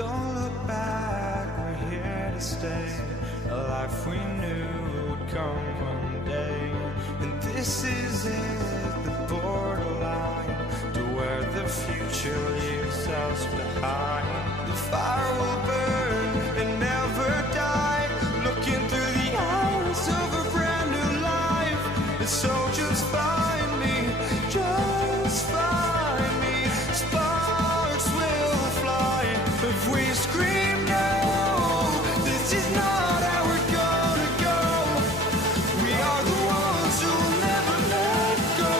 Don't look back, we're here to stay. A life we knew would come one day. And this is it, the borderline to where the future leaves us behind. The fire will burn and never die, looking through the eyes of a brand new life. And so just find me, just find me. Sparks will fly if we scream no. This is not how we're gonna go. We are the ones who will never let go.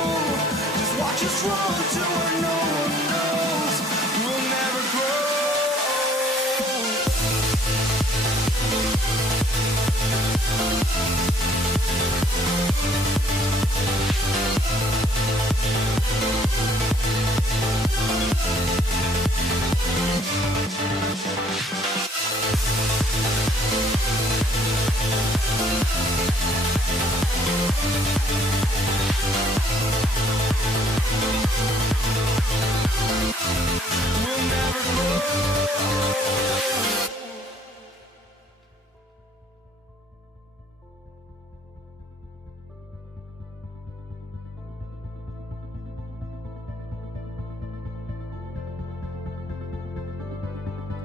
Just watch us run to where no one knows. We'll never grow. We'll never grow.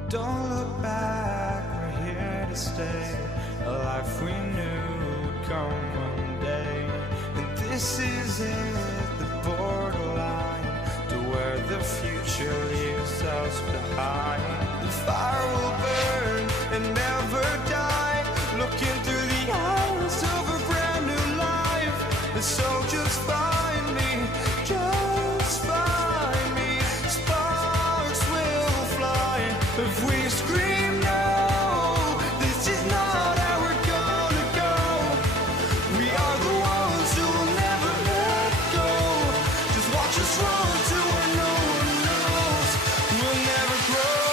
Don't look back, we're here to stay. A life we knew would come one day. And this is it, the borderline to where the future leaves us behind. The fire will burn and never die, looking through the eyes of a brand new life. And so just find me, just find me. Sparks will fly if we scream no. This is not how we're gonna go. We are the ones who will never let go. Just watch us run to where no one knows. We'll never grow.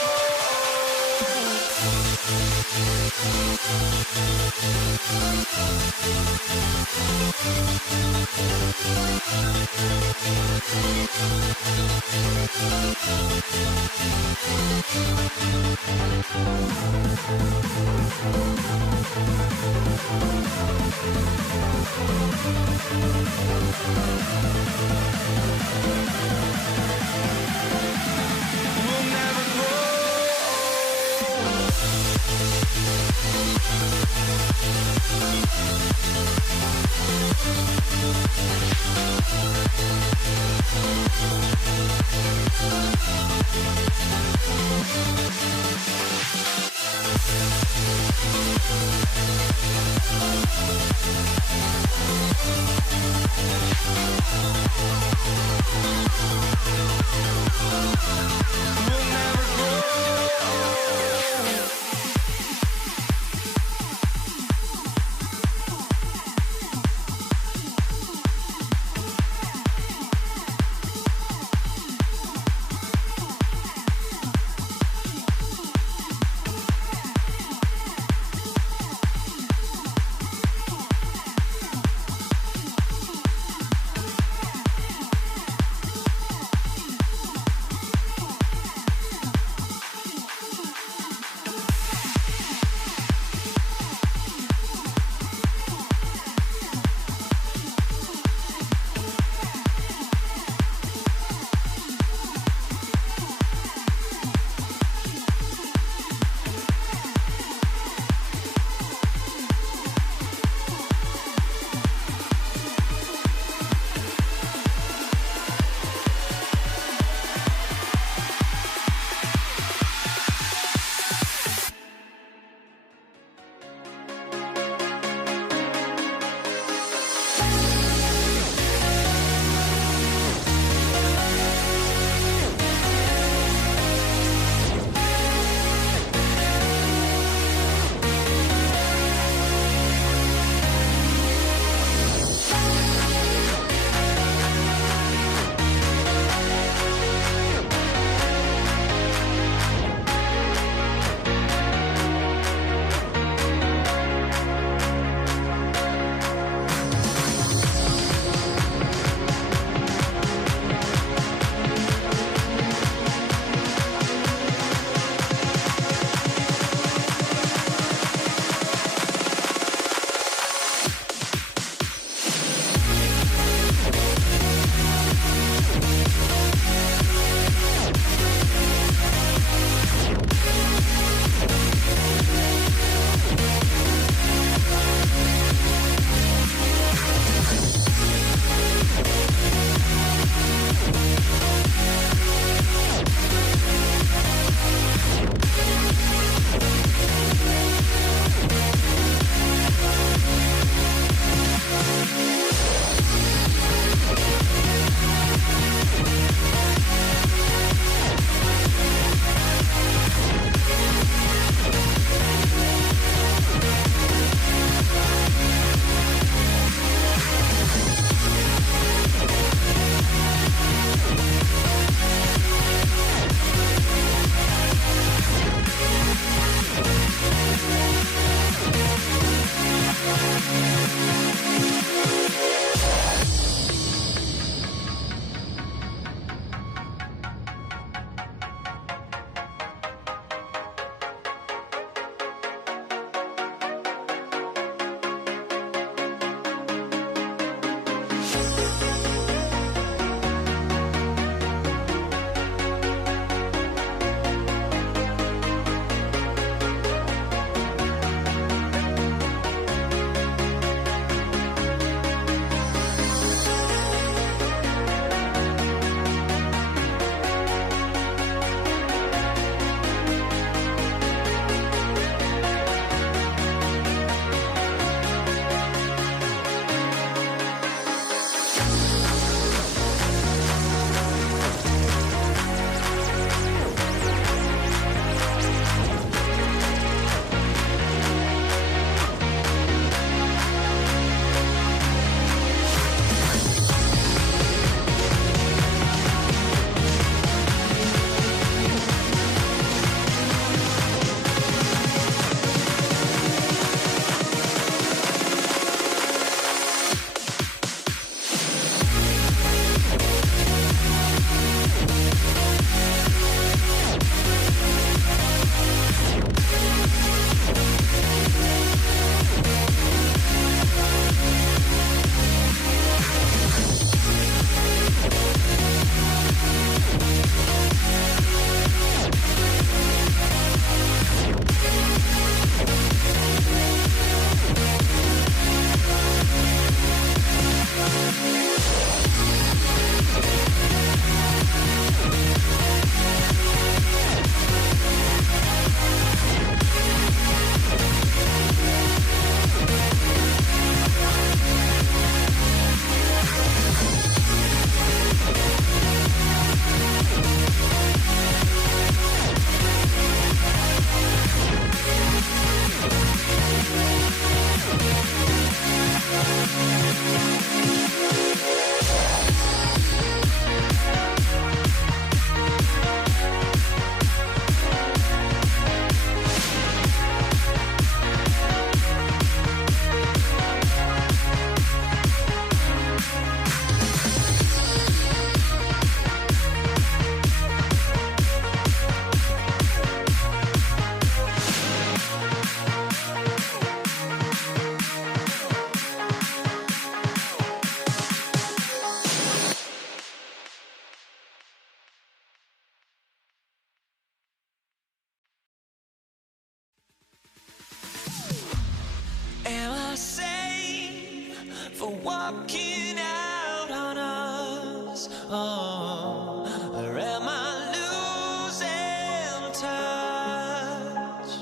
walking out on us. Oh, or am I losing touch?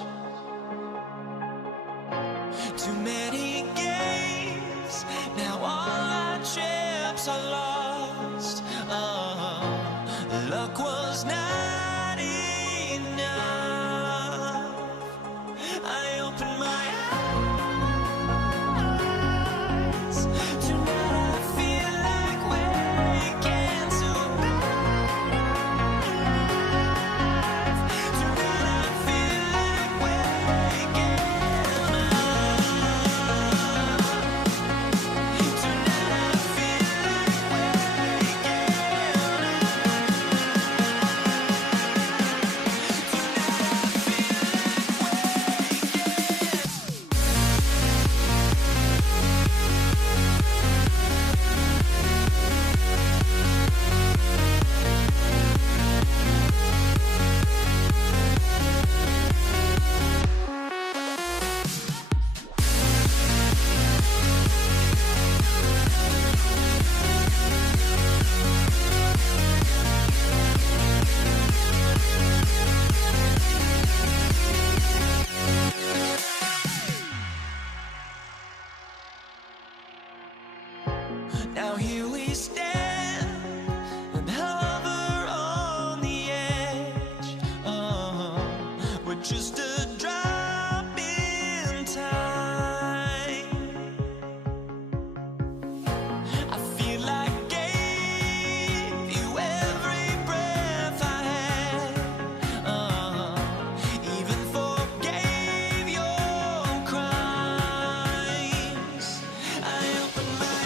Too many games, now all our chips are lost. Oh, luck was not enough. I opened my eyes. Tonight I feel like waking to life. Tonight I feel like waking up. Tonight I feel like waking now here we stand and hover on the edge. Oh, we're just a drop in time. I feel like gave you every breath I had. Oh, even forgave your crimes. I opened my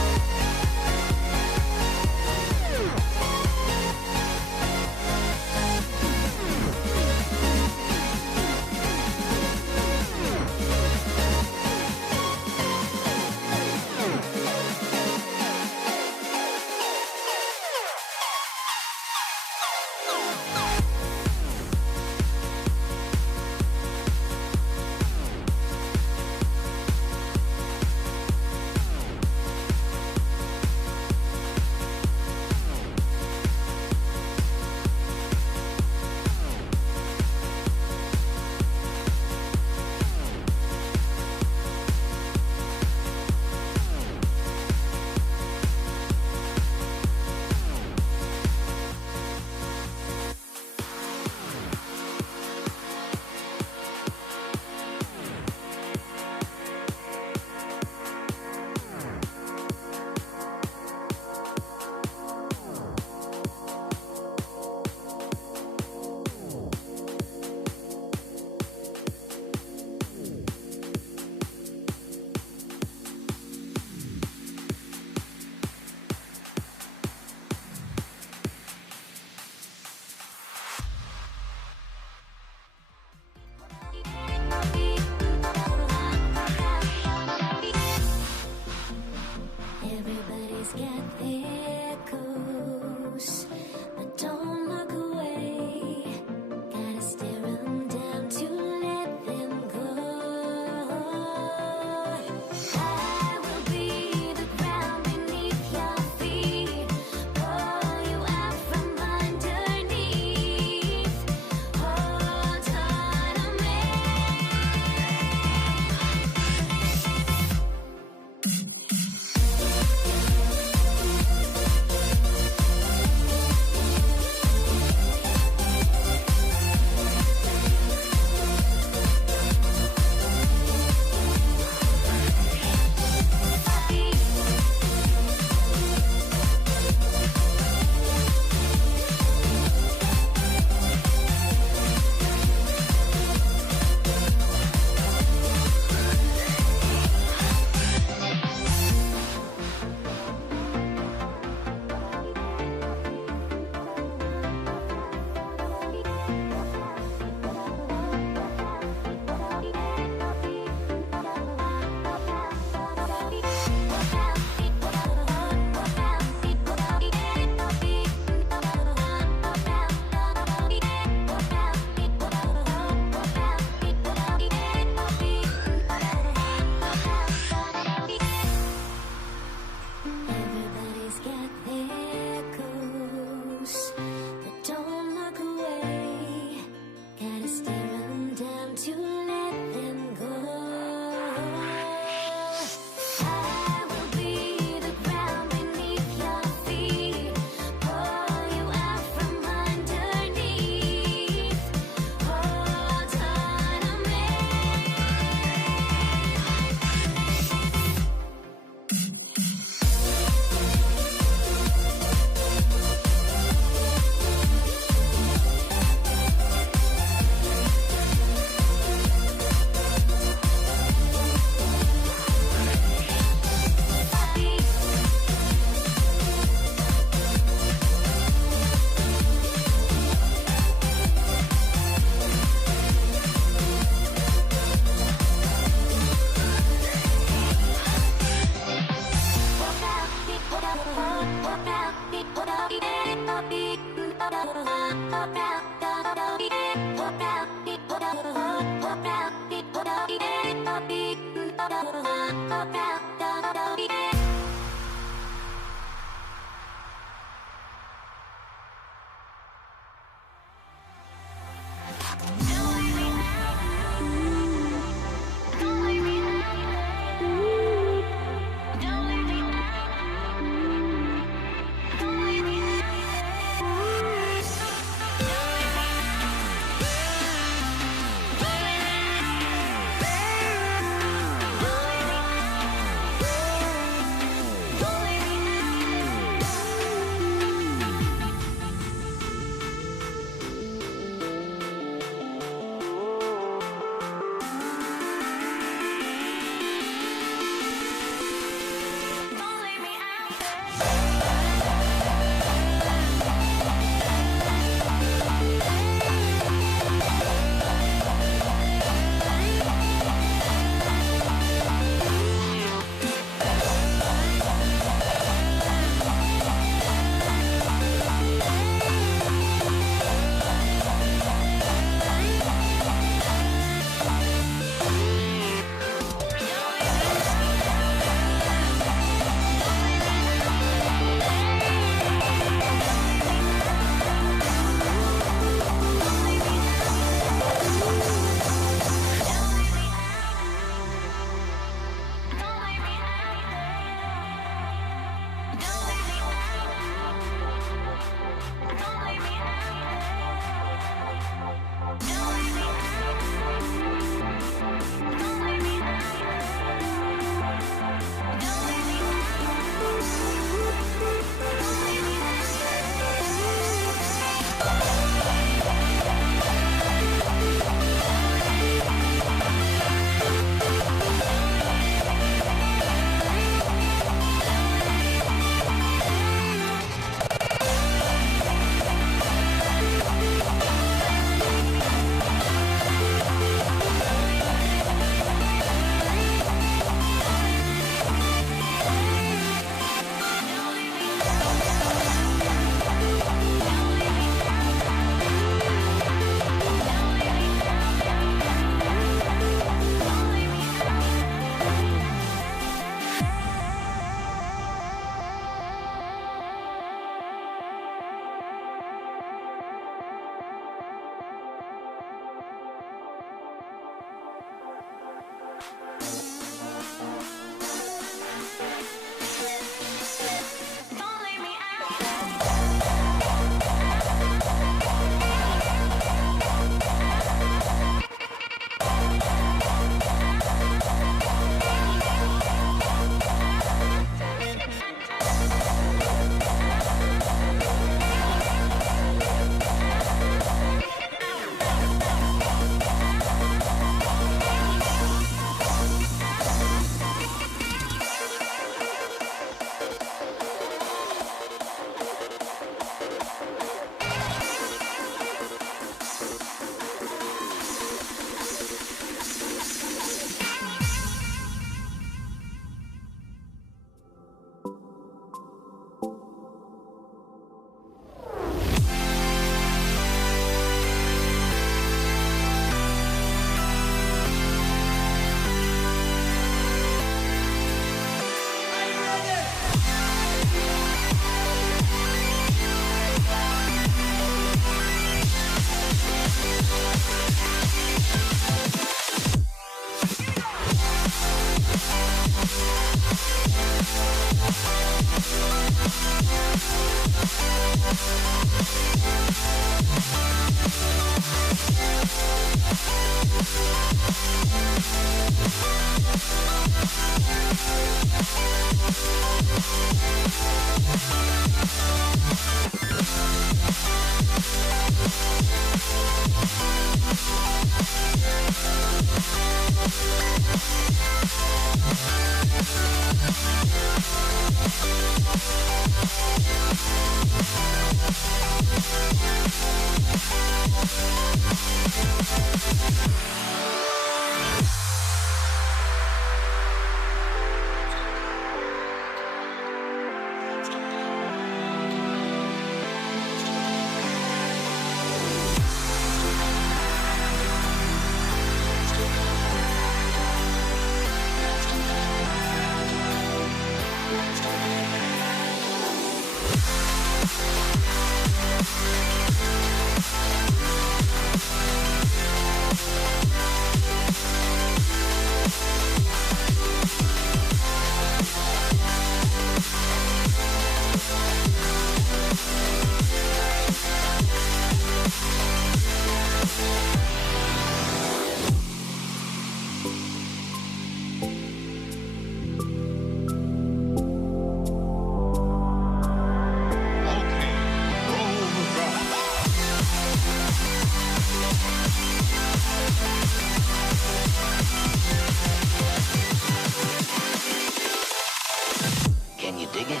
Can you dig it?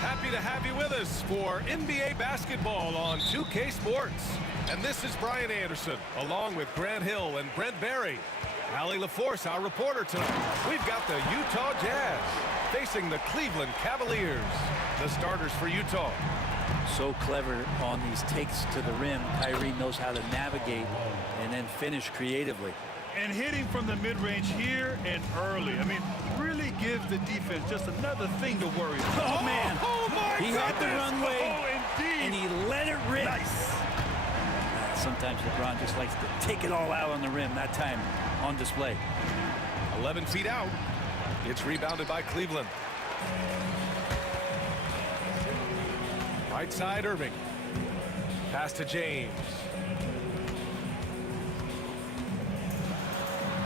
Happy to have you with us for NBA basketball on 2K Sports. And this is Brian Anderson, along with Grant Hill and Brent Barry. Allie LaForce, our reporter tonight. We've got the Utah Jazz facing the Cleveland Cavaliers. The starters for Utah. So clever on these takes to the rim. Kyrie knows how to navigate and then finish creatively. And hitting from the mid-range here and early. I mean, really gives the defense just another thing to worry about. Oh, man. Oh, my He had the goodness. runway, Oh, indeed. and he let it rip. Nice. Sometimes LeBron just likes to take it all out on the rim. That time on display. 11 feet out. It's rebounded by Cleveland. Right side, Irving. Pass to James.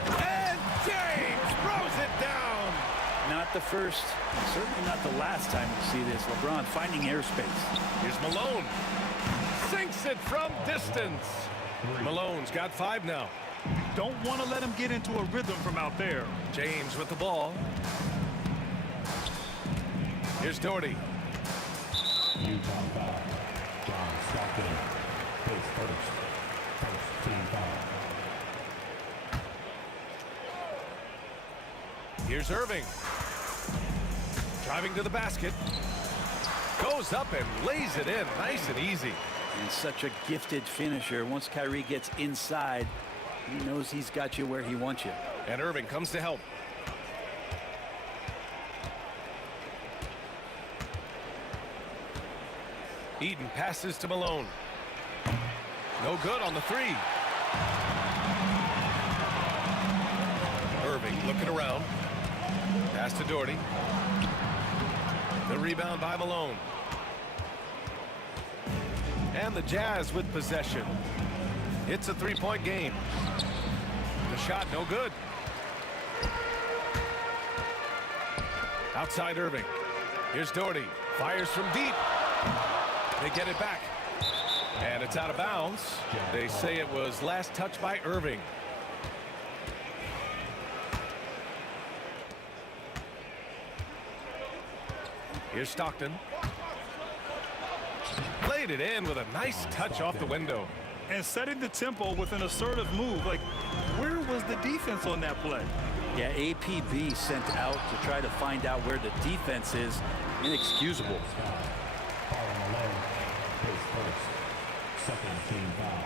And James throws it down. Not the first, certainly not the last time we see this. LeBron finding airspace. Here's Malone. Sinks it from distance. Malone's got 5 now. Don't want to let him get into a rhythm from out there. James with the ball. Here's Doherty. Utah foul. John Stockton. Face first. First team foul. Here's Irving. Driving to the basket. Goes up and lays it in. Nice and easy. And such a gifted finisher. Once Kyrie gets inside, he knows he's got you where he wants you. And Irving comes to help. Eden passes to Malone. No good on the 3. Irving looking around. Pass to Doherty. The rebound by Malone. And the Jazz with possession. It's a 3-point game. The shot no good. Outside Irving. Here's Doherty. Fires from deep. They get it back. And it's out of bounds. They say it was last touched by Irving. Here's Stockton. Played it in with a nice touch off the window. And setting the tempo with an assertive move. Like, where was the defense on that play? Yeah, APB sent out to try to find out where the defense is. Inexcusable. Foul Malone. Face first. Second team foul.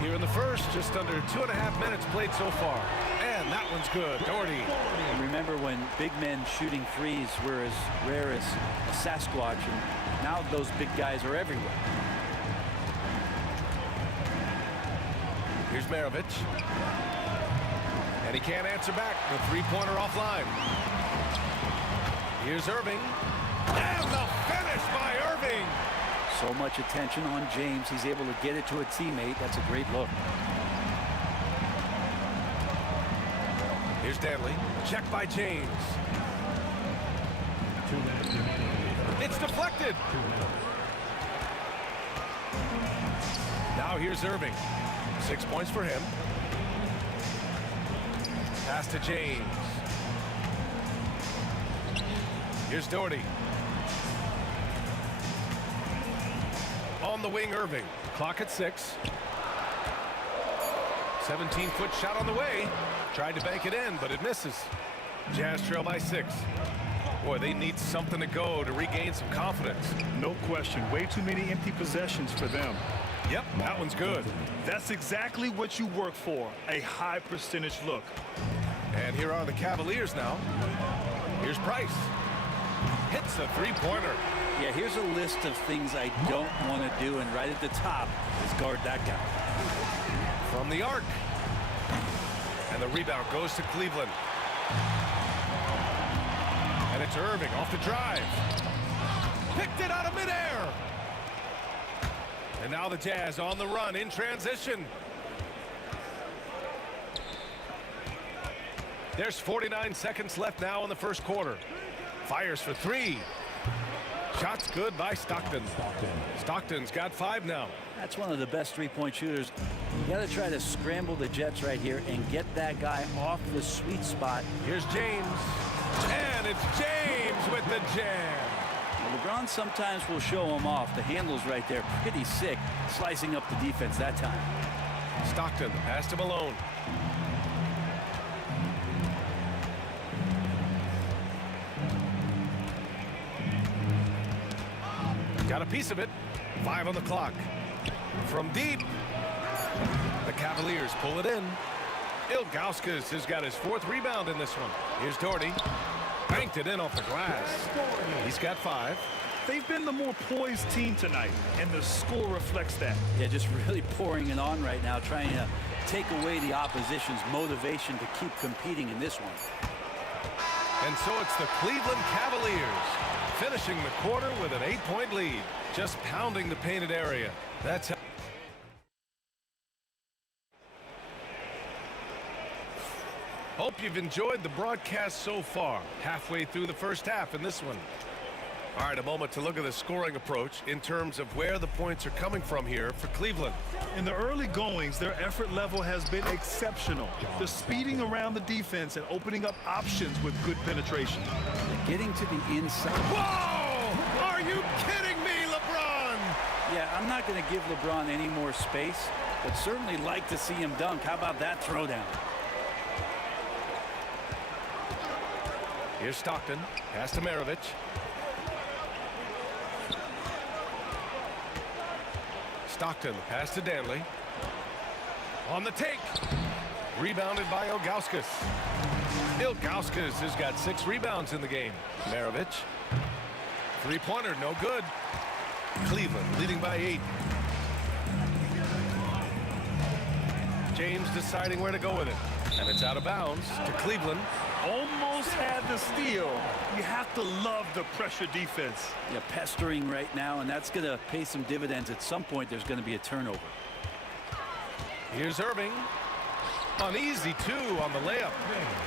Here in the first, just under 2.5 minutes played so far. And that one's good. Doherty. And remember when big men shooting threes were as rare as a Sasquatch, and now those big guys are everywhere. Here's Maravich. And he can't answer back. The three-pointer offline. Here's Irving. And the finish by Irving. So much attention on James. He's able to get it to a teammate. That's a great look. Here's Danley. Check by James. 2 minutes remaining. It's deflected. 2 minutes. Now here's Irving. 6 points for him. Pass to James. Here's Doherty. On the wing, Irving. Clock at 6. 17-foot shot on the way. Tried to bank it in, but it misses. Jazz trail by 6. Boy, they need something to go to regain some confidence. No question. Way too many empty possessions for them. Yep, that one's good. That's exactly what you work for, a high percentage look. And here are the Cavaliers now. Here's Price. Hits a three-pointer. Yeah, here's a list of things I don't want to do, and right at the top is guard that guy. From the arc. And the rebound goes to Cleveland. And it's Irving off the drive. Picked it out of midair. And now the Jazz on the run in transition. There's 49 seconds left now in the first quarter. Fires for 3. Shots good by Stockton. Stockton's got 5 now. That's one of the best three-point shooters. You got to try to scramble the Jets right here and get that guy off the sweet spot. Here's James. And it's James with the jam. Well, LeBron sometimes will show him off. The handle's right there, pretty sick, slicing up the defense that time. Stockton pass to Malone. Got a piece of it. 5 on the clock. From deep. The Cavaliers pull it in. Ilgauskas has got his 4th rebound in this one. Here's Doherty. Banked it in off the glass. He's got 5. They've been the more poised team tonight, and the score reflects that. Yeah, just really pouring it on right now, trying to take away the opposition's motivation to keep competing in this one. And so it's the Cleveland Cavaliers finishing the quarter with an 8-point lead, just pounding the painted area. That's how. Hope you've enjoyed the broadcast so far. Halfway through the first half in this one. All right, a moment to look at the scoring approach in terms of where the points are coming from here for Cleveland. In the early goings, their effort level has been exceptional. The speeding around the defense and opening up options with good penetration. Getting to the inside. Whoa! Are you kidding me, LeBron? Yeah, I'm not going to give LeBron any more space, but certainly like to see him dunk. How about that throwdown? Here's Stockton. Pass to Maravich. Stockton, pass to Danley. On the take. Rebounded by Ilgauskas. Ilgauskas has got 6 rebounds in the game. Maravich. Three-pointer, no good. Cleveland leading by 8. James deciding where to go with it. And it's out of bounds to Cleveland. Almost had the steal. You have to love the pressure defense. Yeah, pestering right now, and that's going to pay some dividends. At some point, there's going to be a turnover. Here's Irving. An easy 2 on the layup.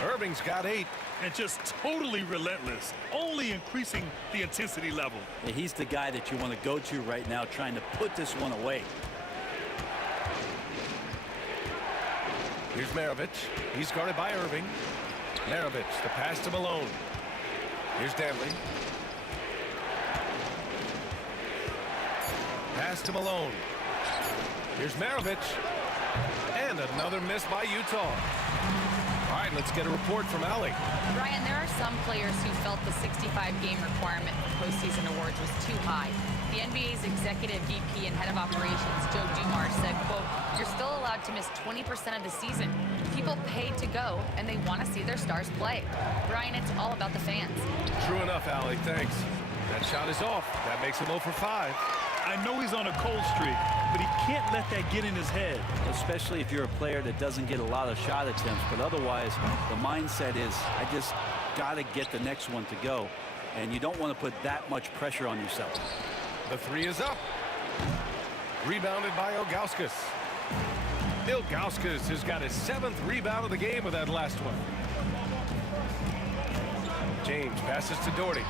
Irving's got 8. And just totally relentless, only increasing the intensity level. Yeah, he's the guy that you want to go to right now, trying to put this one away. Here's Maravich. He's guarded by Irving. Maravich, the pass to Malone. Here's Danley. Pass to Malone. Here's Maravich. And another miss by Utah. All right, let's get a report from Allie. Brian, there are some players who felt the 65-game requirement for postseason awards was too high. The NBA's executive VP and head of operations, Joe Dumars, said, quote, "You're still allowed to miss 20% of the season. People paid to go, and they want to see their stars play." Brian, it's all about the fans. True enough, Allie. Thanks. That shot is off. That makes him 0 for 5. I know he's on a cold streak, but he can't let that get in his head. Especially if you're a player that doesn't get a lot of shot attempts. But otherwise, the mindset is, I just got to get the next one to go. And you don't want to put that much pressure on yourself. The three is up. Rebounded by Ilgauskas. Ilgauskas has got his 7th rebound of the game with that last one. James passes to Doherty.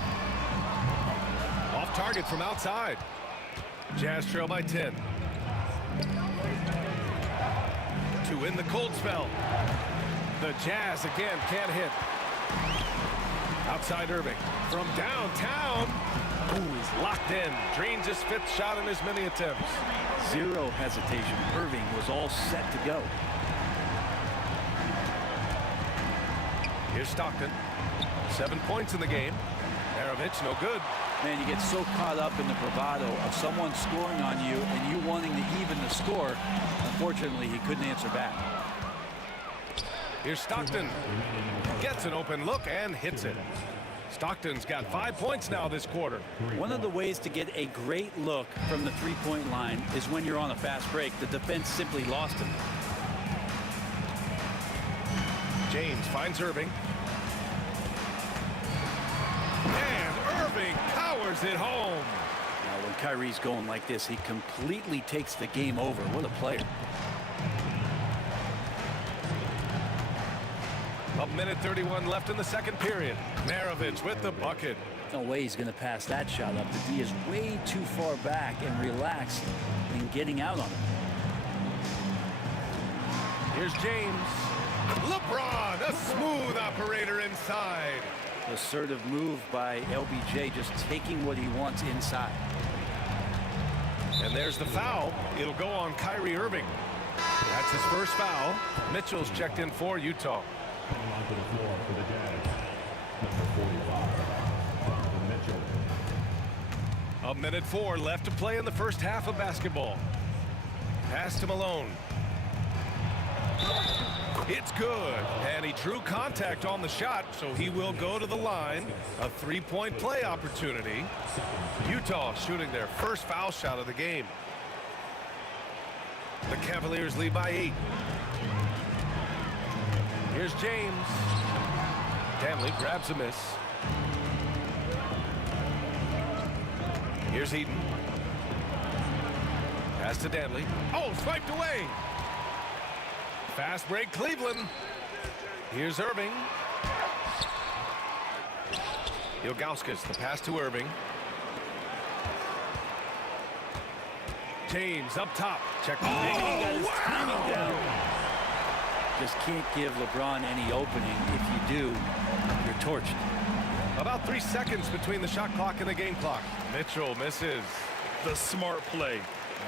Off target from outside. Jazz trail by 10. To win the cold spell. The Jazz again can't hit. Outside Irving. From downtown. Ooh, he's locked in. Drains his 5th shot in as many attempts. Zero hesitation. Irving was all set to go. Here's Stockton. 7 points in the game. Maravich, no good. Man, you get so caught up in the bravado of someone scoring on you and you wanting to even the score. Unfortunately, he couldn't answer back. Here's Stockton. Gets an open look and hits it. Stockton's got 5 points now this quarter. One of the ways to get a great look from the three-point line is when you're on a fast break. The defense simply lost him. James finds Irving. And Irving powers it home. Now, when Kyrie's going like this, he completely takes the game over. What a player. A minute 31 left in the second period. Maravich with the bucket. No way he's going to pass that shot up. The D is way too far back and relaxed in getting out on it. Here's James. LeBron, a smooth operator inside. Assertive move by LBJ, just taking what he wants inside. And there's the foul. It'll go on Kyrie Irving. That's his first foul. Mitchell's checked in for Utah. Coming onto the floor for the Jazz, number 45, Donovan Mitchell. A minute 4 left to play in the first half of basketball. Pass to Malone. It's good, and he drew contact on the shot, so he will go to the line. A three-point play opportunity. Utah shooting their first foul shot of the game. The Cavaliers lead by 8. Here's James. Danley grabs a miss. Here's Heaton. Pass to Danley. Oh, swiped away. Fast break, Cleveland. Here's Irving. Ilgauskas, the pass to Irving. James up top. Check. He got his timing down. Just can't give LeBron any opening. If you do, you're torched. About 3 seconds between the shot clock and the game clock. Mitchell misses. The smart play.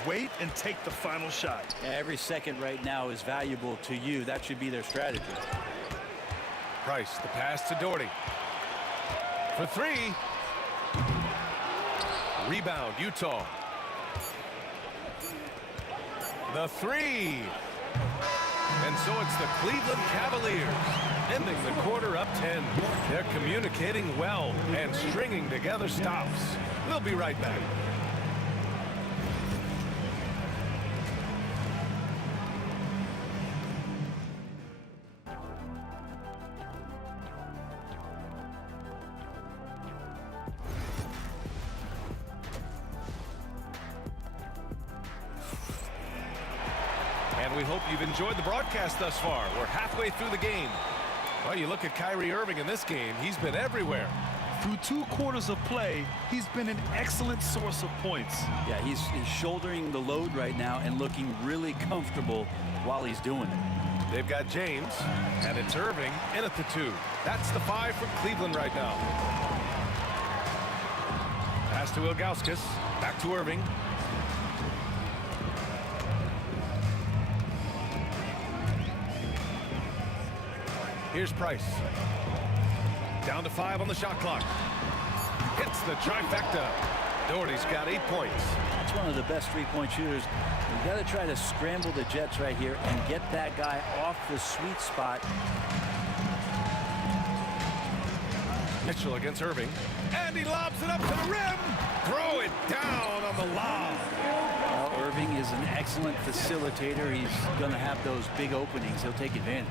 Wait and take the final shot. Every second right now is valuable to you. That should be their strategy. Price, the pass to Doherty. For 3. Rebound, Utah. The 3. And so it's the Cleveland Cavaliers ending the quarter up 10. They're communicating well and stringing together stops. We'll be right back. And we hope you've enjoyed the broadcast thus far. We're halfway through the game. Well, you look at Kyrie Irving in this game. He's been everywhere. Through 2 quarters of play, he's been an excellent source of points. Yeah, he's shouldering the load right now and looking really comfortable while he's doing it. They've got James, and it's Irving in at the 2. That's the 5 from Cleveland right now. Pass to Ilgauskas. Back to Irving. Here's Price. Down to 5 on the shot clock. Hits the trifecta. Doherty's got 8 points. That's one of the best three-point shooters. You got to try to scramble the Jets right here and get that guy off the sweet spot. Mitchell against Irving. And he lobs it up to the rim. Throw it down on the lob. Irving is an excellent facilitator. He's going to have those big openings. He'll take advantage.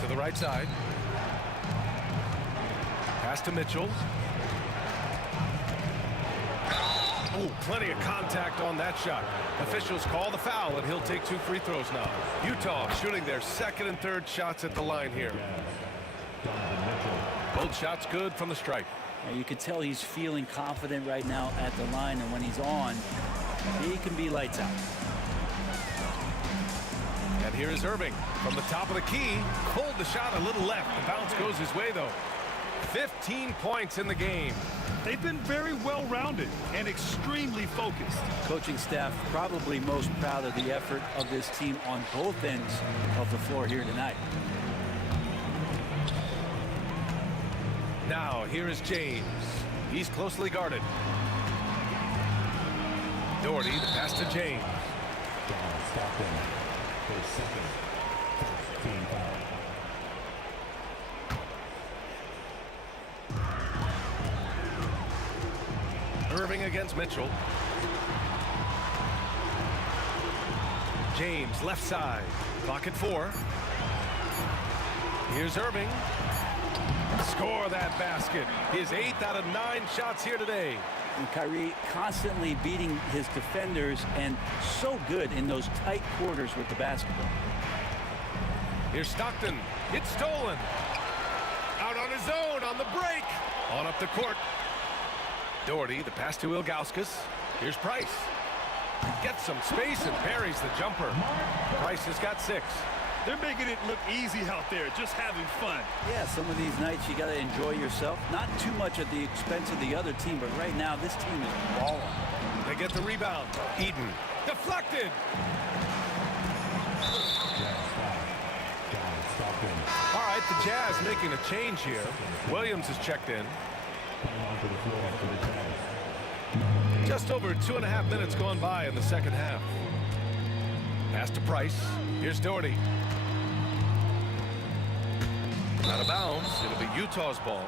To the right side. Pass to Mitchell. Oh, plenty of contact on that shot. Officials call the foul, and he'll take 2 free throws now. Utah shooting their second and third shots at the line here. Both shots good from the stripe. And you can tell he's feeling confident right now at the line, and when he's on, he can be lights out. And here is Irving from the top of the key. Pulled the shot a little left. The bounce goes his way, though. 15 points in the game. They've been very well-rounded and extremely focused. Coaching staff probably most proud of the effort of this team on both ends of the floor here tonight. Now, here is James. He's closely guarded. Doherty, the pass to James. Irving against Mitchell. James, left side. Clock at 4. Here's Irving. Score that basket. His 8th out of 9 shots here today. And Kyrie constantly beating his defenders and so good in those tight quarters with the basketball. Here's Stockton. It's stolen. Out on his own on the break. On up the court. Doherty, the pass to Ilgauskas. Here's Price. Gets some space and buries the jumper. Price has got 6. They're making it look easy out there, just having fun. Yeah, some of these nights you got to enjoy yourself. Not too much at the expense of the other team, but right now this team is balling. They get the rebound. Eden. Deflected. All right, the Jazz making a change here. Williams is checked in. Just over 2.5 minutes gone by in the second half. Pass to Price. Here's Doherty. Out of bounds. It'll be Utah's ball.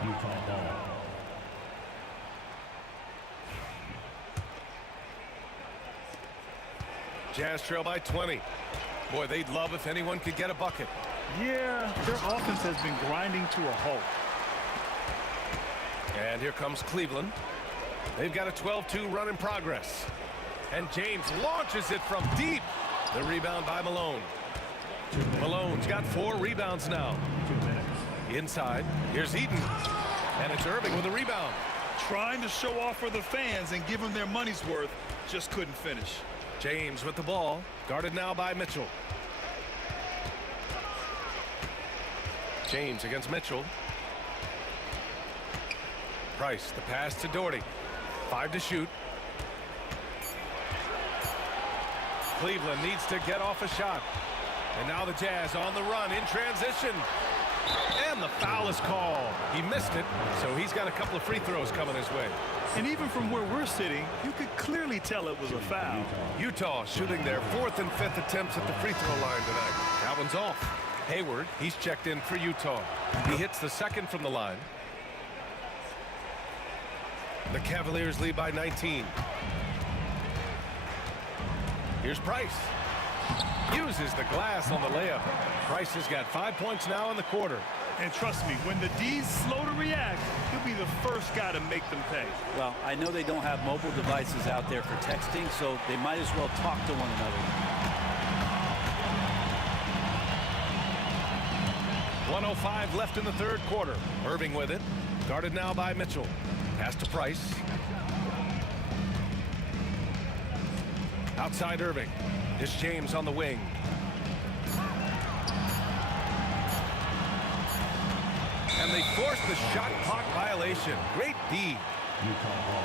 Jazz trail by 20. Boy, they'd love if anyone could get a bucket. Yeah, their offense has been grinding to a halt. And here comes Cleveland. They've got a 12-2 run in progress. And James launches it from deep. The rebound by Malone. Malone's got 4 rebounds now. 2 minutes. Inside, here's Eden. And it's Irving with a rebound. Trying to show off for the fans and give them their money's worth, just couldn't finish. James with the ball, guarded now by Mitchell. James against Mitchell. Price, the pass to Doherty. 5 to shoot. Cleveland needs to get off a shot. And now the Jazz on the run in transition. And the foul is called. He missed it, so he's got a couple of free throws coming his way. And even from where we're sitting, you could clearly tell it was a foul. Utah shooting their 4th and 5th attempts at the free throw line tonight. That one's off. Hayward, he's checked in for Utah. He hits the 2nd from the line. The Cavaliers lead by 19. Here's Price. Uses the glass on the layup. Price has got 5 points now in the quarter. And trust me, when the D's slow to react, he'll be the first guy to make them pay. Well, I know they don't have mobile devices out there for texting, so they might as well talk to one another. 1:05 left in the 3rd quarter. Irving with it. Guarded now by Mitchell. Pass to Price. Outside Irving. It's James on the wing. And they force the shot clock violation. Great D. Utah ball.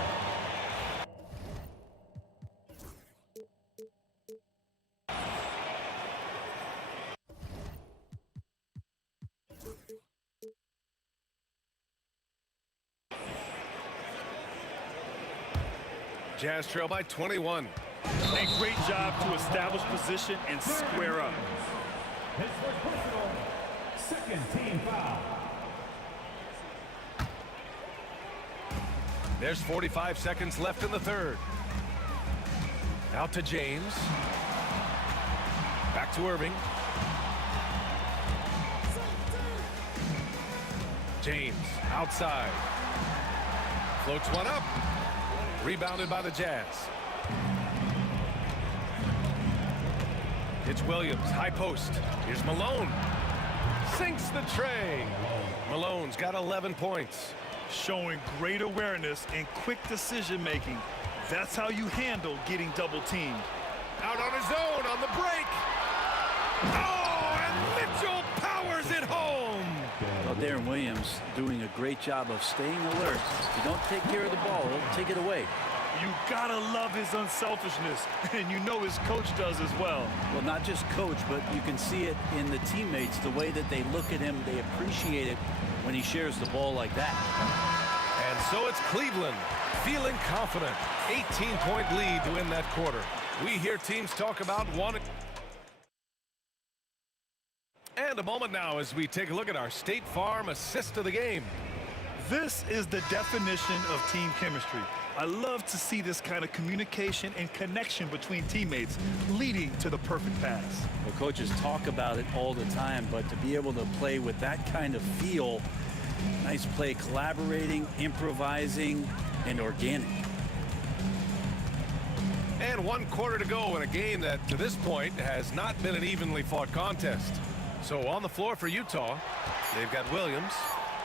Jazz trail by 21. A great job to establish position and square up. His first personal, 2nd team foul. There's 45 seconds left in the 3rd. Out to James. Back to Irving. James outside. Floats one up. Rebounded by the Jazz. It's Williams, high post. Here's Malone. Sinks the tray. Malone's got 11 points. Showing great awareness and quick decision-making. That's how you handle getting double-teamed. Out on his own on the break. Oh, and Mitchell powers it home. Well, Darren Williams doing a great job of staying alert. If you don't take care of the ball, he'll take it away. You gotta love his unselfishness, and you know his coach does as well. Well, not just coach, but you can see it in the teammates, the way that they look at him. They appreciate it when he shares the ball like that. And so it's Cleveland feeling confident. 18-point lead to win that quarter. We hear teams talk about wanting. And a moment now as we take a look at our State Farm assist of the game. This is the definition of team chemistry. I love to see this kind of communication and connection between teammates leading to the perfect pass. Well, coaches talk about it all the time, but to be able to play with that kind of feel, nice play, collaborating, improvising, and organic. And 1 quarter to go in a game that to this point has not been an evenly fought contest. So on the floor for Utah, they've got Williams.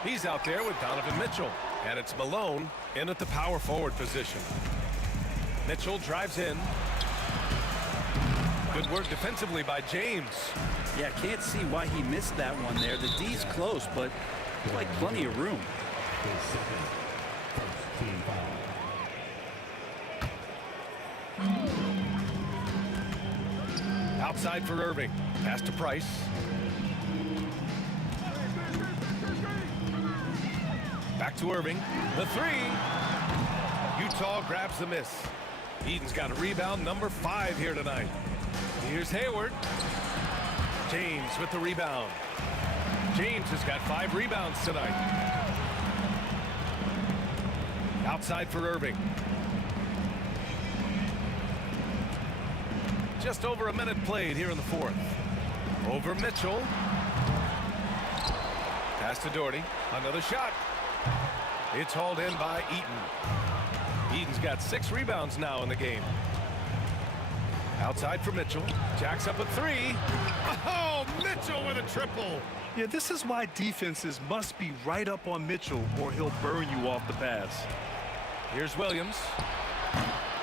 He's out there with Donovan Mitchell. And it's Malone in at the power forward position. Mitchell drives in. Good work defensively by James. Yeah, can't see why he missed that one there. The D's close, but there's like plenty of room. His second first team foul. Outside for Irving. Pass to Price. Back to Irving. The three. Utah grabs the miss. Eden's got a rebound, number 5 here tonight. Here's Hayward. James with the rebound. James has got 5 rebounds tonight. Outside for Irving. Just over a minute played here in the fourth. Over Mitchell. Pass to Doherty. Another shot. It's hauled in by Eaton. Eaton's got 6 rebounds now in the game. Outside for Mitchell. Jacks up a 3. Oh, Mitchell with a triple. Yeah, this is why defenses must be right up on Mitchell or he'll burn you off the pass. Here's Williams.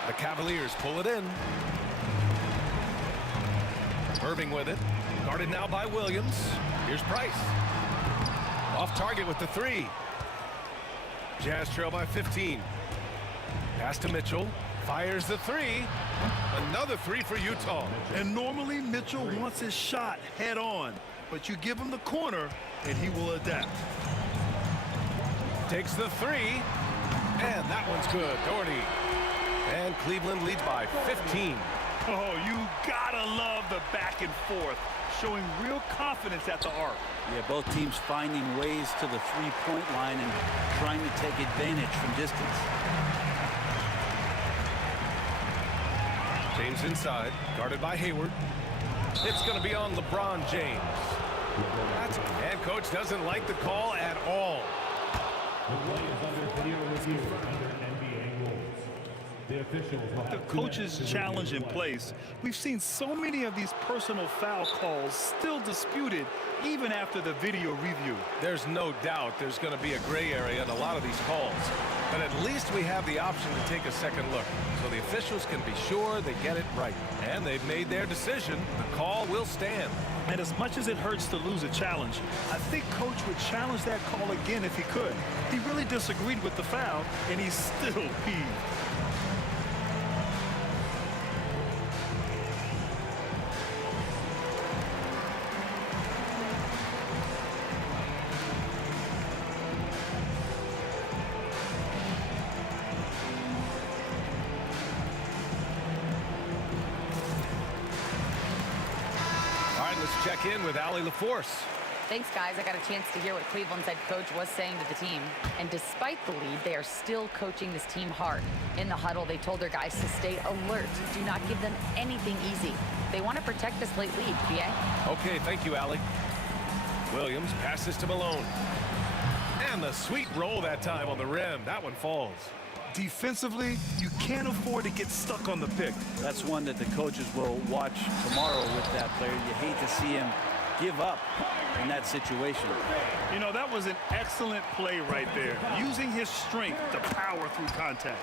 The Cavaliers pull it in. Irving with it. Guarded now by Williams. Here's Price. Off target with the 3. Jazz trail by 15. Pass to Mitchell. Fires the 3. Another 3 for Utah. And normally Mitchell wants his shot head on, but you give him the corner and he will adapt. Takes the 3. And that one's good. Doherty. And Cleveland leads by 15. Oh, you gotta love the back and forth, showing real confidence at the arc. Yeah, both teams finding ways to the three-point line and trying to take advantage from distance. James inside, guarded by Hayward. It's going to be on LeBron James. And coach doesn't like the call at all. The play is under video review under NBA rules. The officials will have The coach's challenge in place. We've seen so many of these personal foul calls still disputed even after the video review. There's no doubt there's going to be a gray area in a lot of these calls. But at least we have the option to take a second look. So the officials can be sure they get it right. And they've made their decision. The call will stand. And as much as it hurts to lose a challenge, I think coach would challenge that call again if he could. He really disagreed with the foul, and he's still peeved. All right, let's check in with Allie LaForce. Thanks, guys. I got a chance to hear what Cleveland's head coach was saying to the team. And despite the lead, they are still coaching this team hard. In the huddle, they told their guys to stay alert. Do not give them anything easy. They want to protect this late lead, BA. Okay, thank you, Allie. Williams passes to Malone. And the sweet roll that time on the rim. That one falls. Defensively, you can't afford to get stuck on the pick. That's one that the coaches will watch tomorrow with that player. You hate to see him give up in that situation. You know, that was an excellent play right there, using his strength to power through contact.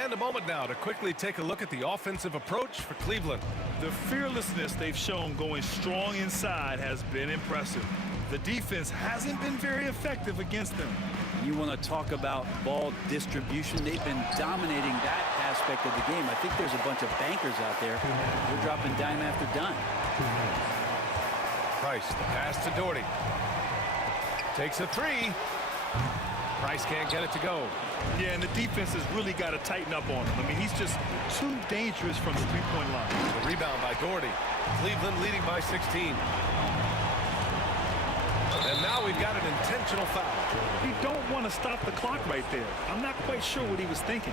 And a moment now to quickly take a look at the offensive approach for Cleveland. The fearlessness they've shown going strong inside has been impressive. The defense hasn't been very effective against them. You want to talk about ball distribution. They've been dominating that aspect of the game. I think there's a bunch of bankers out there. They're dropping dime after dime. Price, the pass to Doherty. Takes a three. Price can't get it to go. Yeah, and the defense has really got to tighten up on him. I mean, he's just too dangerous from the three-point line. The rebound by Doherty. Cleveland leading by 16. And now we've got an intentional foul. You don't want to stop the clock right there. I'm not quite sure what he was thinking.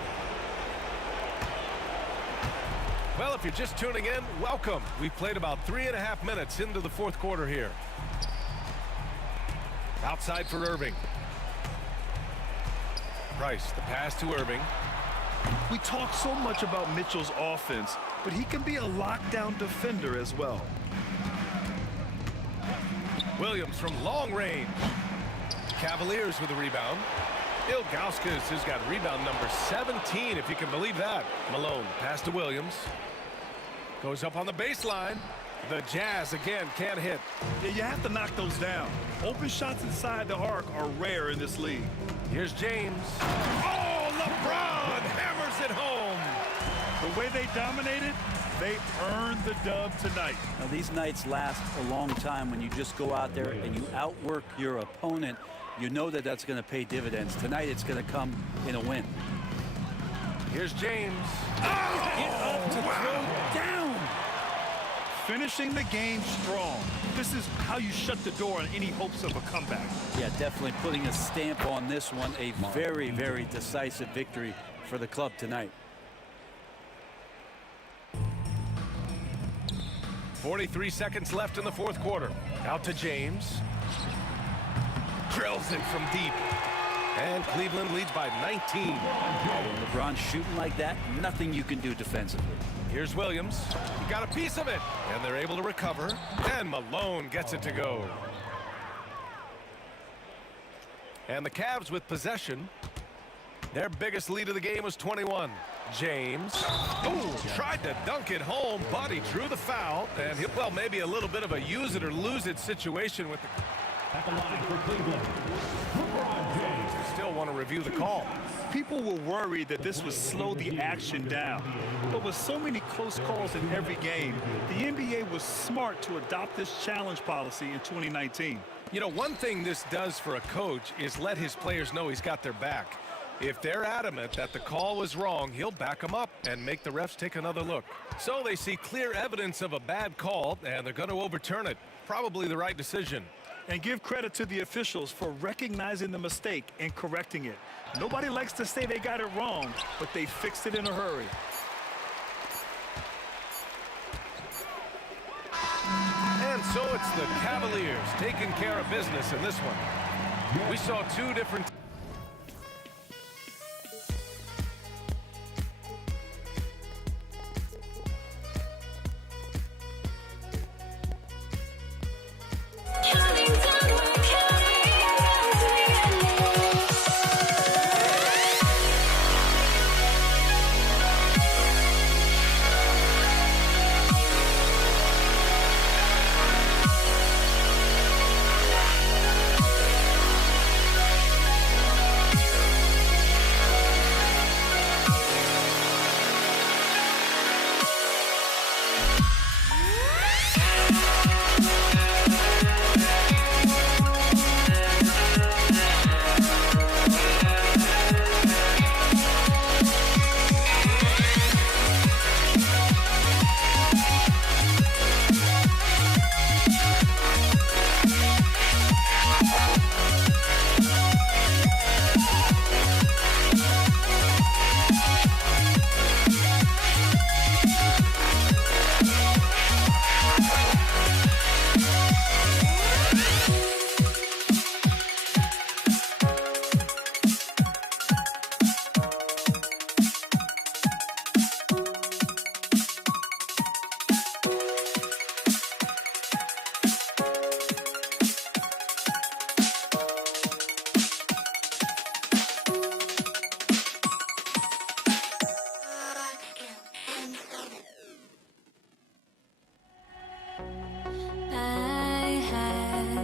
Well, if you're just tuning in, welcome. We've played about 3.5 minutes into the fourth quarter here. Outside for Irving. Price, the pass to Irving. We talk so much about Mitchell's offense, but he can be a lockdown defender as well. Williams from long range. Cavaliers with a rebound. Ilgauskas has got rebound number 17, if you can believe that. Malone, pass to Williams. Goes up on the baseline. The Jazz again can't hit. Yeah, you have to knock those down. Open shots inside the arc are rare in this league. Here's James. Oh, LeBron hammers it home. The way they dominated, they earned the dub tonight. Now, these nights last a long time when you just go out there and you outwork your opponent. You know that that's going to pay dividends. Tonight it's going to come in a win. Here's James. Oh, get up to throw down. Finishing the game strong. This is how you shut the door on any hopes of a comeback. Yeah, definitely putting a stamp on this one. A very, very decisive victory for the club tonight. 43 seconds left in the fourth quarter. Out to James. Drills it from deep. And Cleveland leads by 19. When LeBron's shooting like that, nothing you can do defensively. Here's Williams. He got a piece of it. And they're able to recover. And Malone gets it to go. And the Cavs with possession. Their biggest lead of the game was 21. James. Oh, tried to dunk it home, but he drew the foul. And he'll, well, maybe a little bit of a use it or lose it situation with the... At the line for Cleveland, LeBron James. Still want to review the call. People were worried that this would slow the action down. But with so many close calls in every game, the NBA was smart to adopt this challenge policy in 2019. You know, one thing this does for a coach is let his players know he's got their back. If they're adamant that the call was wrong, he'll back them up and make the refs take another look. So they see clear evidence of a bad call, and they're going to overturn it. Probably the right decision. And give credit to the officials for recognizing the mistake and correcting it. Nobody likes to say they got it wrong, but they fixed it in a hurry. And so it's the Cavaliers taking care of business in this one. We saw two different...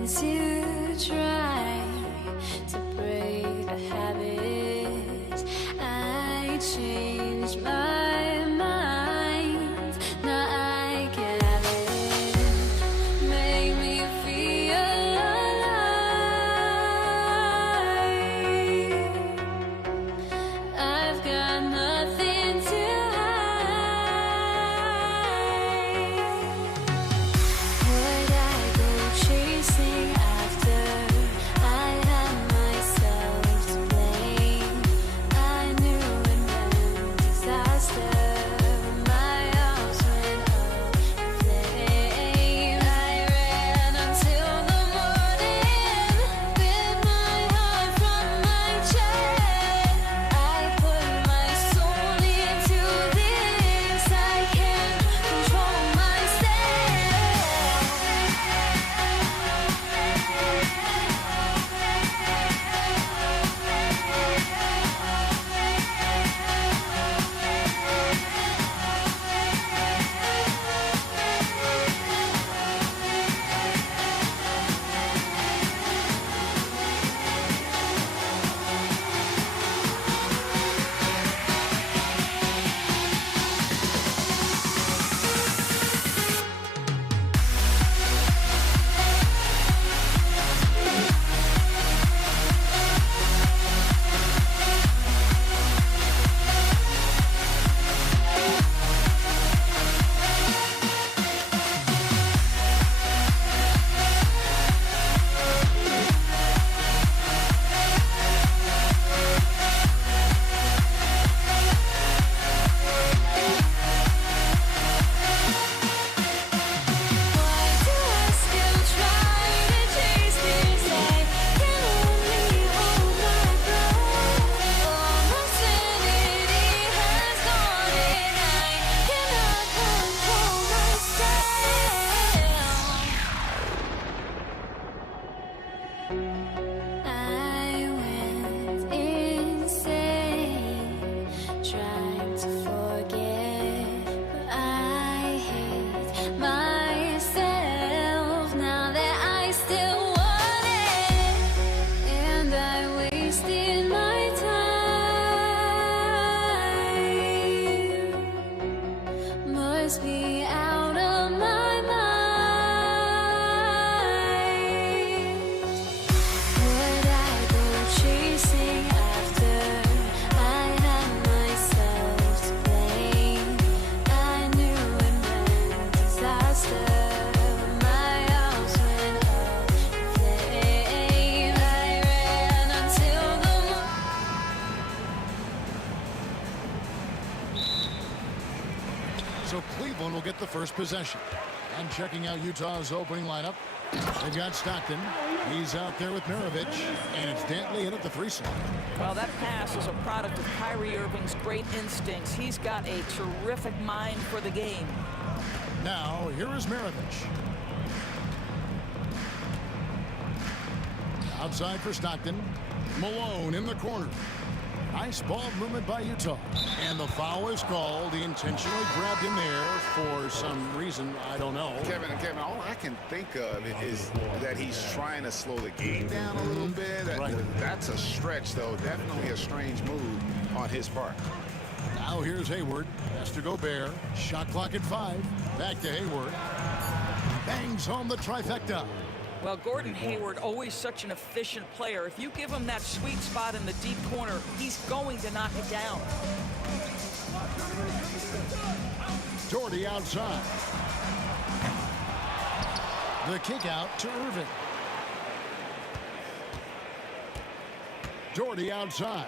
to try to break a habit. I changed my mind. Now I can have it. Make me feel alive. I've got nothing to would I go chasing after? I had myself to blame. I knew it meant disaster. My arms went up in flames. I ran until the morning, bit my heart from my chest. I put my soul into this. I can't control myself. Why do I still try to chase this? I can only hold my breath. All my sanity has gone and I cannot control myself. I went insane trying to forget, but I hate myself now that I still want it, and I wasted my time. Must be out of my mind. Would I go chasing after? I had myself to blame. I knew it meant disaster. My arms went up in flames. I ran until the So Cleveland will get the first possession. And checking out Utah's opening lineup, they've got Stockton. He's out there with Mirovic, and it's Dantley in at the 3 slot. Well, that pass is a product of Kyrie Irving's great instincts. He's got a terrific mind for the game. Now, here is Mirovic. Outside for Stockton. Malone in the corner. Nice ball movement by Utah. And the foul is called. He intentionally grabbed him there for some reason. I don't know. Kevin, all I can think of is that he's trying to slow the game down a little bit. That's a stretch, though. Definitely a strange move on his part. Now here's Hayward. Has to Gobert. Shot clock at 5. Back to Hayward. Bangs home the trifecta. Well, Gordon Hayward, always such an efficient player. If you give him that sweet spot in the deep corner, he's going to knock it down. Jordy outside. The kick out to Irving. Jordy outside.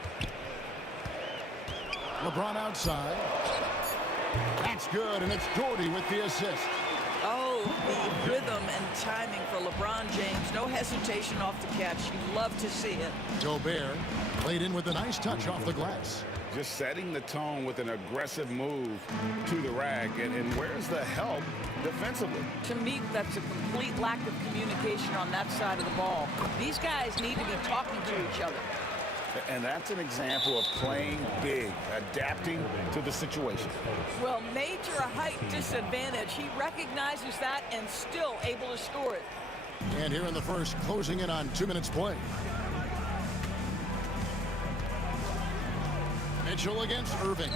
LeBron outside. That's good, and it's Jordy with the assist. Oh, the rhythm and timing for LeBron James. No hesitation off the catch. You love to see it. Gobert played in with a nice touch off the glass. Just setting the tone with an aggressive move to the rack. And where's the help defensively? To me, that's a complete lack of communication on that side of the ball. These guys need to be talking to each other. And that's an example of playing big, adapting to the situation. Well, major height disadvantage. He recognizes that and still able to score it. And here in the first, closing in on 2 minutes play. Mitchell against Irving.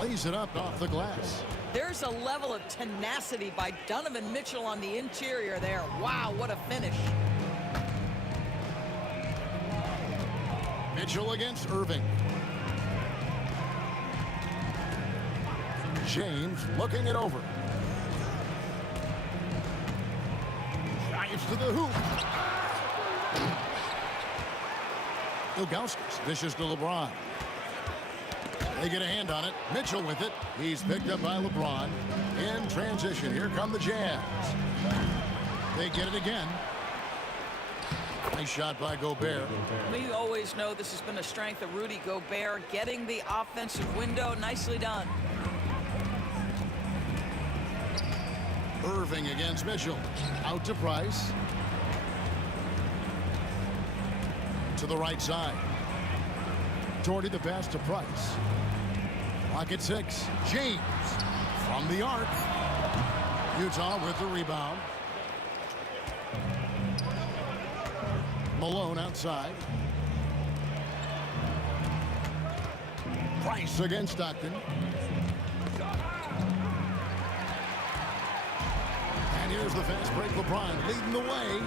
Lays it up off the glass. There's a level of tenacity by Donovan Mitchell on the interior there. Wow, what a finish. Mitchell against Irving. James looking it over. Dives to the hoop. Ilgauskas dishes to LeBron. They get a hand on it. Mitchell with it. He's picked up by LeBron. In transition, here come the Jazz. They get it again. Nice shot by Gobert. We always know this has been a strength of Rudy Gobert, getting the offensive window. Nicely done. Irving against Mitchell. Out to Price. To the right side. Doherty the pass to Price. Clock at 6. James from the arc. Utah with the rebound. Malone outside. Price against Stockton. And here's the fast break. LeBron leading the way.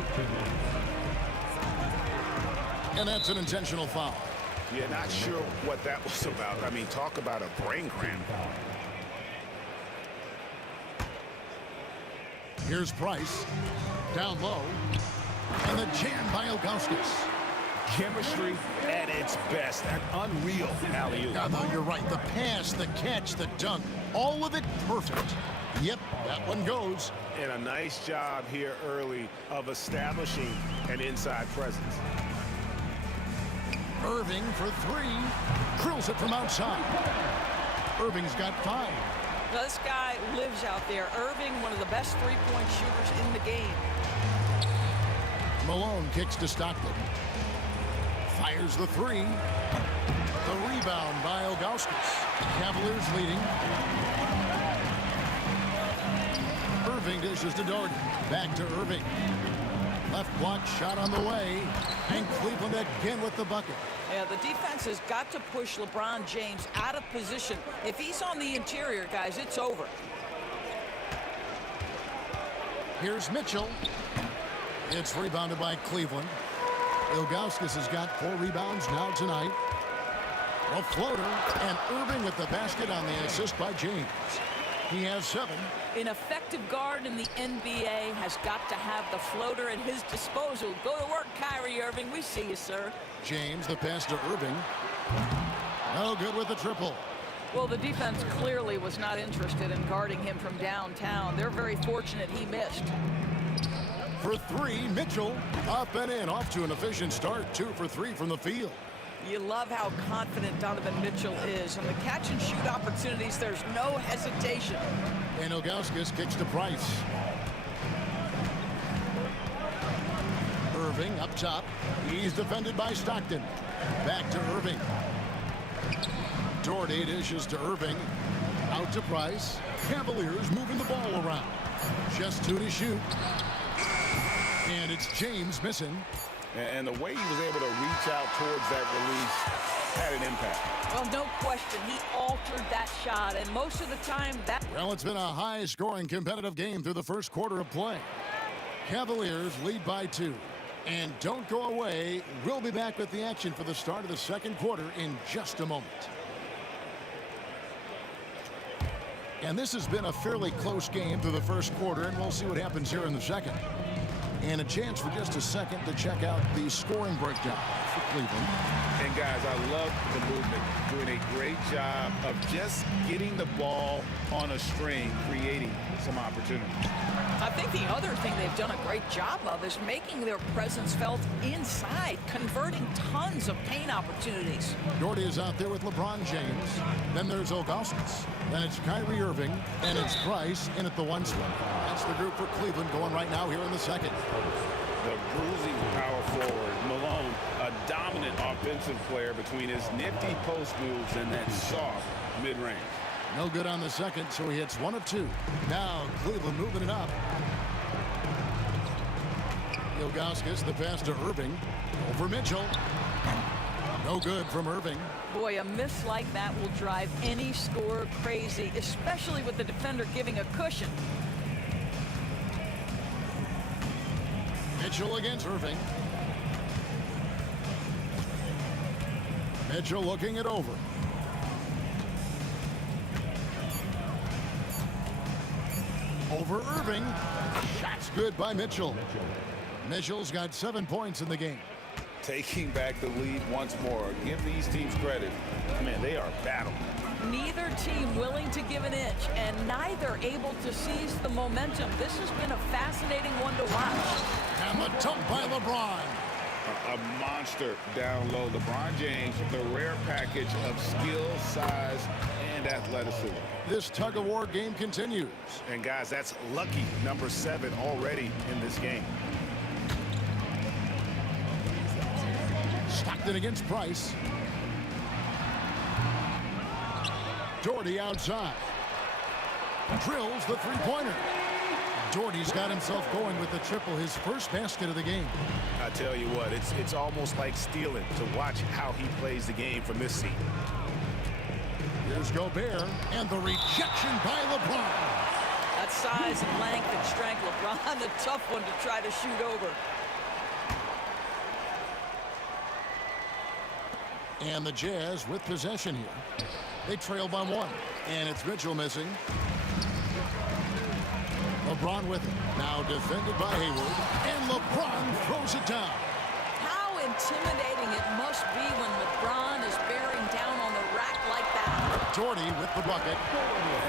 And that's an intentional foul. Yeah, not sure what that was about. I mean, talk about a brain cramp. Here's Price. Down low. And the jam by Ilgauskas. Chemistry at its best. An unreal alley-oop. No, you're right. The pass, the catch, the dunk. All of it perfect. Yep, that one goes. And a nice job here early of establishing an inside presence. Irving for 3. Drills it from outside. Irving's got 5. Now, this guy lives out there. Irving, one of the best three-point shooters in the game. Malone kicks to Stockton. Fires the 3. The rebound by Ilgauskas. Cavaliers leading. Irving dishes to Doherty. Back to Irving. Left block shot on the way. And Cleveland again with the bucket. Yeah, the defense has got to push LeBron James out of position. If he's on the interior, guys, it's over. Here's Mitchell. It's rebounded by Cleveland. Ilgauskas has got 4 rebounds now tonight. A floater, and Irving with the basket on the assist by James. He has 7. An effective guard in the NBA has got to have the floater at his disposal. Go to work, Kyrie Irving. We see you, sir. James, the pass to Irving. No good with the triple. Well, the defense clearly was not interested in guarding him from downtown. They're very fortunate he missed. For 3, Mitchell up and in, off to an efficient start. 2 for 3 from the field. You love how confident Donovan Mitchell is. On the catch and shoot opportunities, there's no hesitation. And Ilgauskas kicks to Price. Irving up top. He's defended by Stockton. Back to Irving. Doherty dishes to Irving. Out to Price. Cavaliers moving the ball around. Just 2 to shoot. And it's James missing. And the way he was able to reach out towards that release had an impact. Well, no question. He altered that shot, and most of the time that... Well, it's been a high-scoring competitive game through the first quarter of play. Cavaliers lead by 2. And don't go away. We'll be back with the action for the start of the second quarter in just a moment. And this has been a fairly close game through the first quarter, and we'll see what happens here in the second. And a chance for just a second to check out the scoring breakdown for Cleveland. And guys, I love the movement. Doing a great job of just getting the ball on a string, creating some opportunities. I think the other thing they've done a great job of is making their presence felt inside, converting tons of paint opportunities. Doherty is out there with LeBron James. Then there's Ilgauskas. Then it's Kyrie Irving. And it's Price in at the 1 spot. That's the group for Cleveland going right now here in the second. The bruising power forward, Malone, a dominant offensive player between his nifty post moves and that soft mid-range. No good on the second, so he hits 1 of 2. Now Cleveland moving it up. Ilgauskas, the pass to Irving. Over Mitchell. No good from Irving. Boy, a miss like that will drive any scorer crazy, especially with the defender giving a cushion. Mitchell against Irving. Mitchell looking it over. Over Irving. Shot's good by Mitchell. Mitchell's got 7 points in the game. Taking back the lead once more. Give these teams credit. Man, they are battling. Neither team willing to give an inch, and neither able to seize the momentum. This has been a fascinating one to watch. And the dunk by LeBron. A monster down low. LeBron James, the rare package of skill, size, and athleticism. This tug-of-war game continues. And guys, that's lucky number 7 already in this game. Stockton against Price. Doherty outside. Drills the three-pointer. Doherty's got himself going with the triple, his first basket of the game. I tell you what, it's almost like stealing to watch how he plays the game from this seat. Here's Gobert, and the rejection by LeBron. That size and length and strength, LeBron, a tough one to try to shoot over. And the Jazz with possession here. They trail by 1, and it's Mitchell missing. LeBron with it. Now defended by Hayward, and LeBron throws it down. How intimidating it must be when LeBron is bearing down on the rack like that. Doherty with the bucket.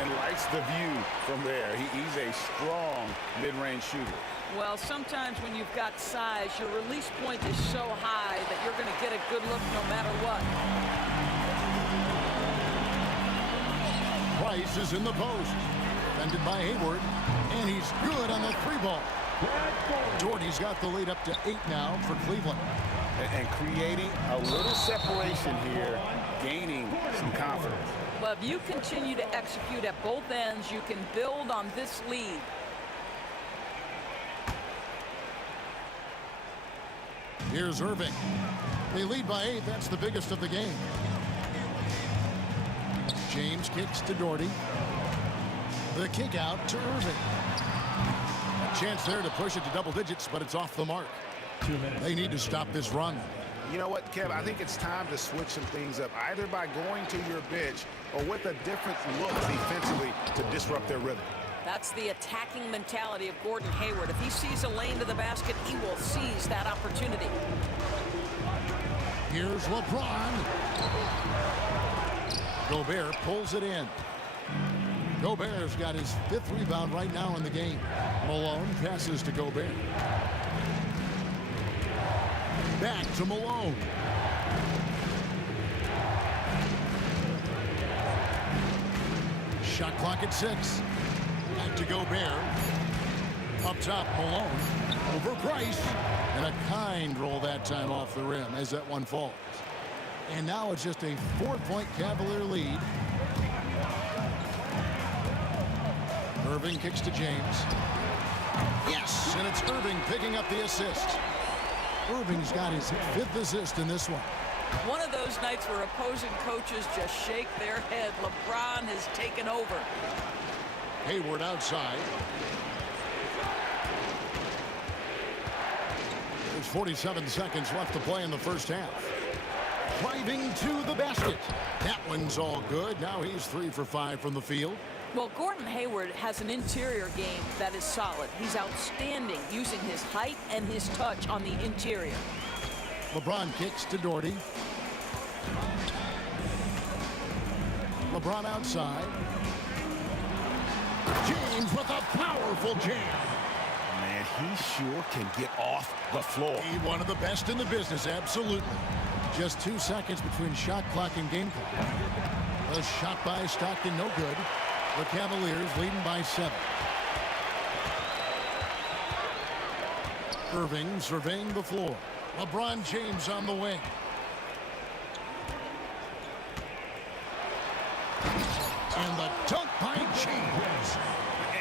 And likes the view from there. He's a strong mid-range shooter. Well, sometimes when you've got size, your release point is so high that you're going to get a good look no matter what. Price is in the post. Defended by Hayward, and he's good on the 3-ball. Doherty's got the lead up to 8 now for Cleveland. And creating a little separation here, gaining some confidence. Well, if you continue to execute at both ends, you can build on this lead. Here's Irving. They lead by 8. That's the biggest of the game. James kicks to Doherty. The kick out to Irving. A chance there to push it to double digits, but it's off the mark. 2 minutes. They need to stop this run. You know what, Kev? I think it's time to switch some things up, either by going to your bench or with a different look defensively to disrupt their rhythm. That's the attacking mentality of Gordon Hayward. If he sees a lane to the basket, he will seize that opportunity. Here's LeBron. Gobert pulls it in. Gobert's got his 5th rebound right now in the game. Malone passes to Gobert. Back to Malone. Shot clock at 6. Back to Gobert. Up top, Malone. Over Price. And a kind roll that time off the rim as that one falls. And now it's just a 4-point Cavalier lead. Irving kicks to James. Yes, and it's Irving picking up the assist. Irving's got his 5th assist in this one. One of those nights where opposing coaches just shake their head. LeBron has taken over. Hayward outside. There's 47 seconds left to play in the first half. Driving to the basket. That one's all good. Now he's 3 for 5 from the field. Well, Gordon Hayward has an interior game that is solid. He's outstanding using his height and his touch on the interior. LeBron kicks to Doherty. LeBron outside. James with a powerful jam. Man, he sure can get off the floor. He's one of the best in the business, absolutely. Just 2 seconds between shot clock and game clock. A shot by Stockton, no good. The Cavaliers leading by 7. Irving surveying the floor. LeBron James on the wing. And the dunk by James.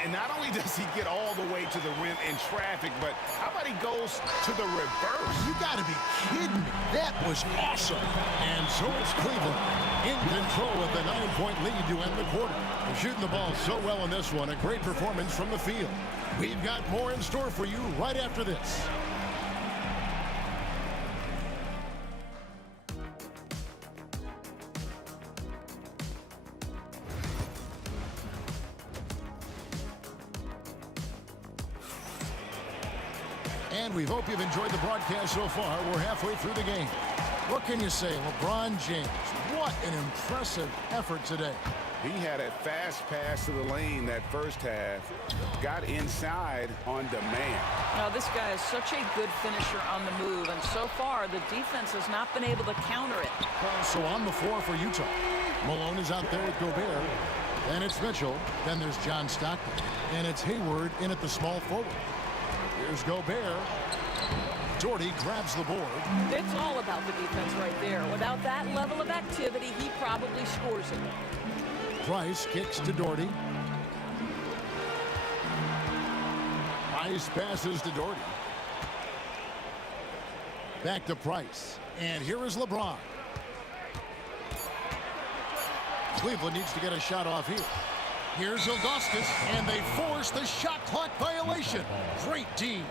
And not only does he get all the way to the rim in traffic, but how about he goes to the reverse? You got to be kidding me. That was awesome. And so it's Cleveland in control with a 9-point lead to end the quarter. They're shooting the ball so well in this one. A great performance from the field. We've got more in store for you right after this. And we hope you've enjoyed the broadcast so far. We're halfway through the game. What can you say? LeBron James, what an impressive effort today. He had a fast pass to the lane that first half. Got inside on demand. Now, this guy is such a good finisher on the move, and so far, the defense has not been able to counter it. So on the floor for Utah. Malone is out there with Gobert. Then it's Mitchell. Then there's John Stockton. And it's Hayward in at the small forward. Here's Gobert. Doherty grabs the board. It's all about the defense right there. Without that level of activity, he probably scores it. Price kicks to Doherty. Price passes to Doherty. Back to Price. And here is LeBron. Cleveland needs to get a shot off here. Here's Ilgauskas, and they force the shot clock violation. Great D.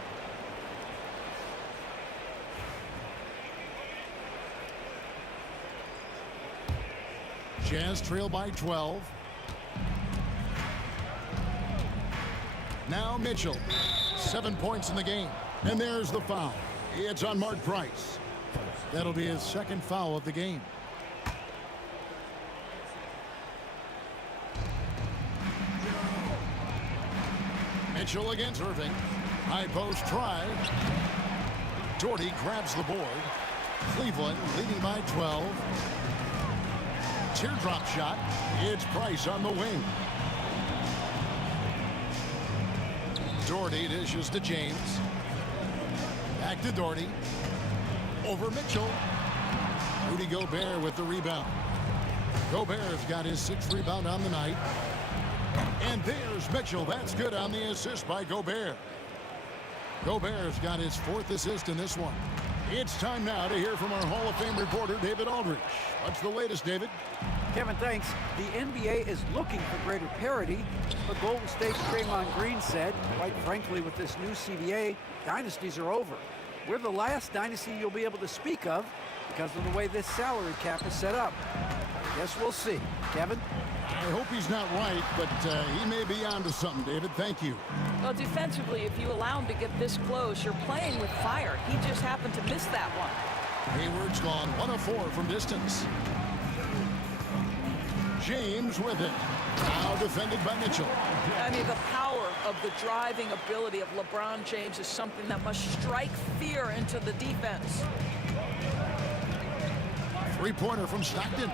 Jazz trail by 12. Now Mitchell. 7 points in the game. And there's the foul. It's on Mark Price. That'll be his second foul of the game. Mitchell against Irving. High post try. Doherty grabs the board. Cleveland leading by 12. Teardrop shot. It's Price on the wing. Doherty dishes to James. Back to Doherty. Over Mitchell. Rudy Gobert with the rebound. Gobert's got his 6th rebound on the night. And there's Mitchell. That's good on the assist by Gobert. Gobert's got his 4th assist in this one. It's time now to hear from our Hall of Fame reporter, David Aldridge. What's the latest, David? Kevin, thanks. The NBA is looking for greater parity, but Golden State's Draymond Green said, quite frankly, with this new CBA, dynasties are over. We're the last dynasty you'll be able to speak of because of the way this salary cap is set up. I guess we'll see. Kevin? I hope he's not right, but he may be onto something, David. Thank you. Well, defensively, if you allow him to get this close, you're playing with fire. He just happened to miss that one. Hayward's gone 1 of 4 from distance. James with it. Now defended by Mitchell. I mean, the power of the driving ability of LeBron James is something that must strike fear into the defense. 3-pointer from Stockton.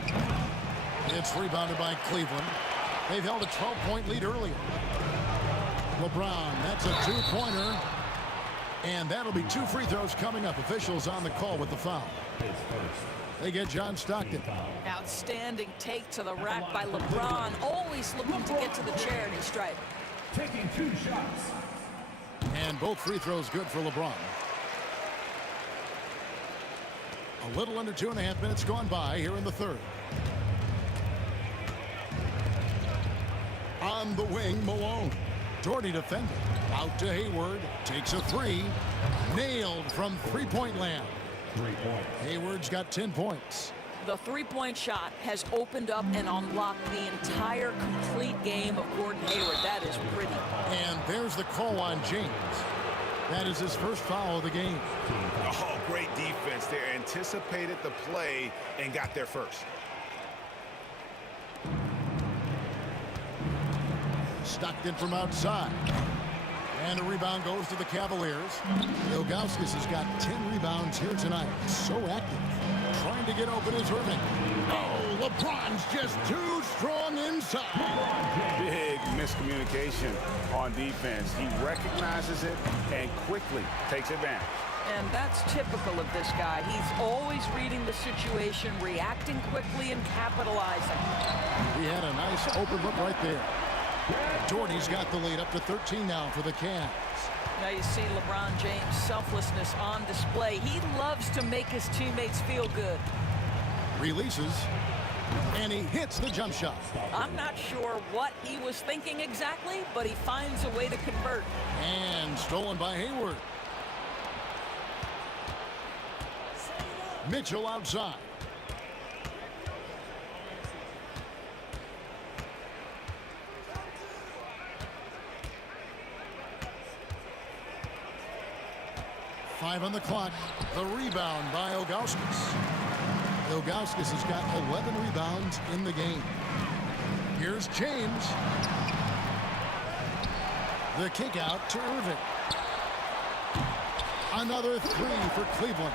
It's rebounded by Cleveland. They've held a 12-point lead earlier. LeBron, that's a 2-pointer. And that'll be 2 free throws coming up. Officials on the call with the foul. They get John Stockton. Outstanding take to the rack by LeBron. Always looking to get to the charity stripe. Taking 2 shots. And both free throws good for LeBron. A little under 2.5 minutes gone by here in the third. On the wing, Malone. Doherty defended. Out to Hayward. Takes a 3. Nailed from 3-point land. 3 points. Hayward's got 10 points. The 3-point shot has opened up and unlocked the entire complete game of Gordon Hayward. That is pretty. And there's the call on James. That is his first foul of the game. Oh, great defense there. Anticipated the play and got there first. Stockton from outside. And a rebound goes to the Cavaliers. Ilgauskas has got 10 rebounds here tonight. So active. Trying to get open is Irving. Oh, LeBron's just too strong inside. Big miscommunication on defense. He recognizes it and quickly takes advantage. And that's typical of this guy. He's always reading the situation, reacting quickly, and capitalizing. He had a nice open look right there. Doherty's got the lead up to 13 now for the Cavs. Now you see LeBron James' selflessness on display. He loves to make his teammates feel good. Releases, and he hits the jump shot. I'm not sure what he was thinking exactly, but he finds a way to convert. And stolen by Hayward. Mitchell outside. Five on the clock. The rebound by Ilgauskas. Ilgauskas has got 11 rebounds in the game. Here's James. The kick out to Irving. Another three for Cleveland.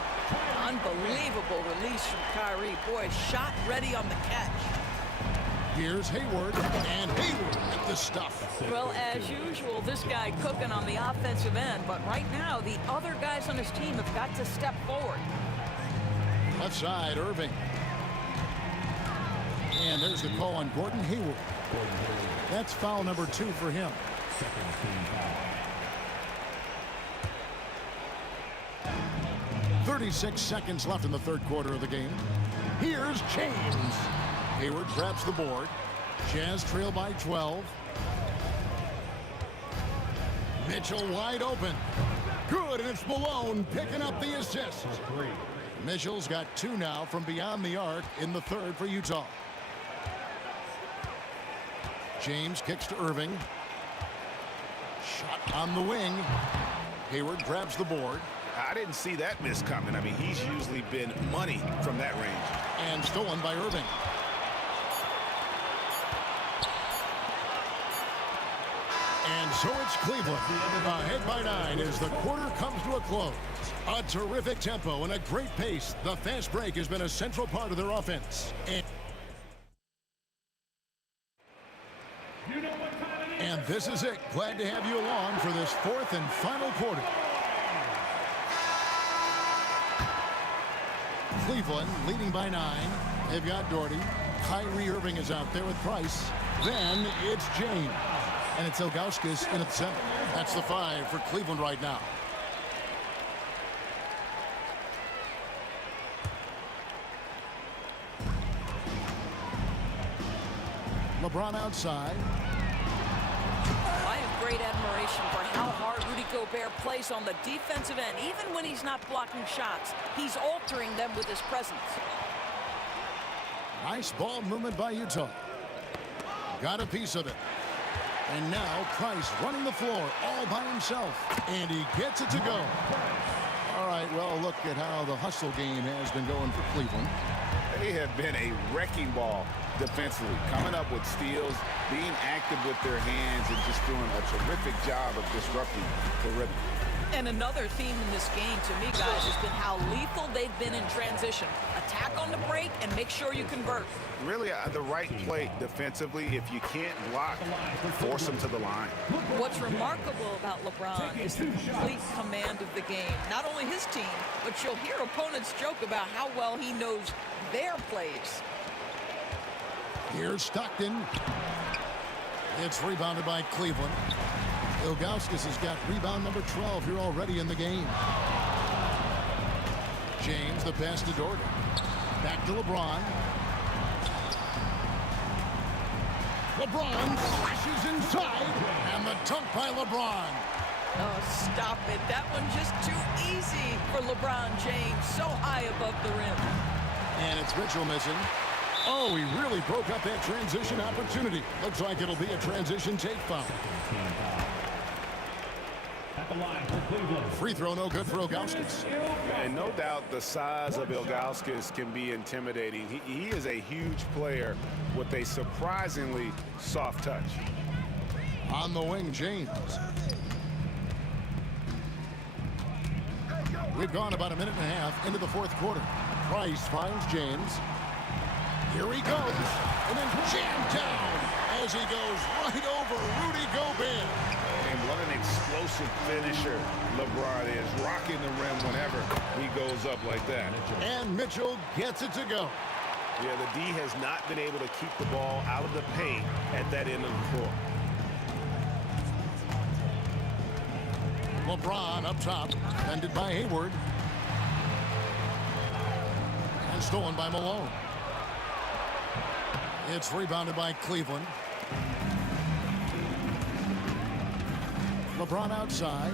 Unbelievable release from Kyrie. Boy, shot ready on the catch. Here's Hayward, and Hayward with the stuff. Well, as usual, this guy cooking on the offensive end, but right now, the other guys on his team have got to step forward. Left side, Irving. And there's the call on Gordon Hayward. That's foul number 2 for him. 36 seconds left in the third quarter of the game. Here's James. Hayward grabs the board. Jazz trail by 12. Mitchell wide open. Good, and it's Malone picking up the assist. Mitchell's got 2 now from beyond the arc in the third for Utah. James kicks to Irving. Shot on the wing. Hayward grabs the board. I didn't see that miss coming. I mean, he's usually been money from that range. And stolen by Irving. And so it's Cleveland ahead by 9 as the quarter comes to a close. A terrific tempo and a great pace. The fast break has been a central part of their offense. And this is it. Glad to have you along for this fourth and final quarter. Cleveland leading by 9. They've got Doherty. Kyrie Irving is out there with Price. Then it's James. And it's Ilgauskas in at 7. That's the 5 for Cleveland right now. LeBron outside. I have great admiration for how hard Rudy Gobert plays on the defensive end. Even when he's not blocking shots, he's altering them with his presence. Nice ball movement by Utah. Got a piece of it. And now Price running the floor all by himself. And he gets it to go. All right, well, look at how the hustle game has been going for Cleveland. They have been a wrecking ball defensively, coming up with steals, being active with their hands, and just doing a terrific job of disrupting the rhythm. And another theme in this game to me, guys, has been how lethal they've been in transition. Attack on the break and make sure you convert. Really the right play defensively. If you can't block, force them to the line. What's remarkable about LeBron is the complete command of the game. Not only his team, but you'll hear opponents joke about how well he knows their plays. Here's Stockton. It's rebounded by Cleveland. Ilgauskas has got rebound number 12 here already in the game. James, the pass to Doherty. Back to LeBron. LeBron flashes inside, and the dunk by LeBron. Oh, stop it. That one just too easy for LeBron James. So high above the rim. And it's Mitchell missing. Oh, he really broke up that transition opportunity. Looks like it'll be a transition take foul. Free throw no good for Ilgauskas. And no doubt the size of Ilgauskas can be intimidating. He is a huge player with a surprisingly soft touch. On the wing, James. We've gone about a minute and a half into the fourth quarter. Price finds James. Here he goes. And then jammed down as he goes right over Rudy Gobert. And what an explosive finisher LeBron is, rocking the rim whenever he goes up like that. And Mitchell gets it to go. Yeah, the D has not been able to keep the ball out of the paint at that end of the floor. LeBron up top, defended by Hayward. And stolen by Malone. It's rebounded by Cleveland. LeBron outside.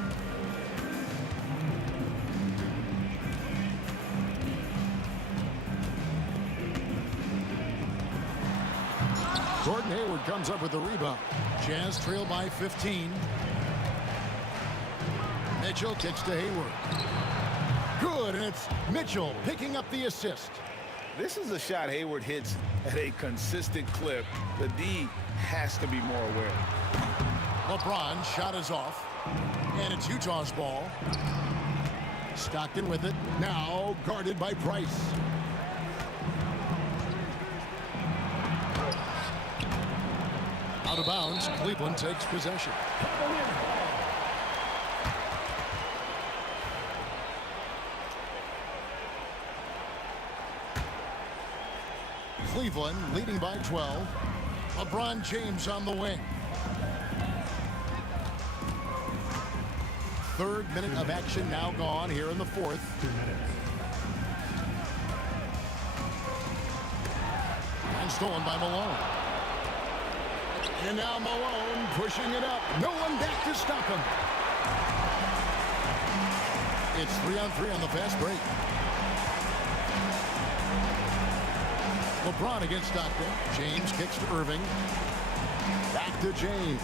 Gordon Hayward comes up with the rebound. Jazz trail by 15. Mitchell kicks to Hayward. Good, and it's Mitchell picking up the assist. This is a shot Hayward hits at a consistent clip. The D has to be more aware. LeBron shot is off, and it's Utah's ball. Stockton with it, now guarded by Price. Out of bounds, Cleveland takes possession. Cleveland leading by 12. LeBron James on the wing. Third minute of action now gone here in the fourth. 2 minutes. And stolen by Malone. And now Malone pushing it up. No one back to stop him. It's 3-on-3 on the fast break. LeBron against Stockton. James kicks to Irving. Back to James.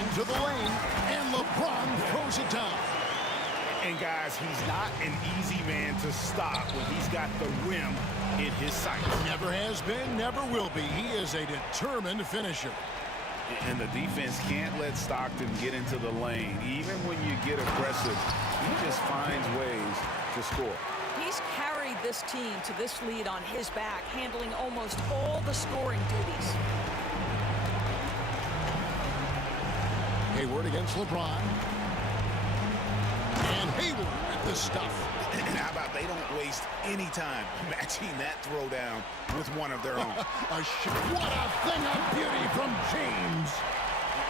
Into the lane. And LeBron throws it down. And guys, he's not an easy man to stop when he's got the rim in his sights. Never has been, never will be. He is a determined finisher. And the defense can't let Stockton get into the lane. Even when you get aggressive, he just finds ways to score. He's carried this team to this lead on his back, handling almost all the scoring duties. Hayward against LeBron. And Hayward with the stuff. And how about they don't waste any time matching that throwdown with one of their own. What a thing of beauty from James.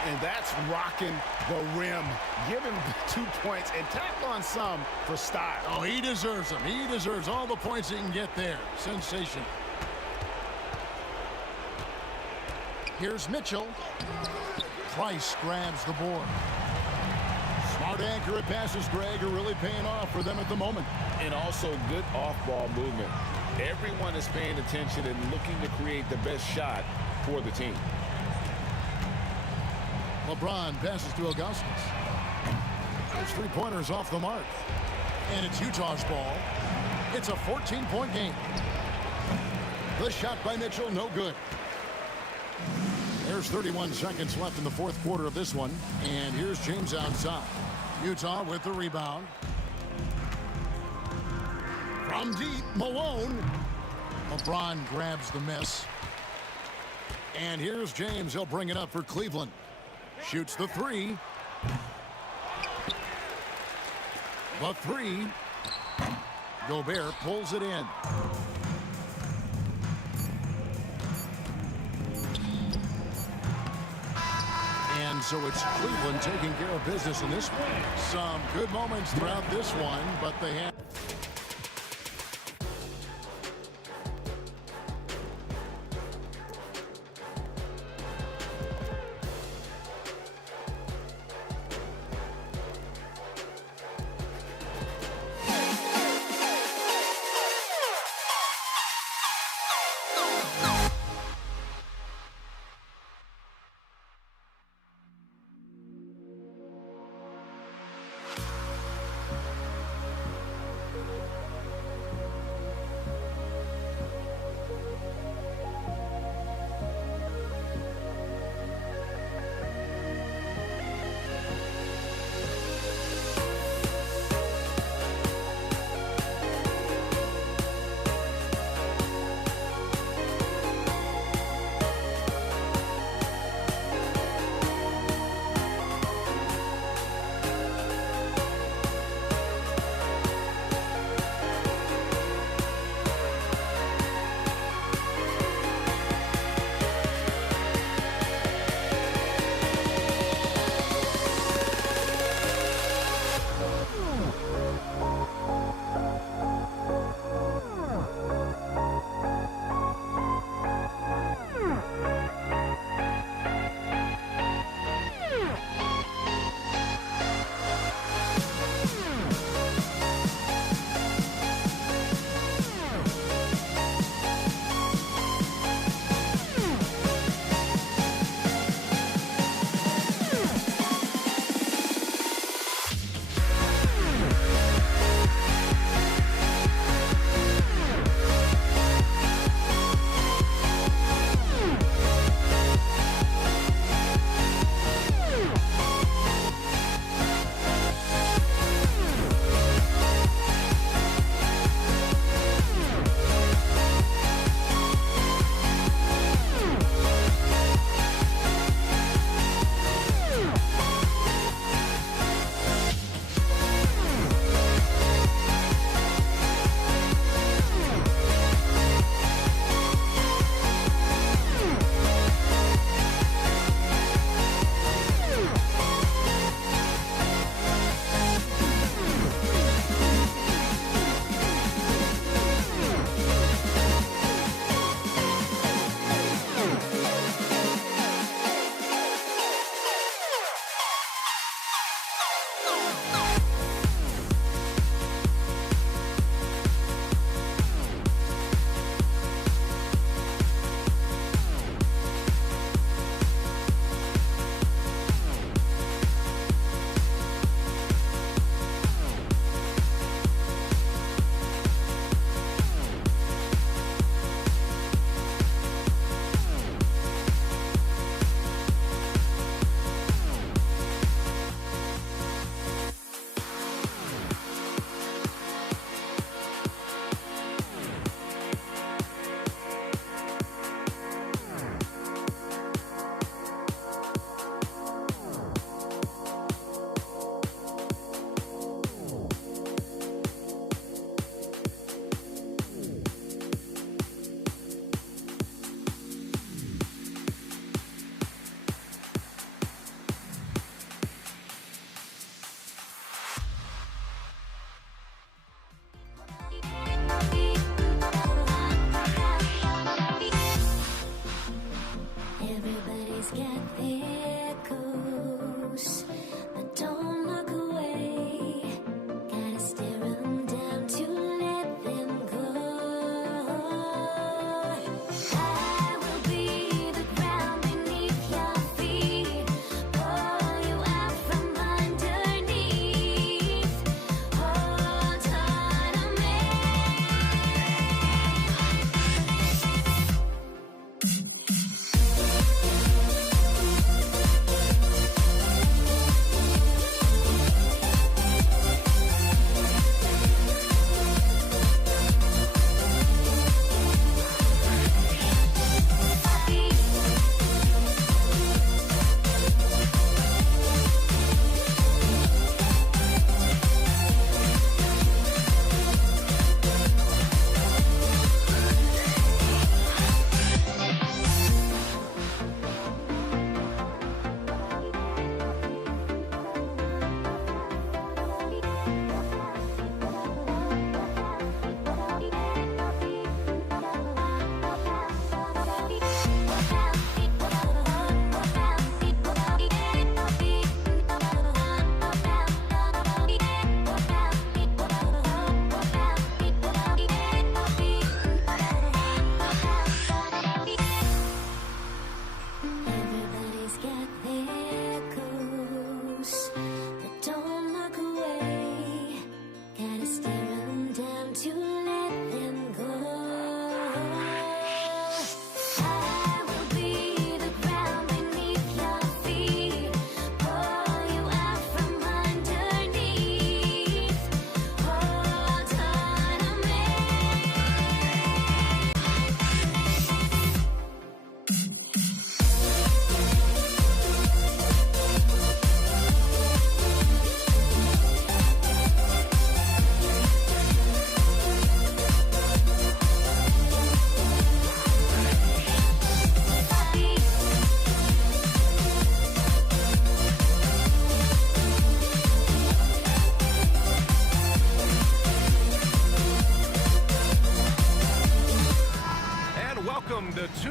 And that's rocking the rim. Give him 2 points and tack on some for style. Oh, he deserves them. He deserves all the points he can get there. Sensation. Here's Mitchell. Price grabs the board. Smart, accurate passes, Greg, are really paying off for them at the moment. And also good off-ball movement. Everyone is paying attention and looking to create the best shot for the team. LeBron passes to Augustus. Those three-pointers off the mark. And it's Utah's ball. It's a 14-point game. The shot by Mitchell, no good. There's 31 seconds left in the fourth quarter of this one. And here's James outside. Utah with the rebound. From deep, Malone. LeBron grabs the miss. And here's James. He'll bring it up for Cleveland. Shoots the three. The three. Gobert pulls it in. And so it's Cleveland taking care of business in this one. Some good moments throughout this one, but they have...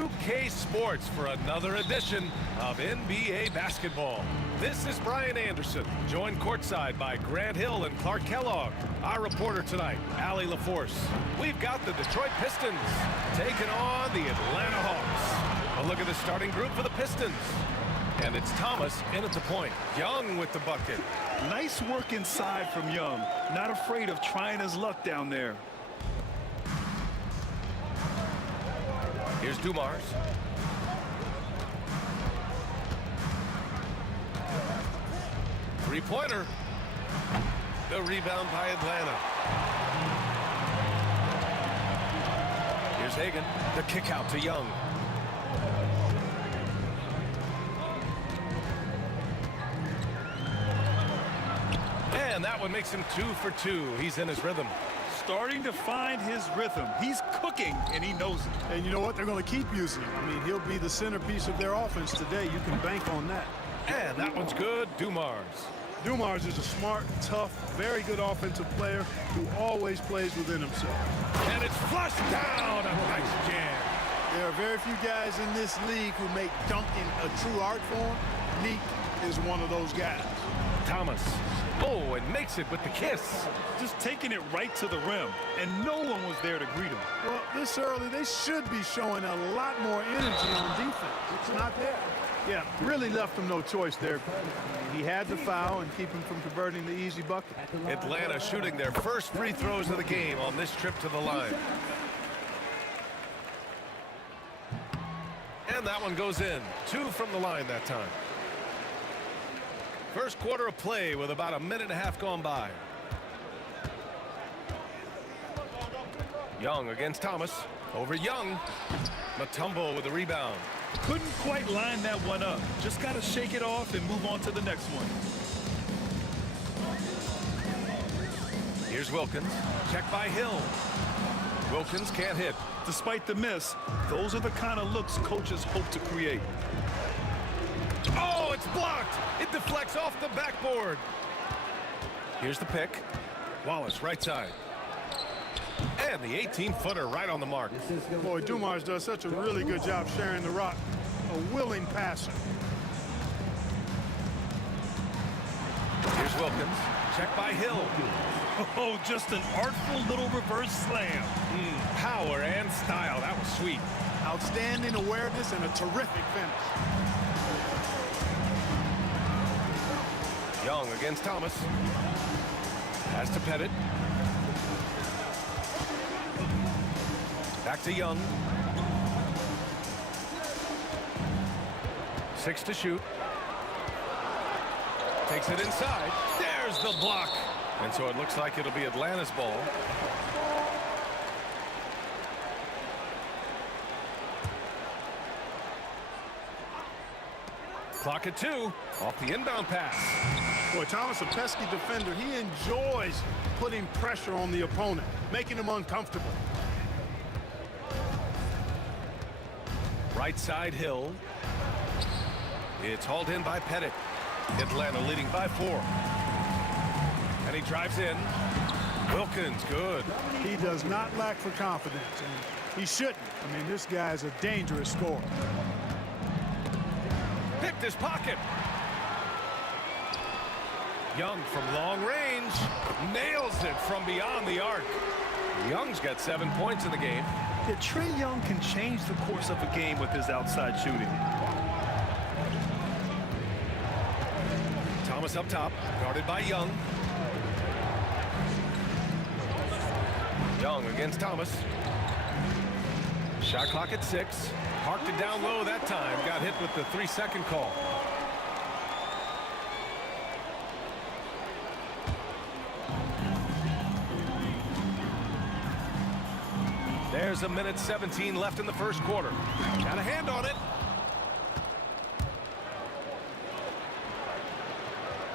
2K Sports for another edition of NBA basketball. This is Brian Anderson, joined courtside by Grant Hill and Clark Kellogg. Our reporter tonight, Allie LaForce. We've got the Detroit Pistons taking on the Atlanta Hawks. A look at the starting group for the Pistons. And it's Thomas in at the point. Young with the bucket. Nice work inside from Young. Not afraid of trying his luck down there. Here's Dumars. Three-pointer. The rebound by Atlanta. Here's Hagan. The kick out to Young. And that one makes him 2 for 2. He's in his rhythm. Starting to find his rhythm. He's cooking, and he knows it. And you know what? They're going to keep using him. I mean, he'll be the centerpiece of their offense today. You can bank on that. And that one's good. Dumars. Dumars is a smart, tough, very good offensive player who always plays within himself. And it's flushed down. A nice jam. There are very few guys in this league who make dunking a true art form. Neek is one of those guys. Thomas. Oh, and makes it with the kiss. Just taking it right to the rim, and no one was there to greet him. Well, this early, they should be showing a lot more energy on defense. It's not there. Yeah, really left him no choice there. He had to foul and keep him from converting the easy bucket. Atlanta shooting their first free throws of the game on this trip to the line. And that one goes in. 2 from the line that time. First quarter of play with about a minute and a half gone by. Young against Thomas. Over Young. Mutombo with the rebound. Couldn't quite line that one up. Just got to shake it off and move on to the next one. Here's Wilkins. Check by Hill. Wilkins can't hit. Despite the miss, those are the kind of looks coaches hope to create. Oh, it's blocked. It deflects off the backboard. Here's the pick. Wallace, right side. And the 18-footer right on the mark. Boy, Dumars does such a really good job sharing the rock. A willing passer. Here's Wilkins. Check by Hill. Oh, just an artful little reverse slam. Power and style. That was sweet. Outstanding awareness and a terrific finish. Young against Thomas. Pass to Pettit. Back to Young. 6 to shoot. Takes it inside. There's the block. And so it looks like it'll be Atlanta's ball. Clock at 2. Off the inbound pass. Boy, Thomas, a pesky defender. He enjoys putting pressure on the opponent, making him uncomfortable. Right side Hill. It's hauled in by Pettit. Atlanta leading by 4. And he drives in. Wilkins, good. He does not lack for confidence, and he shouldn't. I mean, this guy's a dangerous scorer. Picked his pocket. Young from long range. Nails it from beyond the arc. Young's got 7 points in the game. Yeah, Trae Young can change the course of a game with his outside shooting. Thomas up top, guarded by Young. Young against Thomas. Shot clock at 6. Parked it down low that time. Got hit with the 3-second call. There's a minute 17 left in the first quarter. Got a hand on it.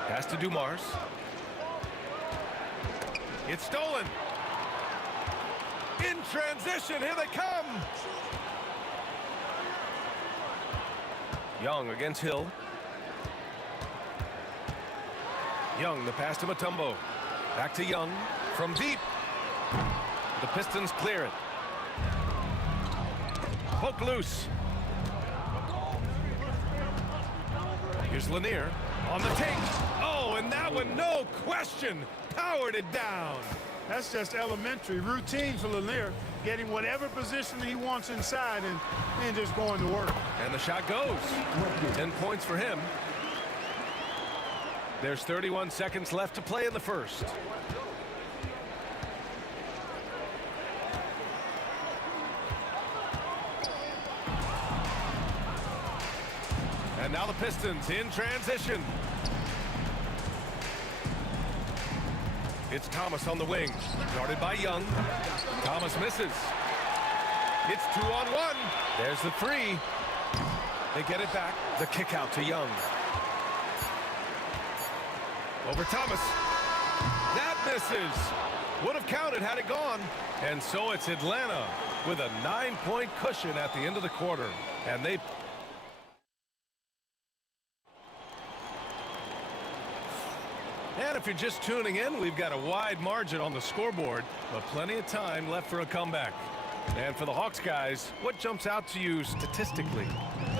Pass to Dumars. It's stolen. In transition, here they come. Young against Hill. Young, the pass to Mutombo. Back to Young from deep. The Pistons clear it. Poke loose. Here's Lanier on the take. Oh, and that one, no question, powered it down. That's just elementary routine for Lanier, getting whatever position he wants inside and just going to work. And the shot goes. 10 points for him. There's 31 seconds left to play in the first. And now the Pistons in transition. It's Thomas on the wing, guarded by Young. Thomas misses. It's 2-on-1. There's the three. They get it back. The kick out to Young. Over Thomas. That misses. Would have counted had it gone. And so it's Atlanta with a 9-point cushion at the end of the quarter. And they... And if you're just tuning in, we've got a wide margin on the scoreboard, but plenty of time left for a comeback. And for the Hawks guys, what jumps out to you statistically?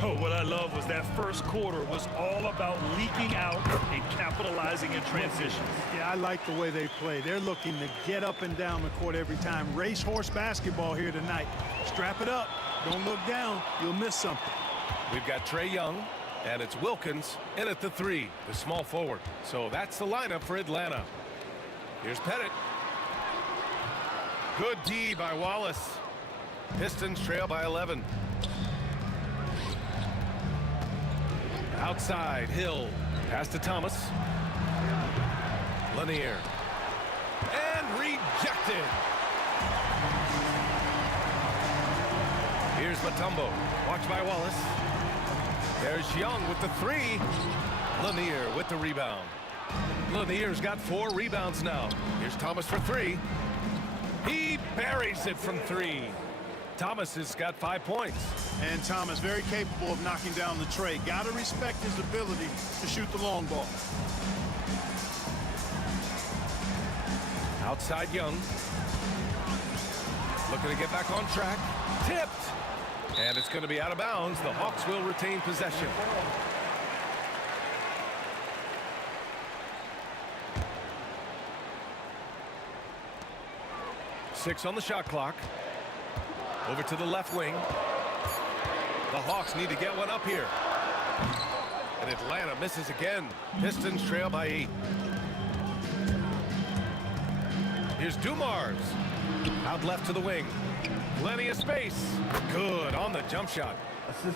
Oh, what I love was that first quarter was all about leaking out and capitalizing in transitions. Yeah, I like the way they play. They're looking to get up and down the court every time. Racehorse basketball here tonight. Strap it up. Don't look down. You'll miss something. We've got Trae Young, and it's Wilkins in at the three, the small forward. So that's the lineup for Atlanta. Here's Pettit. Good D by Wallace. Pistons trail by 11. Outside, Hill. Pass to Thomas. Lanier. And rejected. Here's Mutombo. Watched by Wallace. There's Young with the three. Lanier with the rebound. Lanier's got 4 rebounds now. Here's Thomas for 3. He buries it from 3. Thomas has got 5 points. And Thomas very capable of knocking down the tray. Got to respect his ability to shoot the long ball. Outside Young. Looking to get back on track. Tipped. And it's going to be out of bounds. The Hawks will retain possession. Six on the shot clock. Over to the left wing. The Hawks need to get one up here. And Atlanta misses again. Pistons trail by 8. Here's Dumars. Out left to the wing. Plenty of space. Good on the jump shot.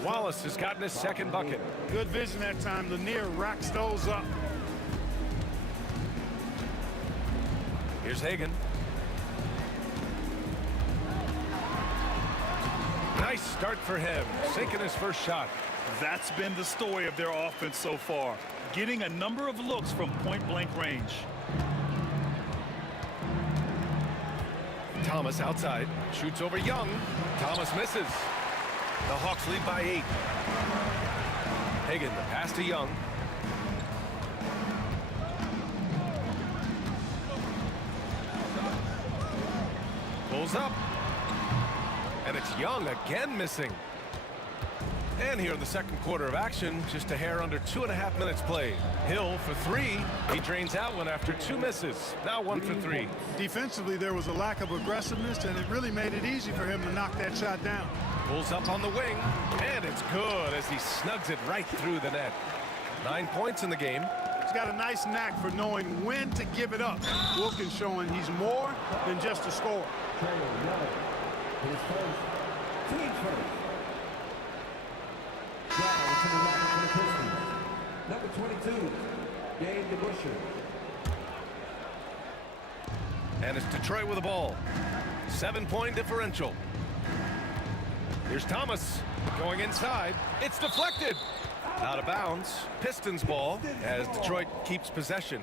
Wallace has gotten his second bucket. Good vision that time. Lanier racks those up. Here's Hagan. Nice start for him, sinking his first shot. That's been the story of their offense so far, getting a number of looks from point-blank range. Thomas outside, shoots over Young. Thomas misses. The Hawks lead by 8. Hagan, the pass to Young. Pulls up. And it's Young again missing. And here in the second quarter of action, just a hair under 2.5 minutes played. Hill for 3. He drains out one after 2 misses. Now 1 for 3. Defensively, there was a lack of aggressiveness, and it really made it easy for him to knock that shot down. Pulls up on the wing, and it's good as he snugs it right through the net. 9 points in the game. He's got a nice knack for knowing when to give it up. Wilkins showing he's more than just a scorer. His first, team first. Down to the line for the Pistons. Number 22, Gabe DeBuscher. And it's Detroit with the ball. 7-point differential. Here's Thomas going inside. It's deflected. Out of bounds. Pistons ball as Detroit keeps possession.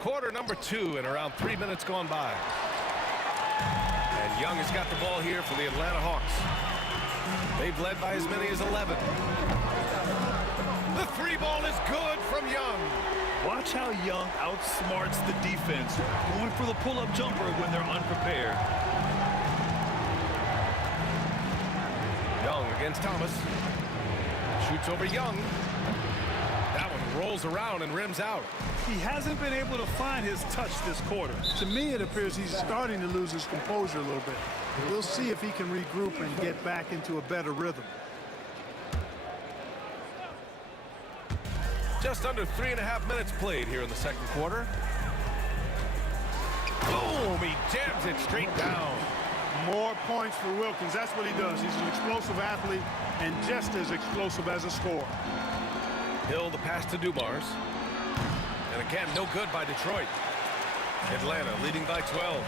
Quarter number 2 and around 3 minutes gone by. And Young has got the ball here for the Atlanta Hawks. They've led by as many as 11. The 3 ball is good from Young. Watch how Young outsmarts the defense, going for the pull-up jumper when they're unprepared. against Thomas. Shoots over Young. That one rolls around and rims out. He hasn't been able to find his touch this quarter. To me, it appears he's starting to lose his composure a little bit. We'll see if he can regroup and get back into a better rhythm. Just under 3.5 minutes played here in the second quarter. Boom! He jams it straight down. More points for Wilkins. That's what he does. He's an explosive athlete and just as explosive as a scorer. Hill the pass to Dumars. And again, no good by Detroit. Atlanta leading by 12.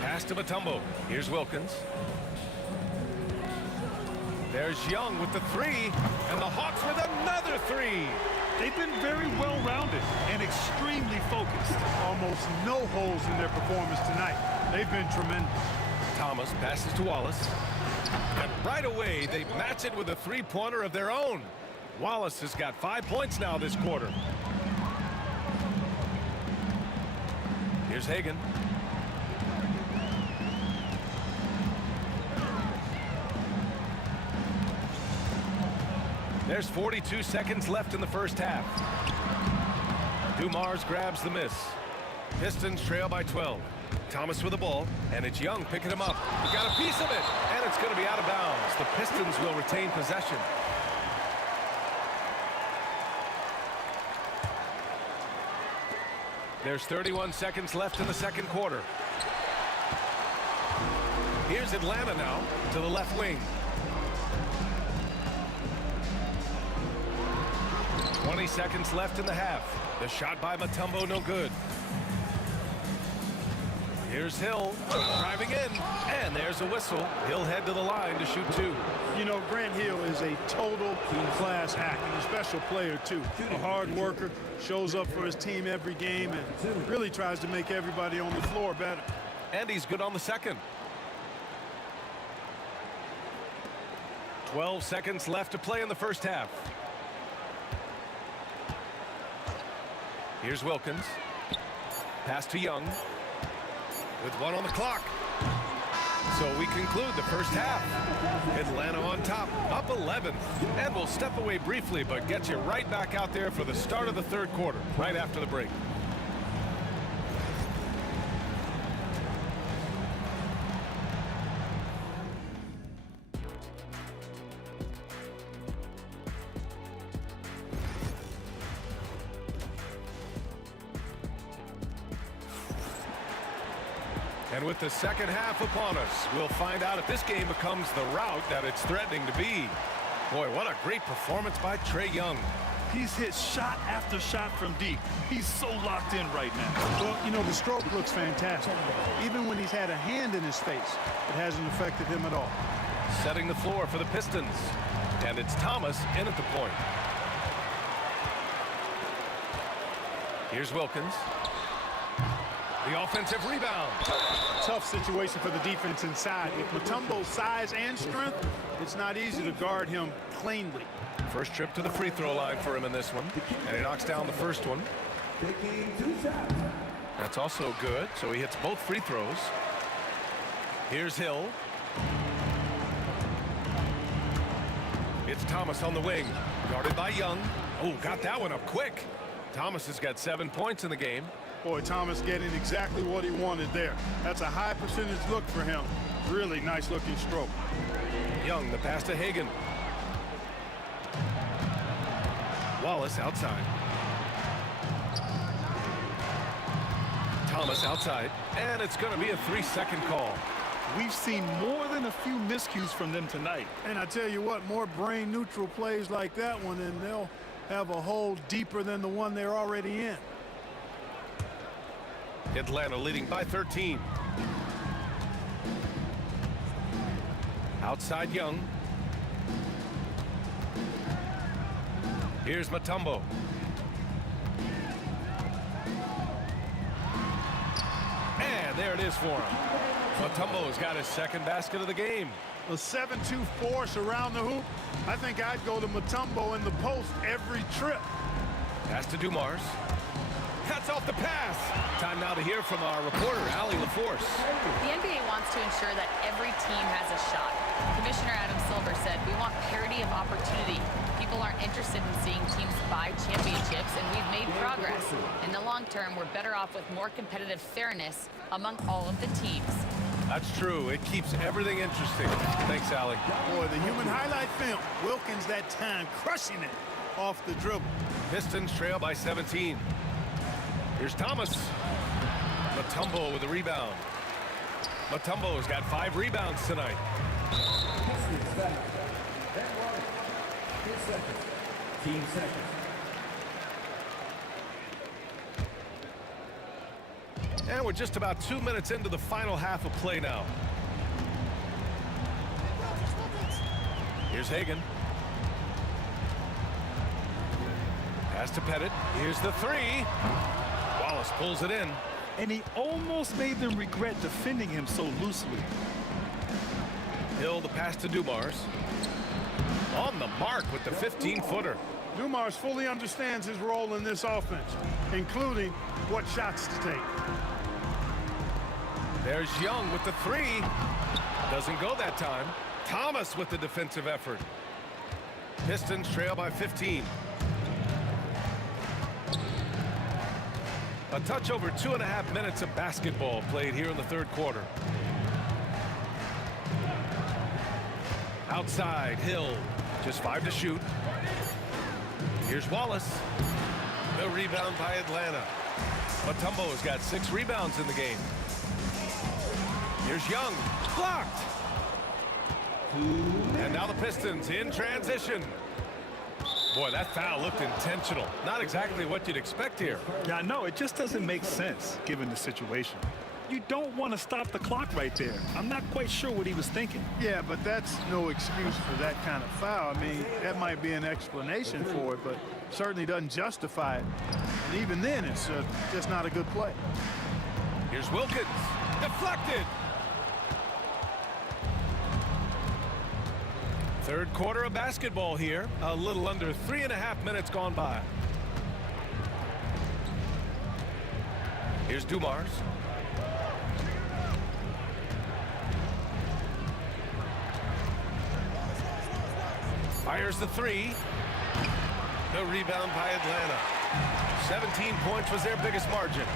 Pass to Mutombo. Here's Wilkins. There's Young with the three, and the Hawks with another three. They've been very well-rounded and extremely focused. Almost no holes in their performance tonight. They've been tremendous. Thomas passes to Wallace. And right away, they match it with a three-pointer of their own. Wallace has got 5 points now this quarter. Here's Hagan. There's 42 seconds left in the first half. Dumars grabs the miss. Pistons trail by 12. Thomas with the ball, and it's Young picking him up. He got a piece of it, and it's going to be out of bounds. The Pistons will retain possession. There's 31 seconds left in the second quarter. Here's Atlanta now to the left wing. 20 seconds left in the half. The shot by Mutombo, no good. Here's Hill driving in, and there's a whistle. He'll head to the line to shoot two. You know, Grant Hill is a total class act and a special player, too. A hard worker, shows up for his team every game, and really tries to make everybody on the floor better. And he's good on the second. 12 seconds left to play in the first half. Here's Wilkins. Pass to Young. With one on the clock. So we conclude the first half. Atlanta on top, up 11. And we'll step away briefly, but get you right back out there for the start of the third quarter, right after the break. And with the second half upon us, we'll find out if this game becomes the rout that it's threatening to be. Boy, what a great performance by Trae Young. He's hit shot after shot from deep. He's so locked in right now. Well, you know, the stroke looks fantastic. Even when he's had a hand in his face, it hasn't affected him at all. Setting the floor for the Pistons. And it's Thomas in at the point. Here's Wilkins. The offensive rebound. Tough situation for the defense inside. With Mutombo's size and strength, it's not easy to guard him cleanly. First trip to the free throw line for him in this one. And he knocks down the first one. That's also good. So he hits both free throws. Here's Hill. It's Thomas on the wing. Guarded by Young. Oh, got that one up quick. Thomas has got 7 points in the game. Boy, Thomas getting exactly what he wanted there. That's a high percentage look for him. Really nice looking stroke. Young, the pass to Hagan. Wallace outside. Thomas outside. And it's going to be a 3-second call. We've seen more than a few miscues from them tonight. And I tell you what, more brain neutral plays like that one, and they'll have a hole deeper than the one they're already in. Atlanta leading by 13. Outside Young. Here's Mutombo. And there it is for him. Mutombo has got his second basket of the game. A 7-2 force around the hoop. I think I'd go to Mutombo in the post every trip. Pass to Dumars. Cuts off the pass. Time now to hear from our reporter, Allie LaForce. The NBA wants to ensure that every team has a shot. Commissioner Adam Silver said, "We want parity of opportunity. People aren't interested in seeing teams buy championships, and we've made progress. In the long term, we're better off with more competitive fairness among all of the teams." That's true. It keeps everything interesting. Thanks, Allie. Boy, the human highlight film. Wilkins that time crushing it off the dribble. Pistons trail by 17. Here's Thomas. Mutombo with a rebound. Mutombo's got 5 rebounds tonight. Team second. And we're just about 2 minutes into the final half of play now. Here's Hagan. Pass to Pettit. Here's the 3. Wallace pulls it in. And he almost made them regret defending him so loosely. Hill, the pass to Dumars. On the mark with the 15-footer. Dumars fully understands his role in this offense, including what shots to take. There's Young with the 3. Doesn't go that time. Thomas with the defensive effort. Pistons trail by 15. A touch over 2.5 minutes of basketball played here in the third quarter. Outside, Hill. Just 5 to shoot. Here's Wallace. The rebound by Atlanta. Mutombo's got 6 rebounds in the game. Here's Young. Blocked. And now the Pistons in transition. Boy, that foul looked intentional. Not exactly what you'd expect here. Yeah, I know. It just doesn't make sense given the situation. You don't want to stop the clock right there. I'm not quite sure what he was thinking. Yeah, but that's no excuse for that kind of foul. I mean, that might be an explanation for it, but certainly doesn't justify it. And even then, it's just not a good play. Here's Wilkins. Deflected. Third quarter of basketball here. A little under 3.5 minutes gone by. Here's Dumars. Fires the 3. The rebound by Atlanta. 17 points was their biggest margin.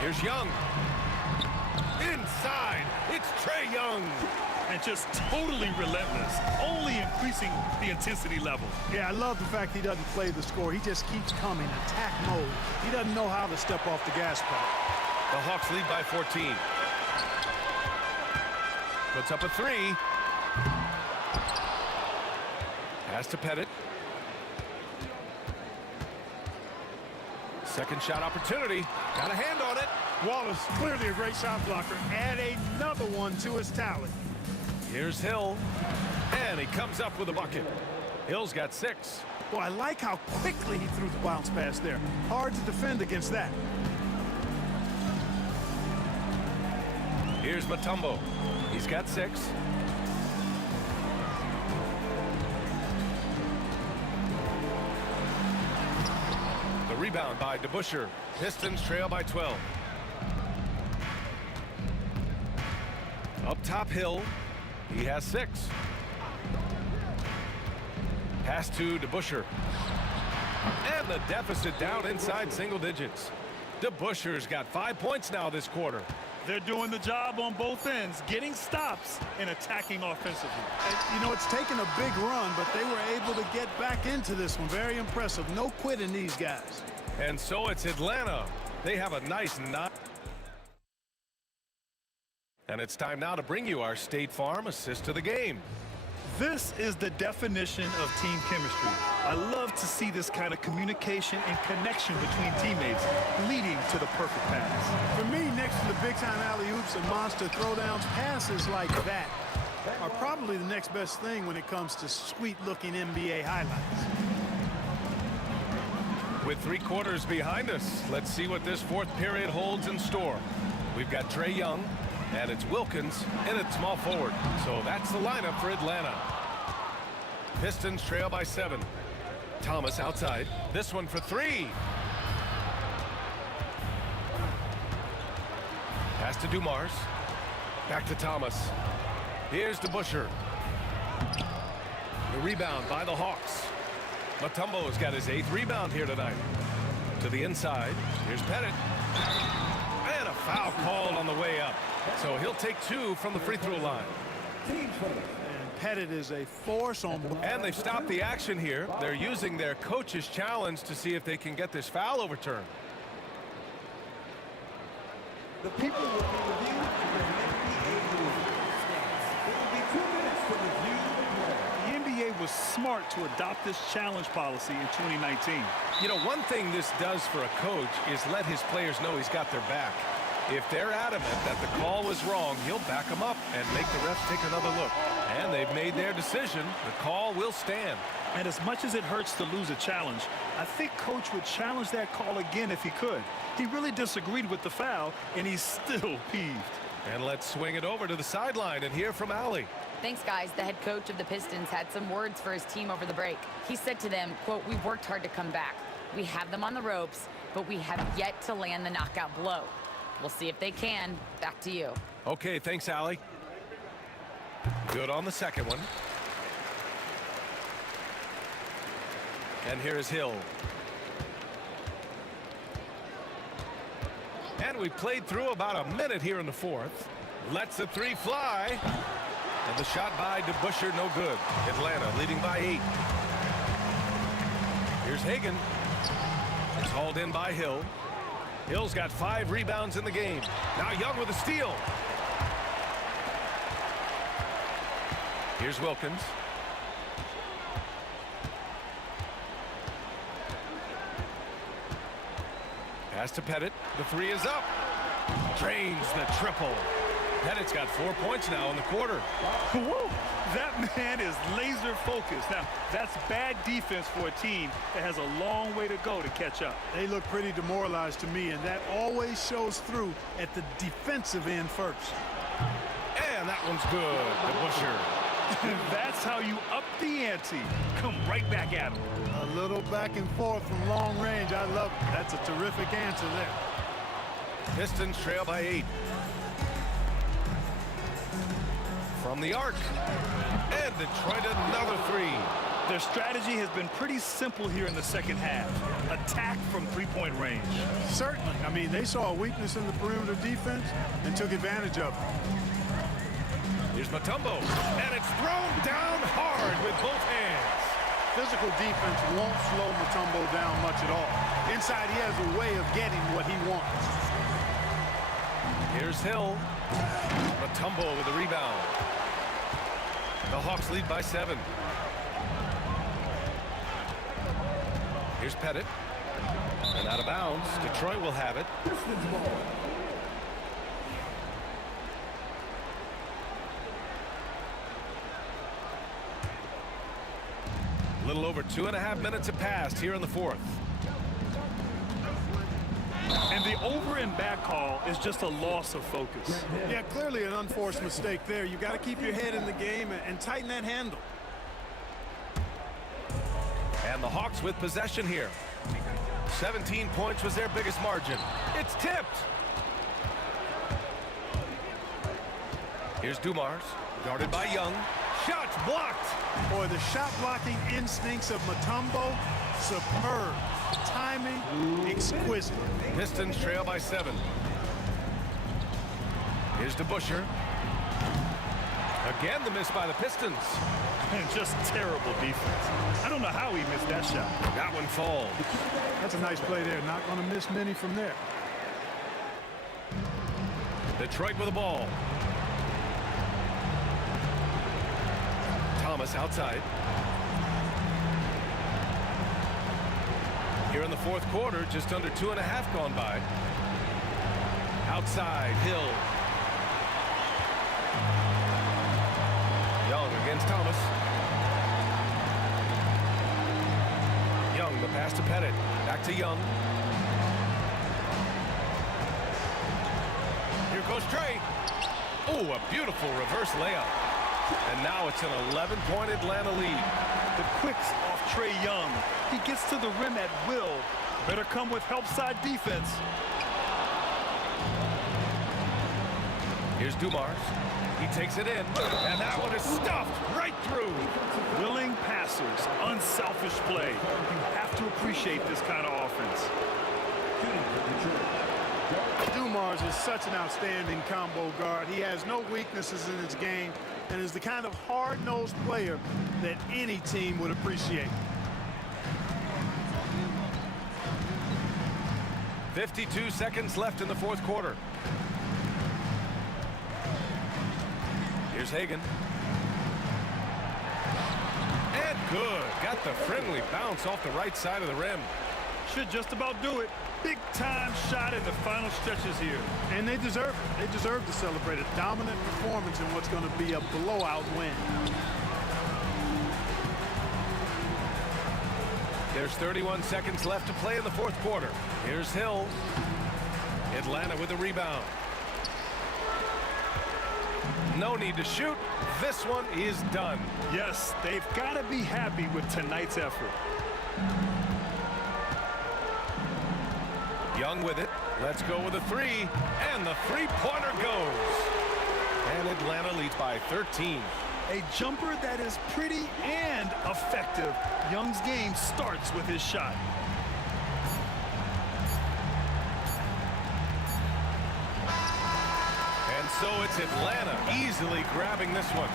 Here's Young. Inside, it's Trae Young. And just totally relentless, only increasing the intensity level. Yeah, I love the fact he doesn't play the score. He just keeps coming, attack mode. He doesn't know how to step off the gas pedal. The Hawks lead by 14. Puts up a 3. Pass to Pettit. Second shot opportunity. Got a hand on it. Wallace, clearly a great shot blocker. Add another one to his tally. Here's Hill. And he comes up with a bucket. Hill's got 6. Well, I like how quickly he threw the bounce pass there. Hard to defend against that. Here's Mutombo. He's got 6. The rebound by DeBusschere. Pistons trail by 12. Up top, Hill. He has 6. Pass to DeBusschere. And the deficit down inside single digits. DeBusschere's got 5 points now this quarter. They're doing the job on both ends, getting stops and attacking offensively. And, you know, it's taken a big run, but they were able to get back into this one. Very impressive. No quitting these guys. And so it's Atlanta. They have a nice 9. And it's time now to bring you our State Farm assist of the game. This is the definition of team chemistry. I love to see this kind of communication and connection between teammates leading to the perfect pass. For me, next to the big-time alley-oops and monster throwdowns, passes like that are probably the next best thing when it comes to sweet-looking NBA highlights. With 3 quarters behind us, let's see what this fourth period holds in store. We've got Trae Young, and it's Wilkins in at small forward. So that's the lineup for Atlanta. Pistons trail by 7. Thomas outside. This one for 3. Pass to Dumars. Back to Thomas. Here's DeBusschere. The rebound by the Hawks. Mutombo's got his 8th rebound here tonight. To the inside. Here's Pettit. And a foul called on the way up. So he'll take 2 from the free throw line. And Pettit is a force on. And they've stopped the action here. They're using their coach's challenge to see if they can get this foul overturned. The people will be reviewed under the NBA rules. It will be 2 minutes to review the play. The NBA was smart to adopt this challenge policy in 2019. You know, one thing this does for a coach is let his players know he's got their back. If they're adamant that the call was wrong, he'll back them up and make the refs take another look. And they've made their decision. The call will stand. And as much as it hurts to lose a challenge, I think Coach would challenge that call again if he could. He really disagreed with the foul, and he's still peeved. And let's swing it over to the sideline and hear from Allie. Thanks, guys. The head coach of the Pistons had some words for his team over the break. He said to them, quote, "We've worked hard to come back. We have them on the ropes, but we have yet to land the knockout blow. We'll see if they can." Back to you. Okay, thanks, Allie. Good on the second one. And here is Hill. And we played through about a minute here in the 4th. Lets the 3 fly. And the shot by DeBusschere, no good. Atlanta leading by 8. Here's Hagan. It's hauled in by Hill. Hill's got 5 rebounds in the game. Now Young with a steal. Here's Wilkins. Pass to Pettit. The 3 is up. Drains the triple. Pettit's got 4 points now in the quarter. Whoa, that man is laser focused. Now, that's bad defense for a team that has a long way to go to catch up. They look pretty demoralized to me, and that always shows through at the defensive end first. And that one's good. DeBusschere. That's how you up the ante. Come right back at him. A little back and forth from long range. I love it. That's a terrific answer there. Pistons trail by 8. From the arc. And Detroit another 3. Their strategy has been pretty simple here in the second half. Attack from 3-point range. Certainly. I mean, they saw a weakness in the perimeter defense and took advantage of it. Here's Mutombo. And it's thrown down hard with both hands. Physical defense won't slow Mutombo down much at all. Inside, he has a way of getting what he wants. Here's Hill. Mutombo with the rebound. The Hawks lead by 7. Here's Pettit. And out of bounds. Detroit will have it. Pistons ball. A little over 2.5 minutes have passed here in the 4th. And the over and back call is just a loss of focus. Yeah, clearly an unforced mistake there. You got to keep your head in the game and tighten that handle. And the Hawks with possession here. 17 points was their biggest margin. It's tipped. Here's Dumars, guarded by Young. Shots blocked. Boy, the shot blocking instincts of Mutombo, superb. Timing, exquisite. Pistons trail by 7. Here's DeBusschere. Again, the miss by the Pistons. And just terrible defense. I don't know how he missed that shot. That one falls. That's a nice play there. Not going to miss many from there. Detroit with the ball. Thomas outside. Here in the 4th quarter, just under 2.5 gone by. Outside, Hill. Young against Thomas. Young, the pass to Pettit. Back to Young. Here goes Trey. Oh, a beautiful reverse layup. And now it's an 11-point Atlanta lead. The quicks off Trey Young. He gets to the rim at will. Better come with help side defense. Here's Dumars. He takes it in, and that one is stuffed right through. Willing passers, unselfish play. You have to appreciate this kind of offense. Dumars is such an outstanding combo guard. He has no weaknesses in his game and is the kind of hard-nosed player that any team would appreciate. 52 seconds left in the fourth quarter. Here's Hagan. And good. Got the friendly bounce off the right side of the rim. Should just about do it. Big time shot in the final stretches here. And they deserve it. They deserve to celebrate a dominant performance in what's going to be a blowout win. There's 31 seconds left to play in the fourth quarter. Here's Hill. Atlanta with a rebound. No need to shoot. This one is done. Yes, they've got to be happy with tonight's effort. Young with it. Let's go with a three. And the three-pointer goes. And Atlanta leads by 13. A jumper that is pretty and effective. Young's game starts with his shot. And so it's Atlanta easily grabbing this one.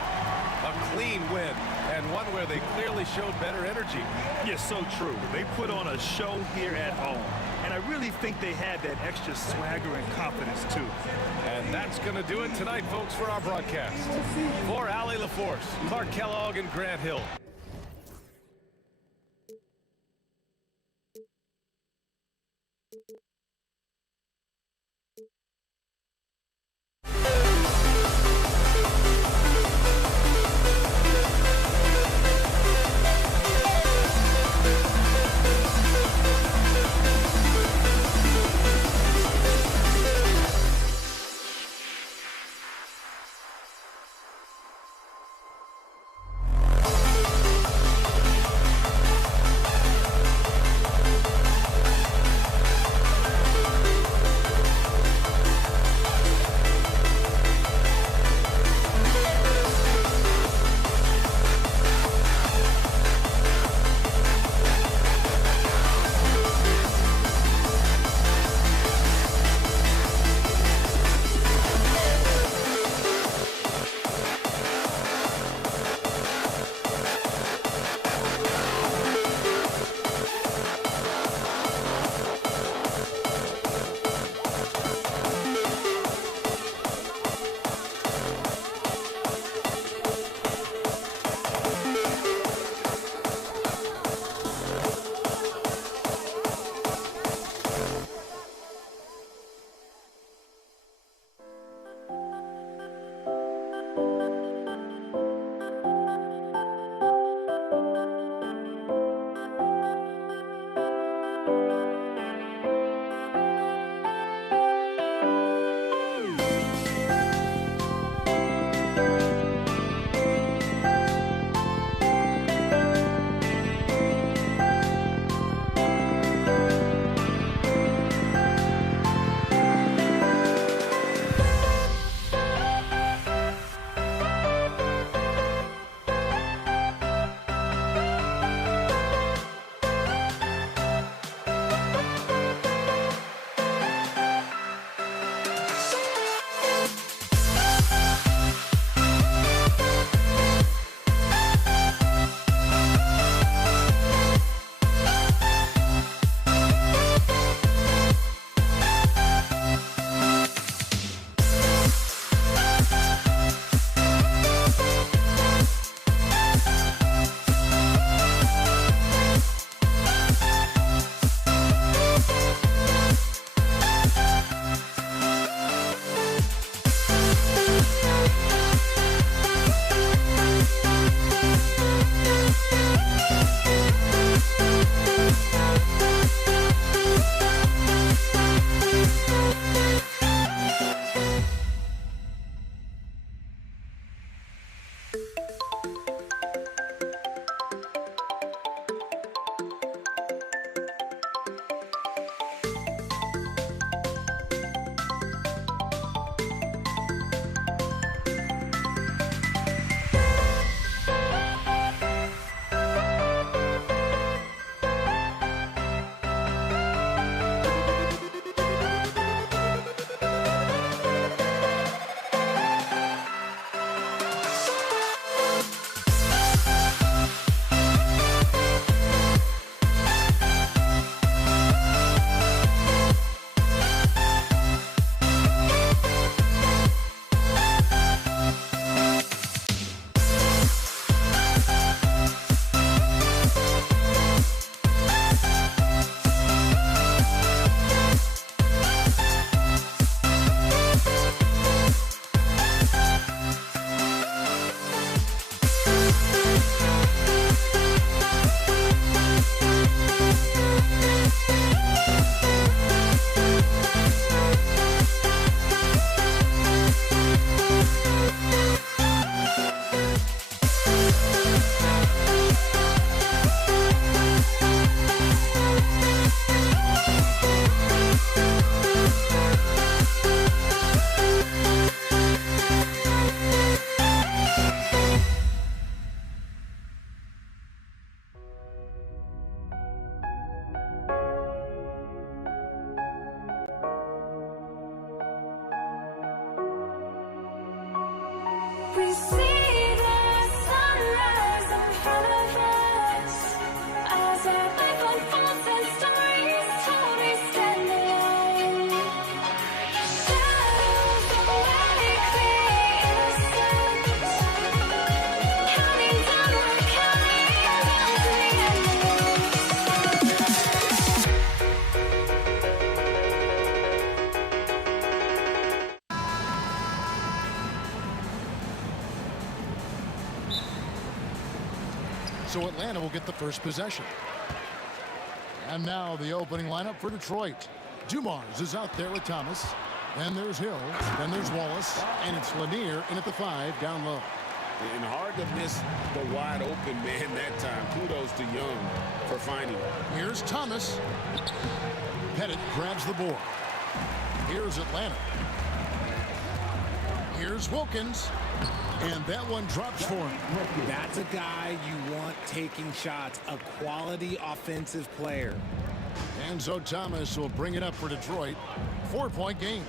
A clean win, and one where they clearly showed better energy. Yes, so true. They put on a show here at home. And I really think they had that extra swagger and confidence, too. And that's going to do it tonight, folks, for our broadcast. For Allie LaForce, Clark Kellogg, and Grant Hill. So Atlanta will get the first possession. And now the opening lineup for Detroit. Dumars is out there with Thomas. Then there's Hill. Then there's Wallace. And it's Lanier in at the 5 down low. And hard to miss the wide open man that time. Kudos to Young for finding it. Here's Thomas. Pettit grabs the board. Here's Atlanta. Here's Wilkins. And that one drops for him. That's a guy you want taking shots, a quality offensive player. And so Thomas will bring it up for Detroit. 4-point game.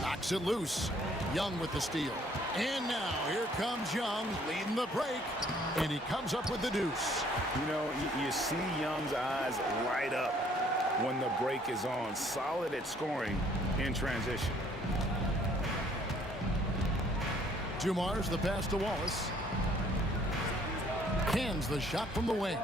Knocks it loose. Young with the steal. And now here comes Young leading the break. And he comes up with the deuce. You know, you see Young's eyes light up when the break is on. Solid at scoring in transition. Dumars the pass to Wallace. Hands the shot from the wing.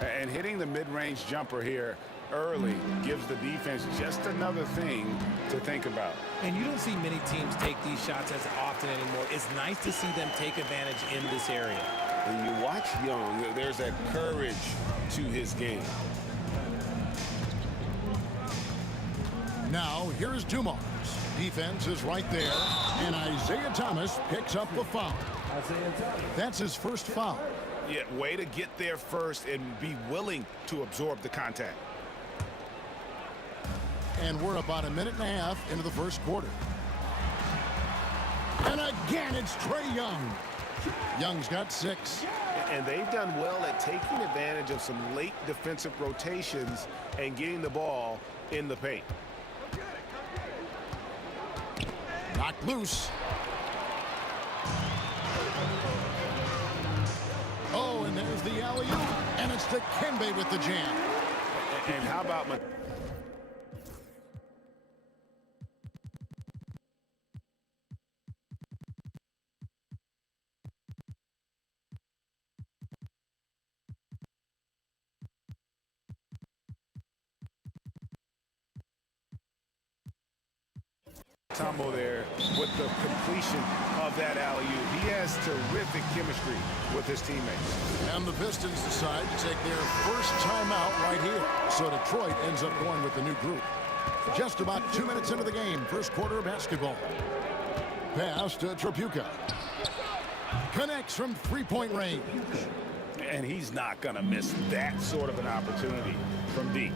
And hitting the mid-range jumper here early gives the defense just another thing to think about. And you don't see many teams take these shots as often anymore. It's nice to see them take advantage in this area. When you watch Young, there's that courage to his game. Now, here's Dumars. Defense is right there, and Isaiah Thomas picks up the foul. That's his first foul. Yeah, way to get there first and be willing to absorb the contact. And we're about a minute and a half into the first quarter. And again, it's Trae Young. Young's got 6. And they've done well at taking advantage of some late defensive rotations and getting the ball in the paint. Knocked loose. Oh, and there's the alley-oop. And it's Dikembe with the jam. And how about Tumble there with the completion of that alley-oop. He has terrific chemistry with his teammates. And the Pistons decide to take their first timeout right here. So Detroit ends up going with the new group. Just about 2 minutes into the game, first quarter of basketball. Pass to Tripucka. Connects from 3-point range. And he's not going to miss that sort of an opportunity from deep.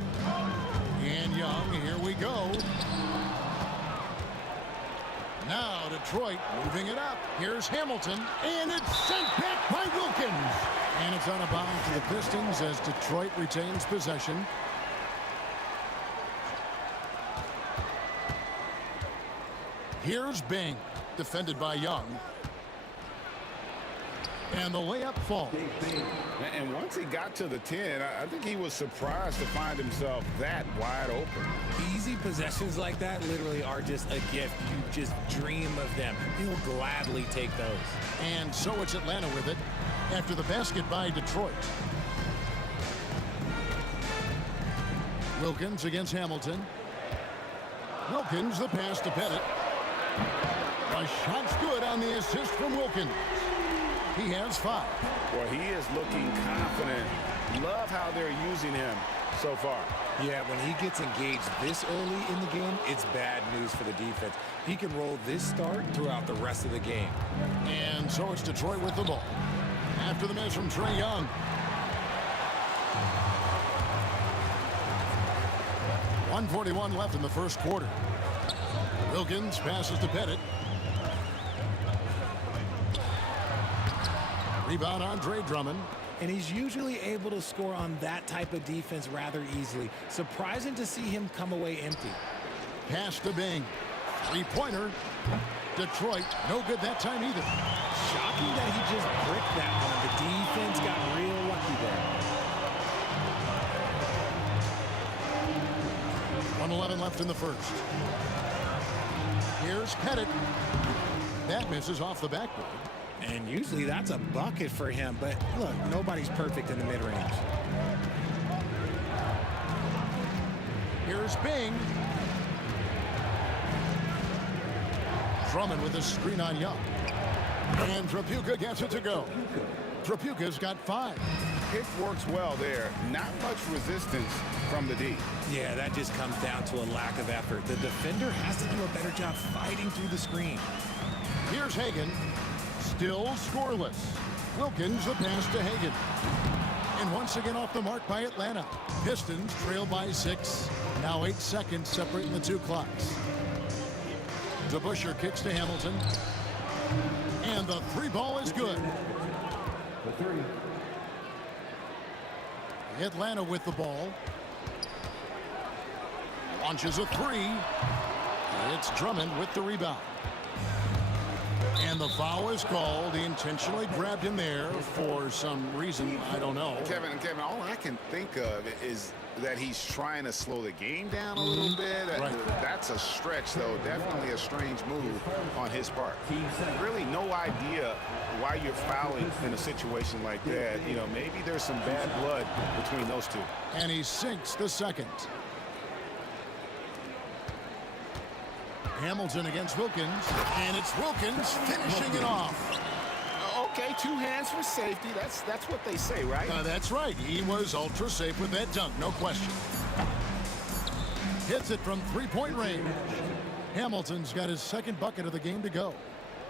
And Young, here we go. Now Detroit moving it up. Here's Hamilton, and it's sent back by Wilkins. And it's out of bounds to the Pistons as Detroit retains possession. Here's Bing, defended by Young. And the layup falls. And once he got to the 10, I think he was surprised to find himself that wide open. Easy possessions like that literally are just a gift. You just dream of them. He'll gladly take those. And so it's Atlanta with it after the basket by Detroit. Wilkins against Hamilton. Wilkins, the pass to Pettit. A shot's good on the assist from Wilkins. He has 5. Well, he is looking confident. Love how they're using him so far. Yeah, when he gets engaged this early in the game, it's bad news for the defense. He can roll this start throughout the rest of the game. And so it's Detroit with the ball. After the miss from Trae Young. .141 left in the first quarter. Wilkins passes to Pettit. Rebound Andre Drummond. And he's usually able to score on that type of defense rather easily. Surprising to see him come away empty. Pass to Bing. 3-pointer. Detroit, no good that time either. Shocking that he just bricked that one. The defense got real lucky there. 1:11 left in the first. Here's Pettit. That misses off the backboard. And usually that's a bucket for him, but look, nobody's perfect in the mid-range. Here's Bing. Drummond with a screen on Young. And Trapuka gets it to go. Trapuka's got 5. It works well there. Not much resistance from the D. Yeah, that just comes down to a lack of effort. The defender has to do a better job fighting through the screen. Here's Hagan. Still scoreless. Wilkins the pass to Hagan. And once again off the mark by Atlanta. Pistons trail by 6. Now 8 seconds separating the 2 clocks. DeBusschere kicks to Hamilton. And the 3 ball is good. Atlanta with the ball. Launches a 3. It's Drummond with the rebound. And the foul is called. He intentionally grabbed him there for some reason. I don't know. Kevin, all I can think of is that he's trying to slow the game down a little bit. That's a stretch, though. Definitely a strange move on his part. Really no idea why you're fouling in a situation like that. You know, maybe there's some bad blood between those two. And he sinks the second. Hamilton against Wilkins, and it's Wilkins finishing it off. Okay, 2 hands for safety. That's what they say, right? That's right. He was ultra safe with that dunk, no question. Hits it from 3-point range. Hamilton's got his 2nd bucket of the game to go.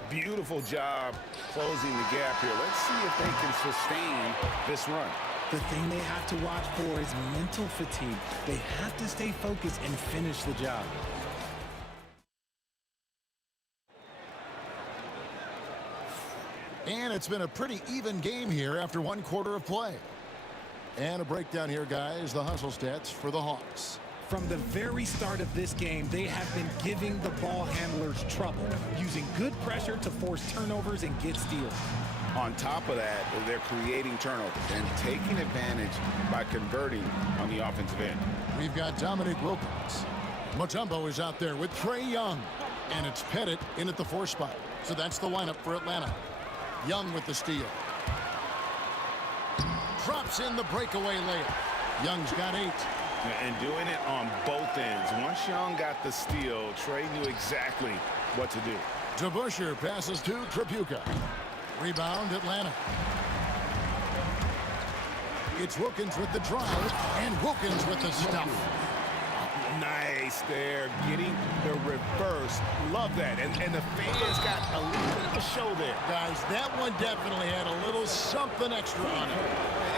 Beautiful job closing the gap here. Let's see if they can sustain this run. The thing they have to watch for is mental fatigue. They have to stay focused and finish the job. And it's been a pretty even game here after 1 quarter of play. And a breakdown here, guys, the hustle stats for the Hawks. From the very start of this game, they have been giving the ball handlers trouble, using good pressure to force turnovers and get steals. On top of that, they're creating turnovers and taking advantage by converting on the offensive end. We've got Dominic Wilkins. Mutombo is out there with Trae Young. And it's Pettit in at the 4 spot. So that's the lineup for Atlanta. Young with the steal. Drops in the breakaway layup. Young's got 8. And doing it on both ends. Once Young got the steal, Trae knew exactly what to do. DeBusschere passes to Trapuka. Rebound, Atlanta. It's Wilkins with the drive, and Wilkins with the stuff. Nice there, getting the reverse. Love that. And the fans got a little bit of a show there. Guys, that one definitely had a little something extra on it.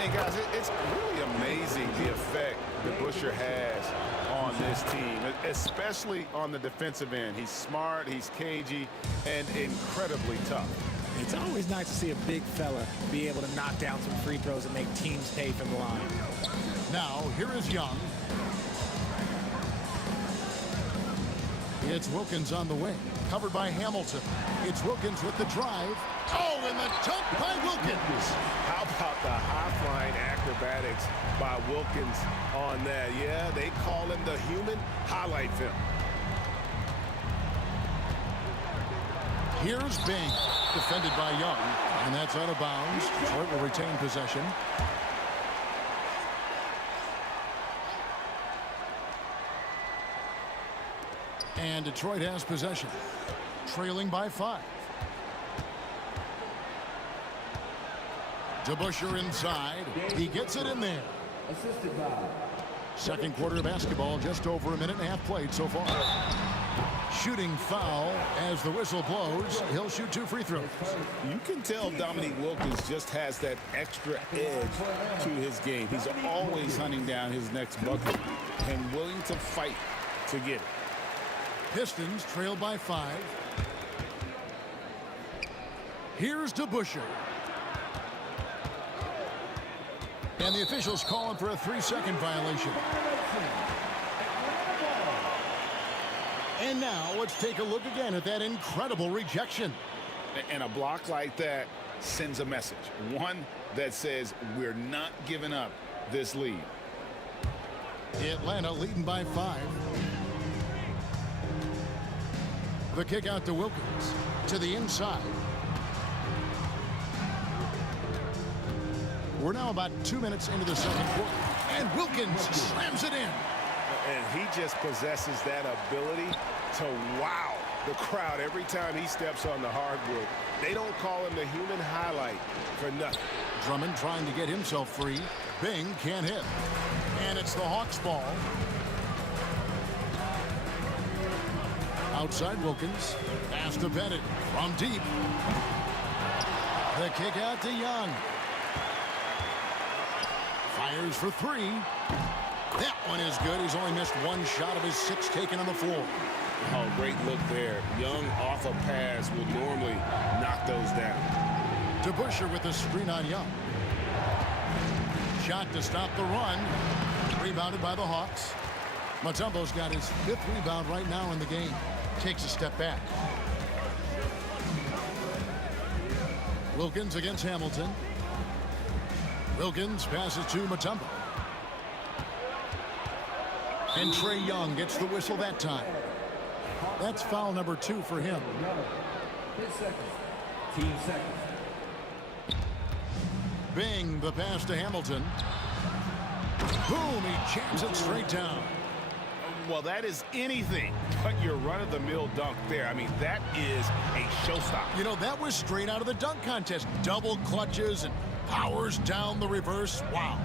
And guys, it's really amazing the effect DeBusschere has on this team, especially on the defensive end. He's smart, he's cagey, and incredibly tough. It's always nice to see a big fella be able to knock down some free throws and make teams pay from the line. Now, here is Young. It's Wilkins on the wing, covered by Hamilton. It's Wilkins with the drive. Oh, and the dunk by Wilkins. How about the high-flying acrobatics by Wilkins on that? Yeah, they call him the human highlight film. Here's Bing, defended by Young, and that's out of bounds. Detroit will retain possession. And Detroit has possession, trailing by 5. DeBusschere inside. He gets it in there. Assisted by. Second quarter of basketball, just over 1.5 minutes played so far. Shooting foul as the whistle blows. He'll shoot 2 free throws. You can tell Dominique Wilkins just has that extra edge to his game. He's always hunting down his next bucket and willing to fight to get it. Pistons trail by 5. Here's DeBusschere. And the officials calling for a 3-second violation. And now let's take a look again at that incredible rejection. And a block like that sends a message. One that says we're not giving up this lead. Atlanta leading by 5. The kick out to Wilkins. To the inside. We're now about 2 minutes into the second quarter. And Wilkins slams it in. And he just possesses that ability to wow the crowd every time he steps on the hardwood. They don't call him the human highlight for nothing. Drummond trying to get himself free. Bing can't hit. And it's the Hawks' ball. Outside Wilkins. Pass to Bennett from deep. The kick out to Young. Fires for three. That one is good. He's only missed one shot of his 6 taken on the floor. Oh, great look there. Young off a pass will normally knock those down. DeBusschere with the screen on Young. Shot to stop the run. Rebounded by the Hawks. Mutombo's got his 5th rebound right now in the game. Takes a step back. Wilkins against Hamilton. Wilkins passes to Mutombo. And Trae Young gets the whistle that time. That's foul number 2 for him. 10 seconds. Team seconds. Bing, the pass to Hamilton. Boom, he jams it straight down. Well, that is anything but your run-of-the-mill dunk there. I mean, that is a showstopper. You know, that was straight out of the dunk contest. Double clutches and powers down the reverse. Wow.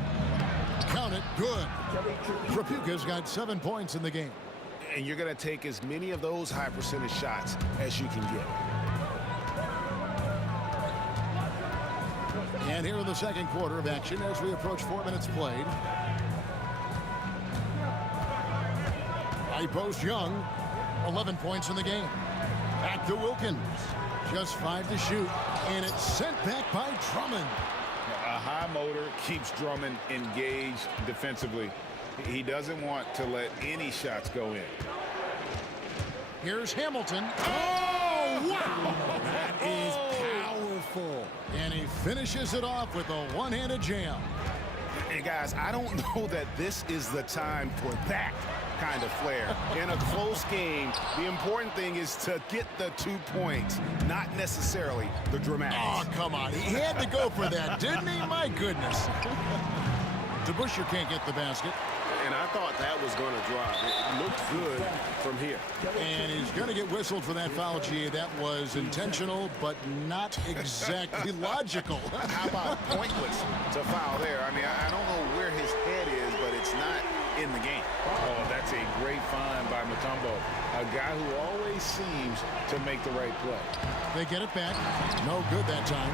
Count it. Good. Trapuka's got 7 points in the game. And you're going to take as many of those high percentage shots as you can get. And here in the second quarter of action as we approach 4 minutes played. High post Young, 11 points in the game. Back to Wilkins. Just 5 to shoot. And it's sent back by Drummond. A high motor keeps Drummond engaged defensively. He doesn't want to let any shots go in. Here's Hamilton. Oh, wow! That is powerful. And he finishes it off with a one-handed jam. And guys, I don't know that this is the time for that kind of flair. In a close game, the important thing is to get the 2 points, not necessarily the dramatics. Oh, come on. He had to go for that, didn't he? My goodness. DeBusschere can't get the basket. And I thought that was going to drop. It looked good from here. And he's going to get whistled for that foul, G. That was intentional, but not exactly logical. How about pointless to foul there? I mean, I don't know where his head is, but it's not in the game. Oh, that's a great find by Mutombo. A guy who always seems to make the right play. They get it back. No good that time.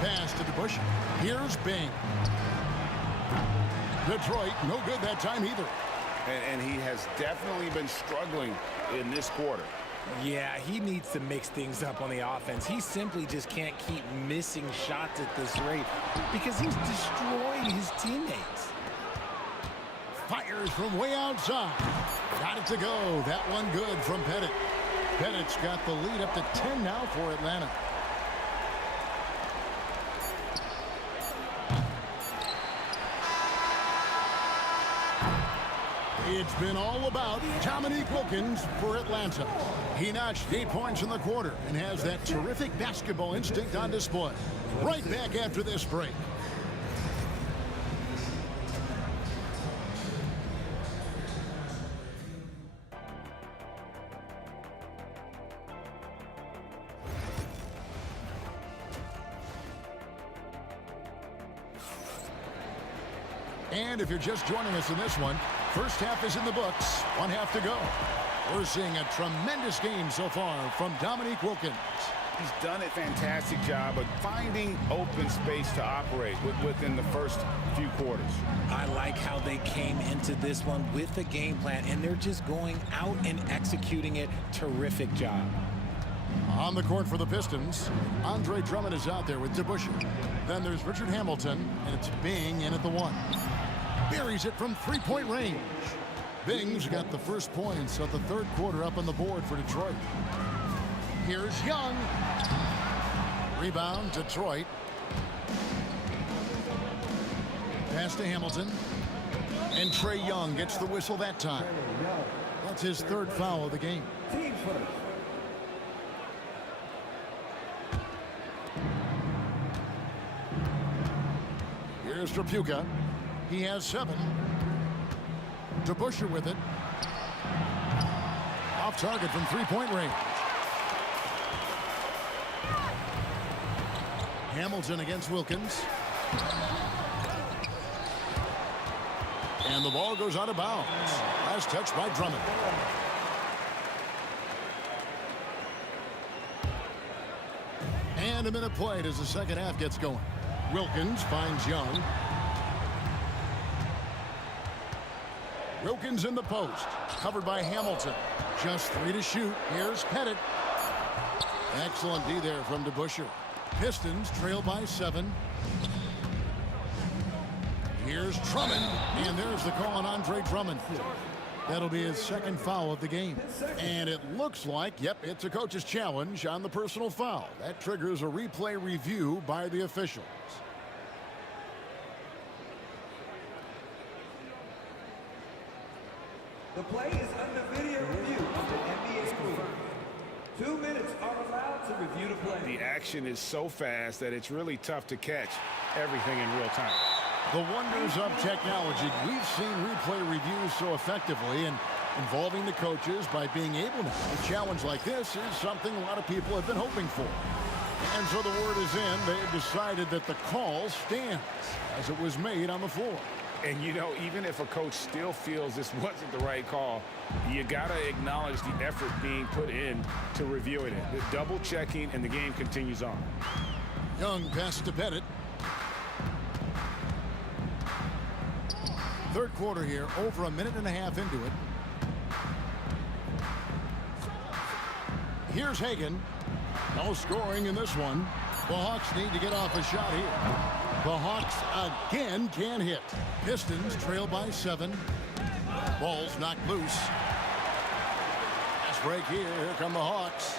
Pass to DeBusschere. Here's Bing. Detroit, no good that time either. And he has definitely been struggling in this quarter. Yeah, he needs to mix things up on the offense. He simply just can't keep missing shots at this rate because he's destroying his teammates. Fires from way outside. Got it to go. That one good from Pettit. Pettit's got the lead up to 10 now for Atlanta. It's been all about Dominique Wilkins for Atlanta. He notched 8 points in the quarter and has that terrific basketball instinct on display. Right back after this break. And if you're just joining us in this one, first half is in the books, 1 half to go. We're seeing a tremendous game so far from Dominique Wilkins. He's done a fantastic job of finding open space to operate within the first few quarters. I like how they came into this one with a game plan, and they're just going out and executing it. Terrific job. On the court for the Pistons, Andre Drummond is out there with DeBusschere. Then there's Richard Hamilton, and it's Bing in at the 1. Buries it from three-point range. Bing's got the first points of the third quarter up on the board for Detroit. Here's Young. Rebound, Detroit. Pass to Hamilton. And Trae Young gets the whistle that time. That's his third foul of the game. Team first. Here's Trapuka. He has 7. DeBusschere with it. Off off target from three-point range. Hamilton against Wilkins. And the ball goes out of bounds. Last touch by Drummond. And a minute played as the second half gets going. Wilkins finds Young. Wilkins in the post. Covered by Hamilton. Just 3 to shoot. Here's Pettit. Excellent D there from DeBusschere. Pistons trail by 7. Here's Drummond. And there's the call on Andre Drummond. That'll be his second foul of the game. And it looks like, yep, it's a coach's challenge on the personal foul. That triggers a replay review by the officials. The play is under video review of the NBA rule. 2 minutes are allowed to review the play. The action is so fast that it's really tough to catch everything in real time. The wonders of technology. We've seen replay reviews so effectively, and involving the coaches by being able to have a challenge like this is something a lot of people have been hoping for. And so the word is in. They've decided that the call stands as it was made on the floor. And, you know, even if a coach still feels this wasn't the right call, you got to acknowledge the effort being put in to reviewing it. The double checking, and the game continues on. Young passes to Pettit. Third quarter here, over a minute and a half into it. Here's Hagan. No scoring in this one. The Hawks need to get off a shot here. The Hawks again can't hit. Pistons trail by 7. Ball's knocked loose. Fast break here. Here come the Hawks.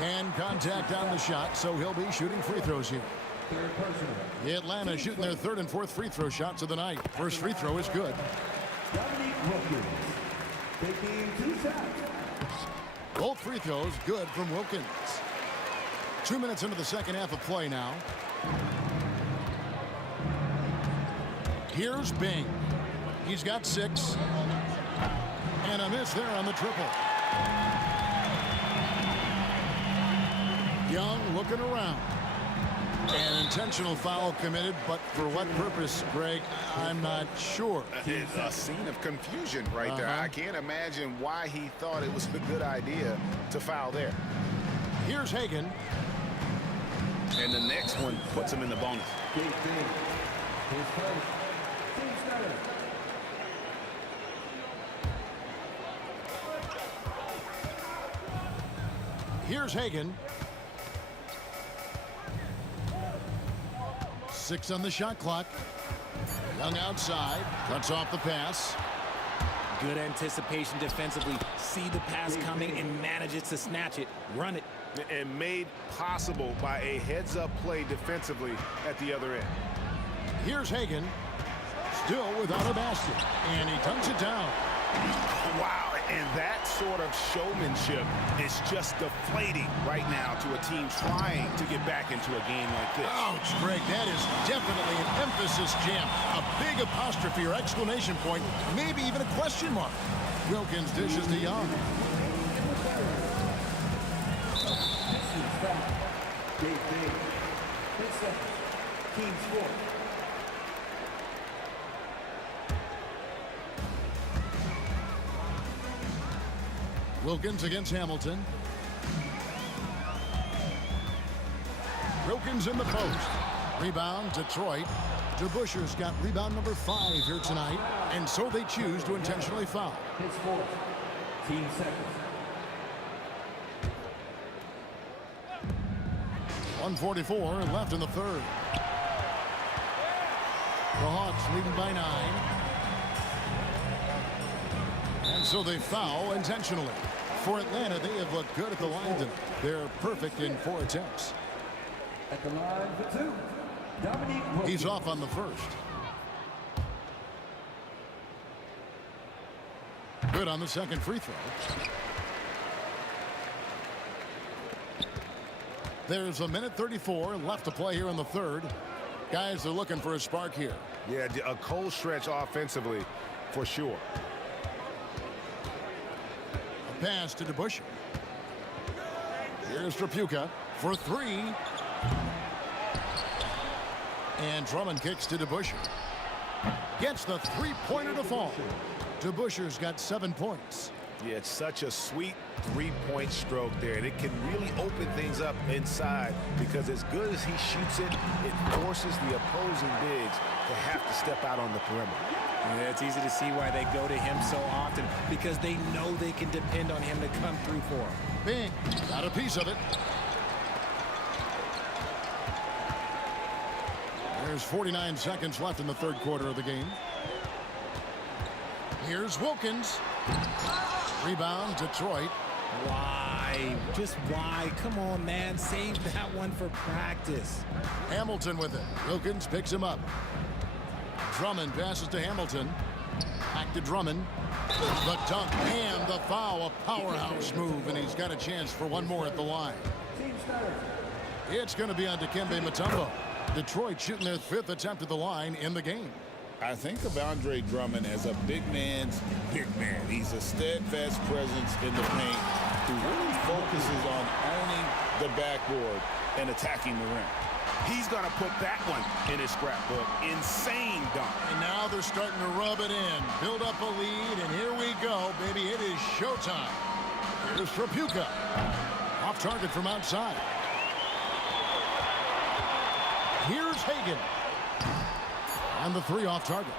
And contact on the shot, so he'll be shooting free throws here. Atlanta shooting their third and fourth free throw shots of the night. First free throw is good. Taking 2 shots. Both free throws good from Wilkins. 2 minutes into the second half of play now. Here's Bing. He's got 6. And a miss there on the triple. Young looking around. An intentional foul committed, but for what purpose, Greg, I'm not sure. It's a scene of confusion right there. I can't imagine why he thought it was a good idea to foul there. Here's Hagan. And the next one puts him in the bonus. Here's Hagan. 6 on the shot clock. Young outside. Cuts off the pass. Good anticipation defensively. See the pass coming and manages to snatch it. Run it. And made possible by a heads-up play defensively at the other end. Here's Hagan. Still without a basket. And he dunks it down. Wow, and that sort of showmanship is just deflating right now to a team trying to get back into a game like this. Ouch, Greg, that is definitely an emphasis jam. A big apostrophe or exclamation point, maybe even a question mark. Wilkins dishes to Young. Team score. Wilkins against Hamilton. Wilkins in the post. Rebound, Detroit. DeBusschere's got rebound number 5 here tonight, and so they choose to intentionally foul. Hits 4. Team seconds. 1:44 left in the third. The Hawks leading by 9. And so they foul intentionally. For Atlanta, they have looked good at the line tonight. They're perfect in 4 attempts. At the line for 2. Dominique. He's off on the first. Good on the second free throw. There's a minute 34 left to play here in the third. Guys are looking for a spark here. Yeah, a cold stretch offensively for sure. pass to DeBusschere. Here's Trapuka for three. And Drummond kicks to DeBusschere. Gets the three-pointer to fall. DeBusschere's got 7 points. Yeah, it's such a sweet three-point stroke there, and it can really open things up inside because as good as he shoots it, it forces the opposing bigs to have to step out on the perimeter. Yeah, it's easy to see why they go to him so often, because they know they can depend on him to come through for them. Bing got a piece of it. There's 49 seconds left in the third quarter of the game. Here's Wilkins. Rebound, Detroit. Why? Just why? Come on, man. Save that one for practice. Hamilton with it. Wilkins picks him up. Drummond passes to Hamilton. Back to Drummond. The dunk and the foul. A powerhouse move, and he's got a chance for one more at the line. It's going to be on Dikembe Mutombo. Detroit shooting their 5th attempt at the line in the game. I think of Andre Drummond as a big man's big man. He's a steadfast presence in the paint who really focuses on owning the backboard and attacking the rim. He's going to put that one in his scrapbook. Insane dunk. And now they're starting to rub it in. Build up a lead, and here we go, baby. It is showtime. Here's Trapuka. Off target from outside. Here's Hagan. And the three off target.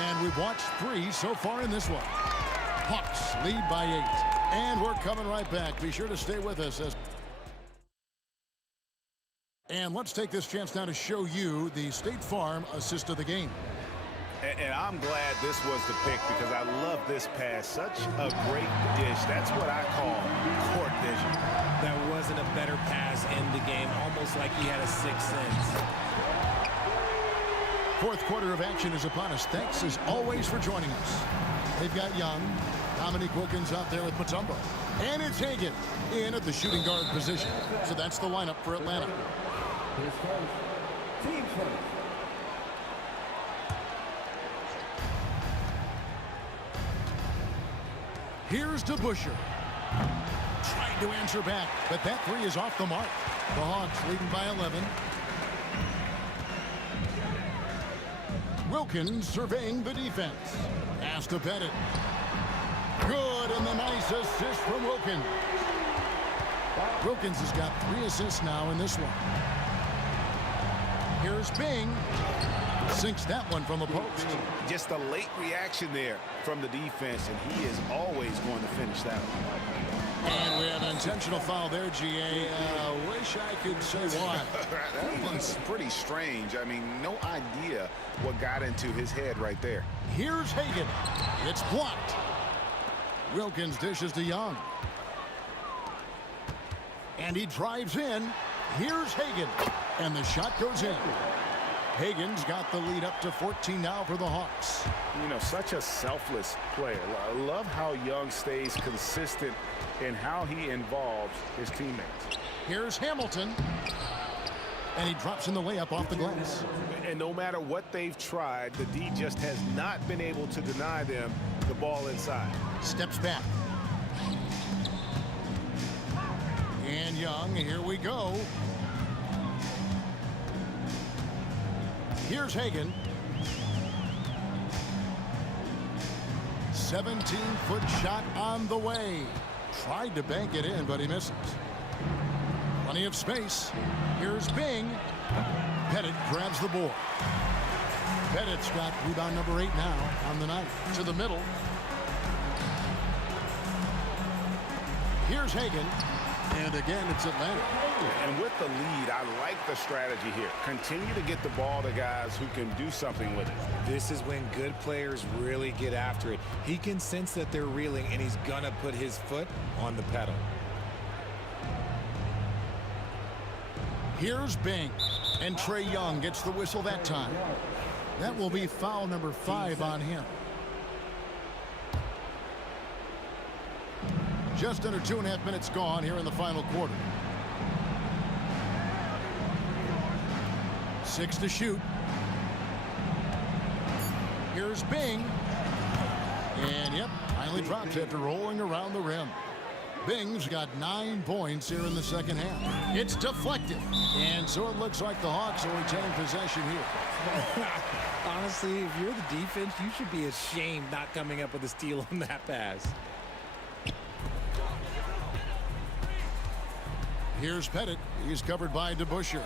And we've watched 3 so far in this one. Hawks lead by 8. And we're coming right back. Be sure to stay with us. And let's take this chance now to show you the State Farm assist of the game. And I'm glad this was the pick because I love this pass. Such a great dish. That's what I call court vision. That wasn't a better pass in the game. Almost like he had a 6th sense. Fourth quarter of action is upon us. Thanks as always for joining us. They've got Young. Dominique Wilkins out there with Mutombo. And it's Hagan in at the shooting guard position. So that's the lineup for Atlanta. Team first. Here's DeBusschere. Trying to answer back, but that 3 is off the mark. The Hawks leading by 11. Wilkins surveying the defense. Pass to Pettit. Good, and the nice assist from Wilkins. Wilkins has got 3 assists now in this one. Here's Bing. Sinks that one from the post. Just a late reaction there from the defense, and he is always going to finish that one. And we have an intentional foul there, GA. Wish I could say why. That one's pretty strange. I mean, no idea what got into his head right there. Here's Hagan. It's blocked. Wilkins dishes to Young. And he drives in. Here's Hagan. And the shot goes in. Hagan's got the lead up to 14 now for the Hawks. You know, such a selfless player. I love how Young stays consistent in how he involves his teammates. Here's Hamilton. And he drops in the layup off the glass. And no matter what they've tried, the D just has not been able to deny them the ball inside. Steps back. And Young, here we go. Here's Hagan. 17-foot shot on the way. Tried to bank it in, but he misses. Plenty of space. Here's Bing. Pettit grabs the board. Pettit's got rebound number 8 now on the night. To the middle. Here's Hagan. And again, it's Atlanta. And with the lead, I like the strategy here. Continue to get the ball to guys who can do something with it. This is when good players really get after it. He can sense that they're reeling, and he's going to put his foot on the pedal. Here's Bing. And Trey Young gets the whistle that time. That will be foul number 5 on him. Just under 2.5 minutes gone here in the final quarter. 6 to shoot. Here's Bing. And yep, finally drops after rolling around the rim. Bing's got 9 points here in the second half. It's deflected. And so it looks like the Hawks will retain possession here. Honestly, if you're the defense, you should be ashamed not coming up with a steal on that pass. Here's Pettit. He's covered by DeBusschere.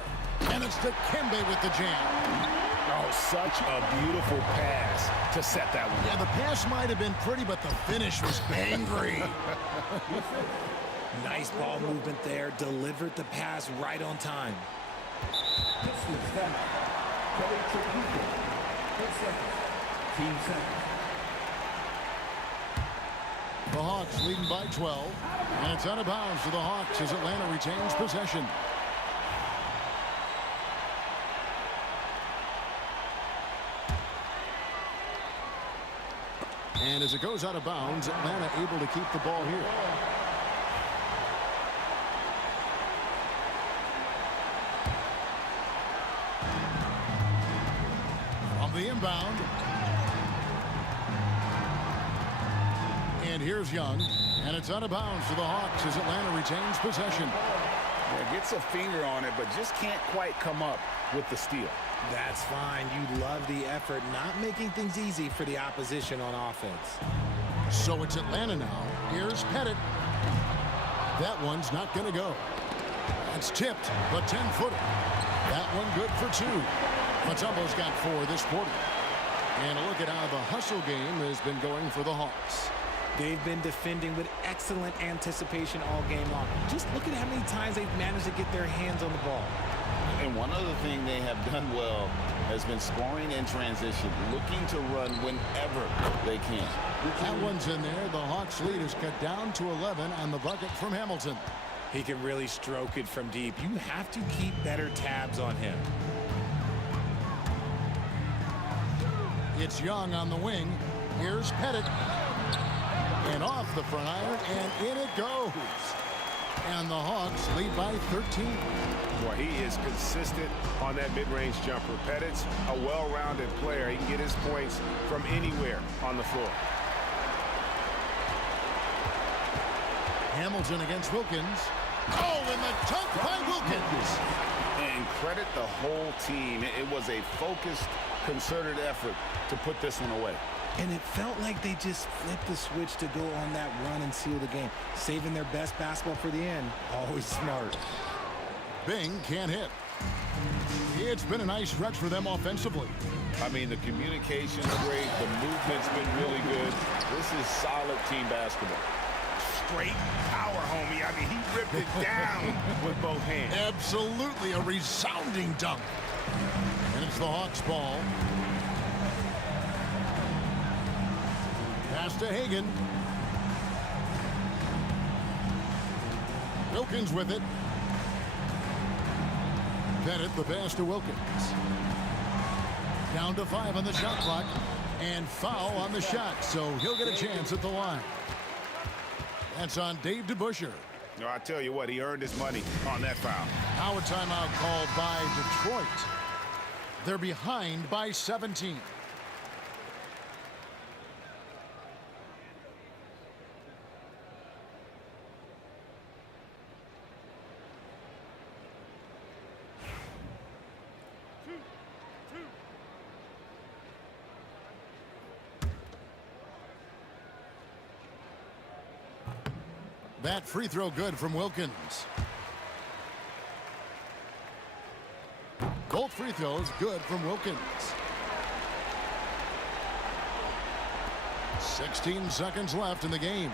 And it's Dikembe with the jam. Oh, such a beautiful pass to set that one. Yeah, the pass might have been pretty, but the finish was angry. Nice ball movement there. Delivered the pass right on time. Team second. The Hawks leading by 12. And it's out of bounds to the Hawks as Atlanta retains possession. And as it goes out of bounds, Atlanta able to keep the ball here. On the inbound. And here's Young. And it's out of bounds to the Hawks as Atlanta retains possession. Yeah, gets a finger on it, but just can't quite come up with the steal. That's fine. You love the effort, not making things easy for the opposition on offense. So it's Atlanta now. Here's Pettit. That one's not going to go. It's tipped, but 10-footer. That one good for 2. Matumbo's got 4 this quarter. And a look at how the hustle game has been going for the Hawks. They've been defending with excellent anticipation all game long. Just look at how many times they've managed to get their hands on the ball. And one other thing they have done well has been scoring in transition, looking to run whenever they can. That one's in there. The Hawks lead is cut down to 11 on the bucket from Hamilton. He can really stroke it from deep. You have to keep better tabs on him. It's Young on the wing. Here's Pettit. And off the front iron, and in it goes. And the Hawks lead by 13. Boy, he is consistent on that mid-range jumper. Pettit's a well-rounded player. He can get his points from anywhere on the floor. Hamilton against Wilkins. Oh, and the dunk by Wilkins. And credit the whole team. It was a focused, concerted effort to put this one away. And it felt like they just flipped the switch to go on that run and seal the game. Saving their best basketball for the end. Always smart. Bing can't hit. It's been a nice stretch for them offensively. I mean, the communication's great. The movement's been really good. This is solid team basketball. Straight power, homie. I mean, he ripped it down with both hands. Absolutely a resounding dunk. And it's the Hawks' ball. Pass to Hagan. Wilkins with it. Pettit the pass to Wilkins. Down to 5 on the shot clock. And foul on the shot, so he'll get a chance at the line. That's on Dave DeBusschere. No, I tell you what, he earned his money on that foul. Now a timeout called by Detroit. They're behind by 17. That free throw good from Wilkins. Both free throws good from Wilkins. 16 seconds left in the game.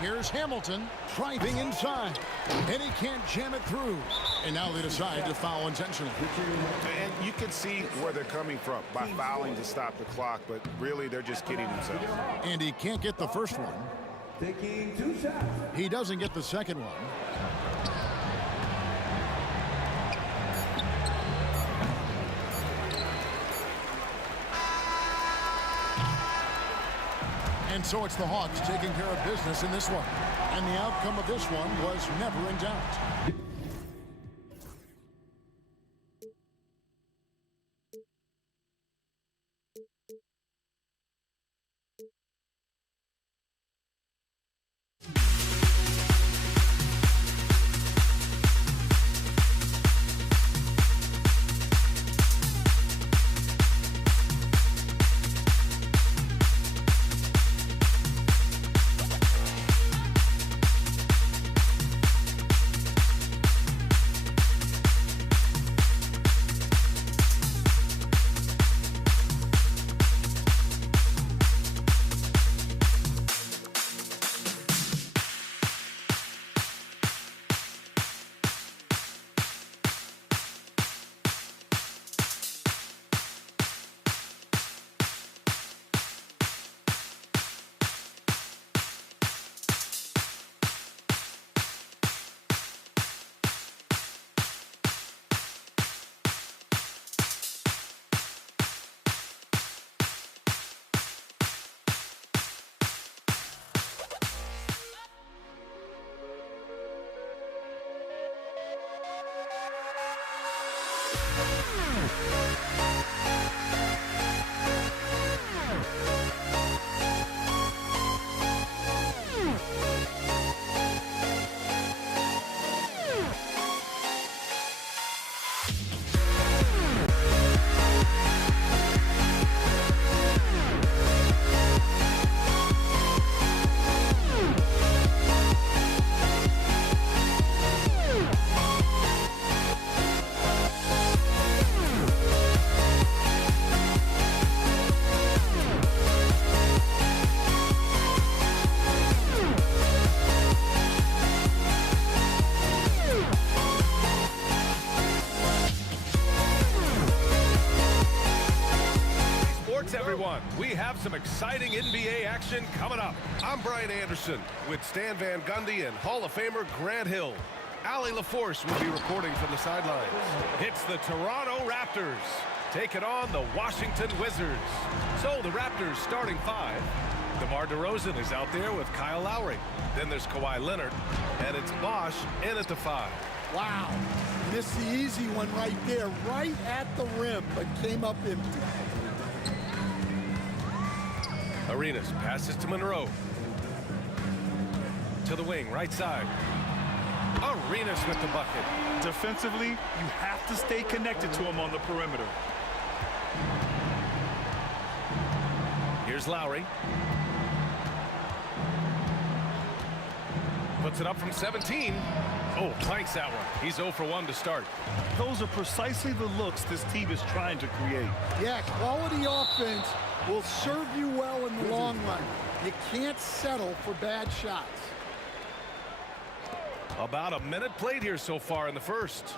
Here's Hamilton driving inside. And he can't jam it through. And now they decide to foul intentionally. And you can see where they're coming from by fouling to stop the clock, but really they're just kidding themselves. And he can't get the first one. Taking 2 shots. He doesn't get the second one. And so it's the Hawks taking care of business in this one. And the outcome of this one was never in doubt. some exciting NBA action coming up. I'm Brian Anderson with Stan Van Gundy and Hall of Famer Grant Hill. Allie LaForce will be reporting from the sidelines. It's the Toronto Raptors taking on the Washington Wizards. So the Raptors starting five. DeMar DeRozan is out there with Kyle Lowry. Then there's Kawhi Leonard, and it's Bosh in at the five. Wow, missed the easy one right there, right at the rim, but came up empty. Arenas passes to Monroe. To the wing, right side. Arenas with the bucket. Defensively, you have to stay connected to him on the perimeter. Here's Lowry. Puts it up from 17. Oh, planks that one. He's 0 for 1 to start. Those are precisely the looks this team is trying to create. Yeah, quality offense will serve you well in the long run. You can't settle for bad shots. About a minute played here so far in the first.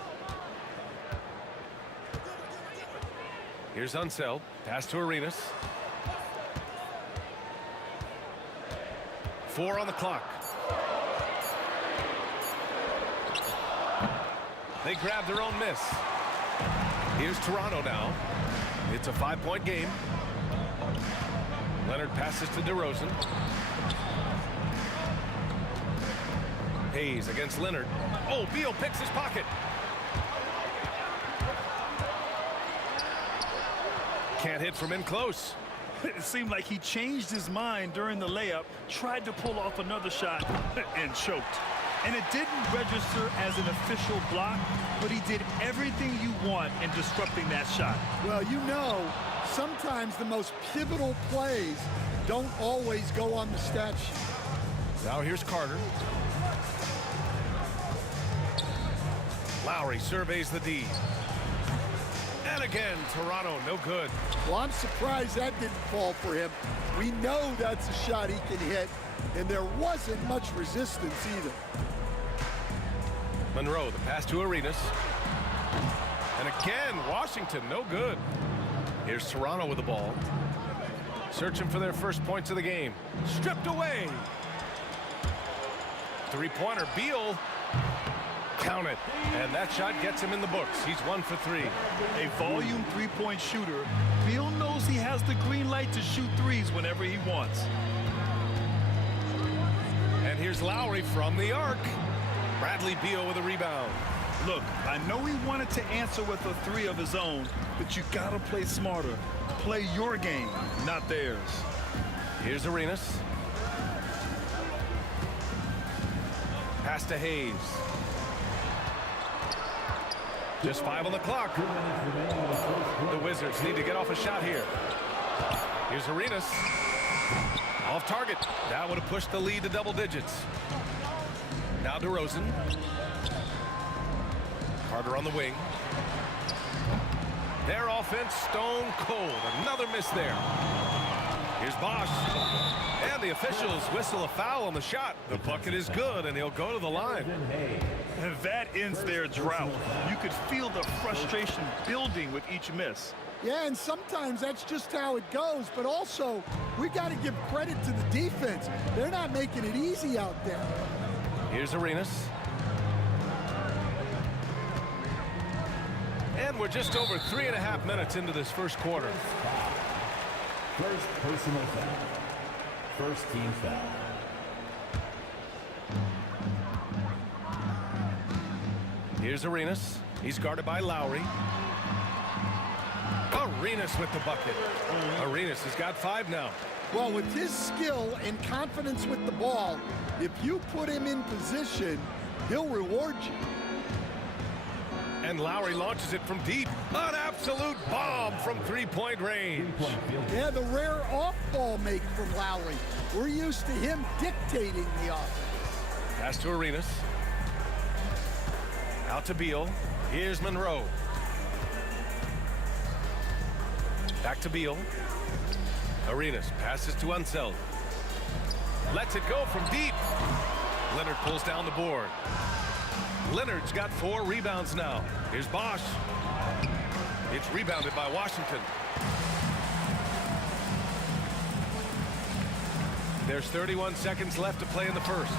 Here's Unseld. Pass to Arenas. 4 on the clock. They grab their own miss. Here's Toronto now. It's a 5-point game. Leonard passes to DeRozan. Hayes against Leonard. Oh, Beal picks his pocket. Can't hit from in close. It seemed like he changed his mind during the layup, tried to pull off another shot, and choked. And it didn't register as an official block, but he did everything you want in disrupting that shot. Well, you know, sometimes the most pivotal plays don't always go on the stat sheet. Now here's Carter. Lowry surveys the D. And again, Toronto, no good. Well, I'm surprised that didn't fall for him. We know that's a shot he can hit, and there wasn't much resistance either. Monroe, the pass to Arenas. And again, Washington, no good. Here's Toronto with the ball. Searching for their first points of the game. Stripped away. Three-pointer, Beal. Count it. And that shot gets him in the books. He's 1 for 3. A volume three-point shooter. Beal knows he has the green light to shoot threes whenever he wants. And here's Lowry from the arc. Bradley Beal with a rebound. Look, I know he wanted to answer with a three of his own, but you gotta play smarter. Play your game, not theirs. Here's Arenas. Pass to Hayes. Just 5 on the clock. The Wizards need to get off a shot here. Here's Arenas. Off target. That would have pushed the lead to double digits. Now DeRozan. Carter on the wing. Their offense stone cold. Another miss there. Here's Bosh. And the officials whistle a foul on the shot. The bucket is good, and he'll go to the line. And that ends their drought. You could feel the frustration building with each miss. Yeah, and sometimes that's just how it goes, but also we got to give credit to the defense. They're not making it easy out there. Here's Arenas. And we're just over 3.5 minutes into this first quarter. First personal foul. First team foul. Here's Arenas. He's guarded by Lowry. Arenas with the bucket. Arenas has got 5 now. Well, with his skill and confidence with the ball, if you put him in position, he'll reward you. And Lowry launches it from deep. An absolute bomb from 3-point range. Yeah, the rare off-ball make from Lowry. We're used to him dictating the offense. Pass to Arenas. Out to Beal. Here's Monroe. Back to Beal. Arenas passes to Unseld. Lets it go from deep. Leonard pulls down the board. Leonard's got 4 rebounds now. Here's Bosh. It's rebounded by Washington. There's 31 seconds left to play in the first.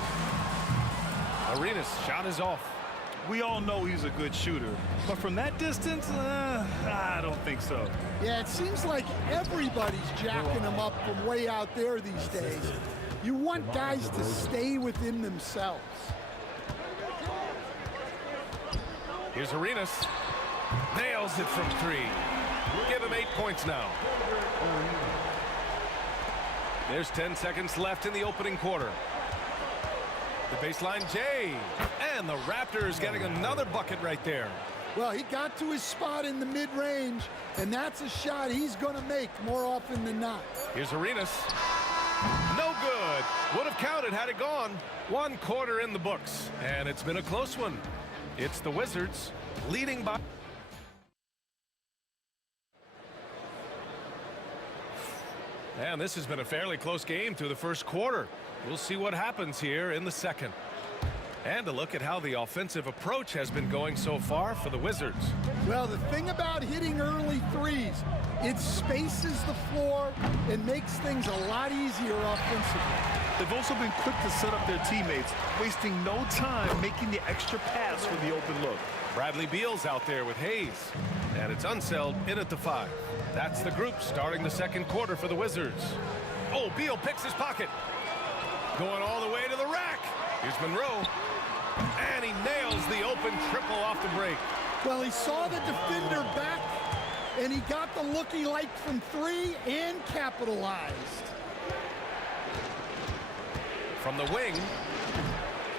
Arenas' shot is off. We all know he's a good shooter, but from that distance, I don't think so. Yeah, it seems like everybody's jacking him up from way out there these days. You want guys to stay within themselves. Here's Arenas. Nails it from 3. Give him 8 points now. There's 10 seconds left in the opening quarter. The baseline J. And the Raptors getting another bucket right there. Well, he got to his spot in the mid-range, and that's a shot he's going to make more often than not. Here's Arenas. No good. Would have counted had it gone. 1 quarter in the books, and it's been a close one. It's the Wizards leading by. And this has been a fairly close game through the first quarter. We'll see what happens here in the second. And a look at how the offensive approach has been going so far for the Wizards. Well, the thing about hitting early threes, it spaces the floor and makes things a lot easier offensively. They've also been quick to set up their teammates, wasting no time making the extra pass for the open look. Bradley Beal's out there with Hayes. And it's Unseld in at the 5. That's the group starting the second quarter for the Wizards. Oh, Beal picks his pocket. Going all the way to the rack. Here's Monroe. And he nails the open triple off the break. Well, he saw the defender back, and he got the look he liked from 3 and capitalized. From the wing,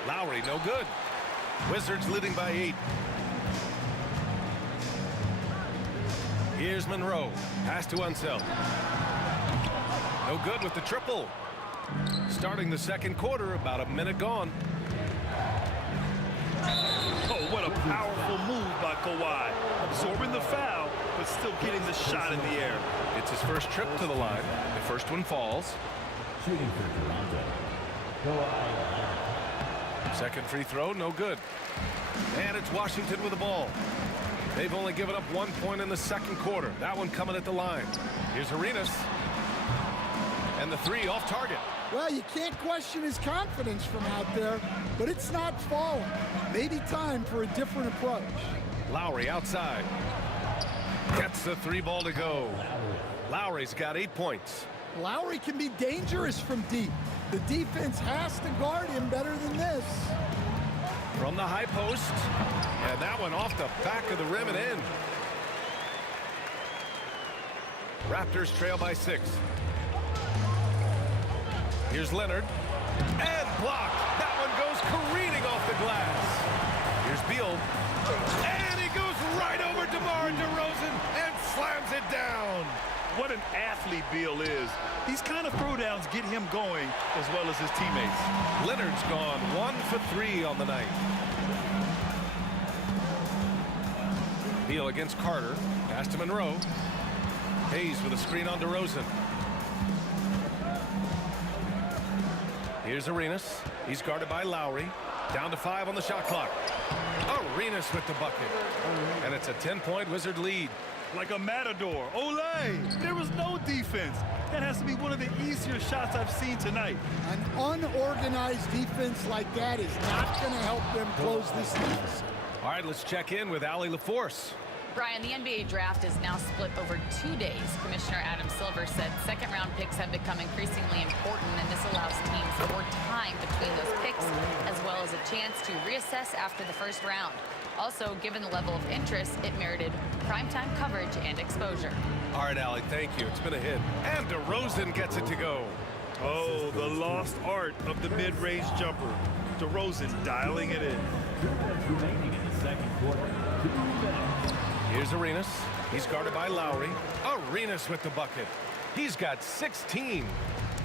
Lowry, no good. Wizards leading by 8. Here's Monroe. Pass to Unseld. No good with the triple. Starting the second quarter, about a minute gone. Oh, what a powerful move by Kawhi. Absorbing the foul, but still getting the shot in the air. It's his first trip to the line. The first one falls. Shooting for Toronto. Second free throw, no good. And it's Washington with the ball. They've only given up 1 point in the second quarter. That one coming at the line. Here's Arenas. And the 3 off target. Well, you can't question his confidence from out there, but it's not falling. Maybe time for a different approach. Lowry outside. Gets the 3 ball to go. Lowry's got 8 points. Lowry can be dangerous from deep. The defense has to guard him better than this. From the high post. And that one off the back of the rim and in. Raptors trail by 6. Here's Leonard. And blocked. That one goes careening off the glass. Here's Beal. And he goes right over DeMar DeRozan and slams it down. What an athlete Beal is. These kind of throwdowns get him going as well as his teammates. Leonard's gone 1 for 3 on the night. Beal against Carter. Pass to Monroe. Hayes with a screen on DeRozan. Here's Arenas. He's guarded by Lowry. Down to 5 on the shot clock. Arenas with the bucket. And it's a 10-point Wizard lead. Like a matador. Olé! There was no defense. That has to be one of the easier shots I've seen tonight. An unorganized defense like that is not going to help them close this deficit. All right, let's check in with Allie LaForce. Brian, the NBA draft is now split over 2 days. Commissioner Adam Silver said second-round picks have become increasingly important, and this allows teams more time between those picks, as well as a chance to reassess after the first round. Also, given the level of interest, it merited primetime coverage and exposure. All right, Allie, thank you. It's been a hit. And DeRozan gets it to go. Oh, the lost art of the mid-range jumper. DeRozan dialing it in. Remaining in the second quarter. 2 minutes. Here's Arenas. He's guarded by Lowry. Arenas with the bucket. He's got 16.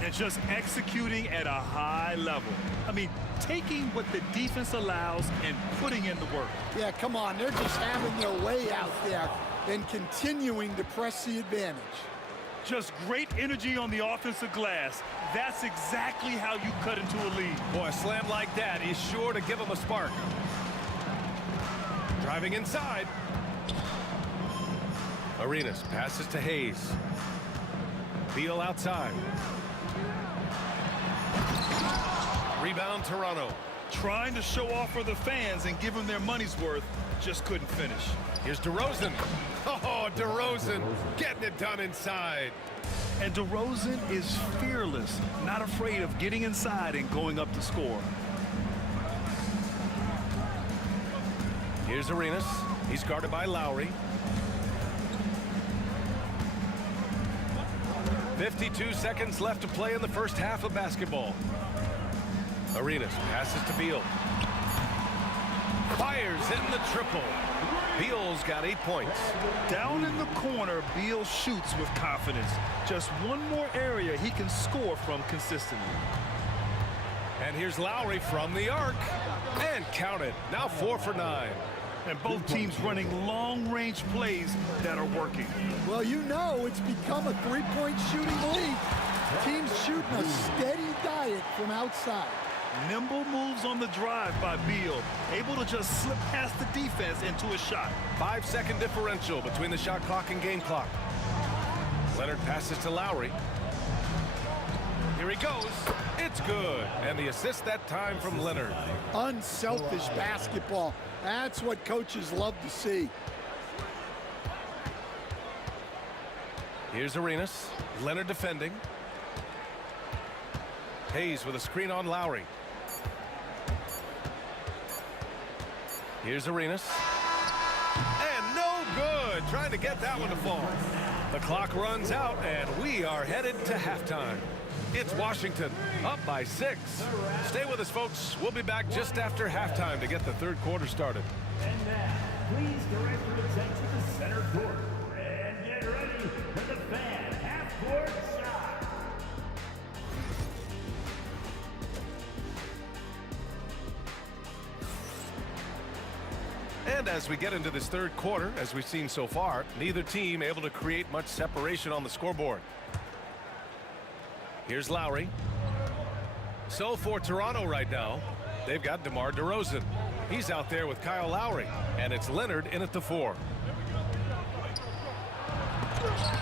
And just executing at a high level. I mean, taking what the defense allows and putting in the work. Yeah, come on. They're just having their way out there and continuing to press the advantage. Just great energy on the offensive glass. That's exactly how you cut into a lead. Boy, a slam like that is sure to give him a spark. Driving inside. Arenas passes to Hayes. Beal outside. Rebound, Toronto. Trying to show off for the fans and give them their money's worth, just couldn't finish. Here's DeRozan. Oh, DeRozan getting it done inside. And DeRozan is fearless, not afraid of getting inside and going up to score. Here's Arenas. He's guarded by Lowry. 52 seconds left to play in the first half of basketball. Arenas passes to Beal. Fires in the triple. Beal's got 8 points. Down in the corner, Beal shoots with confidence. Just one more area he can score from consistently. And here's Lowry from the arc. And count it. Now 4 for 9. And both teams running long-range plays that are working. Well, you know it's become a three-point shooting league. Teams shooting a steady diet from outside. Nimble moves on the drive by Beal, able to just slip past the defense into a shot. 5-second differential between the shot clock and game clock. Leonard passes to Lowry. Here he goes. It's good. And the assist that time from Leonard. Unselfish basketball. That's what coaches love to see. Here's Arenas. Leonard defending. Hayes with a screen on Lowry. Here's Arenas. And no good. Trying to get that one to fall. The clock runs out, and we are headed to halftime. It's Washington up by 6. Stay with us, folks. We'll be back just after halftime to get the third quarter started. And now, please direct your attention to center court. And get ready for the fan half-court shot. And as we get into this third quarter, as we've seen so far, neither team able to create much separation on the scoreboard. Here's Lowry. So for Toronto right now, they've got DeMar DeRozan. He's out there with Kyle Lowry, and it's Leonard in at the 4.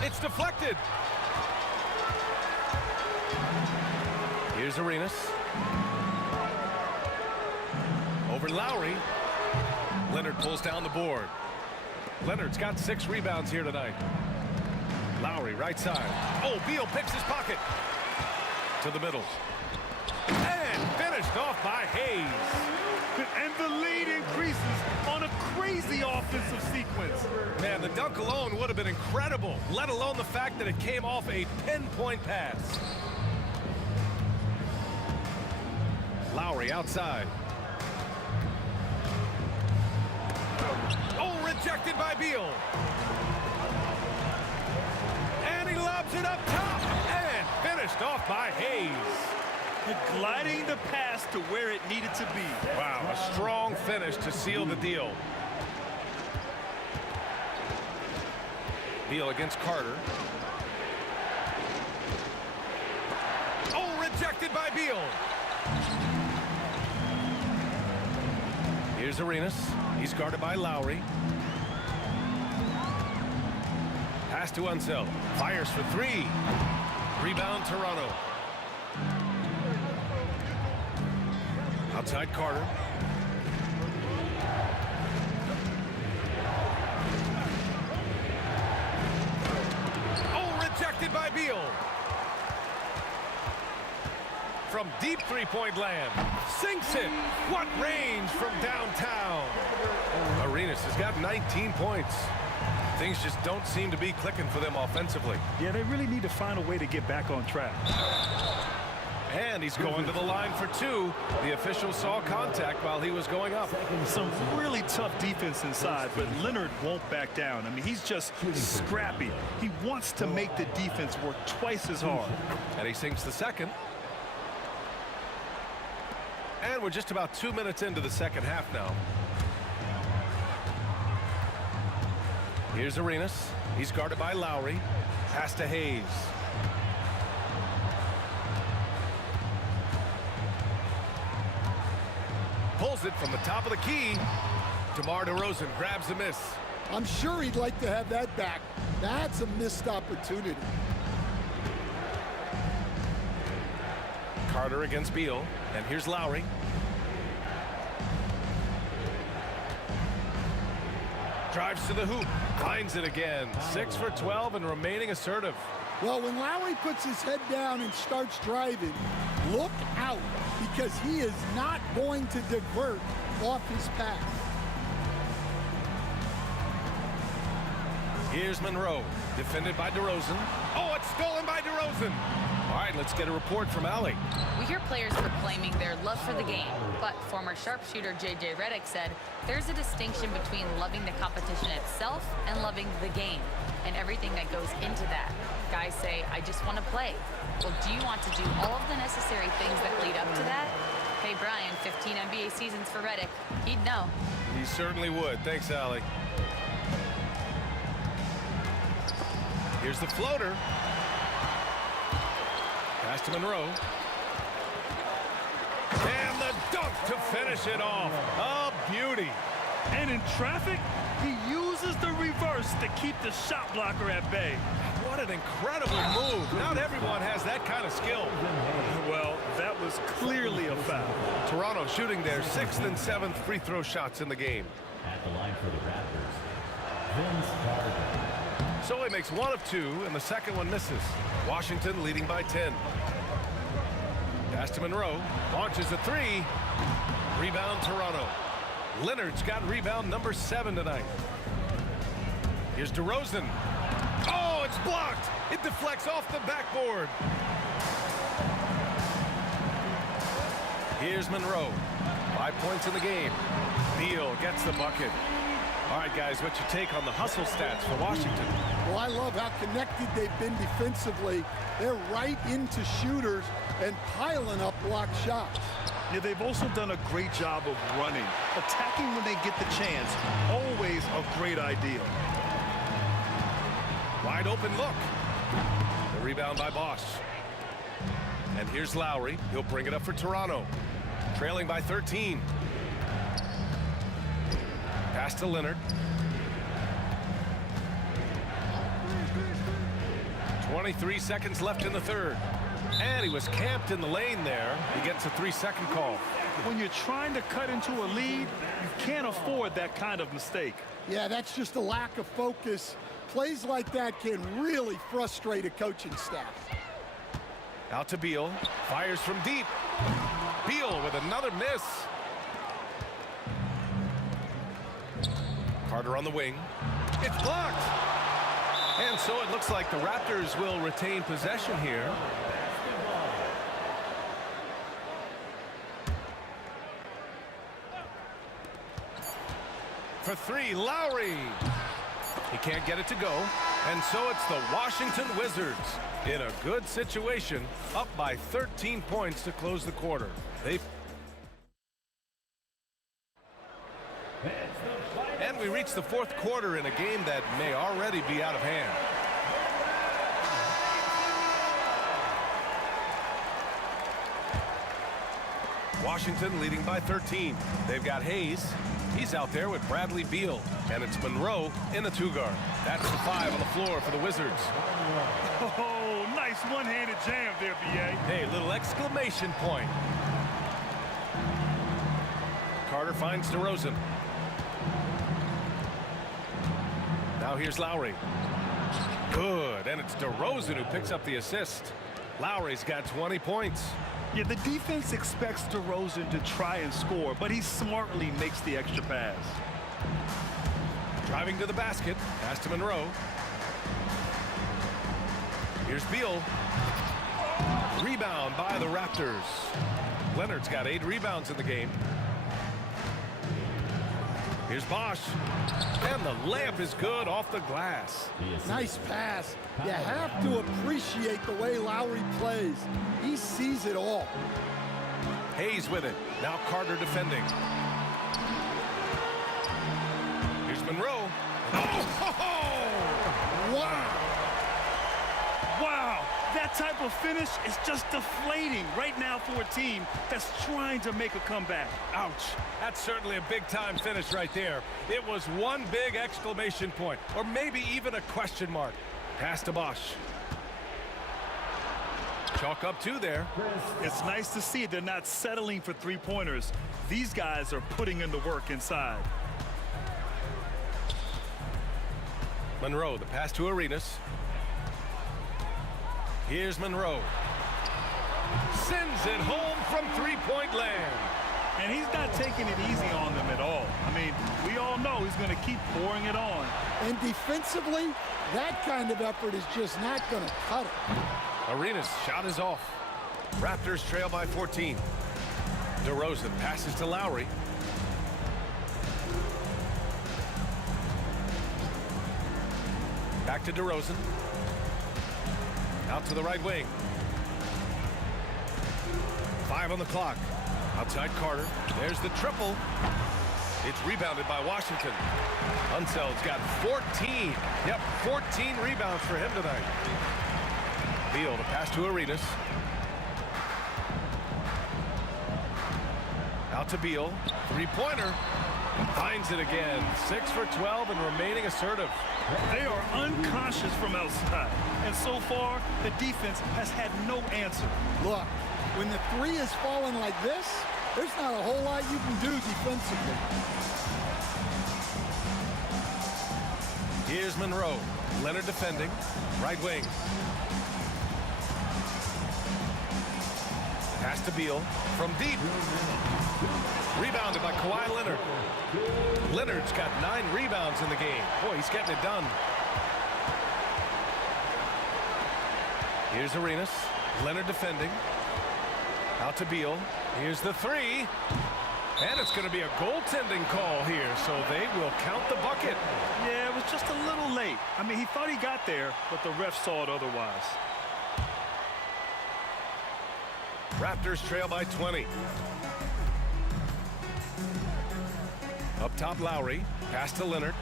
It's deflected. Here's Arenas. Over Lowry. Leonard pulls down the board. Leonard's got 6 rebounds here tonight. Lowry right side. Oh, Beal picks his pocket. To the middle. And finished off by Hayes. And the lead increases on a crazy offensive sequence. Man, the dunk alone would have been incredible, let alone the fact that it came off a pinpoint pass. Lowry outside. Oh, rejected by Beal. And he lobs it up top. And finished off by Hayes. Gliding the pass to where it needed to be. Wow, a strong finish to seal the deal. Beal against Carter. Oh, rejected by Beal. Here's Arenas. He's guarded by Lowry. Pass to Unseld. Fires for 3. Rebound, Toronto. Outside Carter. Oh, rejected by Beal. From deep three-point land. Sinks it. What range from downtown. Arenas has got 19 points. Things just don't seem to be clicking for them offensively. Yeah, they really need to find a way to get back on track. And he's going to the line for 2. The official saw contact while he was going up. Some really tough defense inside, but Leonard won't back down. I mean, he's just scrappy. He wants to make the defense work twice as hard. And he sinks the second. And we're just about 2 minutes into the second half now. Here's Arenas. He's guarded by Lowry. Pass to Hayes. Pulls it from the top of the key. DeMar DeRozan grabs the miss. I'm sure he'd like to have that back. That's a missed opportunity. Carter against Beal. And here's Lowry. Drives to the hoop. Finds it again. 6 for 12 and remaining assertive. Well, when Lowry puts his head down and starts driving, look out, because he is not going to divert off his pass. Here's Monroe, defended by DeRozan. Oh, it's stolen by DeRozan. All right, let's get a report from Allie. We hear players proclaiming their love for the game, but former sharpshooter J.J. Redick said there's a distinction between loving the competition itself and loving the game and everything that goes into that. Guys say, I just want to play. Well, do you want to do all of the necessary things that lead up to that? Hey, Brian, 15 NBA seasons for Redick. He'd know. He certainly would. Thanks, Allie. Here's the floater. Pass to Monroe. And the dunk to finish it off. A beauty. And in traffic, he uses the reverse to keep the shot blocker at bay. What an incredible move. Not everyone has that kind of skill. Well, that was clearly a foul. Toronto shooting their 6th and 7th free throw shots in the game. At the line for the Raptors, Vince Carter. So he makes 1 of 2, and the second one misses. Washington leading by 10. Pass to Monroe. Launches a 3. Rebound Toronto. Leonard's got rebound number 7 tonight. Here's DeRozan. Oh, it's blocked. It deflects off the backboard. Here's Monroe. 5 points in the game. Beal gets the bucket. All right, guys, what's your take on the hustle stats for Washington? Well, I love how connected they've been defensively. They're right into shooters and piling up blocked shots. Yeah, they've also done a great job of running. Attacking when they get the chance, always a great idea. Wide open look. The rebound by Bosch. And here's Lowry. He'll bring it up for Toronto. Trailing by 13. Pass to Leonard. 23 seconds left in the third. And he was camped in the lane there. He gets a 3-second call. When you're trying to cut into a lead, you can't afford that kind of mistake. Yeah, that's just a lack of focus. Plays like that can really frustrate a coaching staff. Out to Beal. Fires from deep. Beal with another miss. Carter on the wing. It's blocked. And so it looks like the Raptors will retain possession here. For 3, Lowry. He can't get it to go. And so it's the Washington Wizards in a good situation, up by 13 points to close the quarter. And we reach the 4th quarter in a game that may already be out of hand. Washington leading by 13. They've got Hayes. He's out there with Bradley Beal. And it's Monroe in the 2-guard. That's the 5 on the floor for the Wizards. Oh, nice one-handed jam there, B.A. Hey, little exclamation point. Carter finds DeRozan. Now here's Lowry. Good, and it's DeRozan who picks up the assist. Lowry's got 20 points. Yeah, the defense expects DeRozan to try and score, but he smartly makes the extra pass. Driving to the basket. Pass to Monroe. Here's Beal. Rebound by the Raptors. Leonard's got 8 rebounds in the game. Here's Bosch. And the layup is good off the glass. Nice pass. You have to appreciate the way Lowry plays. He sees it all. Hayes with it. Now Carter defending. Here's Monroe. Oh! Wow. Wow. That type of finish is just deflating right now for a team that's trying to make a comeback. Ouch. That's certainly a big-time finish right there. It was one big exclamation point, or maybe even a question mark. Pass to Bosch. Chalk up 2 there. It's nice to see they're not settling for three-pointers. These guys are putting in the work inside. Monroe, the pass to Arenas. Here's Monroe. Sends it home from three-point land. And he's not taking it easy on them at all. I mean, we all know he's going to keep pouring it on. And defensively, that kind of effort is just not going to cut it. Arenas' shot is off. Raptors trail by 14. DeRozan passes to Lowry. Back to DeRozan. Out to the right wing. 5 on the clock. Outside Carter. There's the triple. It's rebounded by Washington. Unseld's got 14. Yep, 14 rebounds for him tonight. Beal to pass to Arenas. Out to Beal. Three-pointer. Finds it again. 6 for 12 and remaining assertive. They are unconscious from outside. And so far, the defense has had no answer. Look, when the three is falling like this, there's not a whole lot you can do defensively. Here's Monroe. Leonard defending. Right wing. Pass to Beal from deep. Rebounded by Kawhi Leonard. Leonard's got 9 rebounds in the game. Boy, he's getting it done. Here's Arenas. Leonard defending. Out to Beal. Here's the 3. And it's going to be a goaltending call here, so they will count the bucket. Yeah, it was just a little late. I mean, he thought he got there, but the ref saw it otherwise. Raptors trail by 20. Up top, Lowry. Pass to Leonard.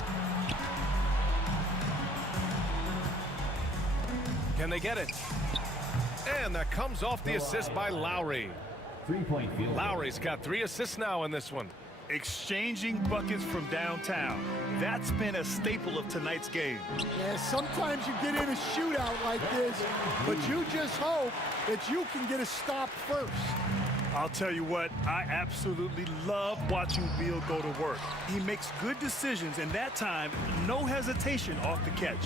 Can they get it? And that comes off the assist by Lowry. Three-point field. Lowry's got 3 assists now in this one. Exchanging buckets from downtown. That's been a staple of tonight's game. Yeah, sometimes you get in a shootout like this, but you just hope that you can get a stop first. I'll tell you what, I absolutely love watching Beal go to work. He makes good decisions, and that time, no hesitation off the catch.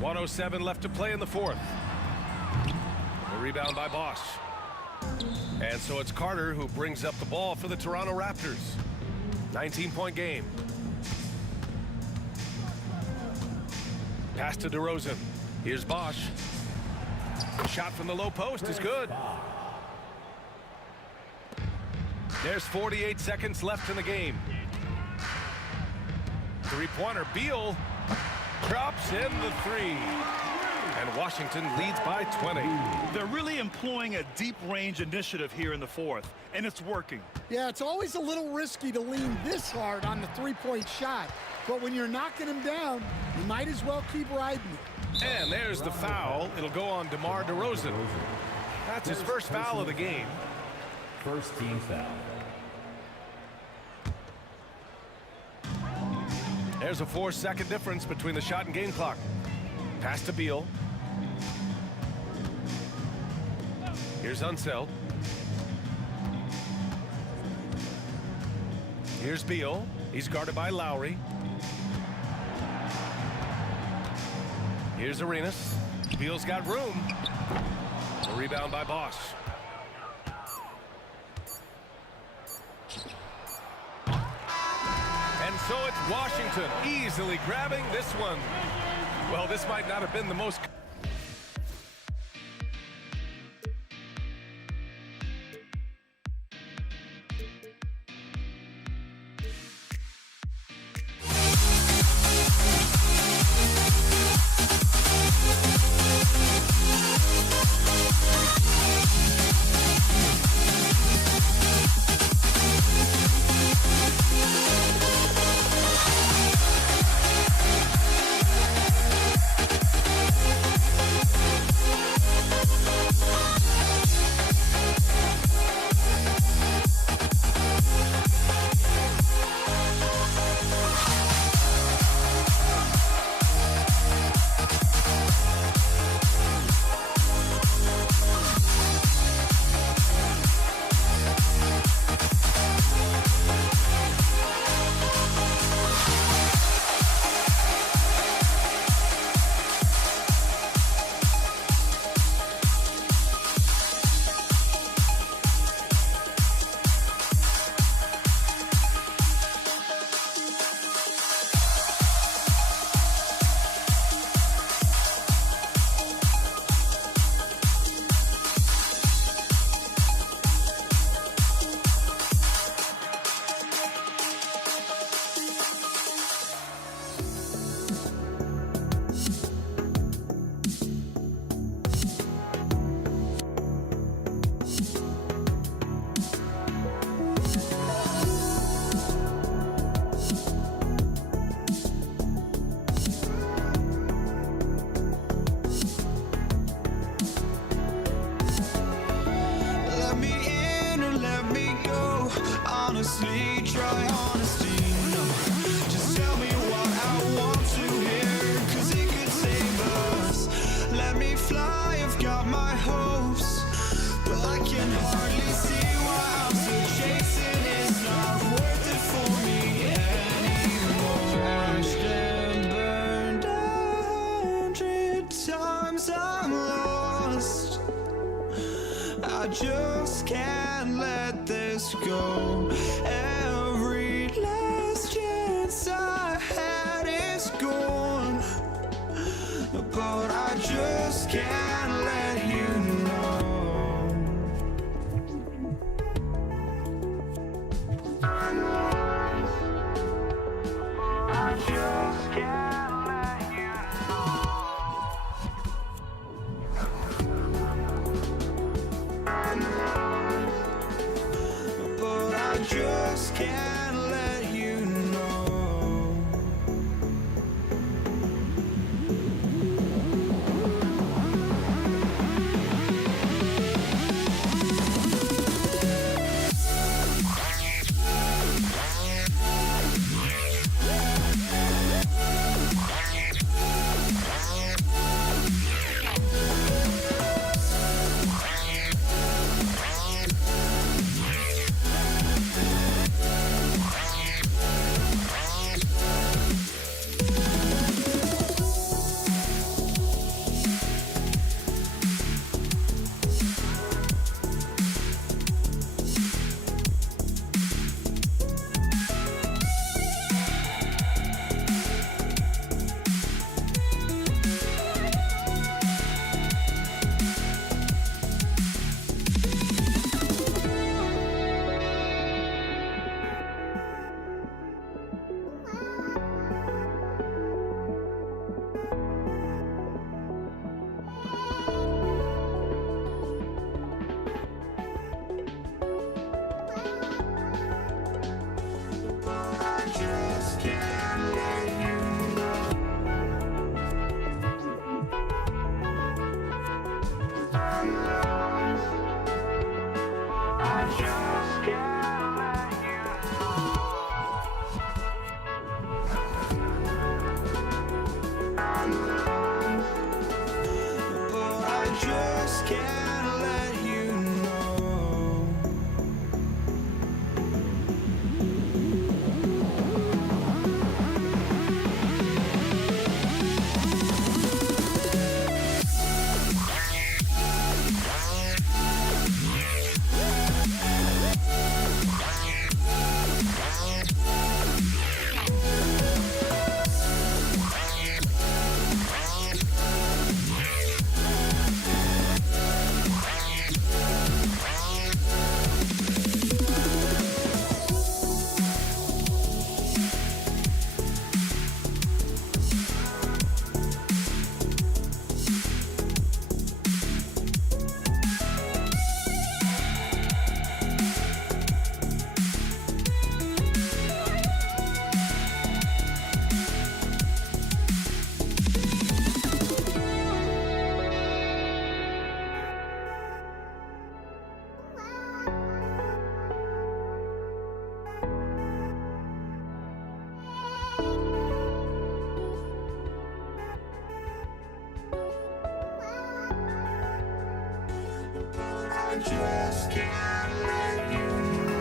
.107 left to play in the 4th. The rebound by Bosch. And so it's Carter who brings up the ball for the Toronto Raptors. 19-point game. Pass to DeRozan. Here's Bosch. Shot from the low post is good. There's 48 seconds left in the game. Three-pointer. Beal drops in the 3. And Washington leads by 20. They're really employing a deep range initiative here in the 4th, and it's working. Yeah, it's always a little risky to lean this hard on the three-point shot. But when you're knocking him down, you might as well keep riding it. And there's the foul. It'll go on DeMar DeRozan. That's his first foul of the game. First team foul. There's a 4-second difference between the shot and game clock. Pass to Beal. Here's Unseld. Here's Beal. He's guarded by Lowry. Here's Arenas. Beal's got room. A rebound by Bosch. And so it's Washington easily grabbing this one. Well, this might not have been the most got my hopes, but I can hardly see why I'm still chasing. It's not worth it for me anymore. Crashed and burned 100 times, I'm lost. I just can't let this go. Every last chance I had is gone, but I just can't let you know. I just can't let you know. But I just can't let you know. Just can't let you know.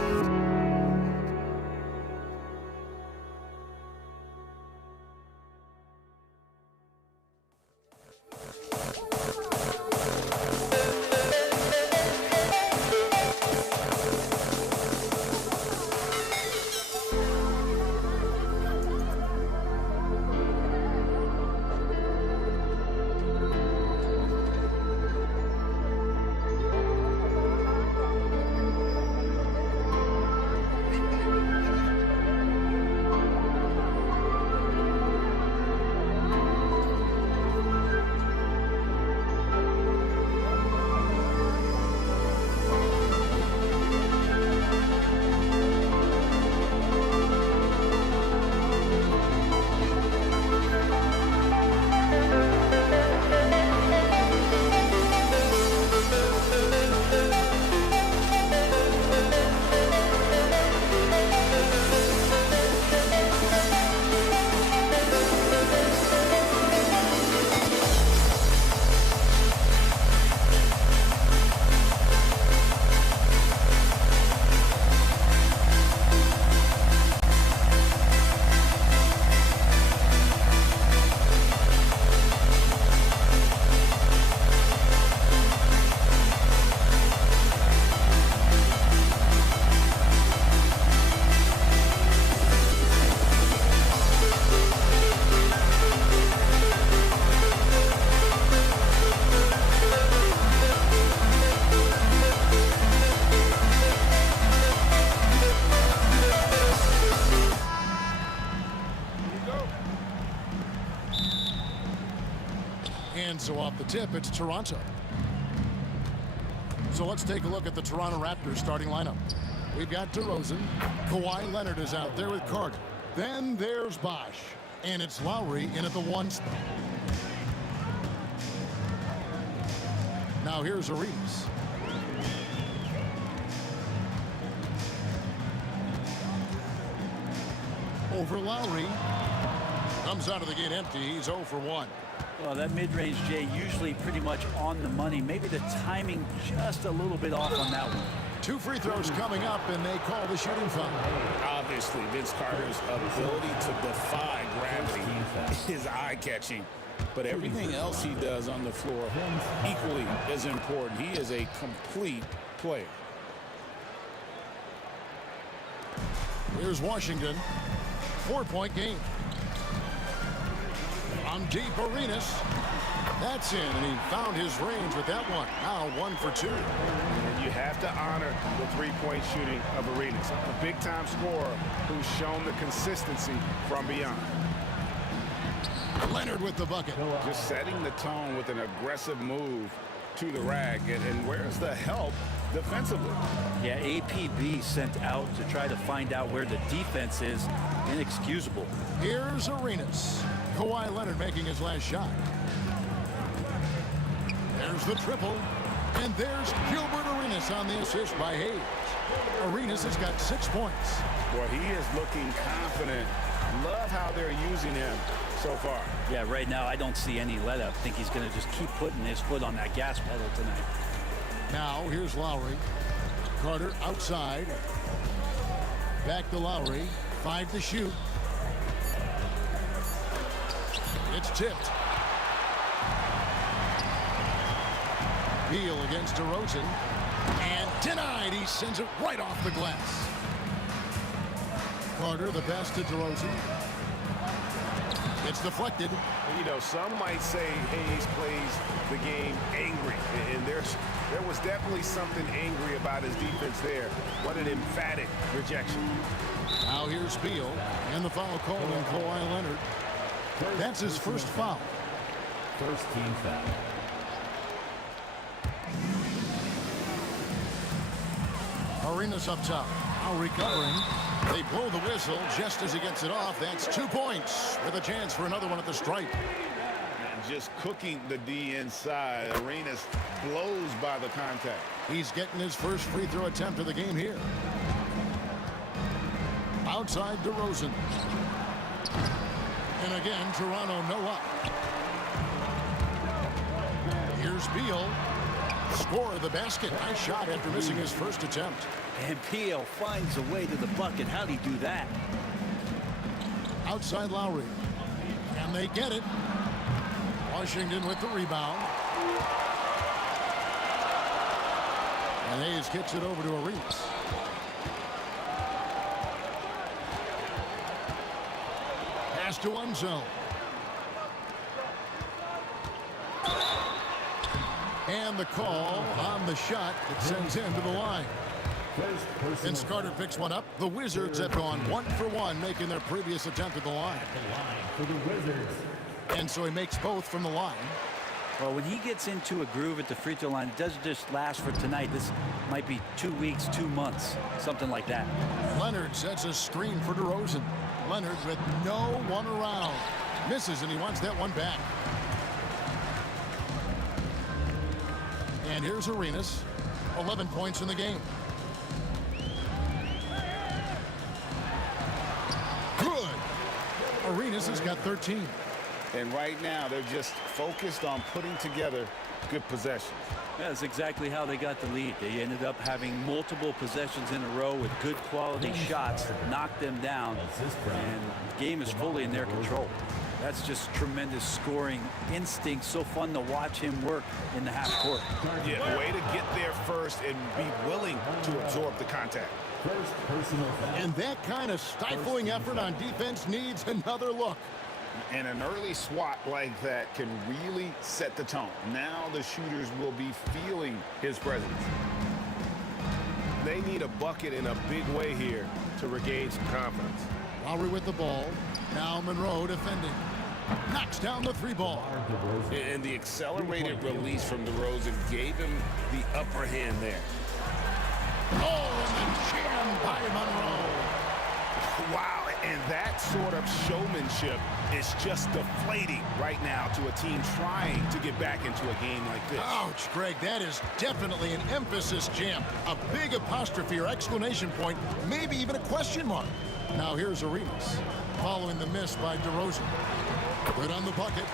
tip, it's Toronto. So let's take a look at the Toronto Raptors starting lineup. We've got DeRozan. Kawhi Leonard is out there with Carter. Then there's Bosch. And it's Lowry in at the 1 spot. Now here's Arenas. Over Lowry. Comes out of the gate empty. He's 0 for 1. Well, that mid-range, Jay, usually pretty much on the money. Maybe the timing just a little bit off on that one. 2 free throws coming up, and they call the shooting foul. Obviously, Vince Carter's ability to defy gravity is eye-catching. But everything else he does on the floor equally as important. He is a complete player. Here's Washington. 4-point game. On deep, Arenas. That's in, and he found his range with that one. Now 1 for 2. And you have to honor the three-point shooting of Arenas, a big-time scorer who's shown the consistency from beyond. Leonard with the bucket. Just setting the tone with an aggressive move to the rack. And where's the help defensively? Yeah, APB sent out to try to find out where the defense is. Inexcusable. Here's Arenas. Kawhi Leonard making his last shot. There's the triple. And there's Gilbert Arenas on the assist by Hayes. Arenas has got 6 points. Boy, he is looking confident. Love how they're using him so far. Yeah, right now I don't see any let up. I think he's going to just keep putting his foot on that gas pedal tonight. Now here's Lowry. Carter outside. Back to Lowry. 5 to shoot. It's tipped. Beal against DeRozan. And denied. He sends it right off the glass. Carter, the pass to DeRozan. It's deflected. You know, some might say Hayes plays the game angry. And there was definitely something angry about his defense there. What an emphatic rejection. Now here's Beal. And the foul called on Kawhi Leonard. That's his first foul. First team foul. Arenas up top. Now recovering. They blow the whistle just as he gets it off. That's 2 points with a chance for another one at the stripe. And just cooking the D inside. Arenas blows by the contact. He's getting his first free throw attempt of the game here. Outside DeRozan. And again, Toronto no up. Here's Beal. Score of the basket. Nice shot after missing his first attempt. And Beal finds a way to the bucket. How'd he do that? Outside Lowry. And they get it. Washington with the rebound. And Hayes kicks it over to Arenas. Pass to one zone. And the call on the shot that sends him to the line. Vince Carter picks one up. The Wizards have gone 1 for 1, making their previous attempt at the line. For the Wizards. And so he makes both from the line. Well, when he gets into a groove at the free throw line, it doesn't just last for tonight. This might be 2 weeks, 2 months, something like that. Leonard sets a screen for DeRozan. Leonard with no one around. Misses, and he wants that one back. And here's Arenas. 11 points in the game. Good. Arenas has got 13. And right now, they're just focused on putting together good possessions. That's exactly how they got the lead. They ended up having multiple possessions in a row with good quality shots, knocked them down, and the game is fully in their control. That's just tremendous scoring instinct. So fun to watch him work in the half court. Yeah, way to get there first and be willing to absorb the contact. First personal foul. And that kind of stifling effort on defense needs another look. And an early swat like that can really set the tone. Now the shooters will be feeling his presence. They need a bucket in a big way here to regain some confidence. Lowry with the ball. Now Monroe defending. knocks down the three ball. And the accelerated release from DeRozan gave him the upper hand there. Oh, and the jam by Monroe. Wow, and that sort of showmanship is just deflating right now to a team trying to get back into a game like this. Ouch, Greg, that is definitely an emphasis jam. A big apostrophe or exclamation point, maybe even a question mark. Now here's Arenas, following the miss by DeRozan. Good on the bucket.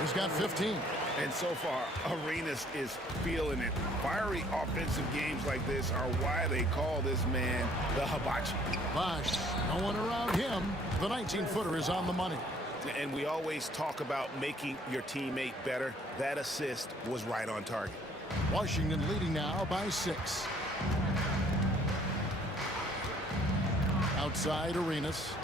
He's got 15. And so far, Arenas is feeling it. Fiery offensive games like this are why they call this man the hibachi. Bosh, no one around him. The 19-footer is on the money. And we always talk about making your teammate better. That assist was right on target. Washington leading now by 6. Outside Arenas.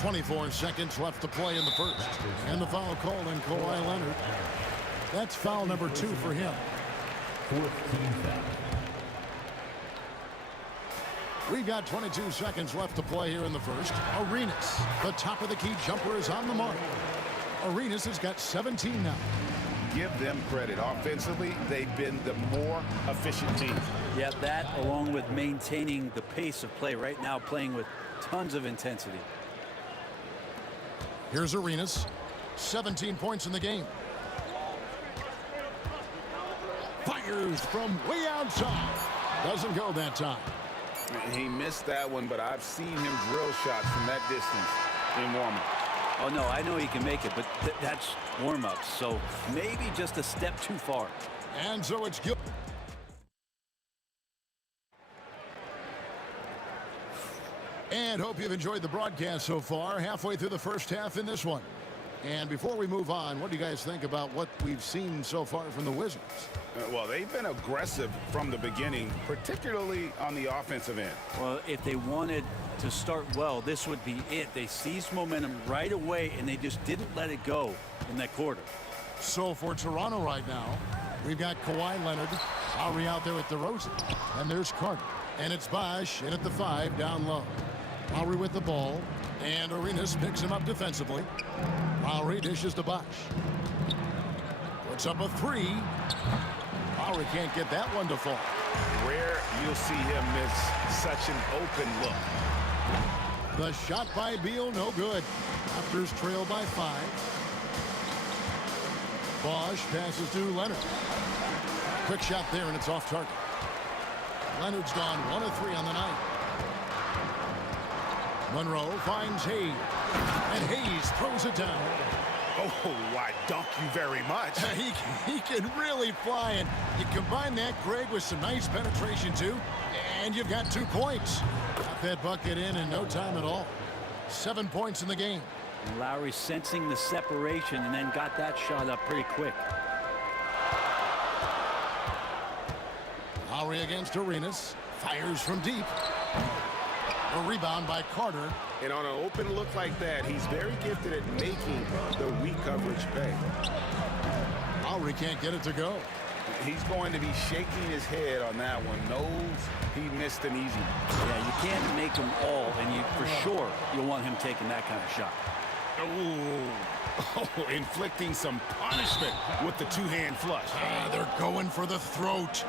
24 seconds left to play in the first. And the foul called on Kawhi Leonard. That's foul number 2 for him. We've got 22 seconds left to play here in the first. Arenas, the top of the key jumper, is on the mark. Arenas has got 17 now. Give them credit. Offensively, they've been the more efficient team. Yeah, that along with maintaining the pace of play right now, playing with tons of intensity. Here's Arenas, 17 points in the game. Fires from way outside. Doesn't go that time. He missed that one, but I've seen him drill shots from that distance in warm-up. Oh, no, I know he can make it, but that's warm-up, so maybe just a step too far. And so it's good. And hope you've enjoyed the broadcast so far. Halfway through the first half in this one. And before we move on, what do you guys think about what we've seen so far from the Wizards? Well, they've been aggressive from the beginning, particularly on the offensive end. Well, if they wanted to start well, this would be it. They seized momentum right away, and they just didn't let it go in that quarter. So for Toronto right now, we've got Kawhi Leonard, Lowry out there at DeRozan, and there's Carter. And it's Bosh in at the 5 down low. Lowry with the ball, and Arenas picks him up defensively. Lowry dishes to Bosh. Puts up a 3. Lowry can't get that one to fall. Rare you'll see him miss such an open look. The shot by Beal, no good. Raptors trail by 5. Bosh passes to Leonard. Quick shot there, and it's off target. Leonard's gone 1 of 3 on the night. Monroe finds Hayes, and Hayes throws it down. Oh, why, thank you very much. He can really fly, and you combine that, Greg, with some nice penetration, too, and you've got 2 points. Got that bucket in no time at all. 7 points in the game. And Lowry sensing the separation and then got that shot up pretty quick. Lowry against Arenas. Fires from deep. A rebound by Carter. And on an open look like that, he's very gifted at making the weak coverage pay. Lowry can't get it to go. He's going to be shaking his head on that one. Knows he missed an easy one. Yeah, you can't make them all, and for sure you'll want him taking that kind of shot. Oh, inflicting some punishment with the 2-hand flush. They're going for the throat.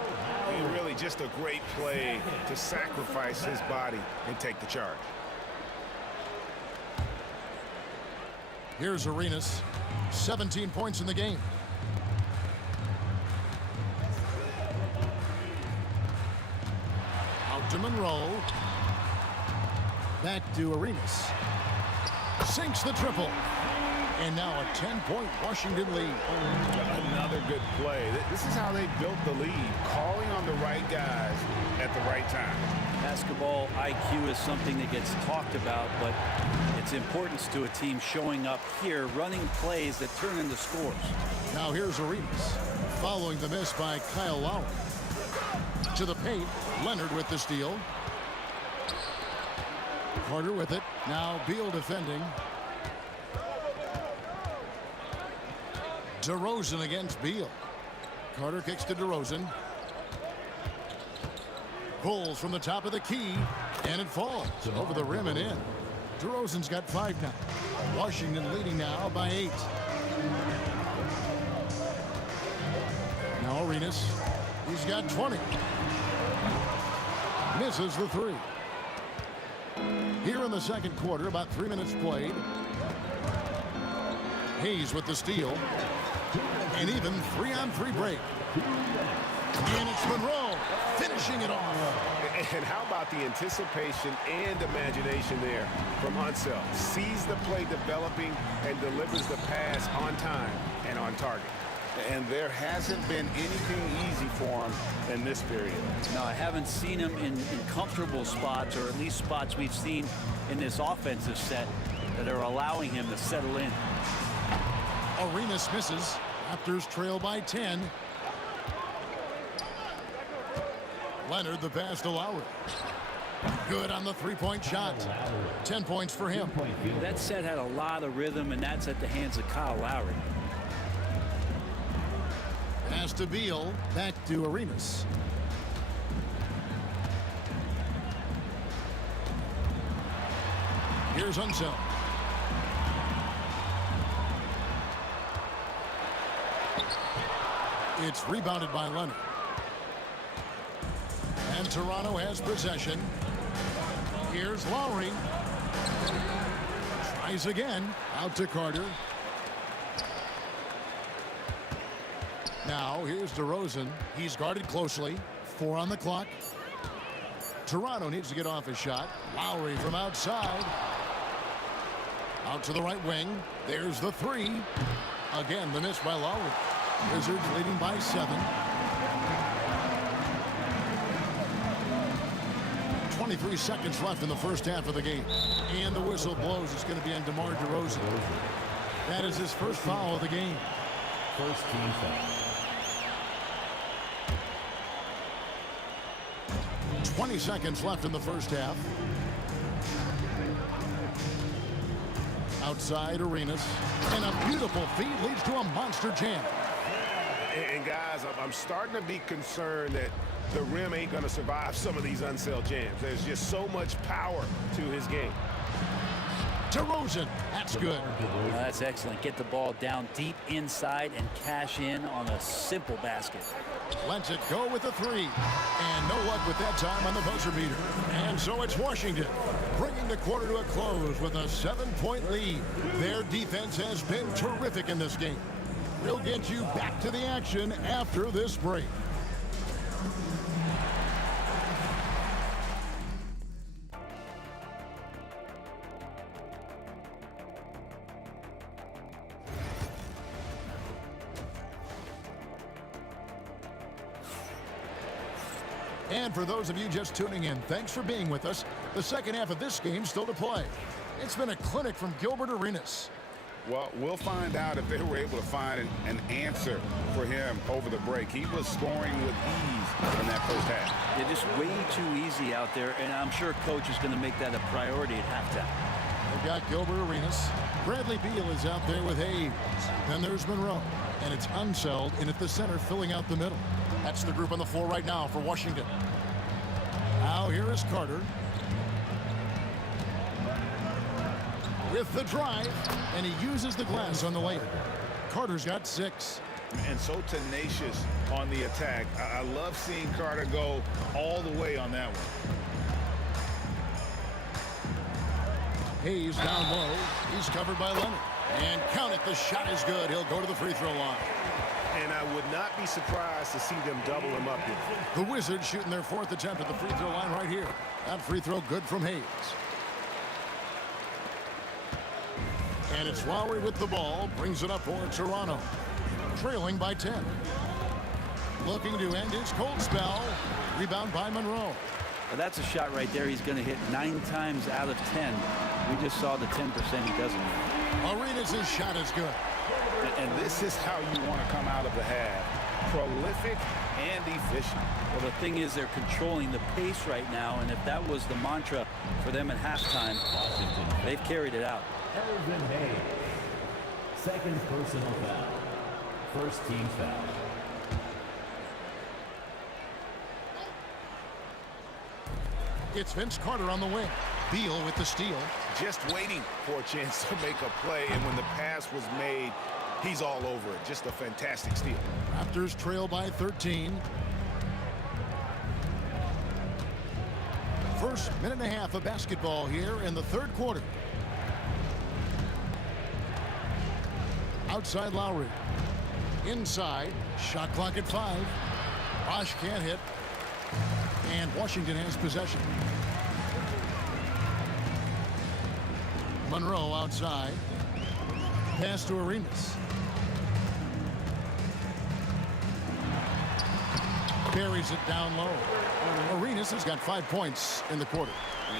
Really just a great play to sacrifice his body and take the charge. Here's Arenas. 17 points in the game. Out to Monroe. Back to Arenas. Sinks the triple. And now a 10-point Washington lead. Another good play. This is how they built the lead, calling on the right guys at the right time. Basketball IQ is something that gets talked about, but its importance to a team showing up here, running plays that turn into scores. Now here's Arenas, following the miss by Kyle Lowry. To the paint, Leonard with the steal. Carter with it. Now Beal defending. DeRozan against Beal. Carter kicks to DeRozan. Pulls from the top of the key, and it falls over the rim and in. DeRozan's got 5 now. Washington leading now by 8. Now Arenas. He's got 20. Misses the 3. Here in the second quarter, about 3 minutes played. Hayes with the steal. An even 3-on-3 break. And it's Monroe finishing it off. And how about the anticipation and imagination there from Unseld? Sees the play developing and delivers the pass on time and on target. And there hasn't been anything easy for him in this period. No, I haven't seen him in comfortable spots, or at least spots we've seen in this offensive set that are allowing him to settle in. Arenas misses. Raptors trail by 10. Leonard the pass to Lowry. Good on the 3-point shot. 10 points for him. That set had a lot of rhythm, and that's at the hands of Kyle Lowry. Pass to Beal. Back to Arenas. Here's Unseld. It's rebounded by Leonard. And Toronto has possession. Here's Lowry. Tries again. Out to Carter. Now here's DeRozan. He's guarded closely. 4 on the clock. Toronto needs to get off his shot. Lowry from outside. Out to the right wing. There's the 3. Again, the miss by Lowry. Wizards leading by 7. 23 seconds left in the first half of the game. And the whistle blows. It's going to be on DeMar DeRozan. That is his first foul of the game. First team foul. 20 seconds left in the first half. Outside Arenas. And a beautiful feed leads to a monster jam. And guys, I'm starting to be concerned that the rim ain't going to survive some of these Unseld jams. There's just so much power to his game. DeRozan, that's good. That's excellent. Get the ball down deep inside and cash in on a simple basket. Lets it go with the 3. And no luck with that time on the buzzer beater. And so it's Washington bringing the quarter to a close with a 7-point lead. Their defense has been terrific in this game. We'll get you back to the action after this break. And for those of you just tuning in, thanks for being with us. The second half of this game still to play. It's been a clinic from Gilbert Arenas. Well, we'll find out if they were able to find an answer for him over the break. He was scoring with ease in that first half. They're just way too easy out there, and I'm sure coach is going to make that a priority at halftime. They've got Gilbert Arenas. Bradley Beal is out there with Hayes. Then there's Monroe. And it's Unseld in at the center, filling out the middle. That's the group on the floor right now for Washington. Now here is Carter. With the drive, and he uses the glass on the layup. Carter's got 6. And so tenacious on the attack. I love seeing Carter go all the way on that one. Hayes down low. He's covered by Leonard. And count it, the shot is good. He'll go to the free throw line. And I would not be surprised to see them double him up here. The Wizards shooting their 4th attempt at the free throw line right here. That free throw good from Hayes. And it's Lowry with the ball. Brings it up for Toronto. Trailing by 10. Looking to end his cold spell. Rebound by Monroe. Well, that's a shot right there he's going to hit 9 times out of 10. We just saw the 10% he doesn't. Arenas' shot is good. And this is how you want to come out of the half. Prolific and efficient. Well, the thing is they're controlling the pace right now, and if that was the mantra for them at halftime, they've carried it out. Elvin Hayes. Second personal foul. First team foul. It's Vince Carter on the wing. Beal with the steal. just waiting for a chance to make a play, and when the pass was made, he's all over it. Just a fantastic steal. Raptors trail by 13. First minute and a half of basketball here in the third quarter. Outside Lowry. Inside. Shot clock at 5. Bosch can't hit. And Washington has possession. Monroe outside. Pass to Arenas. Buries it down low. Arenas has got 5 points in the quarter.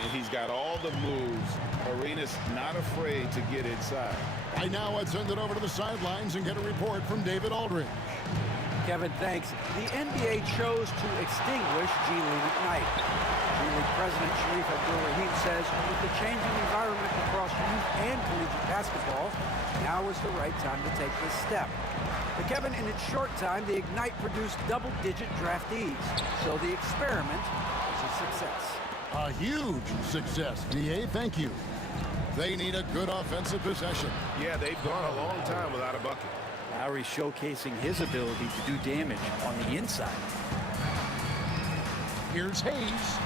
And he's got all the moves. Arenas not afraid to get inside. Right now, I'd send it over to the sidelines and get a report from David Aldridge. Kevin, thanks. The NBA chose to extinguish G League Ignite. G League President Sharif Abdul-Rahim says with the changing environment across youth and collegiate basketball, now is the right time to take this step. But Kevin, in its short time, the Ignite produced double-digit draftees, so the experiment was a success. A huge success, DA. Thank you. They need a good offensive possession. Yeah, they've gone a long time without a bucket. Lowry showcasing his ability to do damage on the inside. Here's Hayes.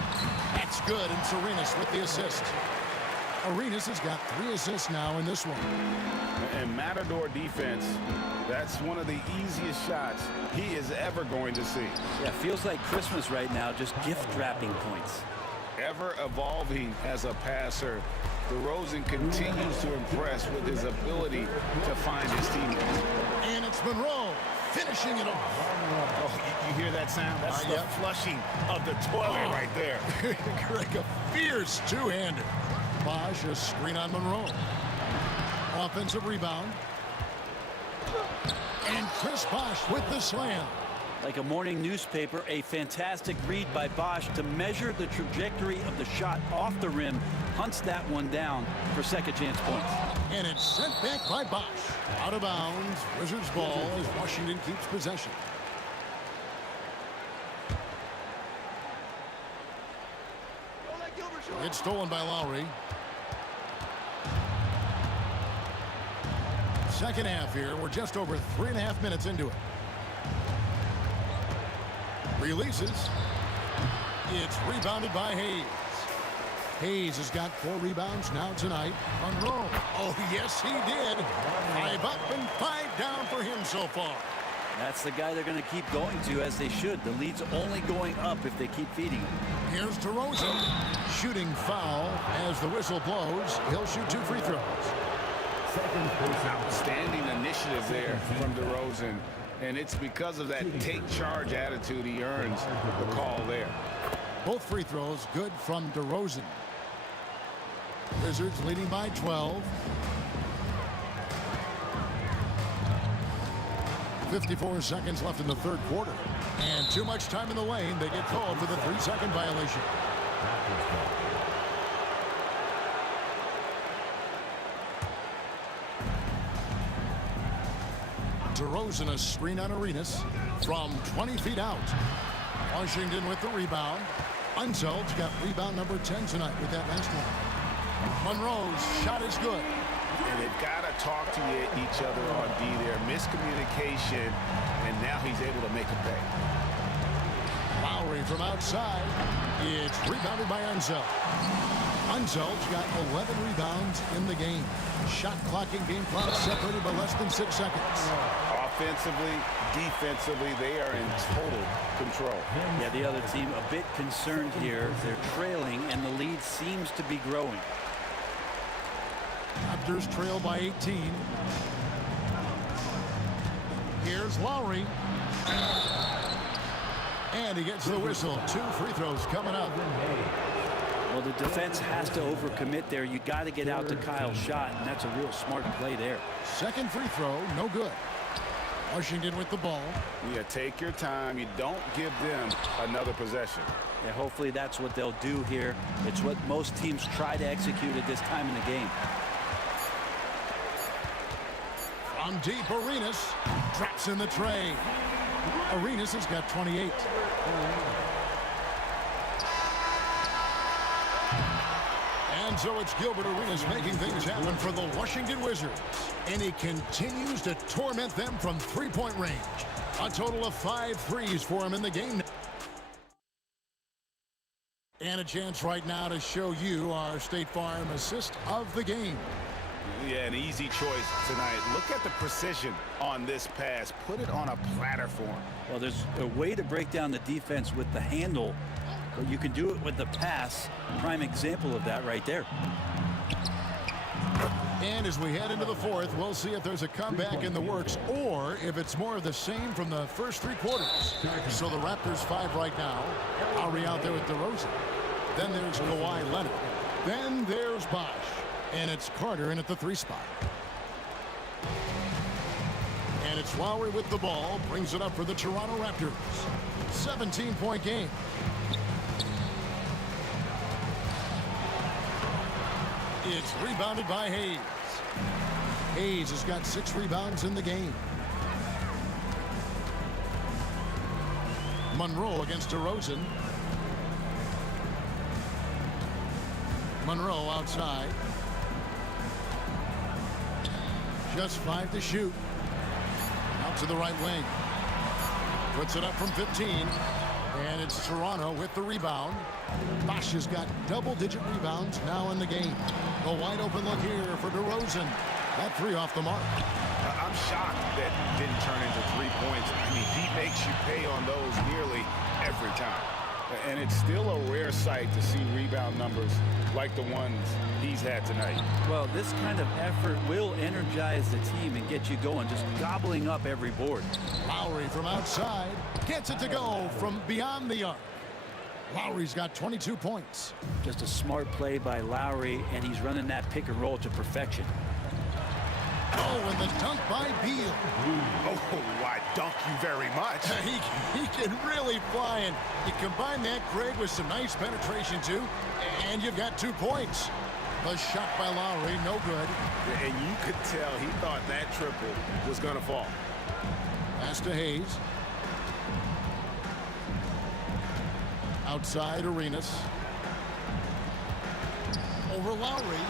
That's good, and Arenas with the assist. Arenas has got 3 assists now in this one. And Matador defense, that's one of the easiest shots he is ever going to see. Yeah, feels like Christmas right now, just gift wrapping points. Ever evolving as a passer, DeRozan continues to impress with his ability to find his teammates. And it's Monroe finishing it off. Oh, you hear that sound? That's the flushing of the toilet right there. Greg, a fierce two-hander. Bosch, a screen on Monroe. Offensive rebound. And Chris Bosch with the slam. Like a morning newspaper, a fantastic read by Bosch to measure the trajectory of the shot off the rim, hunts that one down for second chance points. And it's sent back by Bosch. Out of bounds, Wizards ball as Washington keeps possession. It's stolen by Lowry. Second half here. We're just over 3.5 minutes into it. Releases. It's rebounded by Hayes. Hayes has got 4 rebounds now tonight. Monroe. Oh, yes, he did. 5 up and 5 down for him so far. That's the guy they're going to keep going to, as they should. The lead's only going up if they keep feeding him. Here's DeRozan. Shooting foul as the whistle blows. He'll shoot 2 free throws. Outstanding initiative there from DeRozan. And it's because of that take charge attitude he earns the call there. Both free throws good from DeRozan. Wizards leading by 12. 54 seconds left in the third quarter. And too much time in the lane. They get called for the 3-second violation. DeRozan a screen on Arenas from 20 feet out. Washington with the rebound. Unseld's got rebound number 10 tonight with that last one. Monroe's shot is good. And they've got to talk to each other on D there. Miscommunication, and now he's able to make a pay. Lowry from outside. It's rebounded by Unseld. Unseld's got 11 rebounds in the game. Shot clock and game clock separated by less than 6 seconds. Offensively, defensively, they are in total control. Yeah, the other team a bit concerned here. They're trailing, and the lead seems to be growing. Raptors trail by 18. Here's Lowry. And he gets the whistle. 2 free throws coming up. Well, the defense has to overcommit there. You got to get out to Kyle's shot, and that's a real smart play there. Second free throw, no good. Washington with the ball. Yeah, take your time. You don't give them another possession. Yeah, hopefully that's what they'll do here. It's what most teams try to execute at this time in the game. From deep, Arenas drops in the tray. Arenas has got 28. And And so it's Gilbert Arenas making things happen for the Washington Wizards. And he continues to torment them from three-point range. A total of 5 threes for him in the game. And a chance right now to show you our State Farm assist of the game. Yeah, an easy choice tonight. Look at the precision on this pass. Put it on a platter for him. Well, there's a way to break down the defense with the handle, but you can do it with the pass. Prime example of that right there. And as we head into the fourth, we'll see if there's a comeback in the works or if it's more of the same from the first 3 quarters. So the Raptors 5 right now. Lowry out there with DeRozan. Then there's Kawhi Leonard. Then there's Bosh. And it's Carter in at the 3 spot. And it's Lowry with the ball. Brings it up for the Toronto Raptors. 17-point game. It's rebounded by Hayes. Hayes has got 6 rebounds in the game. Monroe against DeRozan. Monroe outside. Just 5 to shoot. Out to the right wing. Puts it up from 15. And it's Toronto with the rebound. Bosh has got double-digit rebounds now in the game. A wide open look here for DeRozan. That 3 off the mark. I'm shocked that didn't turn into 3 points. I mean, he makes you pay on those nearly every time. And it's still a rare sight to see rebound numbers like the ones he's had tonight. Well, this kind of effort will energize the team and get you going, just gobbling up every board. Lowry from outside gets it to go from beyond the arc. Lowry's got 22 points. Just a smart play by Lowry, and he's running that pick and roll to perfection. Oh, and the dunk by Beal. Oh, why dunk you very much. He can really fly, and you combine that, Greg, with some nice penetration, too, and you've got 2 points. A shot by Lowry, no good. And you could tell he thought that triple was going to fall. Pass to Hayes. Outside Arenas. Over Lowry.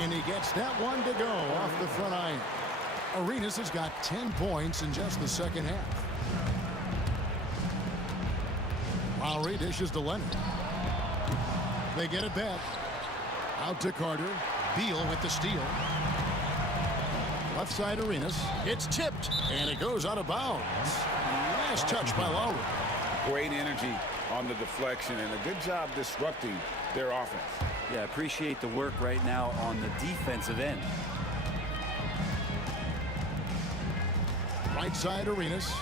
And he gets that one to go off the front iron. Arenas has got 10 points in just the second half. Lowry dishes to Leonard. They get it back. Out to Carter. Beal with the steal. Left side Arenas. It's tipped. And it goes out of bounds. Nice touch by Lowry. Great energy on the deflection and a good job disrupting their offense. Yeah, appreciate the work right now on the defensive end. Right side Arenas.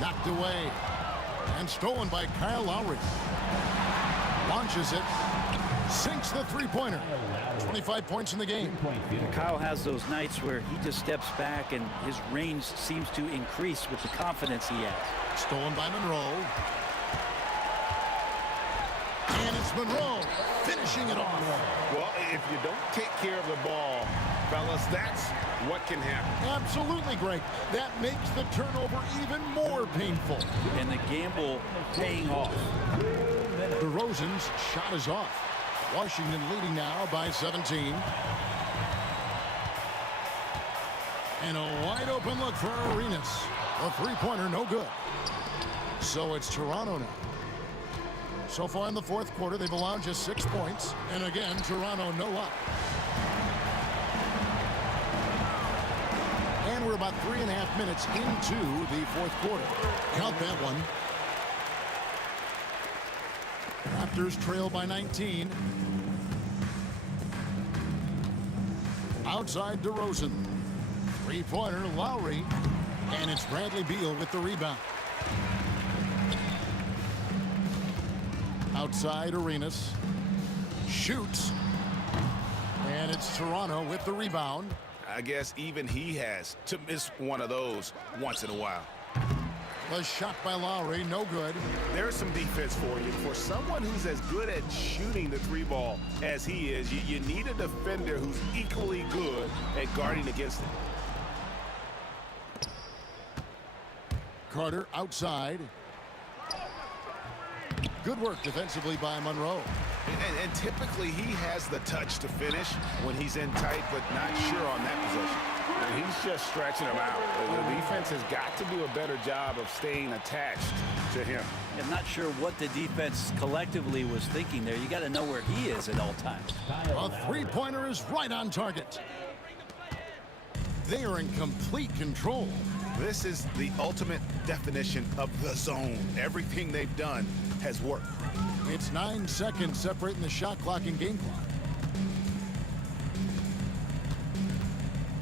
Knocked away. And stolen by Kyle Lowry. Launches it. Sinks the three-pointer. 25 points in the game. Kyle has those nights where he just steps back and his range seems to increase with the confidence he has. Stolen by Monroe. And it's Monroe finishing it off. Well, if you don't take care of the ball, fellas, that's what can happen. Absolutely, Greg. That makes the turnover even more painful. And the gamble paying off. DeRozan's shot is off. Washington leading now by 17. And a wide open look for Arenas. A three-pointer, no good. So it's Toronto now. So far in the fourth quarter, they've allowed just 6 points. And again, Toronto no up. And we're about 3.5 minutes into the fourth quarter. Count that one. Raptors trail by 19. Outside DeRozan. Three-pointer, Lowry. And it's Bradley Beal with the rebound. Outside Arenas. Shoots. And it's Toronto with the rebound. I guess even he has to miss one of those once in a while. A shot by Lowry, no good. There's some defense for you. For someone who's as good at shooting the three ball as he is, you need a defender who's equally good at guarding against it. Carter outside. Good work defensively by Monroe. And typically he has the touch to finish when he's in tight, but not sure on that possession. And he's just stretching him out. The defense has got to do a better job of staying attached to him. I'm not sure what the defense collectively was thinking there. You got to know where he is at all times. A three-pointer is right on target. They are in complete control. This is the ultimate definition of the zone. Everything they've done has worked. It's 9 seconds separating the shot clock and game clock.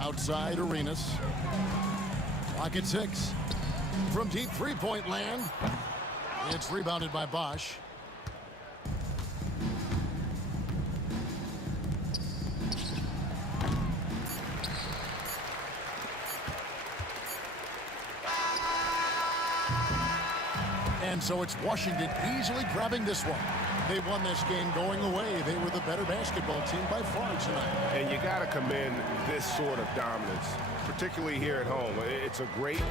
Outside Arenas. Clock at 6. From deep three-point land. It's rebounded by Bosch. And so it's Washington easily grabbing this one. They won this game going away. They were the better basketball team by far tonight. And you got to commend this sort of dominance, particularly here at home. It's a great...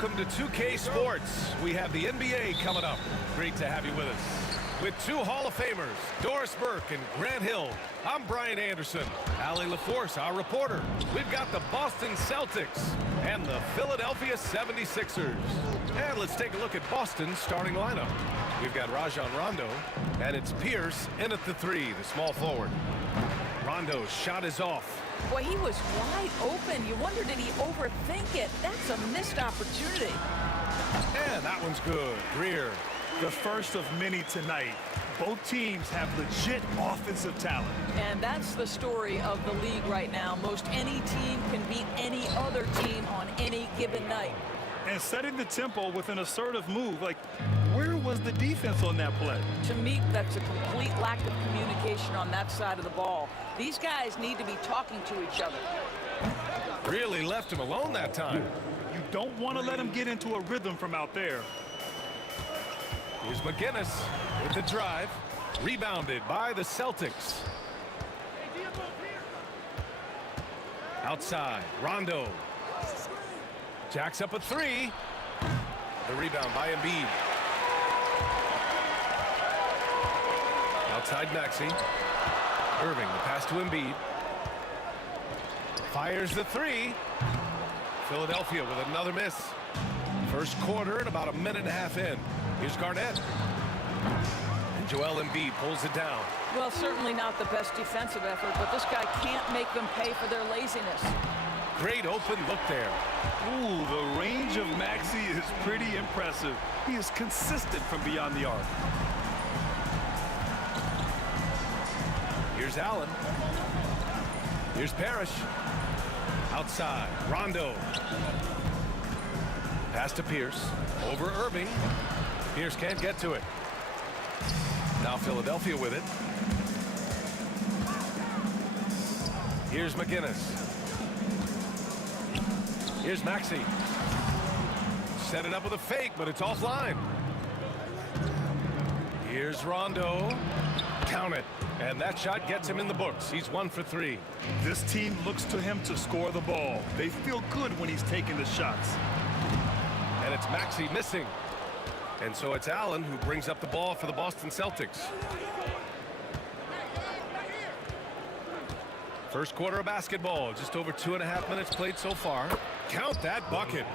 Welcome to 2K Sports. We have the NBA coming up. Great to have you with us. With two Hall of Famers, Doris Burke and Grant Hill, I'm Brian Anderson. Allie LaForce, our reporter. We've got the Boston Celtics and the Philadelphia 76ers. And let's take a look at Boston's starting lineup. We've got Rajon Rondo, and it's Pierce in at the three, the small forward. Rondo's shot is off. Boy, he was wide open. You wonder, did he overthink it? That's a missed opportunity. And that one's good. Greer. The first of many tonight. Both teams have legit offensive talent. And that's the story of the league right now. Most any team can beat any other team on any given night. And setting the tempo with an assertive move. Like, where was the defense on that play? To me, that's a complete lack of communication on that side of the ball. These guys need to be talking to each other. Really left him alone that time. You don't want to let him get into a rhythm from out there. Here's McGinnis with the drive. Rebounded by the Celtics. Outside, Rondo. Jacks up a three. The rebound by Embiid. Outside Maxey. Irving, the pass to Embiid. Fires the three. Philadelphia with another miss. First quarter and about a minute and a half in. Here's Garnett. And Joel Embiid pulls it down. Well, certainly not the best defensive effort, but this guy can't make them pay for their laziness. Great open look there. Ooh, the range of Maxey is pretty impressive. He is consistent from beyond the arc. Here's Allen. Here's Parrish. Outside, Rondo. Pass to Pierce. Over Irving. Pierce can't get to it. Now Philadelphia with it. Here's McGinnis. Here's Maxey. Set it up with a fake, but it's offline. Here's Rondo. Count it. And that shot gets him in the books. He's 1 for 3. This team looks to him to score the ball. They feel good when he's taking the shots. And it's Maxey missing. And so it's Allen who brings up the ball for the Boston Celtics. First quarter of basketball. Just over 2.5 minutes played so far. Count that bucket.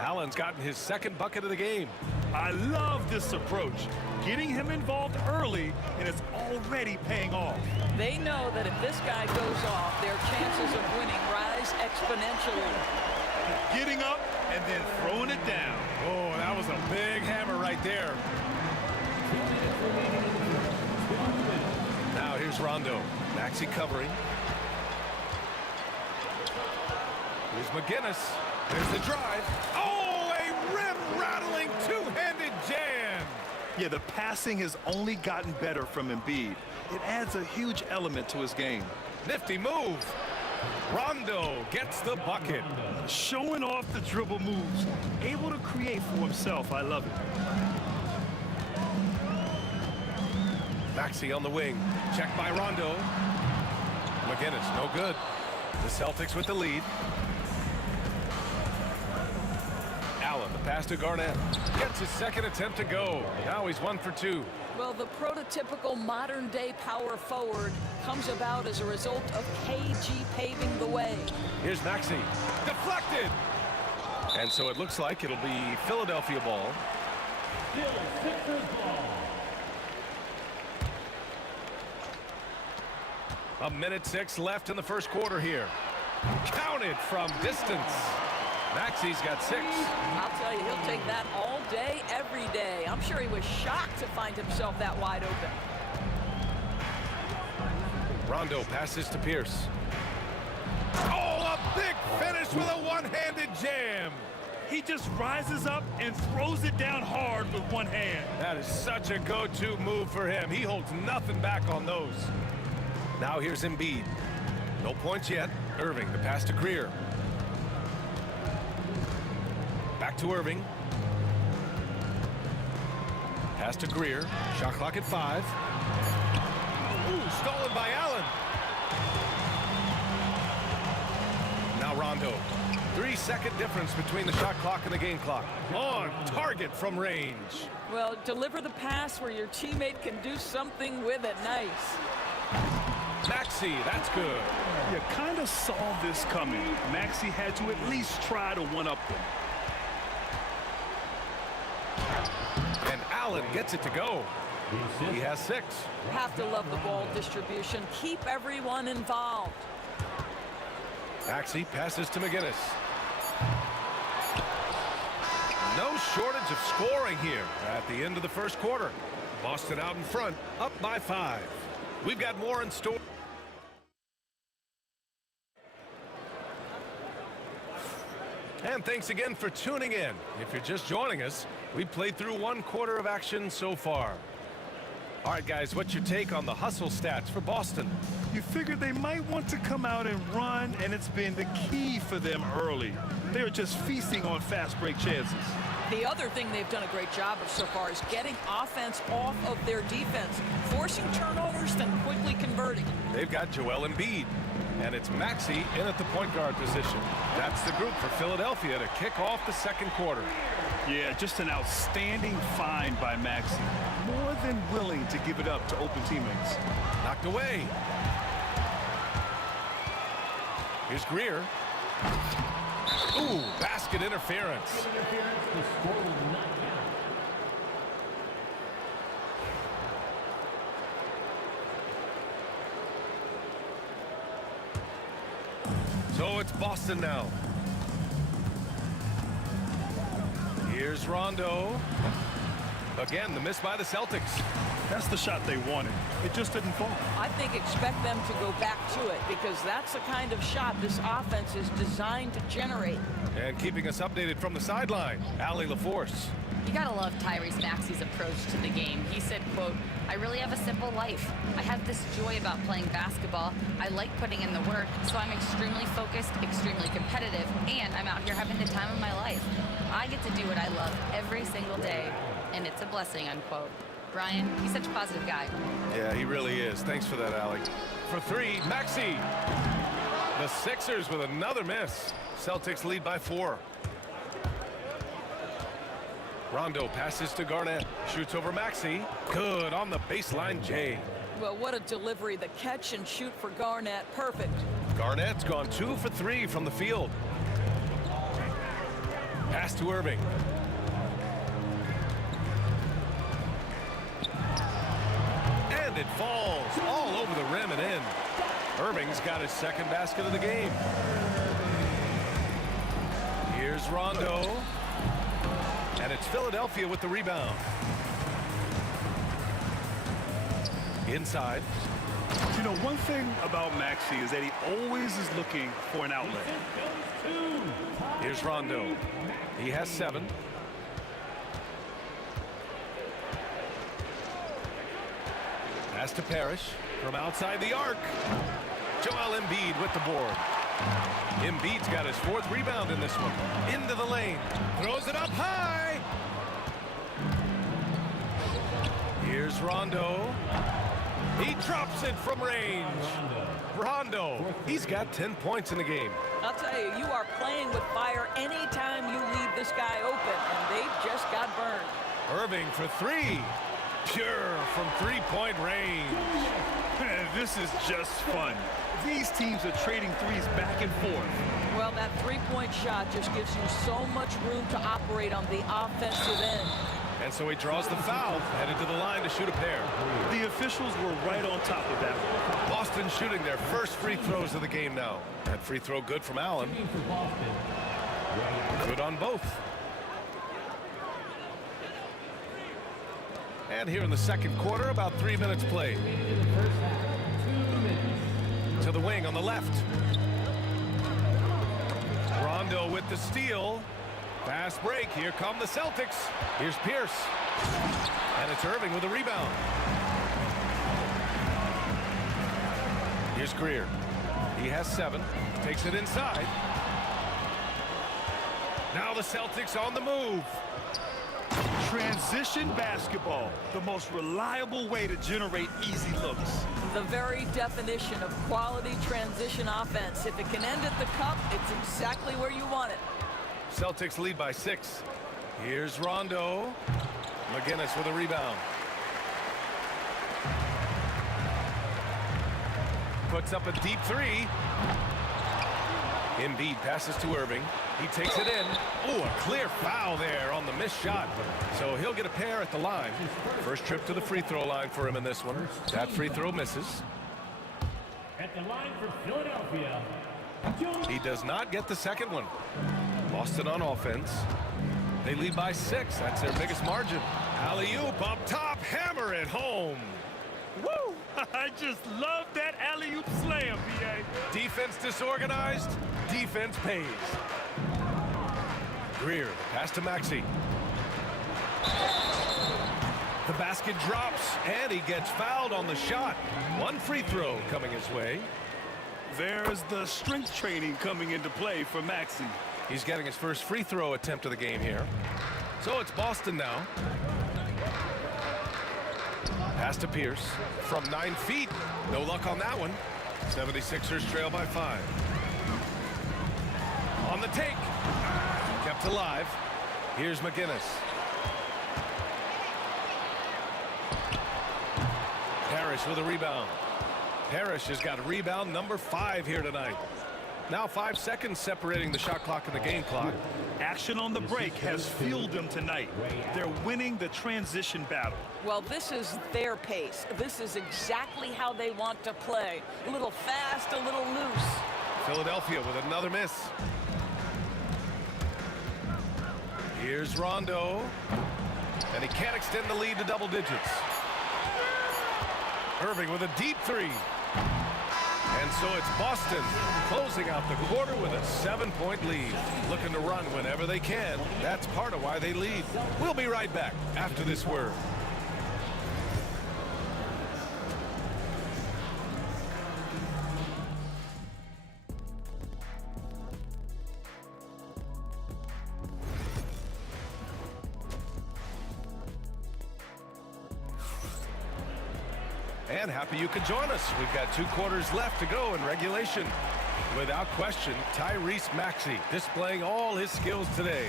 Allen's gotten his second bucket of the game. I love this approach. Getting him involved early, and it's already paying off. They know that if this guy goes off, their chances of winning rise exponentially. Getting up and then throwing it down. Oh, that was a big hammer right there. Now here's Rondo. Maxey covering. Here's McGinnis. There's the drive. Oh, a rim-rattling two-handed jam. Yeah, the passing has only gotten better from Embiid. It adds a huge element to his game. Nifty move. Rondo gets the bucket. Showing off the dribble moves. Able to create for himself. I love it. Maxey on the wing. Checked by Rondo. McGinnis, no good. The Celtics with the lead. Allen, the pass to Garnett. Gets his second attempt to go. Now he's 1 for 2. Well, the prototypical modern-day power forward comes about as a result of KG paving the way. Here's Maxey. Deflected! And so it looks like it'll be Philadelphia ball. Still Sixers ball. A minute 6 left in the first quarter here. Counted from distance. Maxey's got 6. I'll tell you, he'll take that all day, every day. I'm sure he was shocked to find himself that wide open. Rondo passes to Pierce. Oh, a big finish with a one-handed jam. He just rises up and throws it down hard with one hand. That is such a go-to move for him. He holds nothing back on those. Now here's Embiid. No points yet. Irving, the pass to Greer. Back to Irving. Pass to Greer. Shot clock at 5. Ooh, stolen by Allen. Now Rondo. 3-second difference between the shot clock and the game clock. On target from range. Well, deliver the pass where your teammate can do something with it. Nice. Maxey, that's good. You kind of saw this coming. Maxey had to at least try to one-up them. And Allen gets it to go. He has 6. Have to love the ball distribution. Keep everyone involved. Maxey passes to McGinnis. No shortage of scoring here at the end of the first quarter. Boston out in front, up by 5. We've got more in store. And thanks again for tuning in. If you're just joining us, we played through 1 quarter of action so far. All right, guys, what's your take on the hustle stats for Boston? You figured they might want to come out and run, and it's been the key for them early. They're just feasting on fast break chances. The other thing they've done a great job of so far is getting offense off of their defense, forcing turnovers, then quickly converting. They've got Joel Embiid, and it's Maxey in at the point guard position. That's the group for Philadelphia to kick off the second quarter. Yeah, just an outstanding find by Maxey. More than willing to give it up to open teammates. Knocked away. Here's Greer. Ooh, basket interference. So it's Boston now. Here's Rondo. Again, the miss by the Celtics. That's the shot they wanted. It just didn't fall. I think expect them to go back to it because that's the kind of shot this offense is designed to generate. And keeping us updated from the sideline, Allie LaForce. You gotta love Tyrese Maxey's approach to the game. He said, quote, "I really have a simple life. I have this joy about playing basketball. I like putting in the work, so I'm extremely focused, extremely competitive, and I'm out here having the time of my life. I get to do what I love every single day, and it's a blessing," unquote. Brian, he's such a positive guy. Yeah, he really is. Thanks for that, Allie. For 3, Maxey. The Sixers with another miss. Celtics lead by 4. Rondo passes to Garnett. Shoots over Maxey. Good on the baseline, Jay. Well, what a delivery. The catch and shoot for Garnett. Perfect. Garnett's gone 2 for 3 from the field. Pass to Irving. And it falls all over the rim and in. Irving's got his second basket of the game. Here's Rondo. And it's Philadelphia with the rebound. Inside. You know, one thing about Maxey is that he always is looking for an outlet. Here's Rondo. He has 7. Pass to Parrish from outside the arc. Joel Embiid with the board. Embiid's got his 4th rebound in this one. Into the lane. Throws it up high. Here's Rondo. He drops it from range. Rondo, he's got 10 points in the game. I'll tell you, you are playing with fire anytime you leave this guy open, and they just got burned. Irving for 3. Pure from 3-point range. This is just fun. These teams are trading threes back and forth. Well, that three-point shot just gives you so much room to operate on the offensive end. And so he draws the foul, headed to the line to shoot a pair. The officials were right on top of that one. Boston shooting their first free throws of the game now. That free throw good from Allen. Good on both. And here in the second quarter, about 3 minutes played. To the wing on the left. Rondo with the steal. Fast break. Here come the Celtics. Here's Pierce. And it's Irving with a rebound. Here's Greer. He has 7. Takes it inside. Now the Celtics on the move. Transition basketball, the most reliable way to generate easy looks. The very definition of quality transition offense. If it can end at the cup, it's exactly where you want it. Celtics lead by 6. Here's Rondo. McGinnis with a rebound. Puts up a deep 3. Embiid passes to Irving. He takes it in. Oh, a clear foul there on the missed shot. So he'll get a pair at the line. First trip to the free throw line for him in this one. That free throw misses. At the line for Philadelphia. He does not get the second one. Boston on offense. They lead by 6. That's their biggest margin. Alley-oop up top. Hammer it home. Woo! I just love that alley-oop slam, B.A. Defense disorganized. Defense pays. Greer, pass to Maxey. The basket drops, and he gets fouled on the shot. One free throw coming his way. There's the strength training coming into play for Maxey. He's getting his first free throw attempt of the game here. So it's Boston now. Pass to Pierce from 9 feet. No luck on that one. 76ers trail by 5. On the take. Kept alive. Here's McGinnis. Parrish with a rebound. Parrish has got rebound number 5 here tonight. Now 5 seconds separating the shot clock and the game clock. Action on the break has fueled them tonight. They're winning the transition battle. Well, this is their pace. This is exactly how they want to play. A little fast, a little loose. Philadelphia with another miss. Here's Rondo. And he can't extend the lead to double digits. Irving with a deep 3. And so it's Boston closing out the quarter with a 7-point lead. Looking to run whenever they can. That's part of why they lead. We'll be right back after this word. And happy you could join us. We've got 2 quarters left to go in regulation. Without question, Tyrese Maxey displaying all his skills today.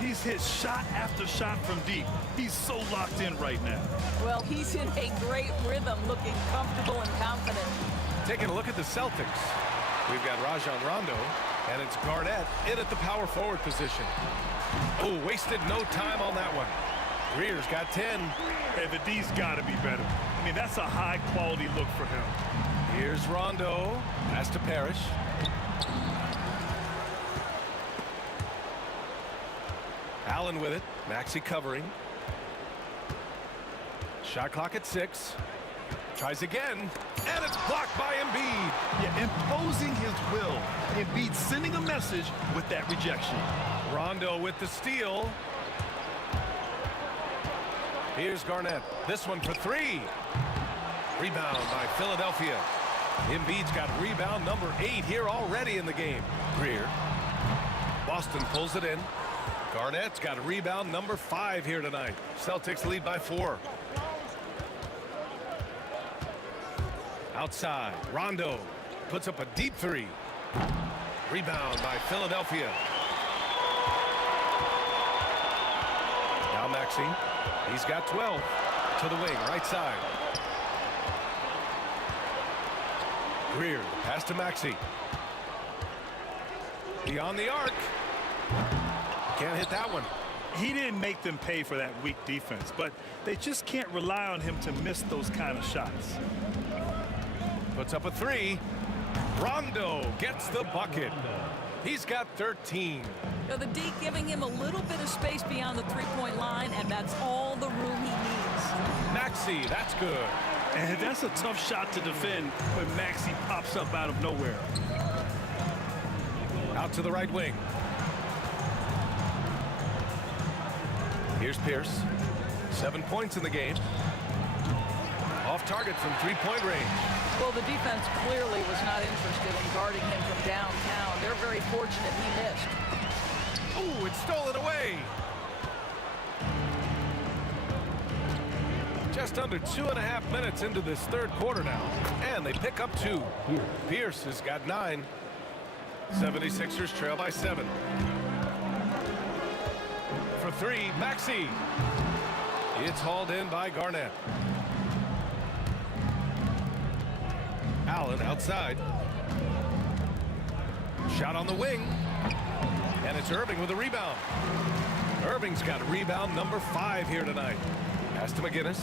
He's hit shot after shot from deep. He's so locked in right now. Well, he's in a great rhythm, looking comfortable and confident. Taking a look at the Celtics. We've got Rajon Rondo, and it's Garnett in at the power forward position. Oh, wasted no time on that one. Greer's got 10. Hey, the D's got to be better. I mean, that's a high-quality look for him. Here's Rondo. Pass to Parrish. Allen with it. Maxey covering. Shot clock at 6. Tries again. And it's blocked by Embiid. Yeah, imposing his will. Embiid sending a message with that rejection. Rondo with the steal. Here's Garnett. This one for 3. Rebound by Philadelphia. Embiid's got rebound number 8 here already in the game. Greer. Boston pulls it in. Garnett's got rebound number 5 here tonight. Celtics lead by 4. Outside, Rondo puts up a deep 3. Rebound by Philadelphia. Now Maxey. He's got 12. To the wing, right side. Greer, pass to Maxey. Beyond the arc. Can't hit that one. He didn't make them pay for that weak defense, but they just can't rely on him to miss those kind of shots. Puts up a 3. Rondo gets the bucket. He's got 13. Now the D giving him a little bit of space beyond the three-point line, and that's all the room he needs. Maxey, that's good. And that's a tough shot to defend when Maxey pops up out of nowhere. Out to the right wing. Here's Pierce. 7 points in the game. Off target from three-point range. Well, the defense clearly was not interested in guarding him from downtown. They're very fortunate he missed. Ooh, it's stolen away. Just under 2.5 minutes into this third quarter now. And they pick up 2. Pierce has got 9. 76ers trail by 7. For 3, Maxey. It's hauled in by Garnett. Allen outside. Shot on the wing. And it's Irving with a rebound. Irving's got rebound number 5 here tonight. Pass to McGinnis.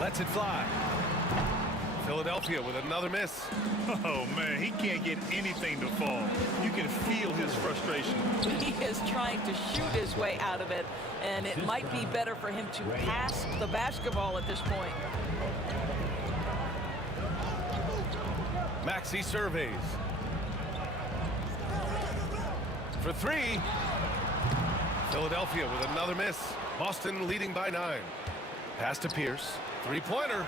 Lets it fly. Philadelphia with another miss. Oh, man, he can't get anything to fall. You can feel his frustration. He is trying to shoot his way out of it, and it might be better for him to pass the basketball at this point. Maxey surveys. For 3. Philadelphia with another miss. Boston leading by 9. Pass to Pierce. Three-pointer.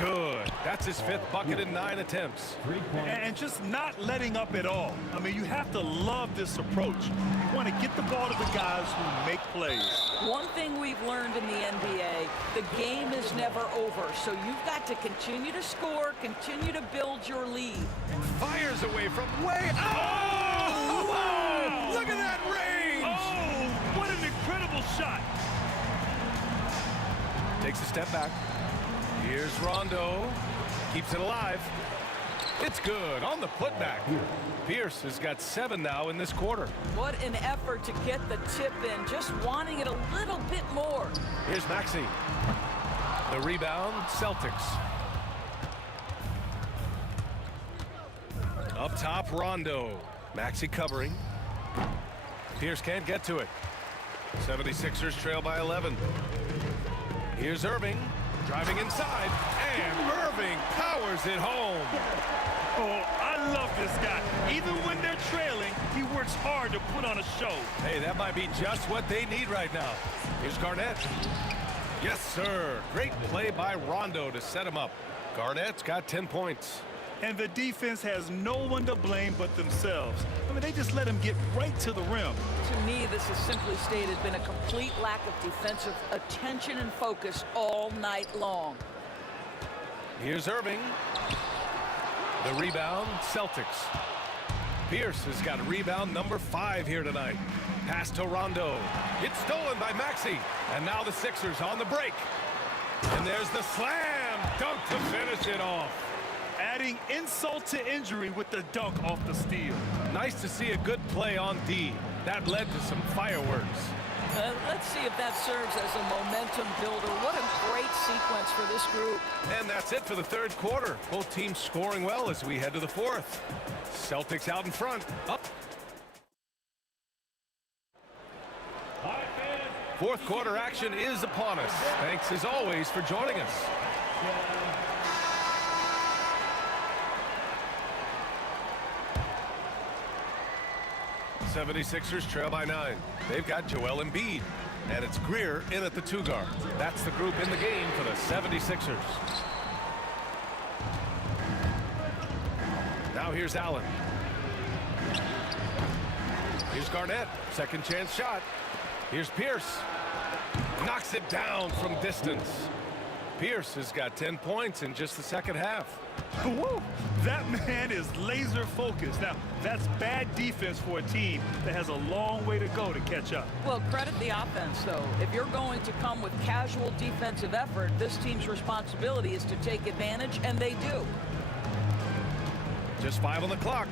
Good. That's his 5th bucket in 9 attempts. And just not letting up at all. I mean, you have to love this approach. You want to get the ball to the guys who make plays. One thing we've learned in the NBA, the game is never over. So you've got to continue to score, continue to build your lead. Fires away from way out. Oh! Wow! Look at that range. Oh, what an incredible shot. Takes a step back. Here's Rondo. Keeps it alive. It's good on the putback. Pierce has got 7 now in this quarter. What an effort to get the tip in, just wanting it a little bit more. Here's Maxey. The rebound, Celtics. Up top, Rondo. Maxey covering. Pierce can't get to it. 76ers trail by 11. Here's Irving. Driving inside, and Irving powers it home. Oh, I love this guy. Even when they're trailing, he works hard to put on a show. Hey, that might be just what they need right now. Here's Garnett. Yes, sir. Great play by Rondo to set him up. Garnett's got 10 points. And the defense has no one to blame but themselves. I mean, they just let him get right to the rim. To me, this has simply stated been a complete lack of defensive attention and focus all night long. Here's Irving. The rebound, Celtics. Pierce has got rebound number 5 here tonight. Pass to Rondo. It's stolen by Maxey. And now the Sixers on the break. And there's the slam dunk to finish it off. Adding insult to injury with the dunk off the steal. Nice to see a good play on D. That led to some fireworks. Let's see if that serves as a momentum builder. What a great sequence for this group. And that's it for the third quarter. Both teams scoring well as we head to the fourth. Celtics out in front. Up. Fourth quarter action is upon us. Thanks as always for joining us. 76ers trail by 9. They've got Joel Embiid. And it's Greer in at the 2 guard. That's the group in the game for the 76ers. Now here's Allen. Here's Garnett. Second chance shot. Here's Pierce. Knocks it down from distance. Pierce has got 10 points in just the second half. Woo! That man is laser focused. Now, that's bad defense for a team that has a long way to go to catch up. Well, credit the offense, though. If you're going to come with casual defensive effort, this team's responsibility is to take advantage, and they do. Just 5 on the clock.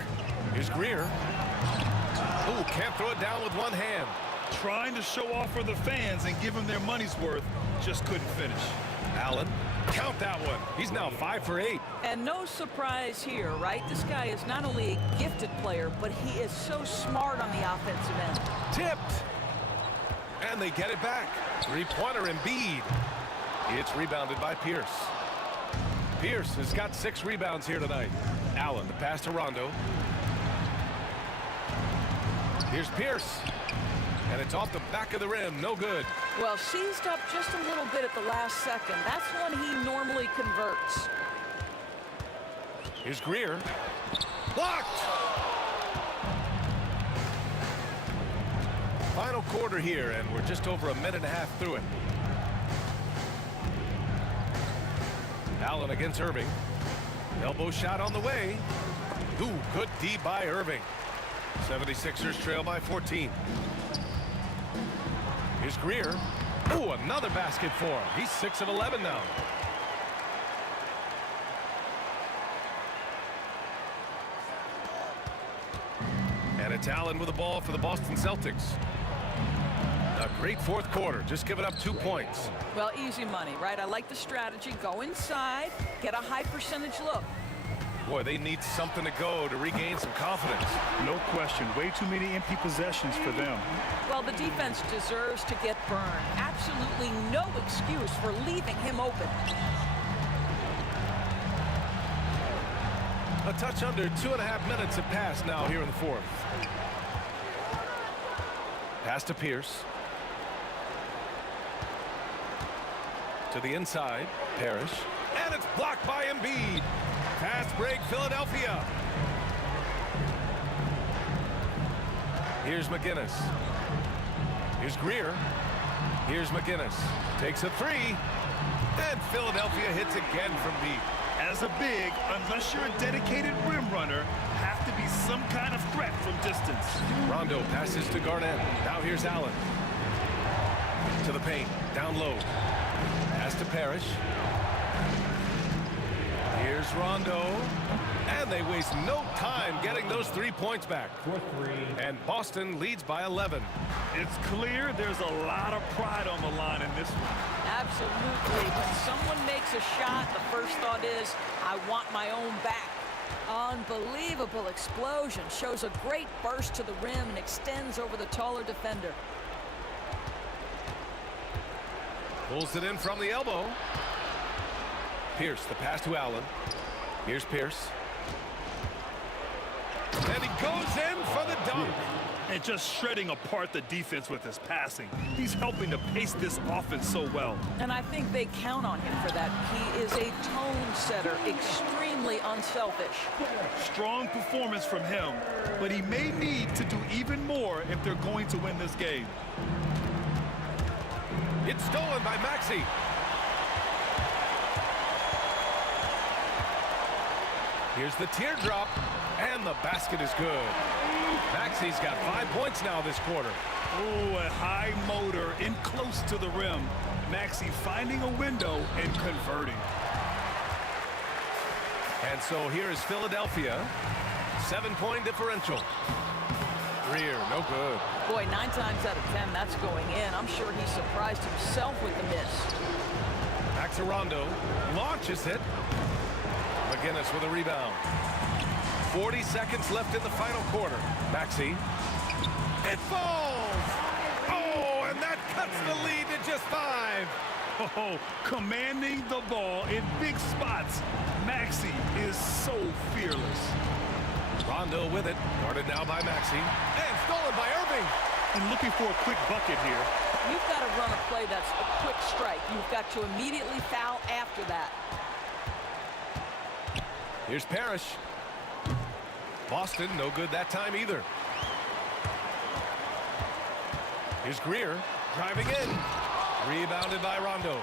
Here's Greer. Ooh, can't throw it down with one hand. Trying to show off for the fans and give them their money's worth, just couldn't finish. Allen, count that one. He's now 5 for 8. And no surprise here, right? This guy is not only a gifted player, but he is so smart on the offensive end. Tipped. And they get it back. Three-pointer Embiid. It's rebounded by Pierce. Pierce has got 6 rebounds here tonight. Allen, the pass to Rondo. Here's Pierce. And it's off the back of the rim. No good. Well, seized up just a little bit at the last second. That's when he normally converts. Here's Greer. Blocked! Final quarter here, and we're just over a minute and a half through it. Allen against Irving. Elbow shot on the way. Ooh, good D by Irving. 76ers trail by 14. Here's Greer. Ooh, another basket for him. He's 6 of 11 now. And it's Allen with the ball for the Boston Celtics. A great fourth quarter, just giving up 2 points. Well, easy money, right? I like the strategy. Go inside, get a high percentage look. Boy, they need something to go to regain some confidence. No question. Way too many empty possessions for them. Well, the defense deserves to get burned. Absolutely no excuse for leaving him open. A touch under 2.5 minutes have passed now here in the fourth. Pass to Pierce. To the inside, Parrish. And it's blocked by Embiid. Fast break, Philadelphia. Here's McGinnis. Here's Greer. Here's McGinnis. Takes a 3. And Philadelphia hits again from deep. As a big, unless you're a dedicated rim runner, have to be some kind of threat from distance. Rondo passes to Garnett. Now here's Allen. To the paint. Down low. Pass to Parrish. Here's Rondo. And they waste no time getting those 3 points back. And Boston leads by 11. It's clear there's a lot of pride on the line in this one. Absolutely. When someone makes a shot, the first thought is, I want my own back. Unbelievable explosion. Shows a great burst to the rim and extends over the taller defender. Pulls it in from the elbow. Pierce, the pass to Allen. Here's Pierce. And he goes in for the dunk. And just shredding apart the defense with his passing. He's helping to pace this offense so well. And I think they count on him for that. He is a tone setter, extremely unselfish. Strong performance from him, but he may need to do even more if they're going to win this game. It's stolen by Maxey. Here's the teardrop, and the basket is good. Maxey's got 5 points now this quarter. Oh, a high motor in close to the rim. Maxey finding a window and converting. And so here is Philadelphia. 7-point differential. Greer, no good. Boy, 9 times out of 10, that's going in. I'm sure he surprised himself with the miss. Back to Rondo. Launches it. McGinnis with a rebound. 40 seconds left in the final quarter. Maxey. It falls! Oh, and that cuts the lead to just 5. Oh, commanding the ball in big spots. Maxey is so fearless. Rondo with it. Guarded now by Maxey. And stolen by Irving. And looking for a quick bucket here. You've got to run a play that's a quick strike. You've got to immediately foul after that. Here's Parrish. Boston, no good that time either. Here's Greer driving in. Rebounded by Rondo.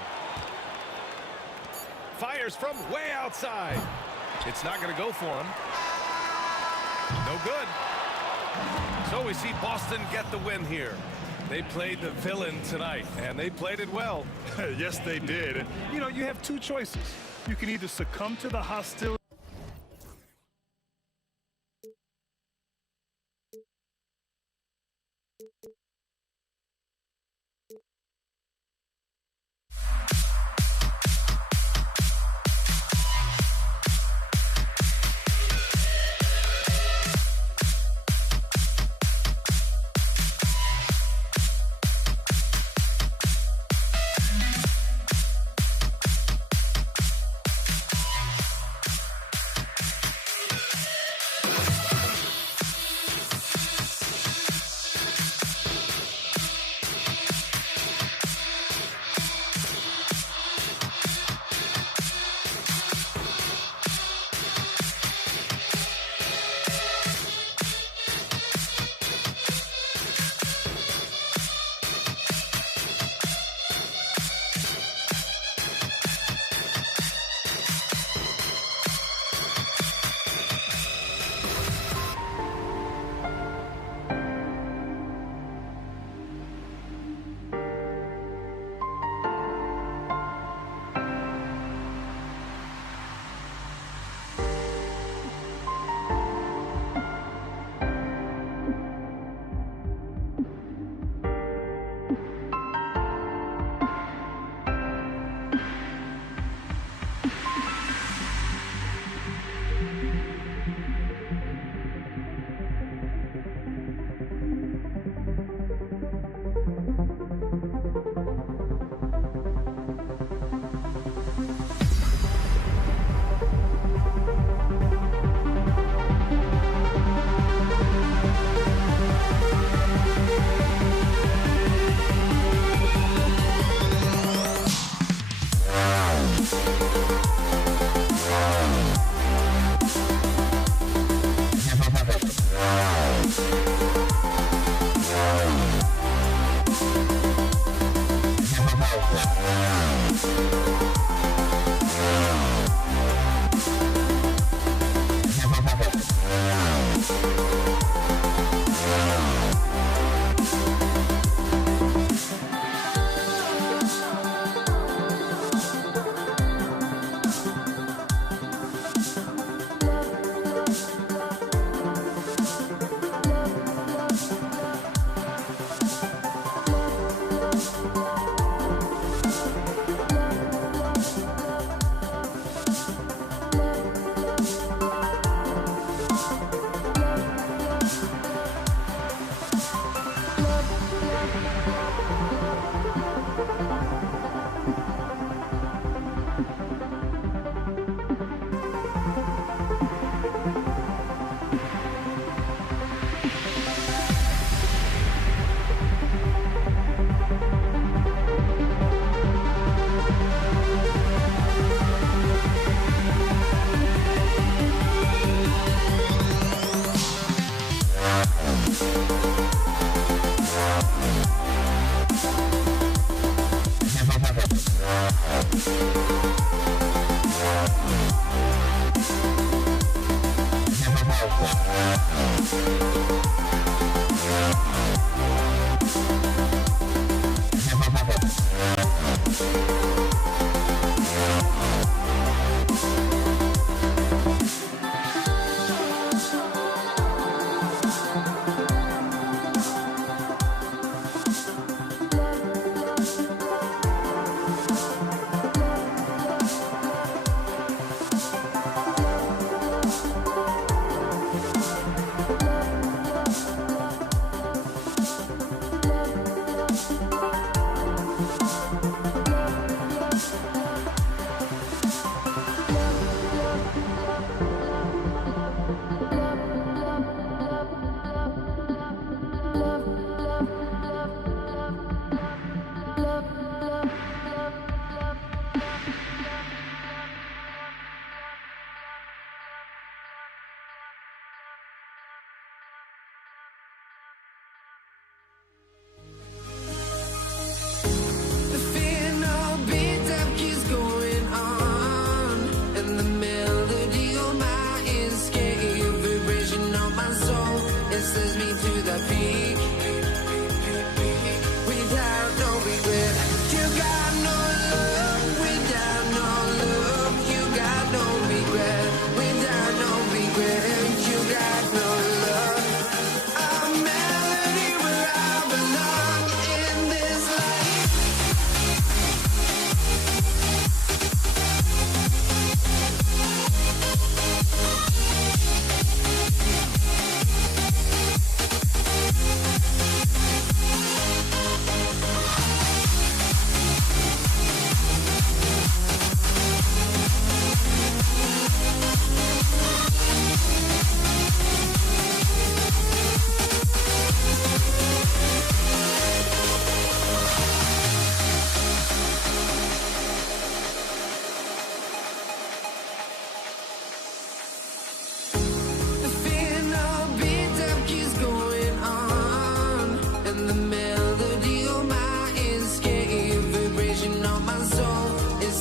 Fires from way outside. It's not going to go for him. No good. So we see Boston get the win here. They played the villain tonight, and they played it well. Yes, they did. And, you know, you have two choices. You can either succumb to the hostility.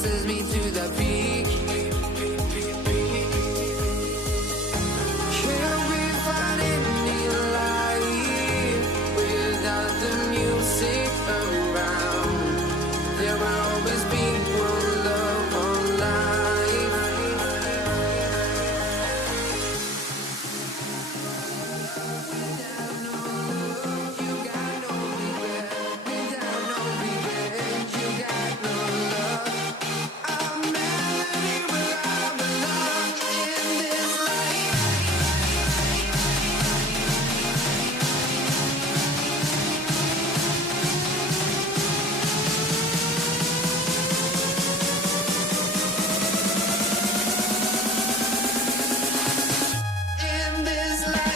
forces me to the peak. Can't we find any life without the music around? There will always be one love, one life. Without no love, you got no regret. Without no revenge, you got no love. A melody where I belong in this life. In this life.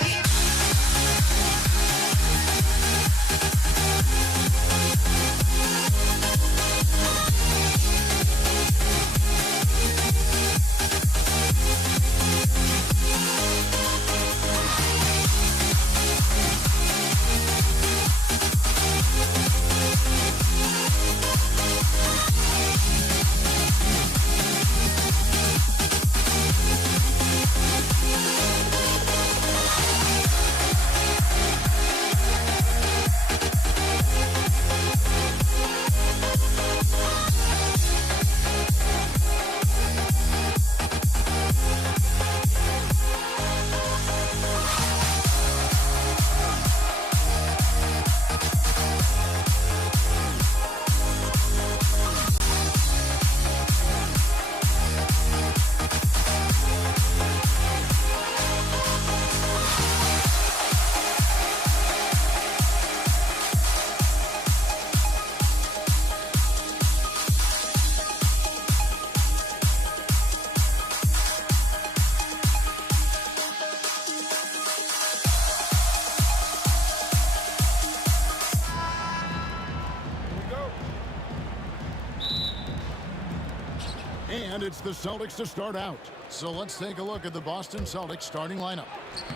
And it's the Celtics to start out. So let's take a look at the Boston Celtics starting lineup.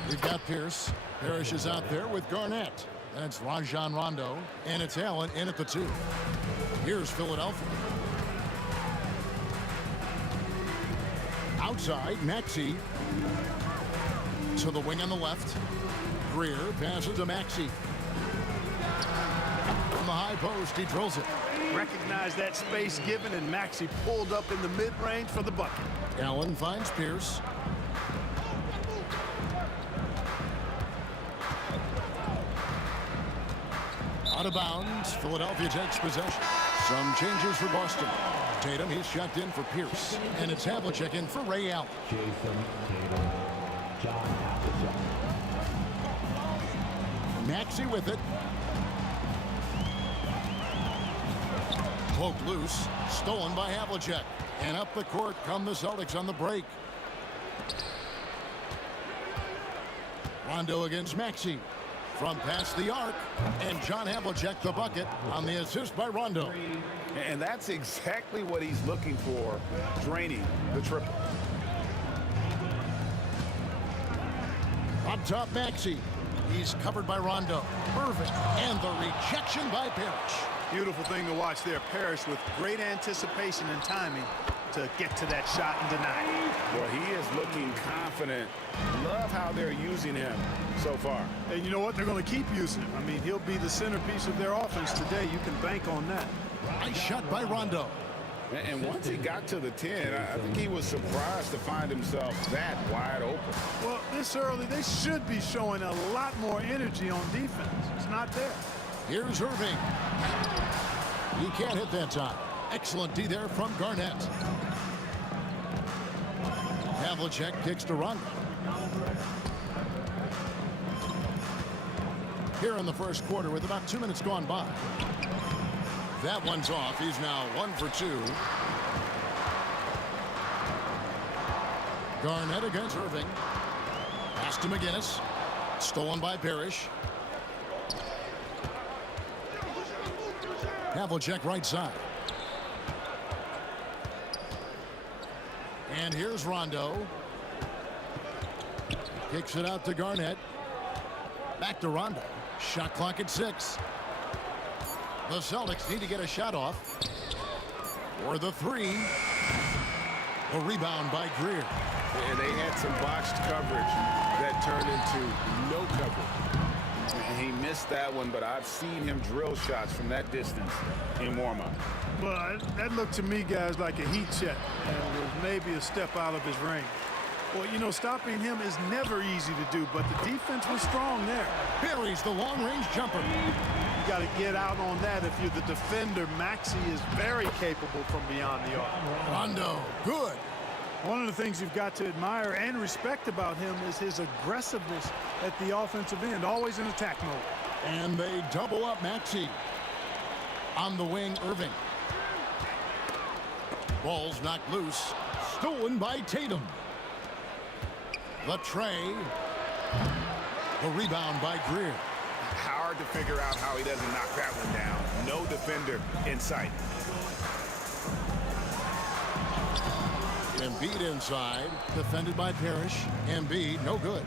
We've got Pierce. Parrish is out there with Garnett. And it's Rajon Rondo. And it's Allen in at the 2. Here's Philadelphia. Outside, Maxey. To the wing on the left. Greer passes to Maxey. From the high post, he drills it. Recognize that space given, and Maxey pulled up in the mid-range for the bucket. Allen finds Pierce. Out of bounds, Philadelphia takes possession. Some changes for Boston. Tatum, he's checked in for Pierce. And it's Havlicek in for Ray Allen. Maxey with it. Poked loose, stolen by Havlicek. And up the court come the Celtics on the break. Rondo against Maxey. From past the arc, and John Havlicek the bucket on the assist by Rondo. And that's exactly what he's looking for, draining the triple. Up top, Maxey. He's covered by Rondo. Irving, and the rejection by Parrish. Beautiful thing to watch there. Parrish with great anticipation and timing to get to that shot and deny it. Well, he is looking confident. Love how they're using him so far. And you know what? They're going to keep using him. I mean, he'll be the centerpiece of their offense today. You can bank on that. Nice shot by Rondo. And once he got to the 10, I think he was surprised to find himself that wide open. Well, this early, they should be showing a lot more energy on defense. It's not there. Here's Irving. He can't hit that time. Excellent D there from Garnett. Havlicek kicks to Rondo. Here in the first quarter with about 2 minutes gone by. That one's off. He's now 1 for 2. Garnett against Irving. Pass to McGinnis. Stolen by Parrish. Havlicek right side. And here's Rondo. Kicks it out to Garnett. Back to Rondo. Shot clock at 6. The Celtics need to get a shot off. For the three. A rebound by Greer. And they had some botched coverage that turned into no coverage. And he missed that one, but I've seen him drill shots from that distance in warm-up. Well, that looked to me, guys, like a heat check, and was maybe a step out of his range. Well, you know, stopping him is never easy to do, but the defense was strong there. Buries the long-range jumper. You got to get out on that if you're the defender. Maxey is very capable from beyond the arc. Rondo, good. One of the things you've got to admire and respect about him is his aggressiveness at the offensive end, always in attack mode. And they double up Maxey. On the wing, Irving. Ball's knocked loose. Stolen by Tatum. The tray. The rebound by Greer. Hard to figure out how he doesn't knock that one down. No defender in sight. Embiid inside, defended by Parrish. Embiid, no good.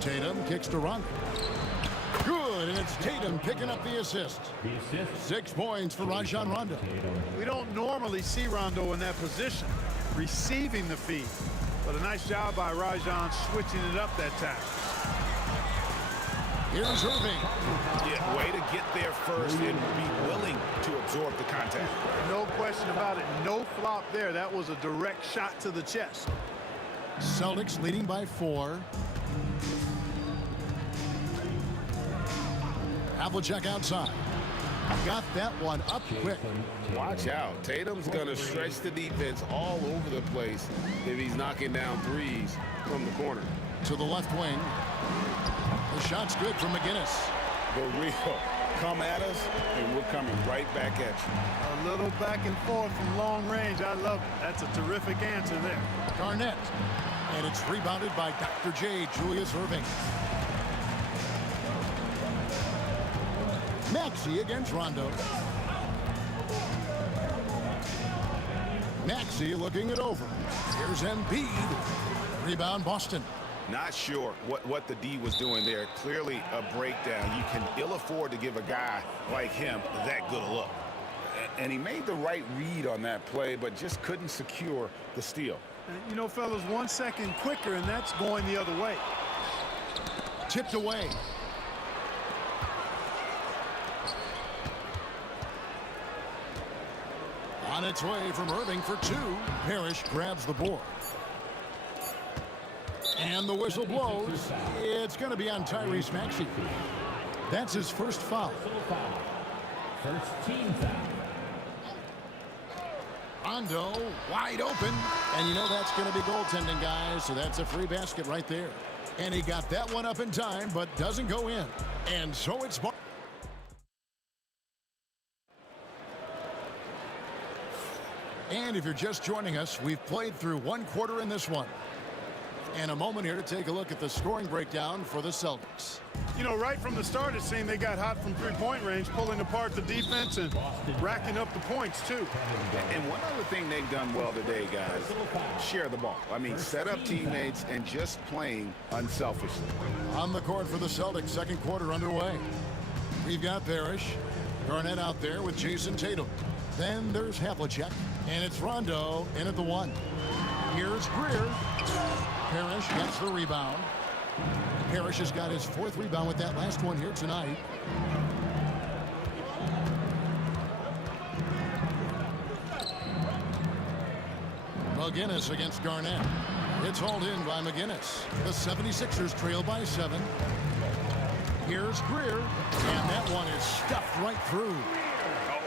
Tatum kicks to Rondo. Good, and it's Tatum picking up the assist. 6 points for Rajon Rondo. We don't normally see Rondo in that position, receiving the feed. But a nice job by Rajon switching it up that time. Here's Irving. Yeah, way to get there first and be willing to absorb the contact. No question about it. No flop there. That was a direct shot to the chest. Celtics leading by 4. Havlicek outside. Got that one up quick. Watch out. Tatum's going to stretch the defense all over the place if he's knocking down threes from the corner. To the left wing. The shot's good from McGinnis. The real come at us, and we're coming right back at you. A little back and forth from long range. I love it. That's a terrific answer there. Garnett. And it's rebounded by Dr. J, Julius Irving. Maxey against Rondo. Maxey looking it over. Here's Embiid. Rebound Boston. Not sure what the D was doing there. Clearly a breakdown. You can ill afford to give a guy like him that good a look. And he made the right read on that play, but just couldn't secure the steal. You know, fellas, 1 second quicker, and that's going the other way. Tipped away. On its way from Irving for 2. Parrish grabs the board. And the whistle blows. It's going to be on Tyrese Maxey. That's his first foul. First team foul. Rondo wide open. And you know that's going to be goaltending, guys. So that's a free basket right there. And he got that one up in time, but doesn't go in. And so it's... And if you're just joining us, we've played through 1 quarter in this one. And a moment here to take a look at the scoring breakdown for the Celtics. You know, right from the start, it seemed they got hot from three-point range, pulling apart the defense and racking up the points, too. And one other thing they've done well today, guys, share the ball. I mean, set up teammates and just playing unselfishly. On the court for the Celtics, second quarter underway. We've got Parrish. Garnett out there with Jason Tatum. Then there's Havlicek. And it's Rondo in at the 1. Here's Greer. Parrish gets the rebound. Parrish has got his 4th rebound with that last one here tonight. McGinnis against Garnett. It's hauled in by McGinnis. The 76ers trail by 7. Here's Greer. And that one is stuffed right through.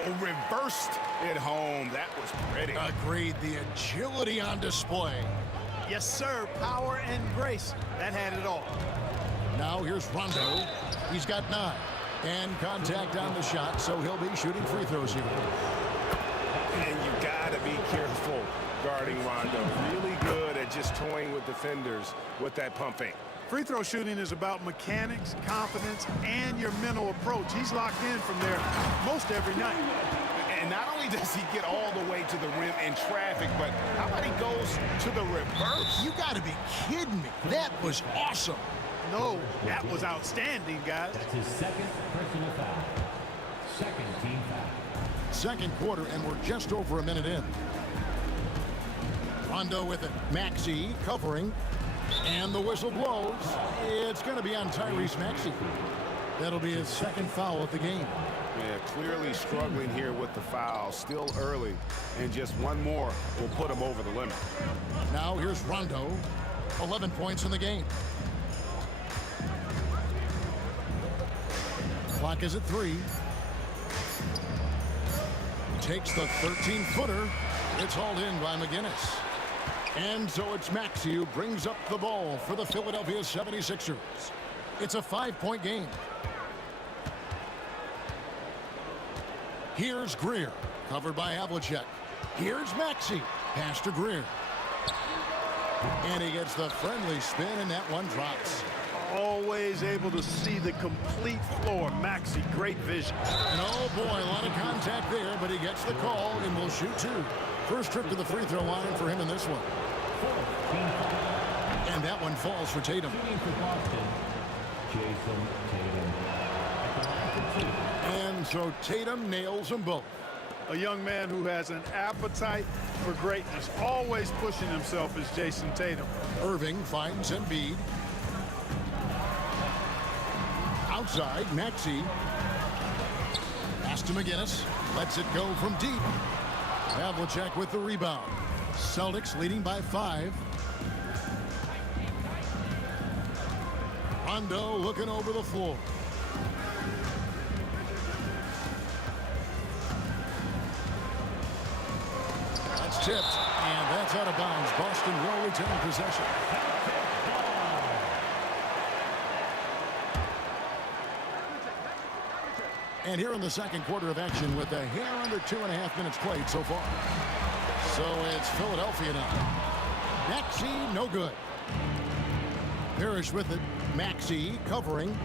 Oh, reversed it home. That was pretty. Agreed. The agility on display. Yes, sir. Power and grace. That had it all. Now here's Rondo. He's got 9. And contact on the shot, so he'll be shooting free throws here. And you got to be careful guarding Rondo. Really good at just toying with defenders with that pump fake. Free throw shooting is about mechanics, confidence, and your mental approach. He's locked in from there most every night. And not only does he get all the way to the rim in traffic, but how about he goes to the reverse? You got to be kidding me. That was awesome. No, that was outstanding, guys. That's his second personal foul. Second team foul. second quarter, and we're just over a minute in. Rondo with it. Maxey covering. And the whistle blows. It's going to be on Tyrese Maxey. That'll be his second foul of the game. Yeah, clearly struggling here with the foul. Still early. And just one more will put him over the limit. Now here's Rondo. 11 points in the game. Clock is at 3. Takes the 13-footer. It's hauled in by McGinnis. And so it's Maxey who brings up the ball for the Philadelphia 76ers. It's a 5-point game. Here's Greer, covered by Havlicek. Here's Maxey, pass to Greer. And he gets the friendly spin, and that one drops. Always able to see the complete floor. Maxey, great vision. And oh boy, a lot of contact there, but he gets the call and will shoot 2. First trip to the free throw line for him in this one. And that one falls for Tatum. And so Tatum nails them both. A young man who has an appetite for greatness, always pushing himself, is Jason Tatum. Irving finds Embiid. Outside, Maxey. Pass to McGinnis. Lets it go from deep. Havlicek with the rebound. Celtics leading by 5. Rondo looking over the floor. That's tipped, and that's out of bounds. Boston will retain possession. And here in the second quarter of action with a hair under 2.5 minutes played so far. So it's Philadelphia now. Maxey, no good. Parrish with it. Maxey covering.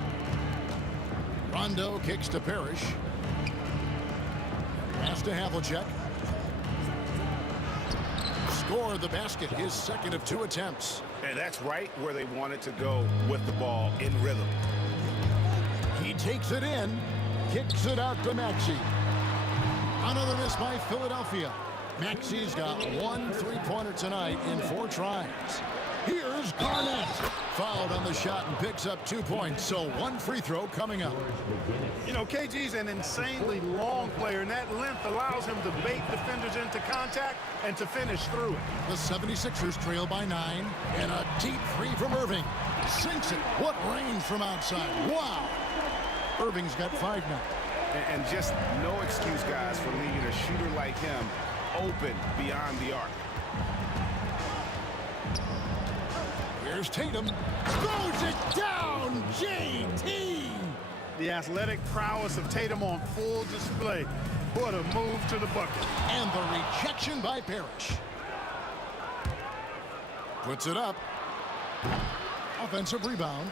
Rondo kicks to Parrish. Pass to Havlicek. Scored the basket, his second of 2 attempts. And that's right where they wanted to go with the ball in rhythm. He takes it in. Kicks it out to Maxey. Another miss by Philadelphia. Maxey's got 1 3-pointer tonight in 4 tries. Here's Garnett. Fouled on the shot and picks up 2 points. So 1 free throw coming up. You know, KG's an insanely long player, and that length allows him to bait defenders into contact and to finish through it. The 76ers trail by 9. And a deep 3 from Irving. Sinks it. What range from outside. Wow. Irving's got 5 now. And just no excuse, guys, for leaving a shooter like him open beyond the arc. Here's Tatum. Throws it down. JT. The athletic prowess of Tatum on full display. What a move to the bucket. And the rejection by Parrish. Puts it up. Offensive rebound.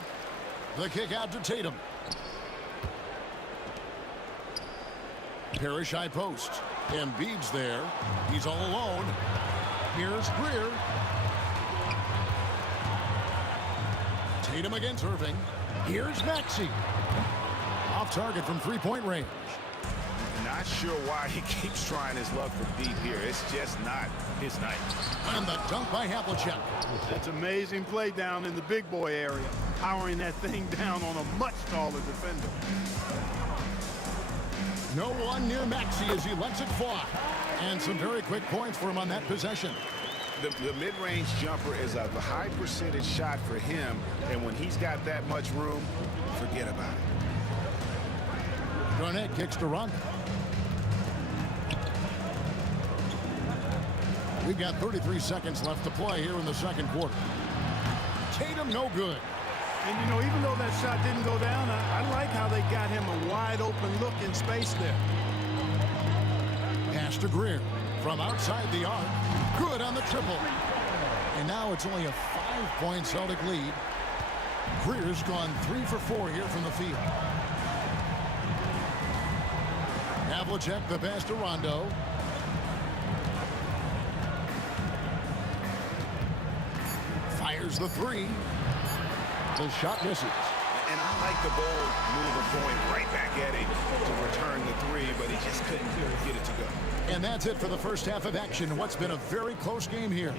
The kick out to Tatum. Parrish high post. Embiid's there. He's all alone. Here's Greer. Tatum against Irving. Here's Maxey. Off target from 3-point range. Not sure why he keeps trying his luck from deep here. It's just not his night. And the dunk by Havlicek. That's amazing play down in the big boy area. Powering that thing down on a much taller defender. No one near Maxey as he lets it fly. And some very quick points for him on that possession. The mid-range jumper is a high percentage shot for him, and when he's got that much room, forget about it. Garnett kicks to Rondo. We've got 33 seconds left to play here in the second quarter. Tatum no good. And, you know, even though that shot didn't go down, I like how they got him a wide-open look in space there. Pass to Greer from outside the arc. Good on the triple. And now it's only a 5-point Celtic lead. Greer's gone 3 for 4 here from the field. Havlicek the pass to Rondo. Fires the 3. The shot misses. And like the bold move of going right back at him to return the three, but he just couldn't get it to go. And that's it for the first half of action. What's been a very close game here.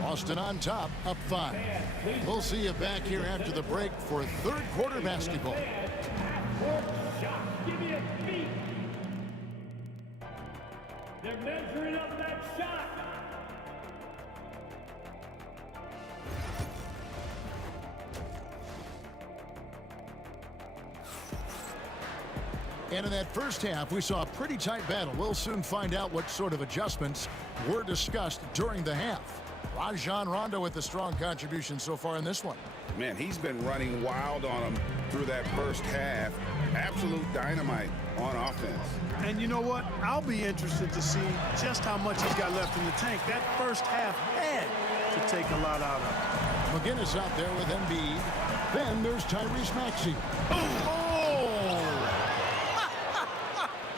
Boston on top, up 5. We'll see you back here after the break for third quarter basketball. Give me a beat. They're measuring up that shot. And in that first half, we saw a pretty tight battle. We'll soon find out what sort of adjustments were discussed during the half. Rajon Rondo with a strong contribution so far in this one. Man, he's been running wild on him through that first half. Absolute dynamite on offense. And you know what? I'll be interested to see just how much he's got left in the tank. That first half had to take a lot out of him. McGinnis out there with Embiid. Then there's Tyrese Maxey.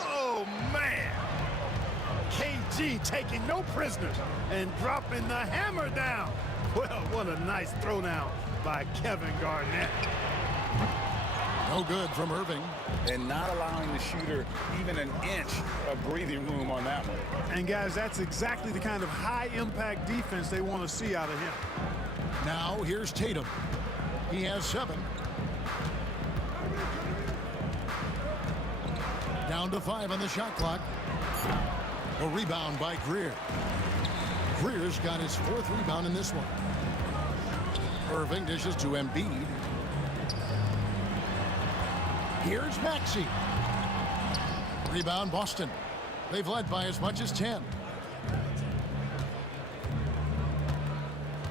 Oh, man. KG taking no prisoners and dropping the hammer down. Well, what a nice throwdown by Kevin Garnett. No good from Irving. And not allowing the shooter even an inch of breathing room on that one. And, guys, that's exactly the kind of high-impact defense they want to see out of him. Now here's Tatum. He has 7. Down to 5 on the shot clock. A rebound by Greer. Greer's got his 4th rebound in this one. Irving dishes to Embiid. Here's Maxey. Rebound Boston. They've led by as much as 10.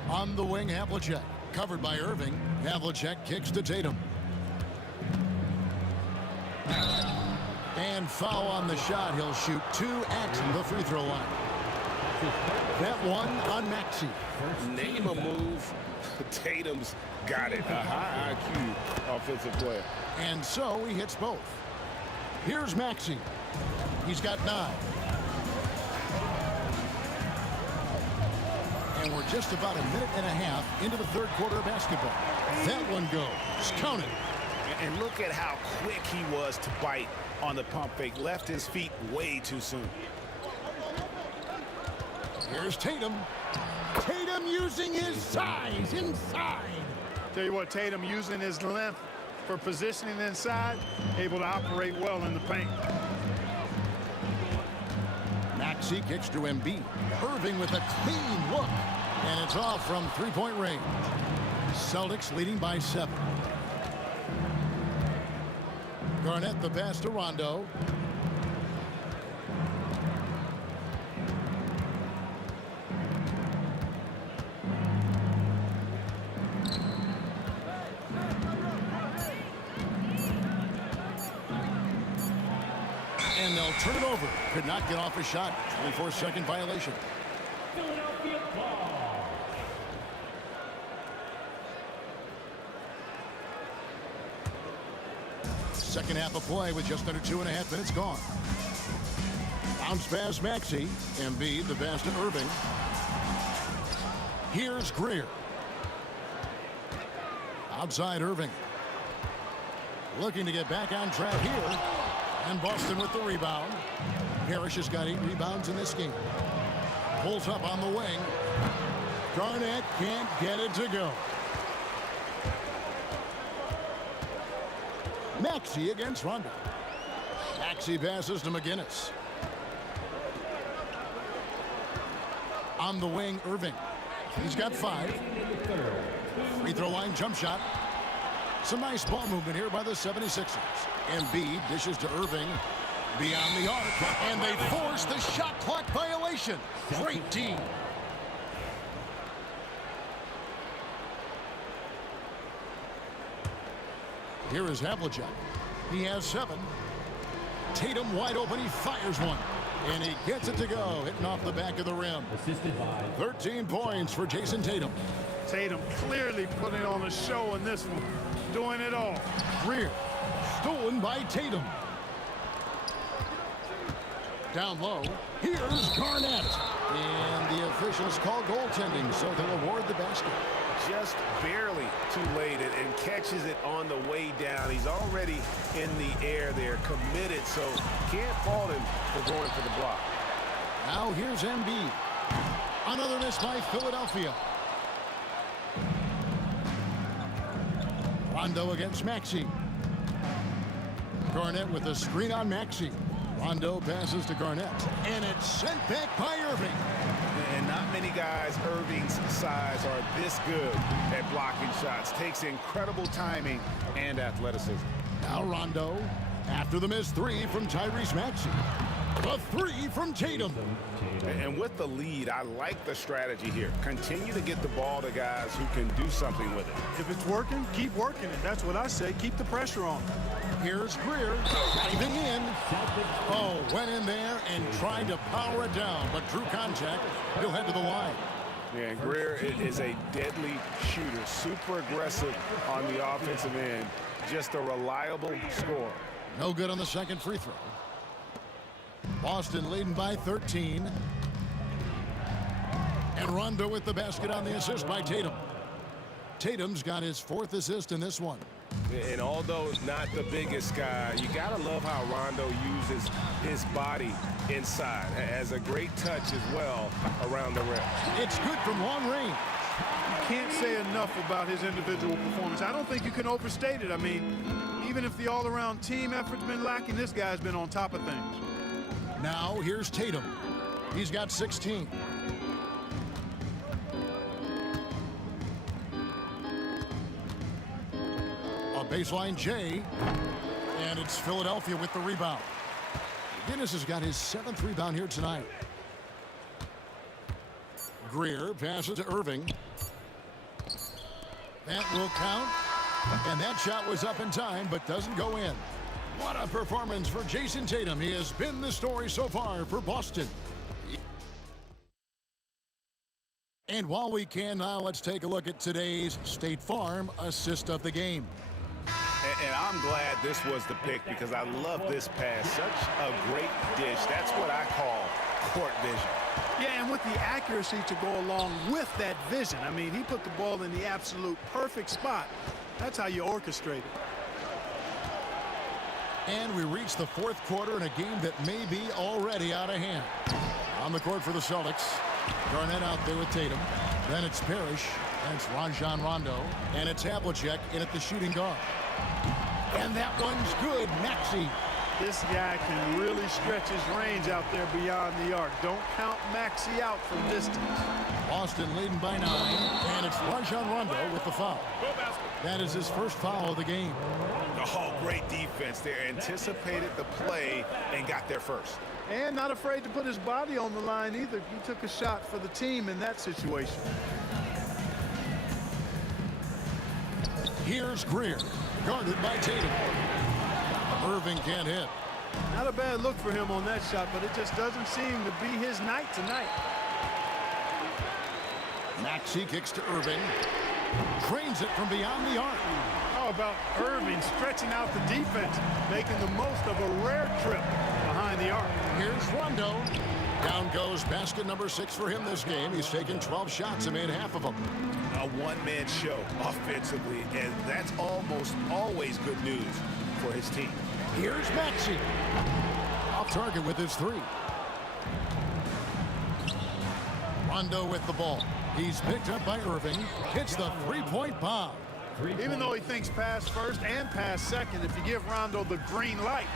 On the wing, Havlicek. Covered by Irving. Havlicek kicks to Tatum. And foul on the shot. He'll shoot 2 at the free throw line. That one on Maxey. Name a move. Tatum's got it. A high IQ offensive player. And so he hits both. Here's Maxey. He's got 9. And we're just about a minute and a half into the third quarter of basketball. That one goes. Count it. And look at how quick he was to bite on the pump fake. Left his feet way too soon. Here's Tatum. Tatum using his size inside. Tell you what, Tatum using his length for positioning inside, able to operate well in the paint. Maxey kicks to Embiid. Irving with a clean look. And it's off from three-point range. Celtics leading by 7. Garnett the pass to Rondo. And they'll turn it over. Could not get off a shot. 24-second violation. Philadelphia ball. Second half of play with just under 2.5 minutes gone. Bounce pass Maxey. Embiid the pass to Irving. Here's Greer. Outside Irving. Looking to get back on track here. And Boston with the rebound. Parrish has got 8 rebounds in this game. Pulls up on the wing. Garnett can't get it to go. Maxey against Rondo. Maxey passes to McGinnis. On the wing, Irving. He's got 5. Free throw line jump shot. Some nice ball movement here by the 76ers. Embiid dishes to Irving. Beyond the arc. And they force the shot clock violation. Great team. Here is Havlicek. He has 7. Tatum wide open. He fires one. And he gets it to go. Hitting off the back of the rim. 13 points for Jason Tatum. Tatum clearly putting on a show in this one. Doing it all. Greer. Stolen by Tatum. Down low. Here's Garnett. And the official officials call goaltending, so they'll award the basket. Just barely too late and catches it on the way down. He's already in the air there, committed, so can't fault him for going for the block. Now here's Embiid. Another miss by Philadelphia. Rondo against Maxey. Garnett with a screen on Maxey. Rondo passes to Garnett, and it's sent back by Irving. And not many guys Irving's size are this good at blocking shots. Takes incredible timing and athleticism. Now Rondo, after the missed three from Tyrese Maxey. The three from Tatum. And with the lead, I like the strategy here. Continue to get the ball to guys who can do something with it. If it's working, keep working it. That's what I say. Keep the pressure on. Here's Greer diving in. Oh, went in there and tried to power it down, but drew contact. He'll head to the line. Yeah, and Greer is a deadly shooter. Super aggressive on the offensive end. Just a reliable scorer. No good on the second free throw. Boston leading by 13. And Rondo with the basket on the assist by Tatum. Tatum's got his fourth assist in this one. And although not the biggest guy, you got to love how Rondo uses his body inside. Has a great touch as well around the rim. It's good from long range. You can't say enough about his individual performance. I don't think you can overstate it. I mean, even if the all-around team effort's been lacking, this guy's been on top of things. Now here's Tatum. He's got 16. A baseline J, and it's Philadelphia with the rebound. Guinness has got his 7th rebound here tonight. Greer passes to Irving. That will count, and that shot was up in time but doesn't go in. What a performance for Jason Tatum. He has been the story so far for Boston. And while we can now, let's take a look at today's State Farm assist of the game. And I'm glad this was the pick because I love this pass. Such a great dish. That's what I call court vision. Yeah, and with the accuracy to go along with that vision. I mean, he put the ball in the absolute perfect spot. That's how you orchestrate it. And we reach the fourth quarter in a game that may be already out of hand. On the court for the Celtics, Garnett out there with Tatum. Then it's Parrish. Then it's Rajon Rondo. And it's Havlicek in at the shooting guard. And that one's good. Maxey. This guy can really stretch his range out there beyond the arc. Don't count Maxey out from distance. Boston leading by 9. And it's Rajon Rondo with the foul. That is his first foul of the game. Oh, great defense there. Anticipated the play and got there first. And not afraid to put his body on the line either. He took a shot for the team in that situation. Here's Greer, guarded by Tatum. Irving can't hit. Not a bad look for him on that shot, but it just doesn't seem to be his night tonight. Maxey kicks to Irving. Trains it from beyond the arc. How about Irving stretching out the defense, making the most of a rare trip behind the arc. Here's Rondo. Down goes basket number 6 for him this game. He's taken 12 shots and made half of them. A one-man show offensively, and that's almost always good news for his team. Here's Maxey. Off target with his 3. Rondo with the ball. He's picked up by Irving. Hits the three-point bomb. Even though he thinks pass first and pass second, if you give Rondo the green light,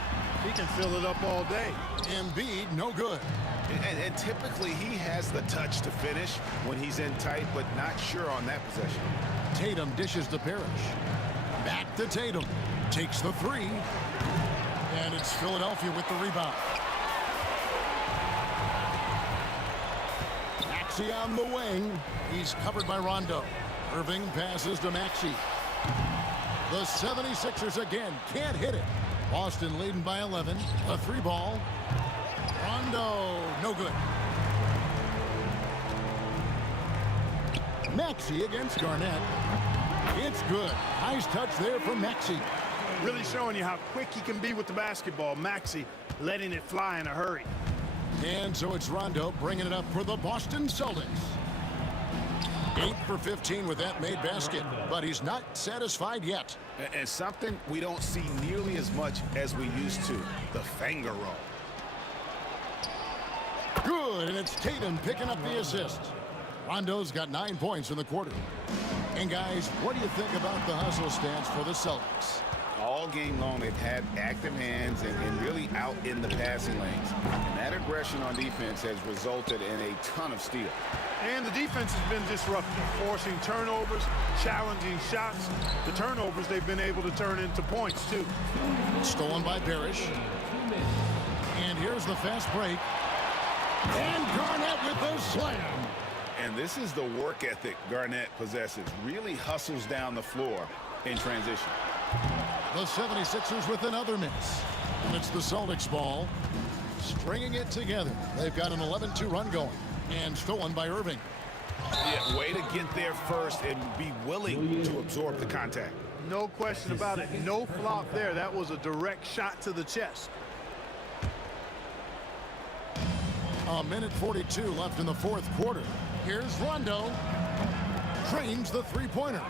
he can fill it up all day. Embiid, no good. And typically he has the touch to finish when he's in tight, but not sure on that possession. Tatum dishes to Parrish. Back to Tatum. Takes the 3. And it's Philadelphia with the rebound. Maxey on the wing. He's covered by Rondo. Irving passes to Maxey. The 76ers again can't hit it. Boston leading by 11. A 3 ball. Rondo, no good. Maxey against Garnett. It's good. Nice touch there from Maxey. Really showing you how quick he can be with the basketball. Maxey letting it fly in a hurry. And so it's Rondo bringing it up for the Boston Celtics. 8 for 15 with that made basket, but he's not satisfied yet. And something we don't see nearly as much as we used to, the finger roll. Good, and it's Tatum picking up the assist. Rondo's got 9 points in the quarter. And guys, what do you think about the hustle stats for the Celtics? All game long, they've had active hands and really out in the passing lanes. And that aggression on defense has resulted in a ton of steals. And the defense has been disruptive, forcing turnovers, challenging shots. The turnovers they've been able to turn into points, too. Stolen by Parrish. And here's the fast break. And Garnett with the slam. And this is the work ethic Garnett possesses. Really hustles down the floor in transition. The 76ers with another miss. And it's the Celtics ball. Stringing it together. They've got an 11-2 run going. And stolen by Irving. Yeah, way to get there first and be willing to absorb the contact. No question about it. No flop there. That was a direct shot to the chest. A minute 42 left in the fourth quarter. Here's Rondo. Drains the three-pointer.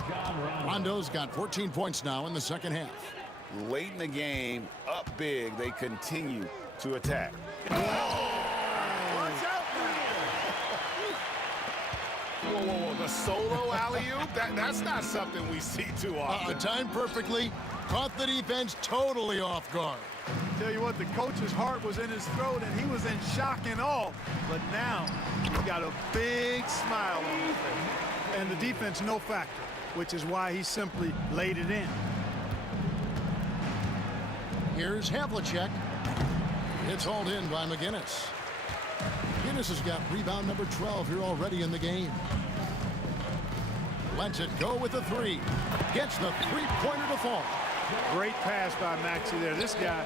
Rondo's got 14 points now in the second half. Late in the game, up big, they continue to attack. Whoa, the solo alley-oop? That's not something we see too often. Timed perfectly, caught the defense totally off guard. Tell you what, the coach's heart was in his throat, and he was in shock and awe. But now, he's got a big smile on his face. And the defense, no factor, which is why he simply laid it in. Here's Havlicek. It's hauled in by McGinnis. McGinnis has got rebound number 12 here already in the game. Lets it go with the three. Gets the three-pointer to fall. Great pass by Maxey there. This guy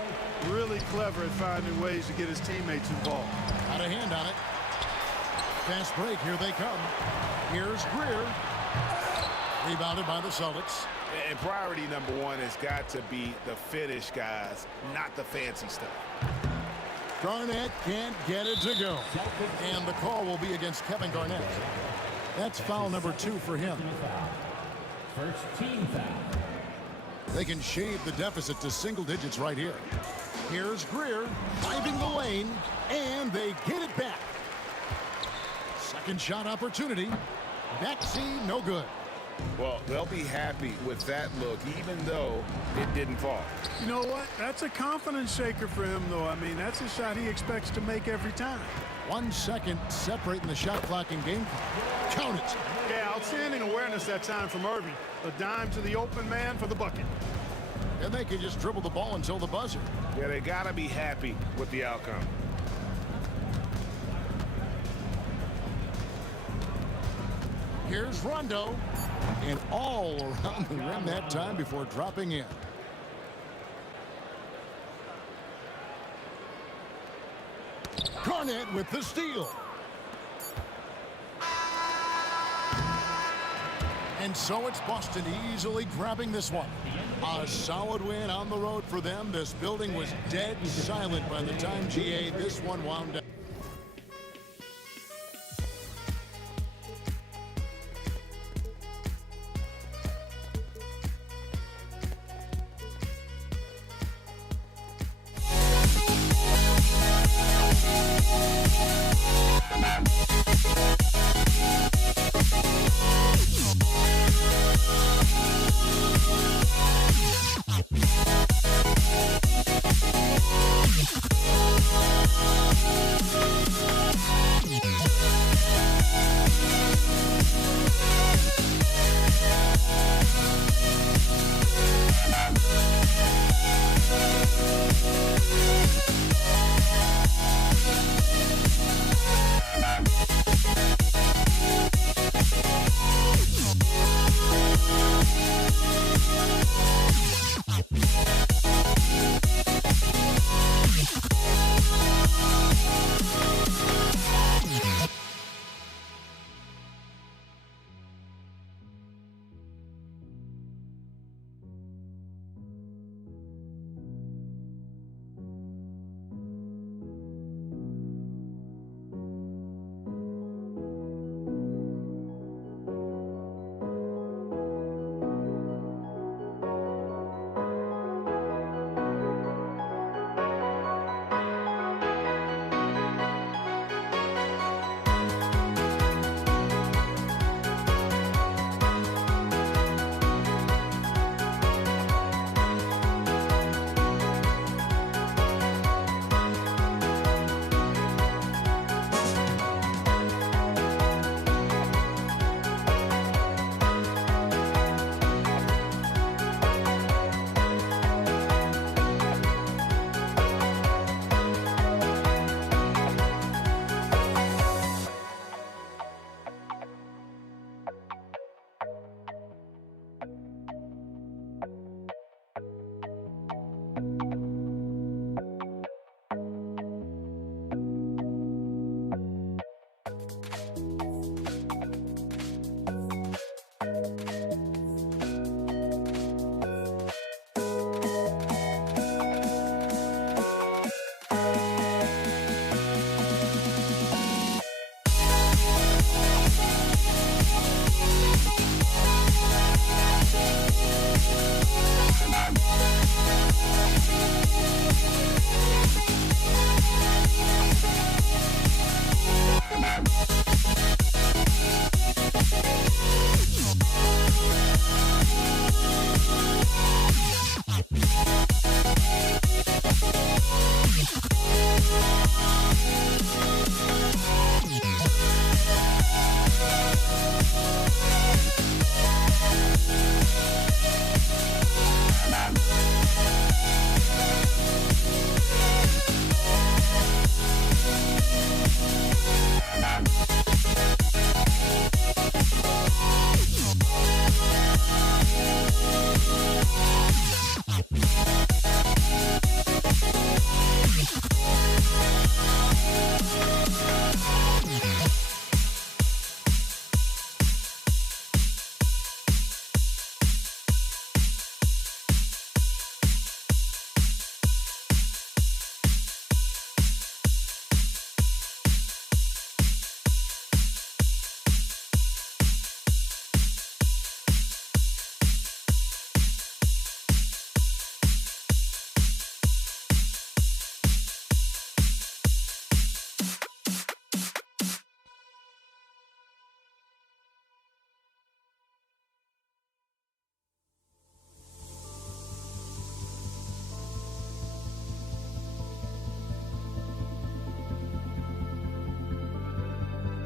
really clever at finding ways to get his teammates involved. Got a hand on it. Fast break. Here they come. Here's Greer. Rebounded by the Celtics. And priority number one has got to be the finish, guys, not the fancy stuff. Garnett can't get it to go. And the call will be against Kevin Garnett. That's foul number 2 for him. First team foul. They can shave the deficit to single digits right here. Here's Greer driving the lane, and they get it back. Second shot opportunity. Maxey, no good. Well, they'll be happy with that look, even though it didn't fall. You know what? That's a confidence shaker for him, though. I mean, that's a shot he expects to make every time. 1 second separating the shot clock and game clock. Count it. Yeah, outstanding awareness that time from Irving. A dime to the open man for the bucket. And they can just dribble the ball until the buzzer. Yeah, they got to be happy with the outcome. Here's Rondo. And all around the rim that time before dropping in. Garnett with the steal. And so it's Boston easily grabbing this one. A solid win on the road for them. This building was dead silent by the time GA this one wound up.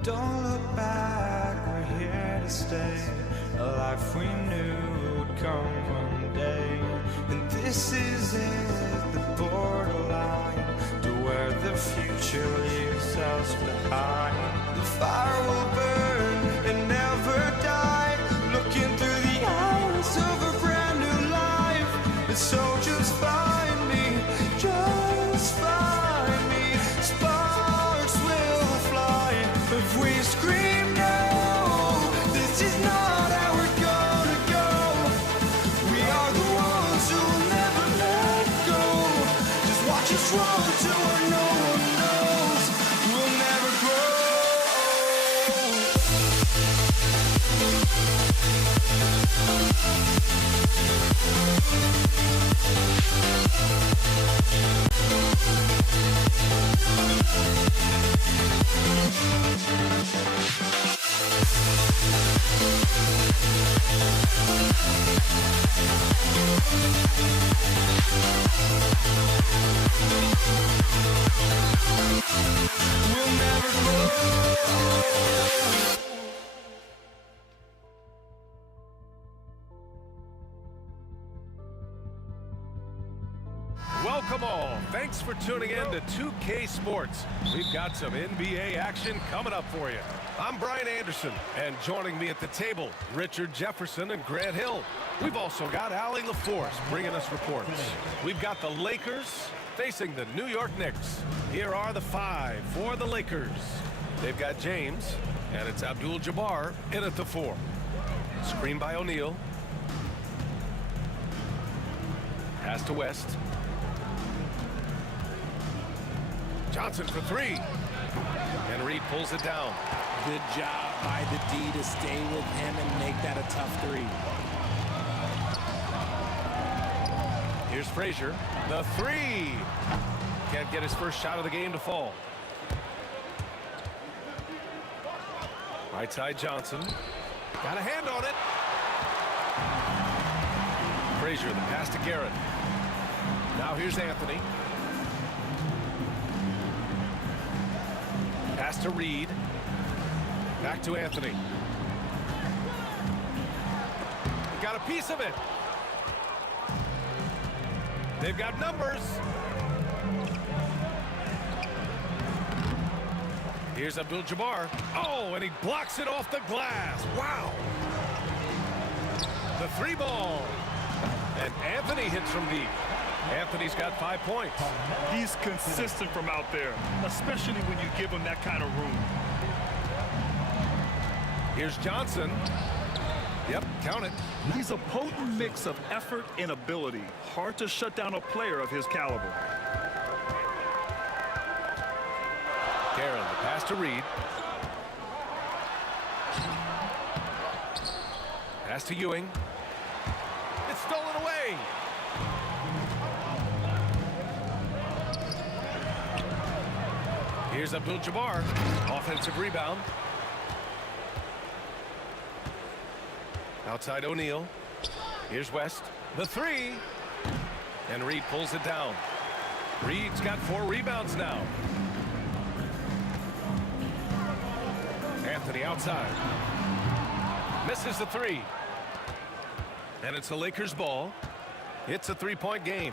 Don't look back, we're here to stay. A life we knew would come one day. And this is it, the borderline to where the future leaves us behind. The fire will burn and never die. Looking through the eyes of a brand new life. And so just find me, just find me. Sparks will fly if we scream no. This is not how we're gonna go. We are the ones who will never let go. Just watch us run to where no one knows. We'll never grow. We'll never grow. Welcome all. Thanks for tuning in to 2K Sports. We've got some NBA action coming up for you. I'm Brian Anderson, and joining me at the table, Richard Jefferson and Grant Hill. We've also got Allie LaForce bringing us reports. We've got the Lakers facing the New York Knicks. Here are the five for the Lakers. They've got James, and it's Abdul-Jabbar in at the 4. Screen by O'Neal. Pass to West. Johnson for 3. And Reed pulls it down. Good job by the D to stay with him and make that a tough 3. Here's Frazier. The 3. Can't get his first shot of the game to fall. Right side Johnson. Got a hand on it. Frazier, the pass to Garrett. Now here's Anthony. Pass to Reed. Back to Anthony. Got a piece of it. They've got numbers. Here's Abdul-Jabbar. Oh, and he blocks it off the glass. Wow. The 3 ball. And Anthony hits from deep. Anthony's got 5 points. He's consistent from out there, especially when you give him that kind of room. Here's Johnson. Yep, count it. He's a potent mix of effort and ability. Hard to shut down a player of his caliber. Garrett, the pass to Reed. Pass to Ewing. It's stolen away. Here's Abdul-Jabbar. Offensive rebound. Outside O'Neal. Here's West. The three. And Reed pulls it down. Reed's got 4 rebounds now. Anthony outside. Misses the three. And it's the Lakers' ball. It's a 3-point game.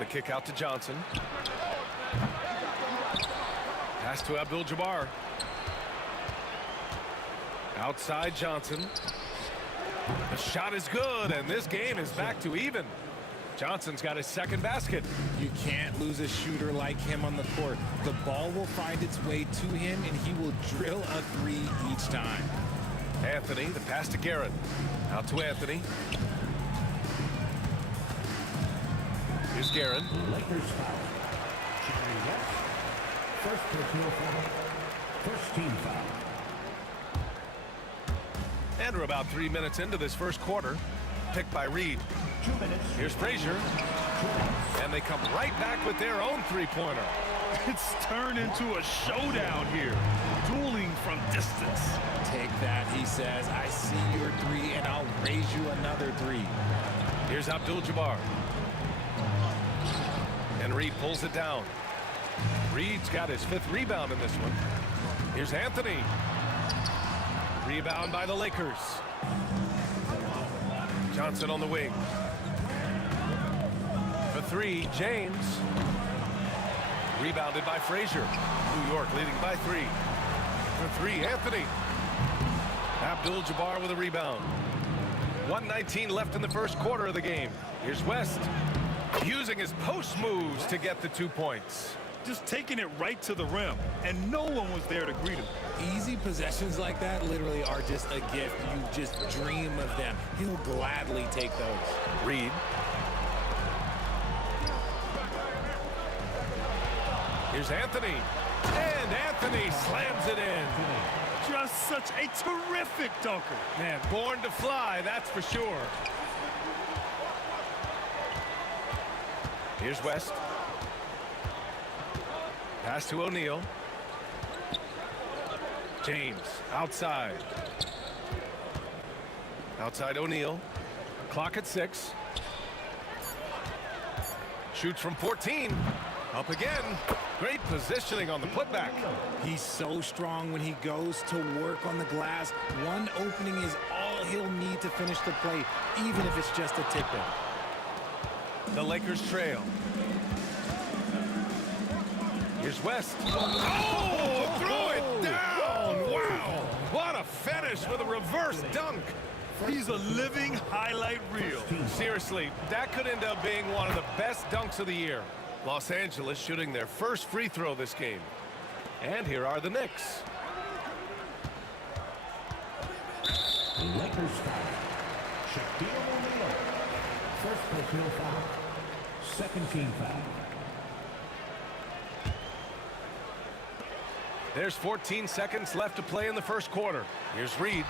The kick out to Johnson. Pass to Abdul-Jabbar. Outside Johnson. The shot is good, and this game is back to even. Johnson's got his second basket. You can't lose a shooter like him on the court. The ball will find its way to him, and he will drill a three each time. Anthony, the pass to Garrett. Out to Anthony. Here's Garrett. Lakers foul. Jerry West. First personal foul. First team foul. And we're about 3 minutes into this first quarter. Picked by Reed. 2 minutes. Here's Frazier. And they come right back with their own three-pointer. It's turned into a showdown here. Dueling from distance. Take that, he says. I see your three, and I'll raise you another three. Here's Abdul-Jabbar. And Reed pulls it down. Reed's got his 5th rebound in this one. Here's Anthony. Rebound by the Lakers. Johnson on the wing. For 3, James. Rebounded by Frazier. New York leading by 3. For 3, Anthony. Abdul-Jabbar with a rebound. 1:19 left in the first quarter of the game. Here's West. Using his post moves to get the 2 points. Just taking it right to the rim, and no one was there to greet him. Easy possessions like that literally are just a gift. You just dream of them. He'll gladly take those. Reed. Here's Anthony. And Anthony slams it in. Just such a terrific dunker. Man, born to fly, that's for sure. Here's West. Pass to O'Neal. James outside. Outside O'Neal. Clock at 6. Shoots from 14. Up again. Great positioning on the putback. He's so strong when he goes to work on the glass. One opening is all he'll need to finish the play, even if it's just a tip-in. The Lakers trail. Here's West. Oh, threw it down. Wow. What a finish with a reverse dunk. He's a living highlight reel. Seriously, that could end up being one of the best dunks of the year. Los Angeles shooting their first free throw this game. And here are the Knicks. Lakers foul. Shaquille O'Neal. First personal foul. Second team foul. There's 14 seconds left to play in the first quarter. Here's Reed.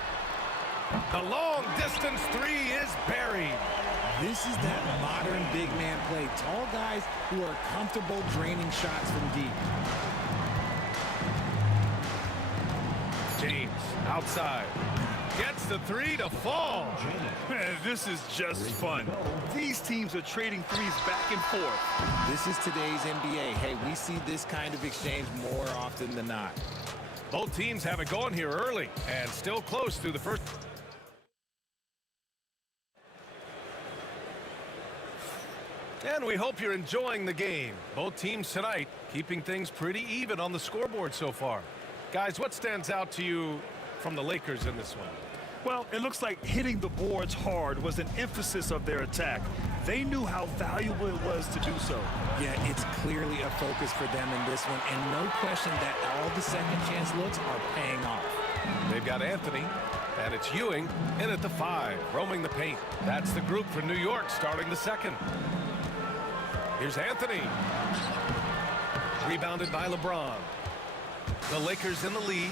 The long distance three is buried. This is that modern big man play. Tall guys who are comfortable draining shots from deep. James outside. Gets the three to fall. Man, this is just fun. These teams are trading threes back and forth. This is today's NBA. Hey, we see this kind of exchange more often than not. Both teams have it going here early and still close through the first. And we hope you're enjoying the game. Both teams tonight keeping things pretty even on the scoreboard so far. Guys, what stands out to you from the Lakers in this one? Well, it looks like hitting the boards hard was an emphasis of their attack. They knew how valuable it was to do so. Yeah, it's clearly a focus for them in this one, and no question that all the second chance looks are paying off. They've got Anthony, and it's Ewing in at the 5, roaming the paint. That's the group for New York starting the second. Here's Anthony. Rebounded by LeBron. The Lakers in the lead.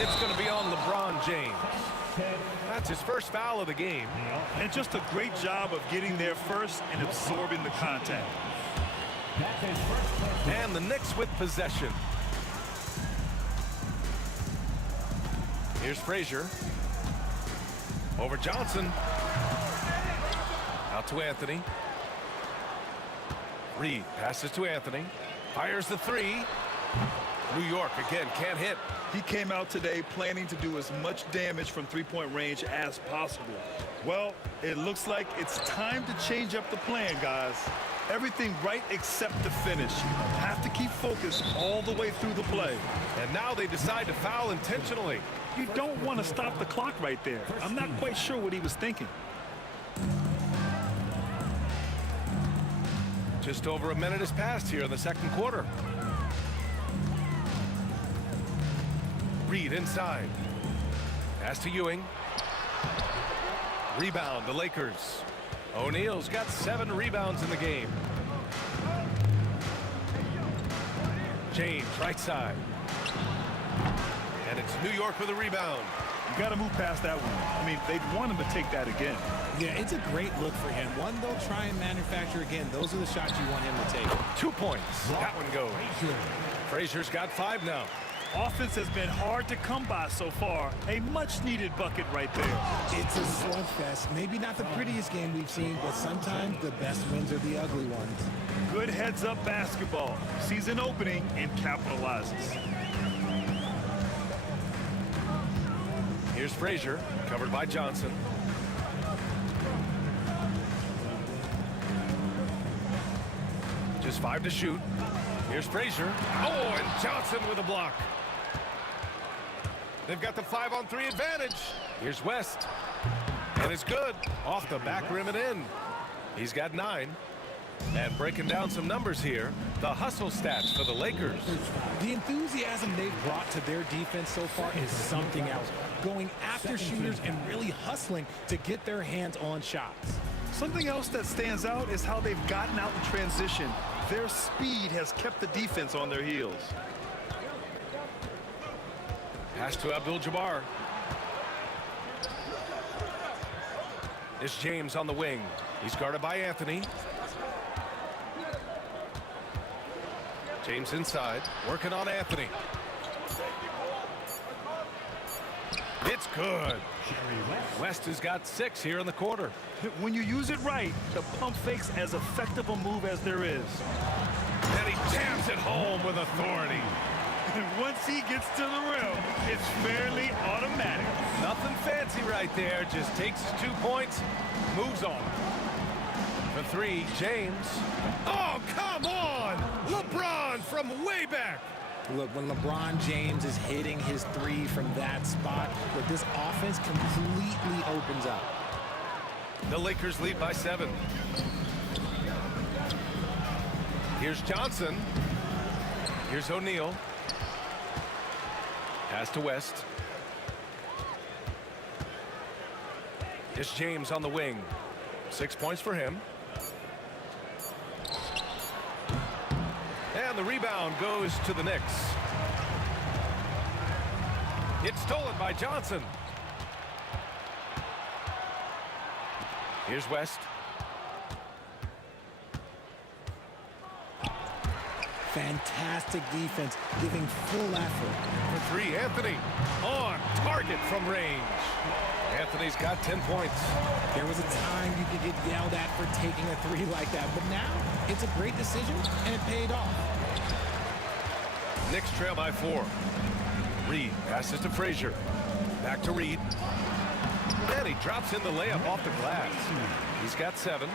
It's going to be on LeBron James. That's his first foul of the game. And just a great job of getting there first and absorbing the contact. And the Knicks with possession. Here's Frazier. Over Johnson. Out to Anthony. Reed passes to Anthony. Fires the three. New York again can't hit. He came out today planning to do as much damage from three-point range as possible. Well, it looks like it's time to change up the plan, guys. Everything right except the finish. Have to keep focused all the way through the play. And now they decide to foul intentionally. You don't want to stop the clock right there. I'm not quite sure what he was thinking. Just over a minute has passed here in the second quarter. Reed inside. Pass to Ewing. Rebound, the Lakers. O'Neal's got 7 rebounds in the game. James, right side. And it's New York with a rebound. You got to move past that one. I mean, they'd want him to take that again. Yeah, it's a great look for him. One they'll try and manufacture again. Those are the shots you want him to take. 2 points. That one goes. Frazier's got 5 now. Offense has been hard to come by so far. A much-needed bucket right there. It's a slugfest. Maybe not the prettiest game we've seen, but sometimes the best wins are the ugly ones. Good heads-up basketball. Season opening and capitalizes. Here's Frazier, covered by Johnson. Just 5 to shoot. Here's Frazier. Oh, and Johnson with a block. They've got the 5-on-3 advantage. Here's West. And it's good. Off the back rim and in. He's got 9. And breaking down some numbers here, the hustle stats for the Lakers. The enthusiasm they've brought to their defense so far is something else. Going after shooters and really hustling to get their hands on shots. Something else that stands out is how they've gotten out in transition. Their speed has kept the defense on their heels. Pass to Abdul-Jabbar. It's James on the wing. He's guarded by Anthony. James inside, working on Anthony. It's good. West has got 6 here in the quarter. When you use it right, the pump fake's as effective a move as there is. And he jams it home with authority. And once he gets to the rim, it's fairly automatic. Nothing fancy right there. Just takes his 2 points, moves on. For 3, James. Oh, come on! LeBron from way back. Look, when LeBron James is hitting his 3 from that spot, look, this offense completely opens up. The Lakers lead by 7. Here's Johnson. Here's O'Neal. Pass to West. It's James on the wing. 6 points for him. And the rebound goes to the Knicks. It's stolen by Johnson. Here's West. Fantastic defense, giving full effort. For 3, Anthony on target from range. Anthony's got 10 points. There was a time you could get yelled at for taking a 3 like that, but now it's a great decision and it paid off. Knicks trail by 4. Reed passes to Frazier. Back to Reed. And he drops in the layup off the glass. He's got 7.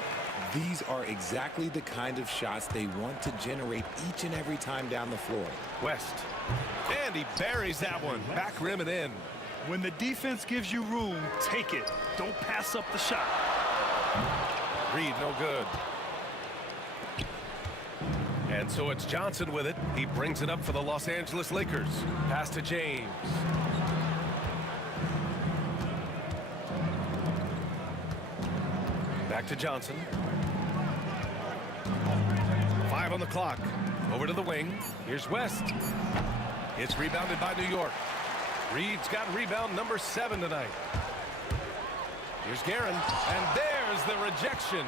These are exactly the kind of shots they want to generate each and every time down the floor. West. And he buries that one. Back rim and in. When the defense gives you room, take it. Don't pass up the shot. Reed, no good. And so it's Johnson with it. He brings it up for the Los Angeles Lakers. Pass to James. Back to Johnson. 5 on the clock. Over to the wing. Here's West. It's rebounded by New York. Reed's got rebound number 7 tonight. Here's Guerin, and there's the rejection.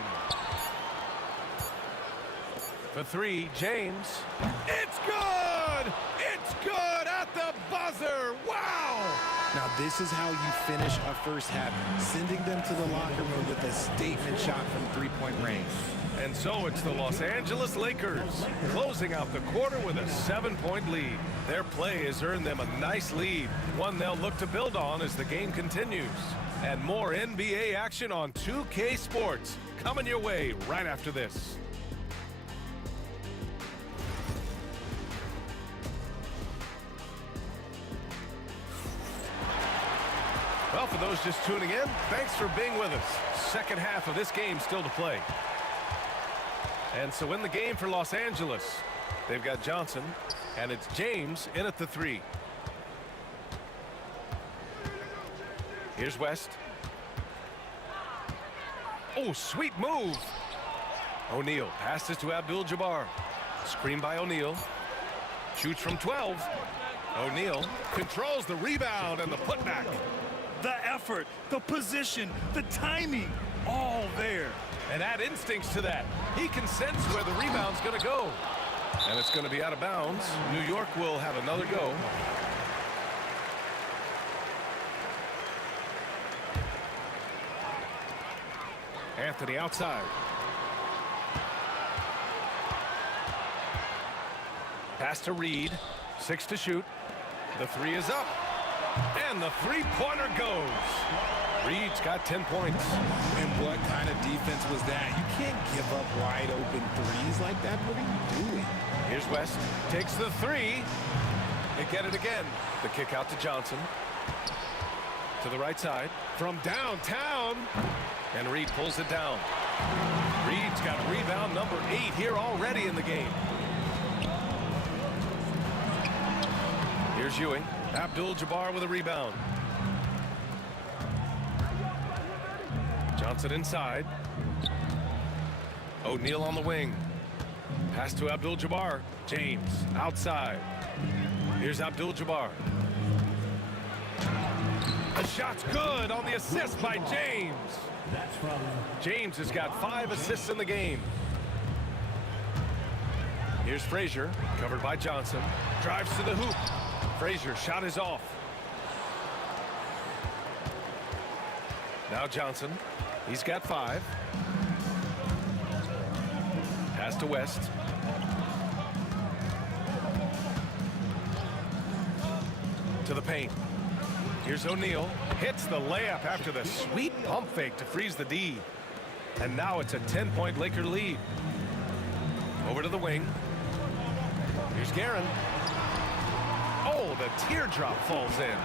For 3, James. It's good! It's good at the buzzer! Wow! Now this is how you finish a first half, sending them to the locker room with a statement shot from three-point range. And so it's the Los Angeles Lakers closing out the quarter with a 7-point lead. Their play has earned them a nice lead, one they'll look to build on as the game continues. And more NBA action on 2K Sports coming your way right after this. Well, for those just tuning in, thanks for being with us. Second half of this game still to play. And so in the game for Los Angeles, they've got Johnson, and it's James in at the 3. Here's West. Oh, sweet move. O'Neal passes to Abdul-Jabbar. Screen by O'Neal. Shoots from 12. O'Neal controls the rebound and the putback. The effort, the position, the timing, all there. And add instincts to that. He can sense where the rebound's going to go. And it's going to be out of bounds. New York will have another go. Anthony outside. Pass to Reed. 6 to shoot. The 3 is up. And the three-pointer goes. Reed's got 10 points. And what kind of defense was that? You can't give up wide open threes like that. What are you doing? Here's West. Takes the 3. They get it again. The kick out to Johnson. To the right side. From downtown. And Reed pulls it down. Reed's got rebound number 8 here already in the game. Here's Ewing. Abdul-Jabbar with a rebound. Johnson inside. O'Neal on the wing. Pass to Abdul-Jabbar. James outside. Here's Abdul-Jabbar. The shot's good on the assist by James. James has got 5 assists in the game. Here's Frazier, covered by Johnson. Drives to the hoop. Frazier shot is off. Now Johnson. He's got 5. Pass to West. To the paint. Here's O'Neal. Hits the layup after the sweet pump fake to freeze the D. And now it's a 10-point Laker lead. Over to the wing. Here's Guerin. Oh, the teardrop falls in.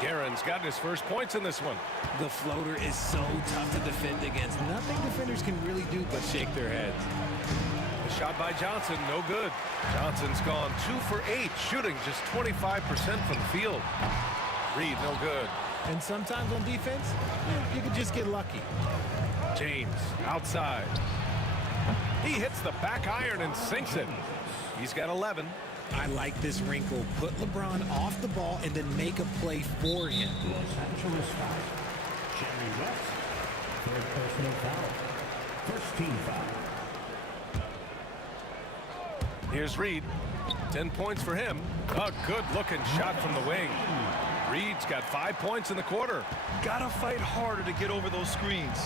Guerin's gotten his first points in this one. The floater is so tough to defend against. Nothing defenders can really do but shake their heads. The shot by Johnson, no good. Johnson's gone 2 for 8, shooting just 25% from the field. Reed, no good. And sometimes on defense, you can just get lucky. James, outside. He hits the back iron and sinks it. He's got 11. I like this wrinkle. Put LeBron off the ball and then make a play for him. Los Angeles foul. Jerry West. Third personal foul. First team foul. Here's Reed. 10 points for him. A good-looking shot from the wing. Reed's got 5 points in the quarter. Gotta fight harder to get over those screens.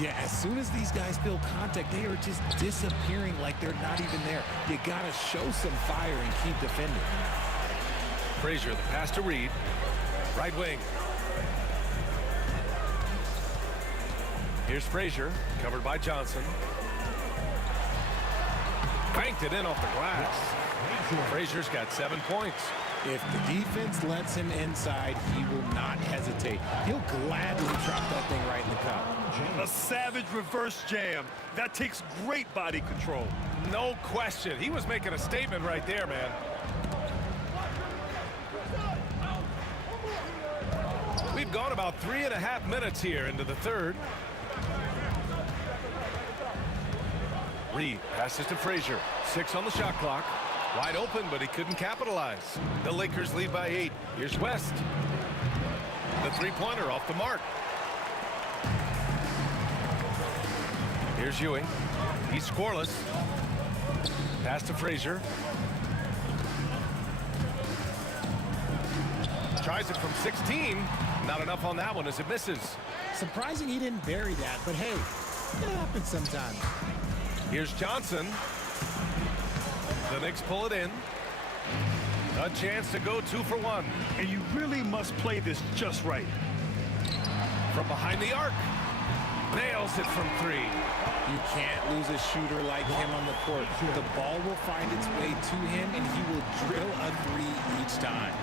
Yeah, as soon as these guys feel contact, they are just disappearing like they're not even there. You gotta show some fire and keep defending. Frazier, the pass to Reed. Right wing. Here's Frazier, covered by Johnson. Banked it in off the glass. Frazier's got 7 points. If the defense lets him inside, he will not hesitate. He'll gladly drop that thing right in the cup. A savage reverse jam. That takes great body control. No question. He was making a statement right there, man. We've gone about 3.5 minutes here into the third. Reed passes to Frazier. 6 on the shot clock. Wide open, but he couldn't capitalize. The Lakers lead by 8. Here's West. The three-pointer off the mark. Here's Ewing. He's scoreless. Pass to Frazier. Tries it from 16. Not enough on that one as it misses. Surprising he didn't bury that, but hey, it happens sometimes. Here's Johnson. The Knicks pull it in. A chance to go 2 for 1. And you really must play this just right. From behind the arc. Nails it from 3. You can't lose a shooter like him on the court. The ball will find its way to him, and he will drill a 3 each time.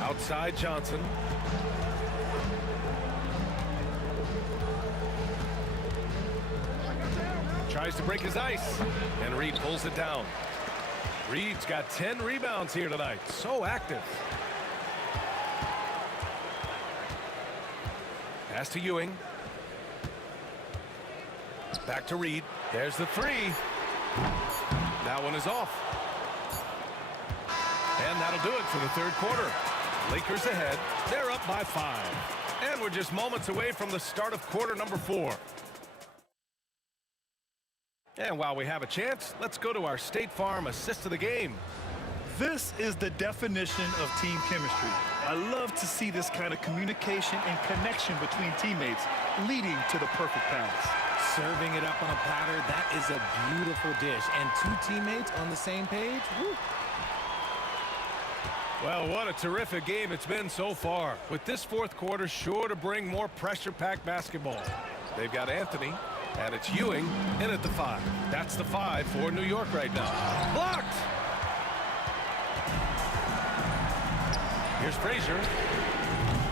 Outside Johnson. Tries to break his ice, and Reed pulls it down. Reed's got 10 rebounds here tonight. So active. Pass to Ewing. Back to Reed. There's the 3. That one is off. And that'll do it for the third quarter. Lakers ahead. They're up by 5. And we're just moments away from the start of quarter number 4. And while we have a chance, let's go to our State Farm assist of the game. This is the definition of team chemistry. I love to see this kind of communication and connection between teammates leading to the perfect pass. Serving it up on a platter, that is a beautiful dish. And 2 teammates on the same page, woo. Well, what a terrific game it's been so far. With this fourth quarter sure to bring more pressure-packed basketball. They've got Anthony, and it's Ewing in at the 5. That's the 5 for New York right now. Blocked! Here's Frazier.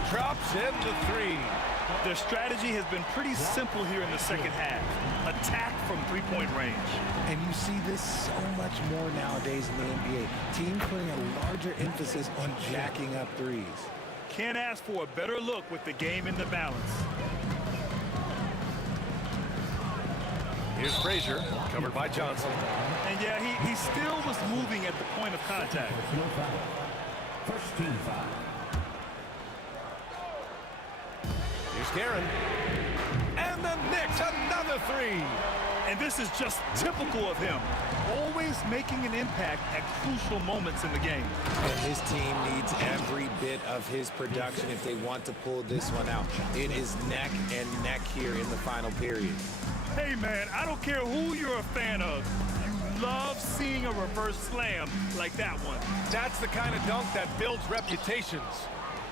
Drops in the 3. Their strategy has been pretty simple here in the second half. Attack from 3-point range. And you see this so much more nowadays in the NBA. Teams putting a larger emphasis on jacking up 3s. Can't ask for a better look with the game in the balance. Here's Frazier, covered by Johnson. And yeah, he still was moving at the point of contact. First team foul. Here's Guerin. And the Knicks, another 3. And this is just typical of him. Always making an impact at crucial moments in the game. And his team needs every bit of his production if they want to pull this one out. It is neck and neck here in the final period. Hey, man, I don't care who you're a fan of. You love seeing a reverse slam like that one. That's the kind of dunk that builds reputations.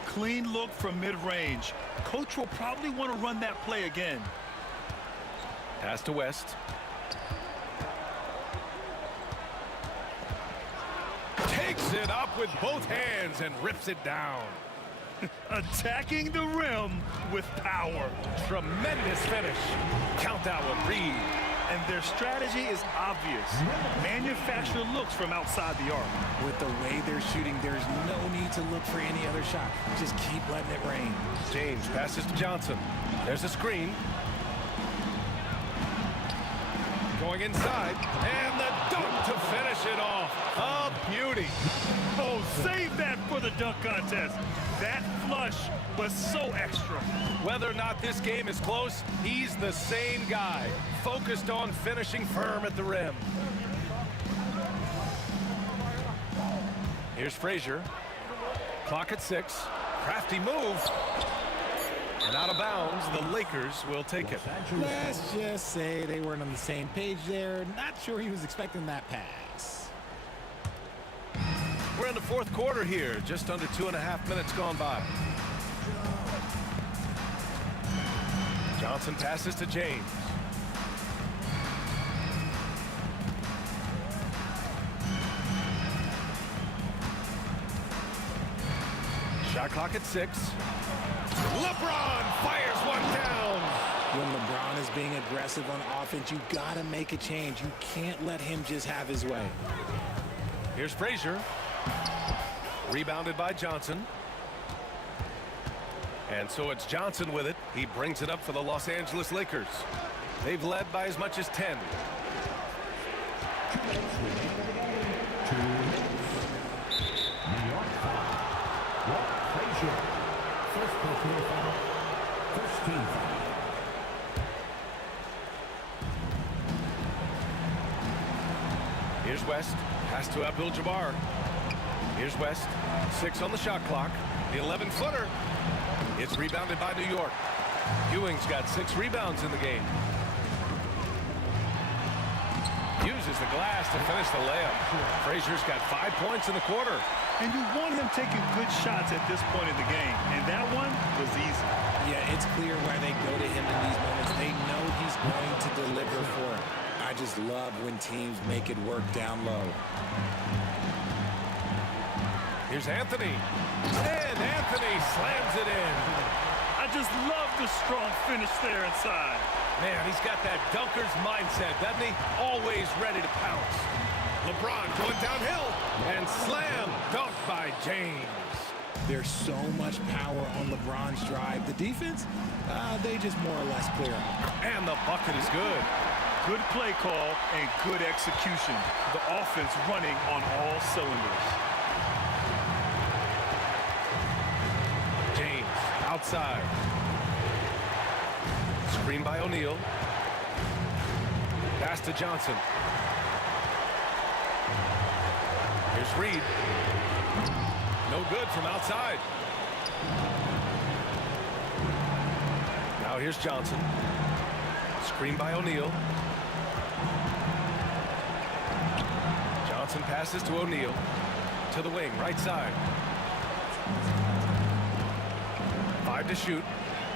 Clean look from mid-range. Coach will probably want to run that play again. Pass to West. Takes it up with both hands and rips it down. Attacking the rim with power. Tremendous finish. Count that one, Reed. And their strategy is obvious. Manufacture looks from outside the arc. With the way they're shooting, there's no need to look for any other shot. Just keep letting it rain. James passes to Johnson. There's a screen. Going inside. And the dunk to finish it off. A beauty. Oh, save that for the dunk contest. That flush was so extra. Whether or not this game is close, he's the same guy, focused on finishing firm at the rim. Here's Frazier. Clock at 6. Crafty move. And out of bounds, the Lakers will take it. Let's just say they weren't on the same page there. Not sure he was expecting that pass. We're in the fourth quarter here, just under 2.5 minutes gone by. Johnson passes to James. Shot clock at 6. LeBron fires one down. When LeBron is being aggressive on offense, you gotta make a change. You can't let him just have his way. Here's Frazier. Rebounded by Johnson. And so it's Johnson with it. He brings it up for the Los Angeles Lakers. They've led by as much as 10. New York foul. Walt Frazier. First personal foul. First team foul. Here's West. Pass to Abdul-Jabbar. Here's West. 6 on the shot clock. The 11-footer. It's rebounded by New York. Ewing's got 6 rebounds in the game. Uses the glass to finish the layup. Frazier's got 5 points in the quarter. And you want him taking good shots at this point in the game. And that one was easy. Yeah, it's clear why they go to him in these moments. They know he's going to deliver for him. I just love when teams make it work down low. Here's Anthony. And Anthony slams it in. I just love the strong finish there inside. Man, he's got that dunker's mindset, doesn't he? Always ready to pounce. LeBron going downhill. And slam dunk by James. There's so much power on LeBron's drive. The defense, they just more or less clear him. And the bucket is good. Good play call and good execution. The offense running on all cylinders. James outside. Screen by O'Neal. Pass to Johnson. Here's Reed. No good from outside. Now here's Johnson. Screen by O'Neal. Johnson passes to O'Neal. To the wing, right side. 5 to shoot.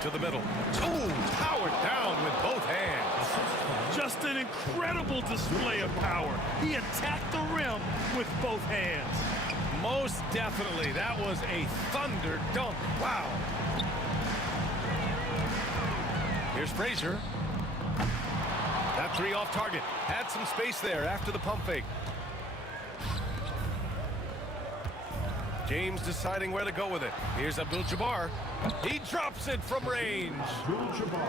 To the middle. Ooh, powered down with both hands. Just an incredible display of power. He attacked the rim with both hands. Most definitely. That was a thunder dunk. Wow. Here's Frazier. That 3 off target. Had some space there after the pump fake. James deciding where to go with it. Here's Abdul-Jabbar. He drops it from range.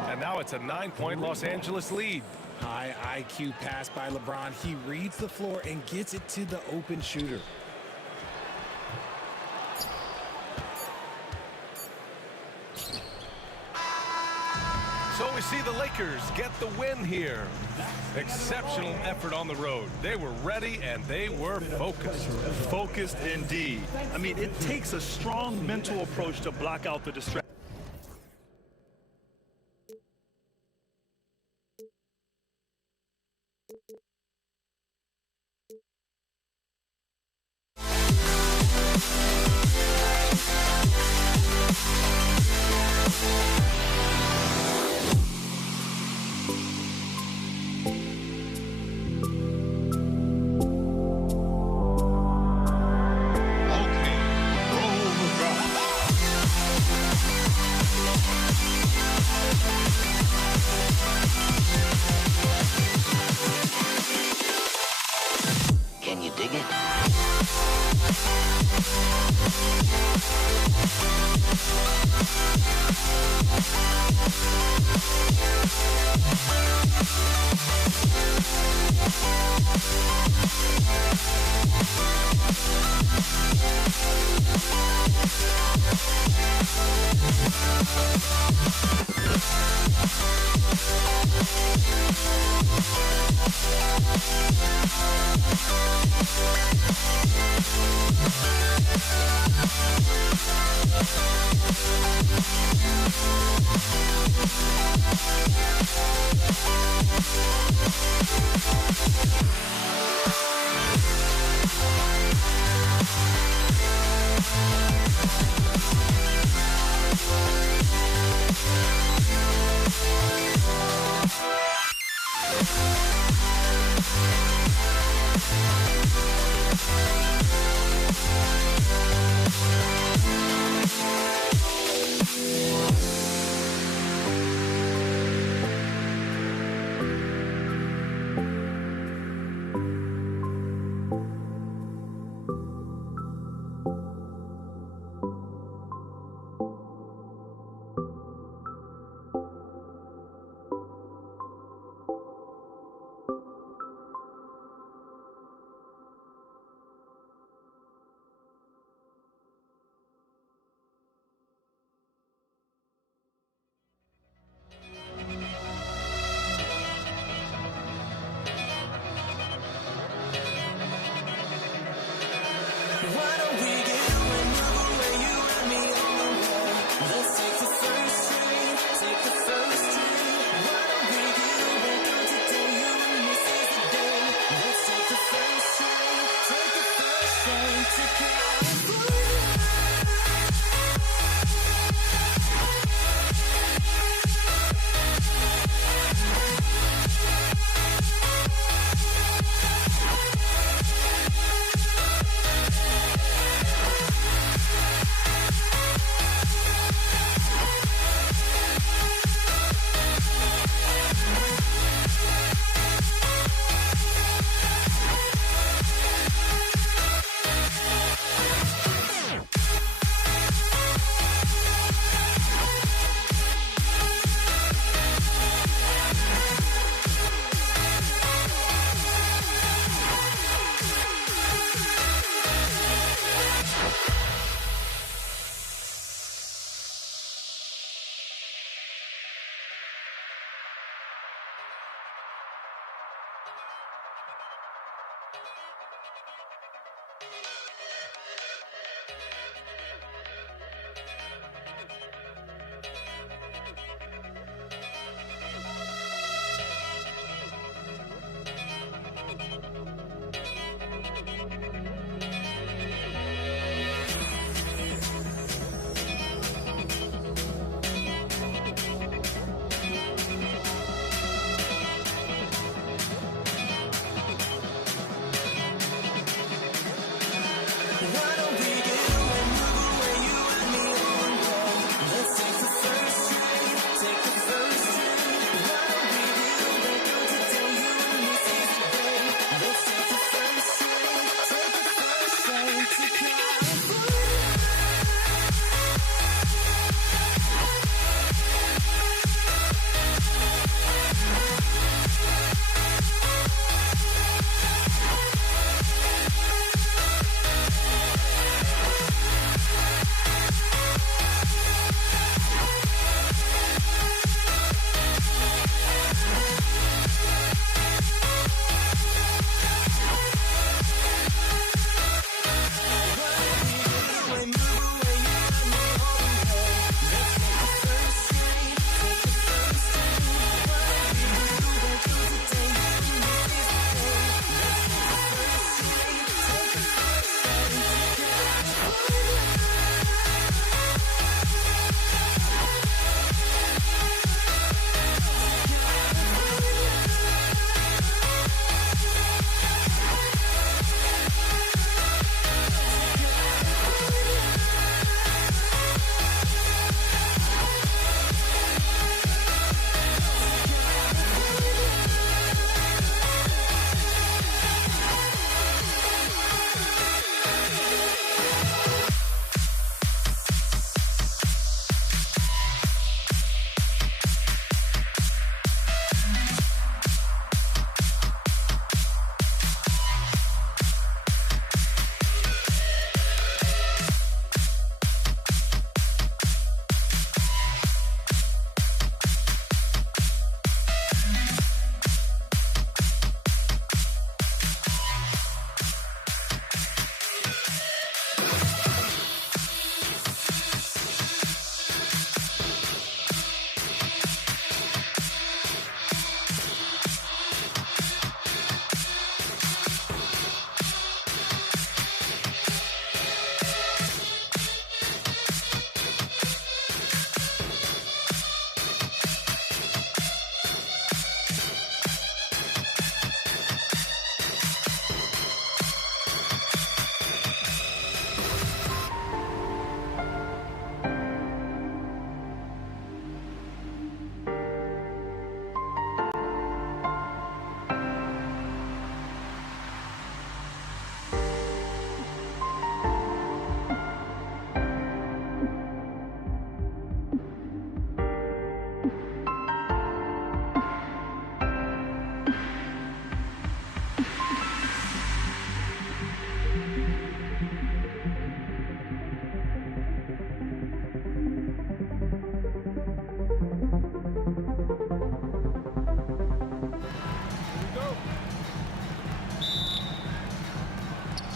And now it's a 9-point Los Angeles lead. High IQ pass by LeBron. He reads the floor and gets it to the open shooter. So we see the Lakers get the win here. Exceptional effort on the road. They were ready and they were focused. Focused indeed. I mean, it takes a strong mental approach to block out the distraction. Can you dig it?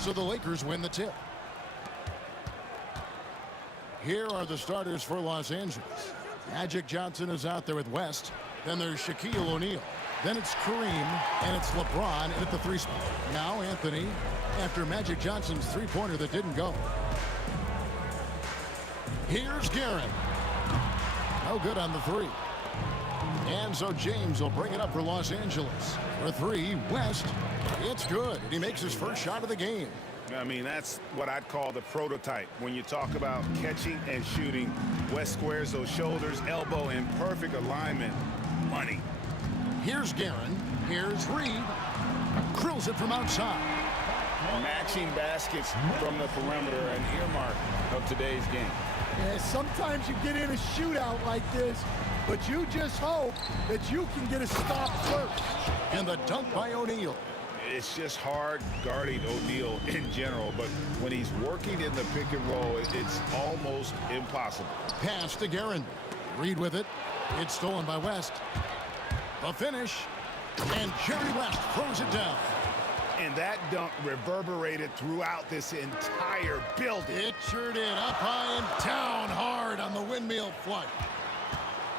So the Lakers win the tip. Here are the starters for Los Angeles. Magic Johnson is out there with West. Then there's Shaquille O'Neal. Then it's Kareem, and it's LeBron at the 3 spot. Now Anthony, after Magic Johnson's three-pointer that didn't go. Here's Guerin. No good on the 3. And so James will bring it up for Los Angeles. For 3, West. It's good, and he makes his first shot of the game. I mean, that's what I'd call the prototype. When you talk about catching and shooting, West squares those shoulders, elbow in perfect alignment. Money. Here's Guerin. Here's Reed. Drills it from outside. Matching baskets from the perimeter, an earmark of today's game. Yeah, sometimes you get in a shootout like this, but you just hope that you can get a stop first. And the dunk by O'Neal. It's just hard guarding O'Neal in general, but when he's working in the pick and roll, it's almost impossible. Pass to Guerin. Reed with it. It's stolen by West. The finish. And Jerry West throws it down. And that dunk reverberated throughout this entire building. It sure did. Up high and down hard on the windmill flight.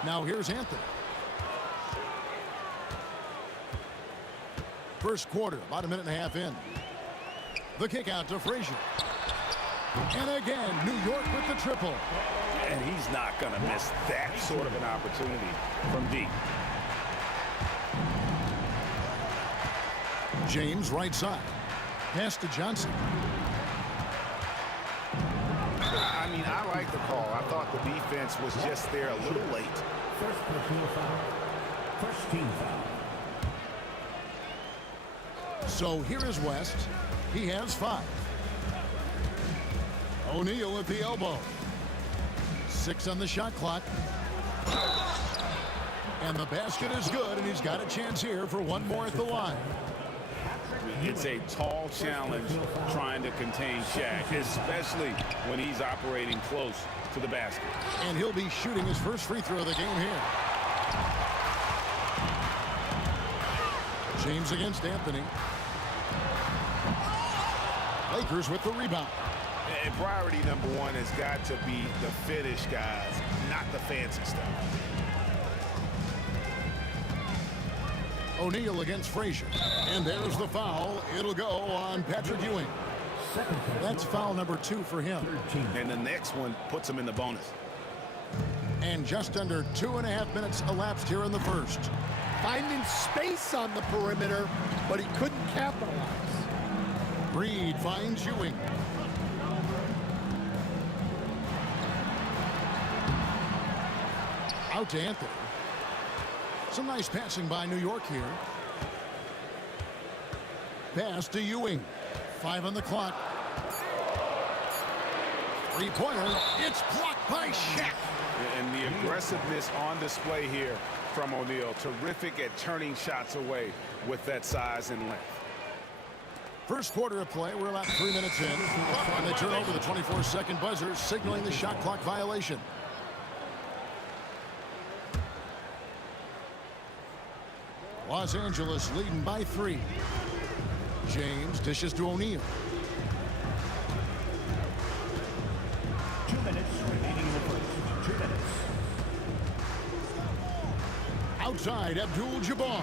Now here's Anthony. First quarter, about a minute and a half in. The kick out to Frazier. And again, New York with the triple. And he's not going to miss that sort of an opportunity from deep. James right side. Pass to Johnson. I mean, I like the call. I thought the defense was just there a little late. First personal foul. First team foul. So here is West. He has 5. O'Neal at the elbow. 6 on the shot clock. And the basket is good, and he's got a chance here for one more at the line. It's a tall challenge trying to contain Shaq, especially when he's operating close to the basket. And he'll be shooting his first free throw of the game here. James against Anthony. Lakers with the rebound. And priority number 1 has got to be the finish, guys, not the fancy stuff. O'Neal against Frazier. And there's the foul. It'll go on Patrick Ewing. That's foul number 2 for him. And the next one puts him in the bonus. And just under 2.5 minutes elapsed here in the first. Finding space on the perimeter, but he couldn't capitalize. Reed finds Ewing. Out to Anthony. Some nice passing by New York here. Pass to Ewing. 5 on the clock. Three-pointer. It's blocked by Shaq. And the aggressiveness on display here from O'Neal. Terrific at turning shots away with that size and length. First quarter of play. We're about 3 minutes in. And they turn over the 24-second buzzer, signaling the shot clock violation. Los Angeles leading by 3. James dishes to O'Neal. 2 minutes remaining in the first. 2 minutes. Outside, Abdul-Jabbar.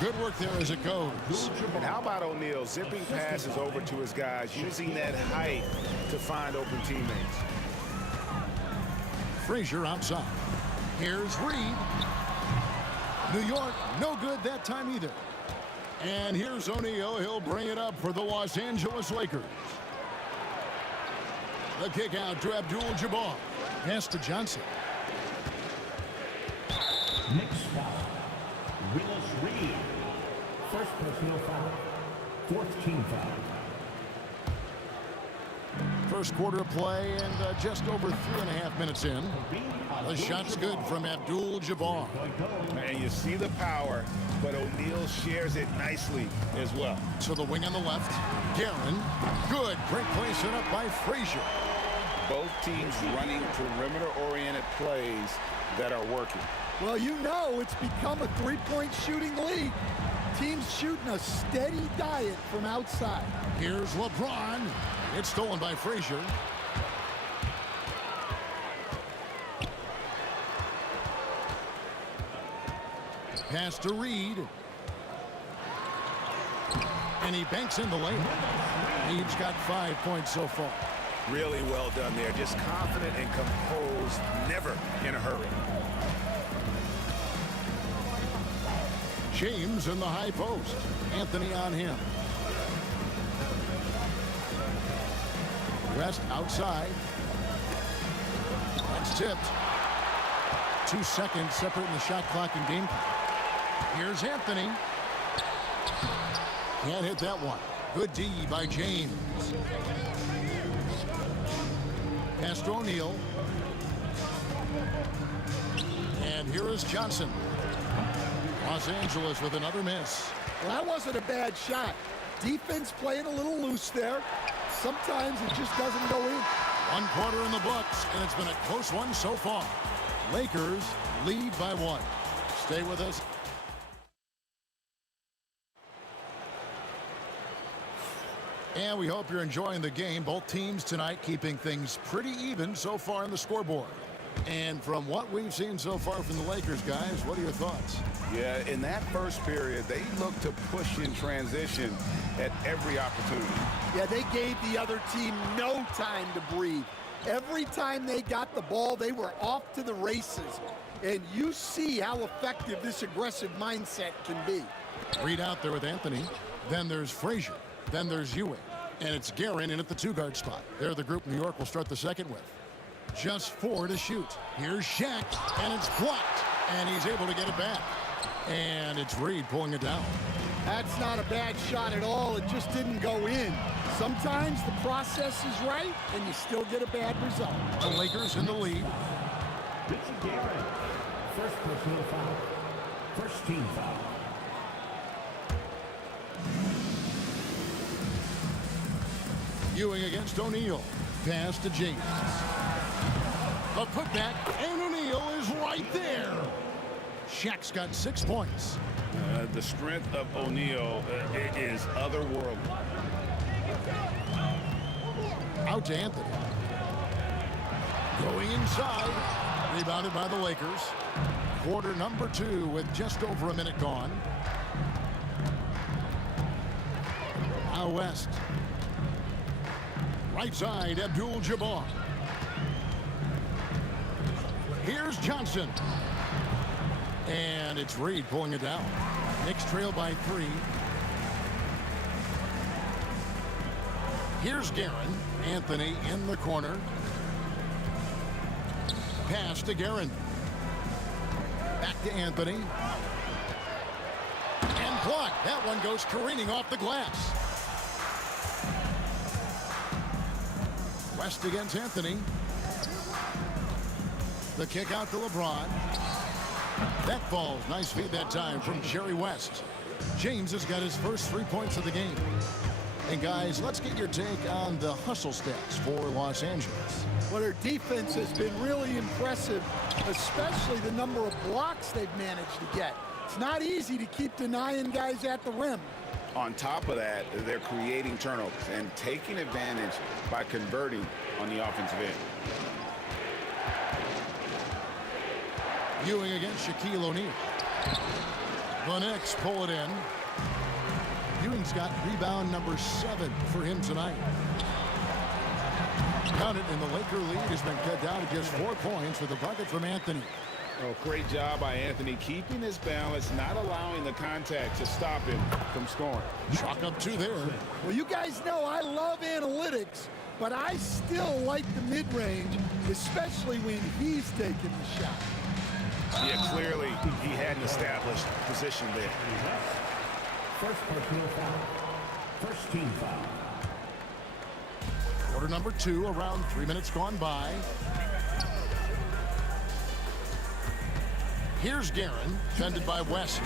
Good work there as it goes. And how about O'Neal zipping passes over to his guys, using that height to find open teammates. Frazier outside. Here's Reed. New York, no good that time either. And here's O'Neal. He'll bring it up for the Los Angeles Lakers. The kick out to Abdul-Jabbar. Pass to Johnson. Next foul. Willis Reed. First personal foul. Fourth team foul. First quarter of play and just over 3.5 minutes in. The shot's good from Abdul-Jabbar. And you see the power, but O'Neal shares it nicely as well. To the wing on the left. Guerin. Good. Great play set up by Frazier. Both teams running perimeter-oriented plays that are working. Well, you know it's become a three-point shooting league. Teams shooting a steady diet from outside. Here's LeBron. It's stolen by Frazier. Pass to Reed. And he banks in the layup. Reed's got 5 points so far. Really well done there. Just confident and composed, never in a hurry. James in the high post. Anthony on him. West outside. That's tipped. 2 seconds separating the shot clock and game clock. Here's Anthony. Can't hit that one. Good D by James. Pass to O'Neal. And here is Johnson. Los Angeles with another miss. Well, that wasn't a bad shot. Defense playing a little loose there. Sometimes it just doesn't go in. 1 quarter in the books, and it's been a close one so far. Lakers lead by 1. Stay with us. And we hope you're enjoying the game. Both teams tonight keeping things pretty even so far on the scoreboard. And from what we've seen so far from the Lakers, guys, what are your thoughts? Yeah, in that first period, they looked to push in transition at every opportunity. Yeah, they gave the other team no time to breathe. Every time they got the ball, they were off to the races. And you see how effective this aggressive mindset can be. Reed out there with Anthony. Then there's Frazier. Then there's Ewing. And it's Guerin in at the 2-guard spot. They're the group New York will start the second with. Just 4 to shoot. Here's Shaq, and it's blocked. And he's able to get it back. And it's Reed pulling it down. That's not a bad shot at all. It just didn't go in. Sometimes the process is right, and you still get a bad result. The Lakers in the lead. First personal foul. First team foul. Ewing against O'Neal. Pass to James. A putback, and O'Neal is right there. Shaq's got 6 points. The strength of O'Neal is otherworldly. Out to Anthony. Going inside. Rebounded by the Lakers. Quarter number 2 with just over a minute gone. Out west. Right side, Abdul-Jabbar. Here's Johnson. And it's Reed pulling it down. Knicks trail by 3. Here's Guerin. Anthony in the corner. Pass to Guerin. Back to Anthony. And blocked. That one goes careening off the glass. West against Anthony. The kick out to LeBron. That falls. Nice feed that time from Jerry West. James has got his first 3 points of the game. And guys, let's get your take on the hustle stats for Los Angeles. Well, their defense has been really impressive, especially the number of blocks they've managed to get. It's not easy to keep denying guys at the rim. On top of that, they're creating turnovers and taking advantage by converting on the offensive end. Ewing against Shaquille O'Neal. The Knicks pull it in. Ewing's got rebound number 7 for him tonight. Count it, and the Laker lead has been cut down to just 4 points with a bucket from Anthony. Oh, great job by Anthony, keeping his balance, not allowing the contact to stop him from scoring. Chalk up 2 there. Well, you guys know I love analytics, but I still like the mid-range, especially when he's taking the shot. Yeah, clearly he had an established position there. First personal foul. First team foul. Quarter number 2, around 3 minutes gone by. Here's Guerin, defended by West.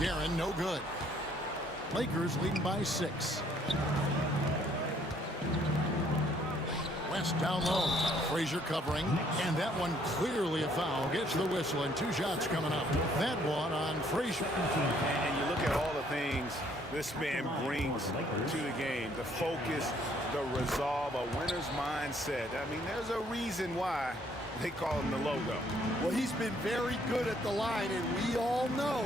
Guerin, no good. Lakers leading by 6. West down low. Frazier covering, and that one clearly a foul. Gets the whistle, and 2 shots coming up. That one on Frazier. And you look at all the things this man brings to the game. The focus, the resolve, a winner's mindset. I mean, there's a reason why they call him the logo. Well, he's been very good at the line, and we all know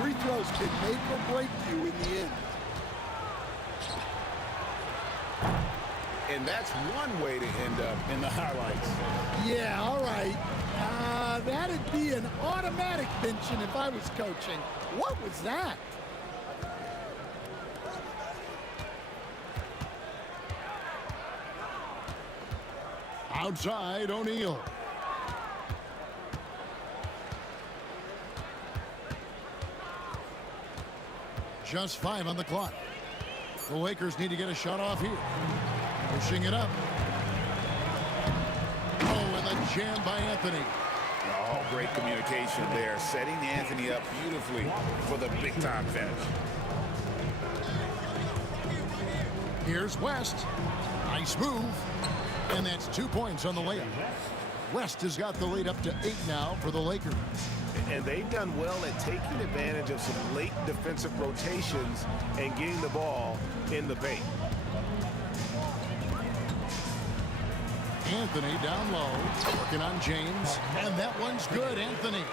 free throws can make or break you in the end. And that's one way to end up in the highlights. Yeah, all right. That'd be an automatic mention if I was coaching. What was that? Outside, O'Neal. Just 5 on the clock. The Lakers need to get a shot off here. Pushing it up. Oh, and the jam by Anthony. Oh, great communication there. Setting Anthony up beautifully for the big-time finish. Here's West. Nice move. And that's 2 points on the layup. West has got the lead up to 8 now for the Lakers. And they've done well at taking advantage of some late defensive rotations and getting the ball in the paint. Anthony down low, working on James, and that one's good, Anthony.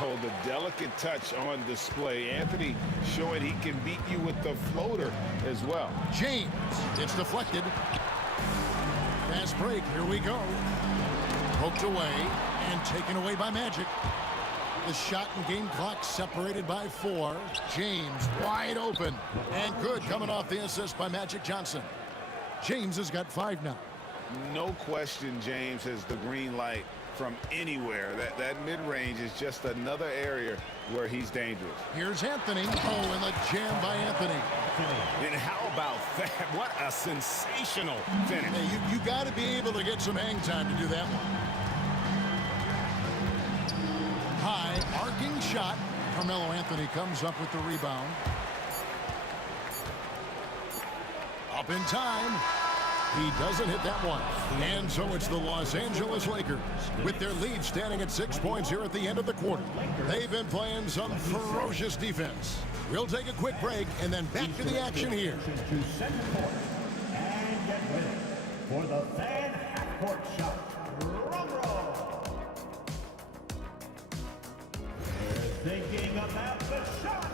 Oh, the delicate touch on display. Anthony showing he can beat you with the floater as well. James, it's deflected. Fast break, here we go. Poked away and taken away by Magic. The shot and game clock separated by 4. James wide open and good, coming off the assist by Magic Johnson. James has got 5 now. No question James has the green light from anywhere. That mid-range is just another area where he's dangerous. Here's Anthony. Oh, and the jam by Anthony. And how about that? What a sensational finish. Hey, you got to be able to get some hang time to do that one. High, arcing shot. Carmelo Anthony comes up with the rebound. Up in time. He doesn't hit that one. And so it's the Los Angeles Lakers with their lead standing at 6 points here at the end of the quarter. They've been playing some ferocious defense. We'll take a quick break and then back to the action here. To center court and get ready for the fan half-court shot. Drum roll. They're thinking about the shot.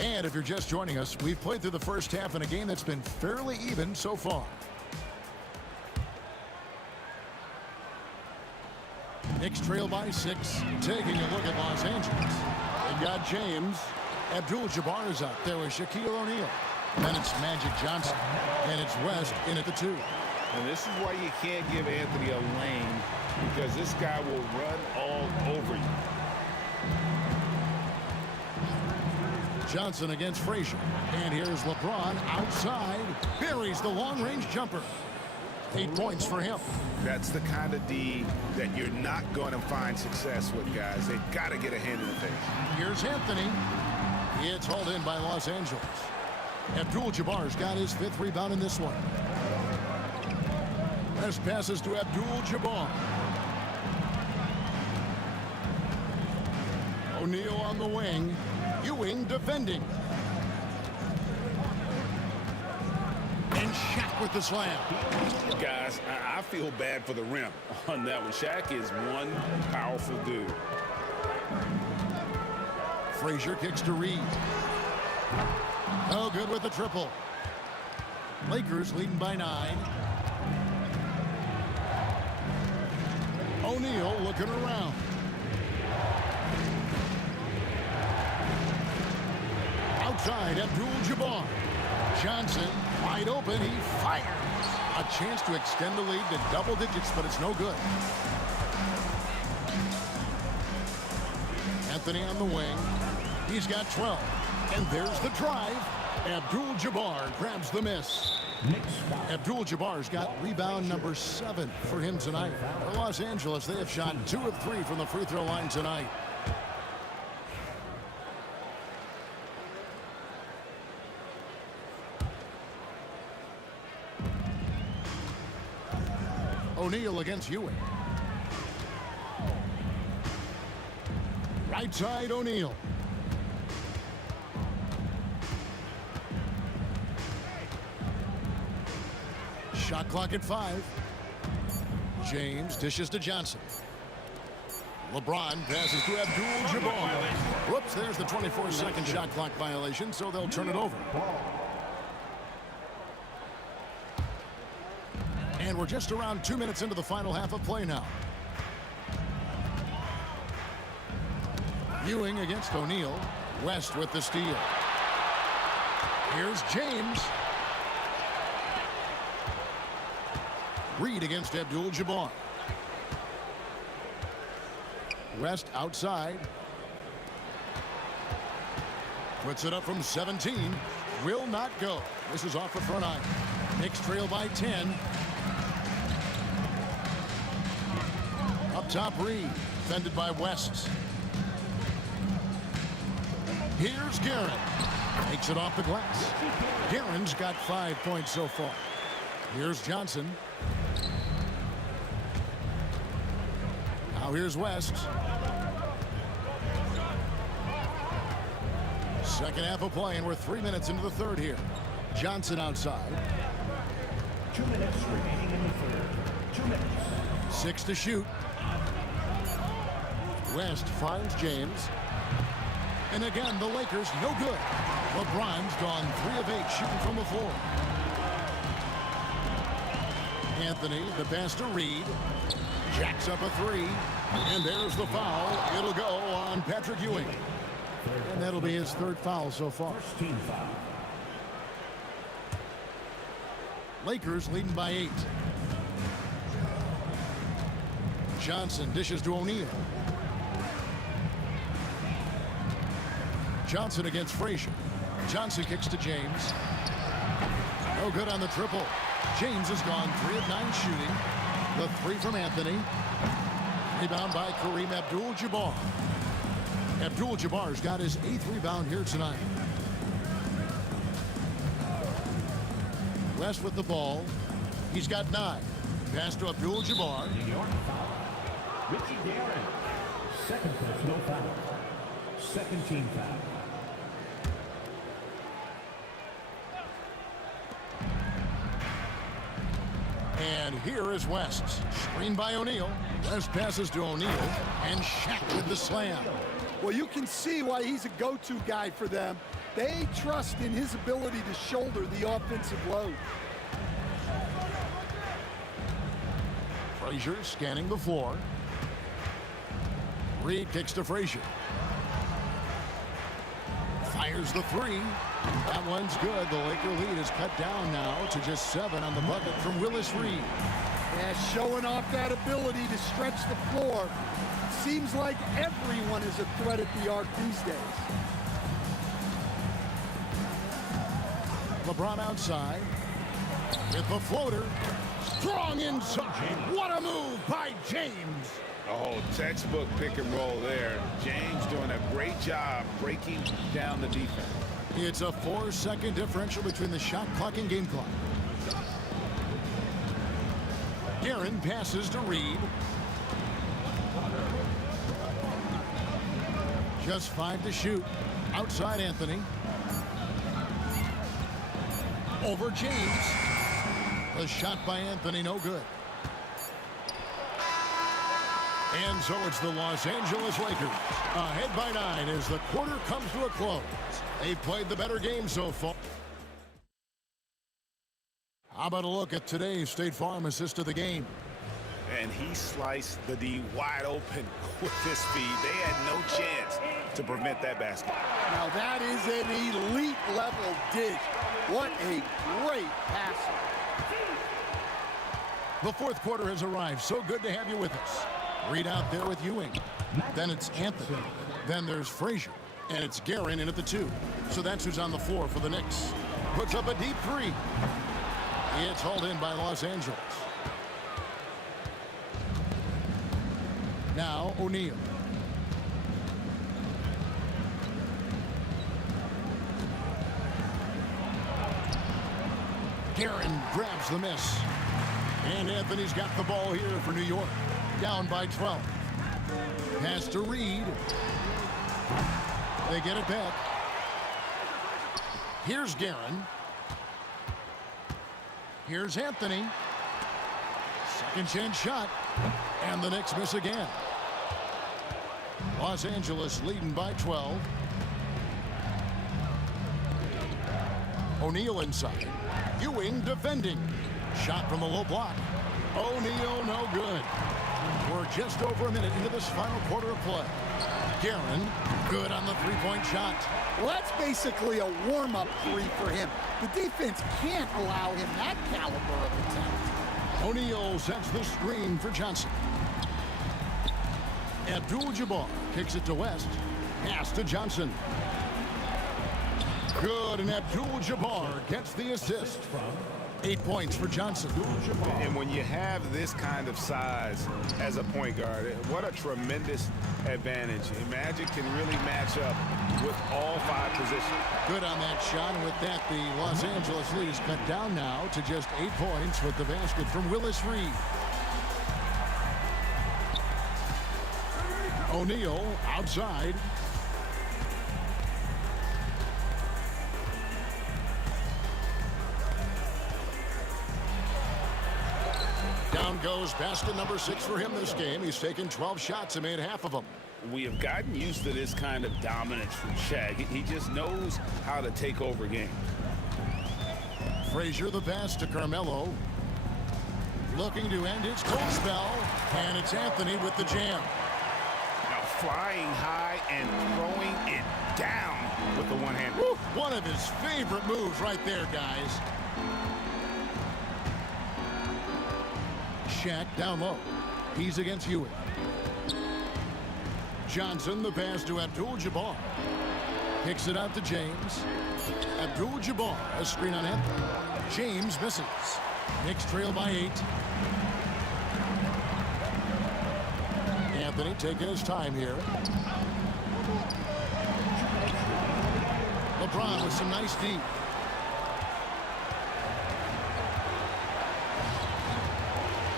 And if you're just joining us, we've played through the first half in a game that's been fairly even so far. Knicks trail by 6. Taking a look at Los Angeles. They've got James. Abdul-Jabbar is out there with Shaquille O'Neal. Then it's Magic Johnson. And it's West in at the 2. And this is why you can't give Anthony a lane, because this guy will run all over you. Johnson against Frazier. And here's LeBron outside. Buries the long-range jumper. 8 points for him. That's the kind of D that you're not going to find success with, guys. They've got to get a hand in the face. Here's Anthony. It's hauled in by Los Angeles. Abdul-Jabbar's got his 5th rebound in this one. Best passes to Abdul-Jabbar. O'Neal on the wing. Ewing defending. And Shaq with the slam. Guys, I feel bad for the rim on that one. Shaq is one powerful dude. Frazier kicks to Reed. Oh, good with the triple. Lakers leading by 9. O'Neal looking around. Outside, Abdul-Jabbar. Johnson, wide open, he fires. A chance to extend the lead to double digits, but it's no good. Anthony on the wing. He's got 12. And there's the drive. Abdul-Jabbar grabs the miss. Abdul-Jabbar's got rebound number 7 for him tonight. For Los Angeles, they have shot 2 of 3 from the free throw line tonight. O'Neal against Ewing. Right side, O'Neal. Shot clock at 5. James dishes to Johnson. LeBron passes to Abdul-Jabbar. Whoops, there's the 24-second shot clock violation, so they'll turn it over. And we're just around 2 minutes into the final half of play now. Ewing against O'Neal. West with the steal. Here's James. Reed against Abdul-Jabbar. West outside. Puts it up from 17. Will not go. This is off the front iron. Knicks trail by 10. Up top, Reed. Defended by West. Here's Guerin. Takes it off the glass. Guerin's got 5 points so far. Here's Johnson. Now here's West. Second half of play, and we're 3 minutes into the third here. Johnson outside. 2 minutes remaining in the third. 2 minutes. 6 to shoot. West finds James. And again, the Lakers no good. LeBron's gone 3 of 8 shooting from the floor. Anthony, the pass to Reed. Jacks up a 3. And there's the foul. It'll go on Patrick Ewing. And that'll be his 3rd foul so far. First team foul. Lakers leading by 8. Johnson dishes to O'Neal. Johnson against Frazier. Johnson kicks to James. No good on the triple. James has gone 3 of 9 shooting. The 3 from Anthony. Rebound by Kareem Abdul-Jabbar. Abdul-Jabbar's got his 8th rebound here tonight. West with the ball. He's got 9. Pass to Abdul-Jabbar. New York foul. Richie Guerin. Second personal foul. Second team foul. And here is West. Screened by O'Neal. West passes to O'Neal. And Shaq with the slam. Well, you can see why he's a go-to guy for them. They trust in his ability to shoulder the offensive load. Frazier scanning the floor. Reed kicks to Frazier. Fires the 3. That one's good. The Laker lead is cut down now to just 7 on the bucket from Willis Reed. Yeah, showing off that ability to stretch the floor. Seems like everyone is a threat at the arc these days. LeBron outside. With the floater. Strong inside. What a move by James. Oh, textbook pick and roll there. James doing a great job breaking down the defense. It's a 4-second differential between the shot clock and game clock. Guerin passes to Reed. Just 5 to shoot. Outside Anthony. Over James. The shot by Anthony, no good. And so it's the Los Angeles Lakers ahead by 9 as the quarter comes to a close. They've played the better game so far. How about a look at today's State Farm assist of the game? And he sliced the D wide open with his speed. They had no chance to prevent that basket. Now that is an elite level dish. What a great passer. The 4th quarter has arrived. So good to have you with us. Reed out there with Ewing. Then it's Anthony. Then there's Frazier. And it's Guerin in at the 2. So that's who's on the floor for the Knicks. Puts up a deep 3. It's hauled in by Los Angeles. Now O'Neal. Guerin grabs the miss. And Anthony's got the ball here for New York. Down by 12. Pass to Reed. They get it back. Here's Guerin. Here's Anthony. Second chance shot. And the Knicks miss again. Los Angeles leading by 12. O'Neal inside. Ewing defending. Shot from the low block. O'Neal no good. We're just over a minute into this final quarter of play. Guerin good on the three-point shot. Well, that's basically a warm-up three for him. The defense can't allow him that caliber of attempt. O'Neal sets the screen for Johnson. Abdul-Jabbar kicks it to West. Pass to Johnson. Good, and Abdul-Jabbar gets the assist. 8 points for Johnson. And when you have this kind of size as a point guard, what a tremendous advantage. Magic can really match up with all 5 positions. Good on that shot, and with that, the Los Angeles lead is cut down now to just 8 points with the basket from Willis Reed. O'Neal outside. Down goes basket number 6 for him this game. He's taken 12 shots and made half of them. We have gotten used to this kind of dominance from Shaq. He just knows how to take over games. Frazier the pass to Carmelo. Looking to end his cold spell. And it's Anthony with the jam. Now flying high and throwing it down with the one hand. One of his favorite moves right there, guys. Shaq down low. He's against Ewing. Johnson, the pass to Abdul-Jabbar. Kicks it out to James. Abdul-Jabbar, a screen on Anthony. James misses. Knicks trail by 8. Anthony taking his time here. LeBron with some nice D.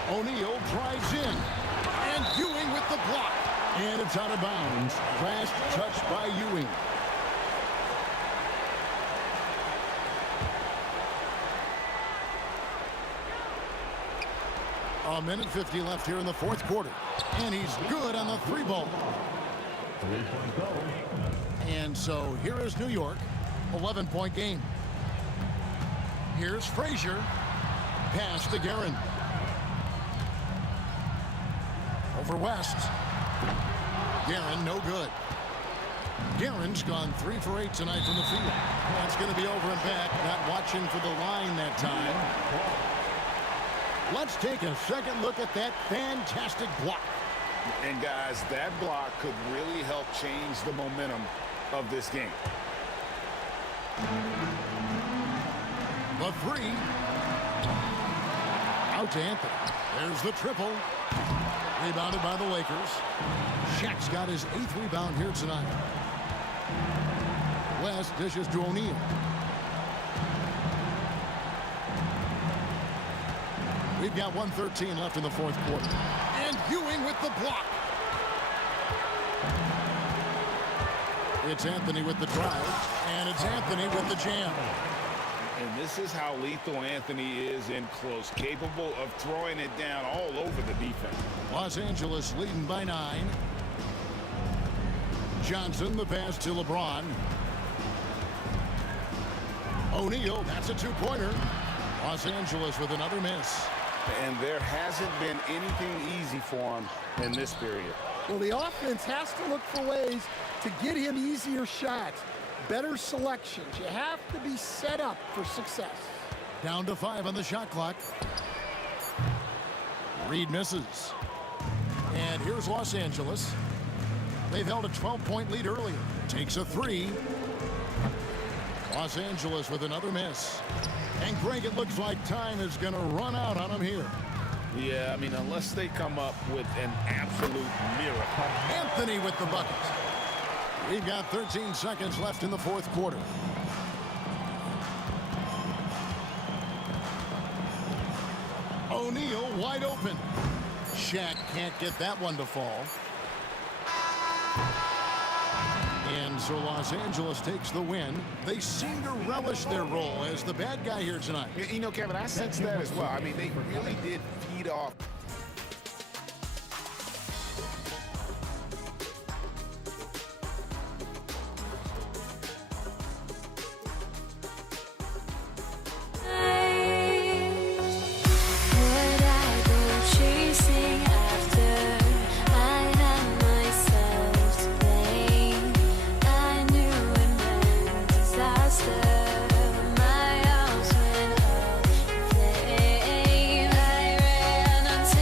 O'Neal drives in. And Ewing with the block. And it's out of bounds. Last touch by Ewing. A minute 50 left here in the fourth quarter. And he's good on the 3-ball. And so here is New York. 11-point game. Here's Frazier. Pass to Guerin. Over West. Guerin, no good. Guerin's gone 3 for 8 tonight from the field. That's going to be over and back. Not watching for the line that time. Let's take a second look at that fantastic block. And guys, that block could really help change the momentum of this game. The 3. Out to Anthony. There's the triple. Rebounded by the Lakers. Shaq's got his 8th rebound here tonight. West dishes to O'Neal. We've got 1:13 left in the fourth quarter. And Ewing with the block. It's Anthony with the drive. And it's Anthony with the jam. And this is how lethal Anthony is in close, capable of throwing it down all over the defense. Los Angeles leading by 9. Johnson, the pass to LeBron. O'Neal, that's a 2-pointer. Los Angeles with another miss. And there hasn't been anything easy for him in this period. Well, the offense has to look for ways to get him easier shots, better selections. You have to be set up for success. Down to 5 on the shot clock. Reed misses. And here's Los Angeles. They've held a 12-point lead earlier. Takes a 3. Los Angeles with another miss. And Greg, it looks like time is going to run out on them here. Yeah, I mean, unless they come up with an absolute miracle. Anthony with the bucket. We've got 13 seconds left in the fourth quarter. O'Neal wide open. Shaq can't get that one to fall. And so Los Angeles takes the win. They seem to relish their role as the bad guy here tonight. You know, Kevin, I sense that as well. I mean, they really did feed off. Would I go chasing after I had myself to blame? I knew it meant disaster. My arms went up in flame. I ran until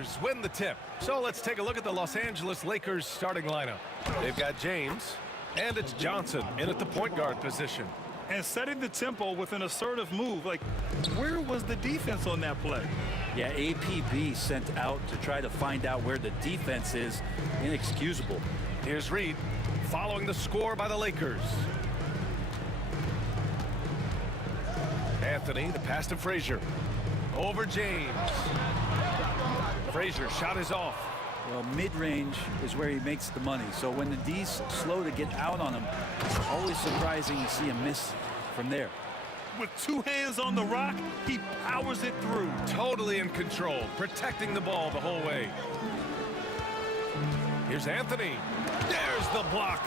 Lakers win the tip. So let's take a look at the Los Angeles Lakers starting lineup. They've got James, and it's Johnson in at the point guard position. And setting the tempo with an assertive move. Like, where was the defense on that play? Yeah, APB sent out to try to find out where the defense is. Inexcusable. Here's Reed following the score by the Lakers. Anthony, the pass to Frazier. Over James. Frazier shot is off. Well, mid-range is where he makes the money. So when the D's slow to get out on him, it's always surprising to see a miss from there. With two hands on the rock, he powers it through. Totally in control, protecting the ball the whole way. Here's Anthony. There's the block.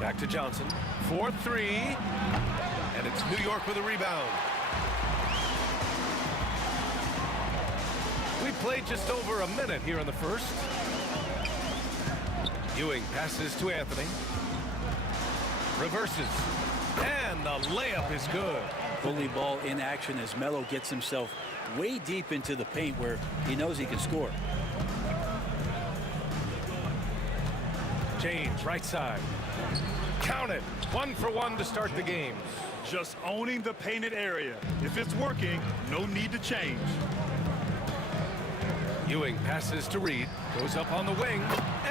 Back to Johnson. 4-3. And it's New York with a rebound. We played just over a minute here in the first. Ewing passes to Anthony. Reverses. And the layup is good. Bully ball in action as Melo gets himself way deep into the paint where he knows he can score. James, right side. Count it. 1 for 1 to start the game. Just owning the painted area. If it's working, no need to change. Ewing passes to Reed. Goes up on the wing.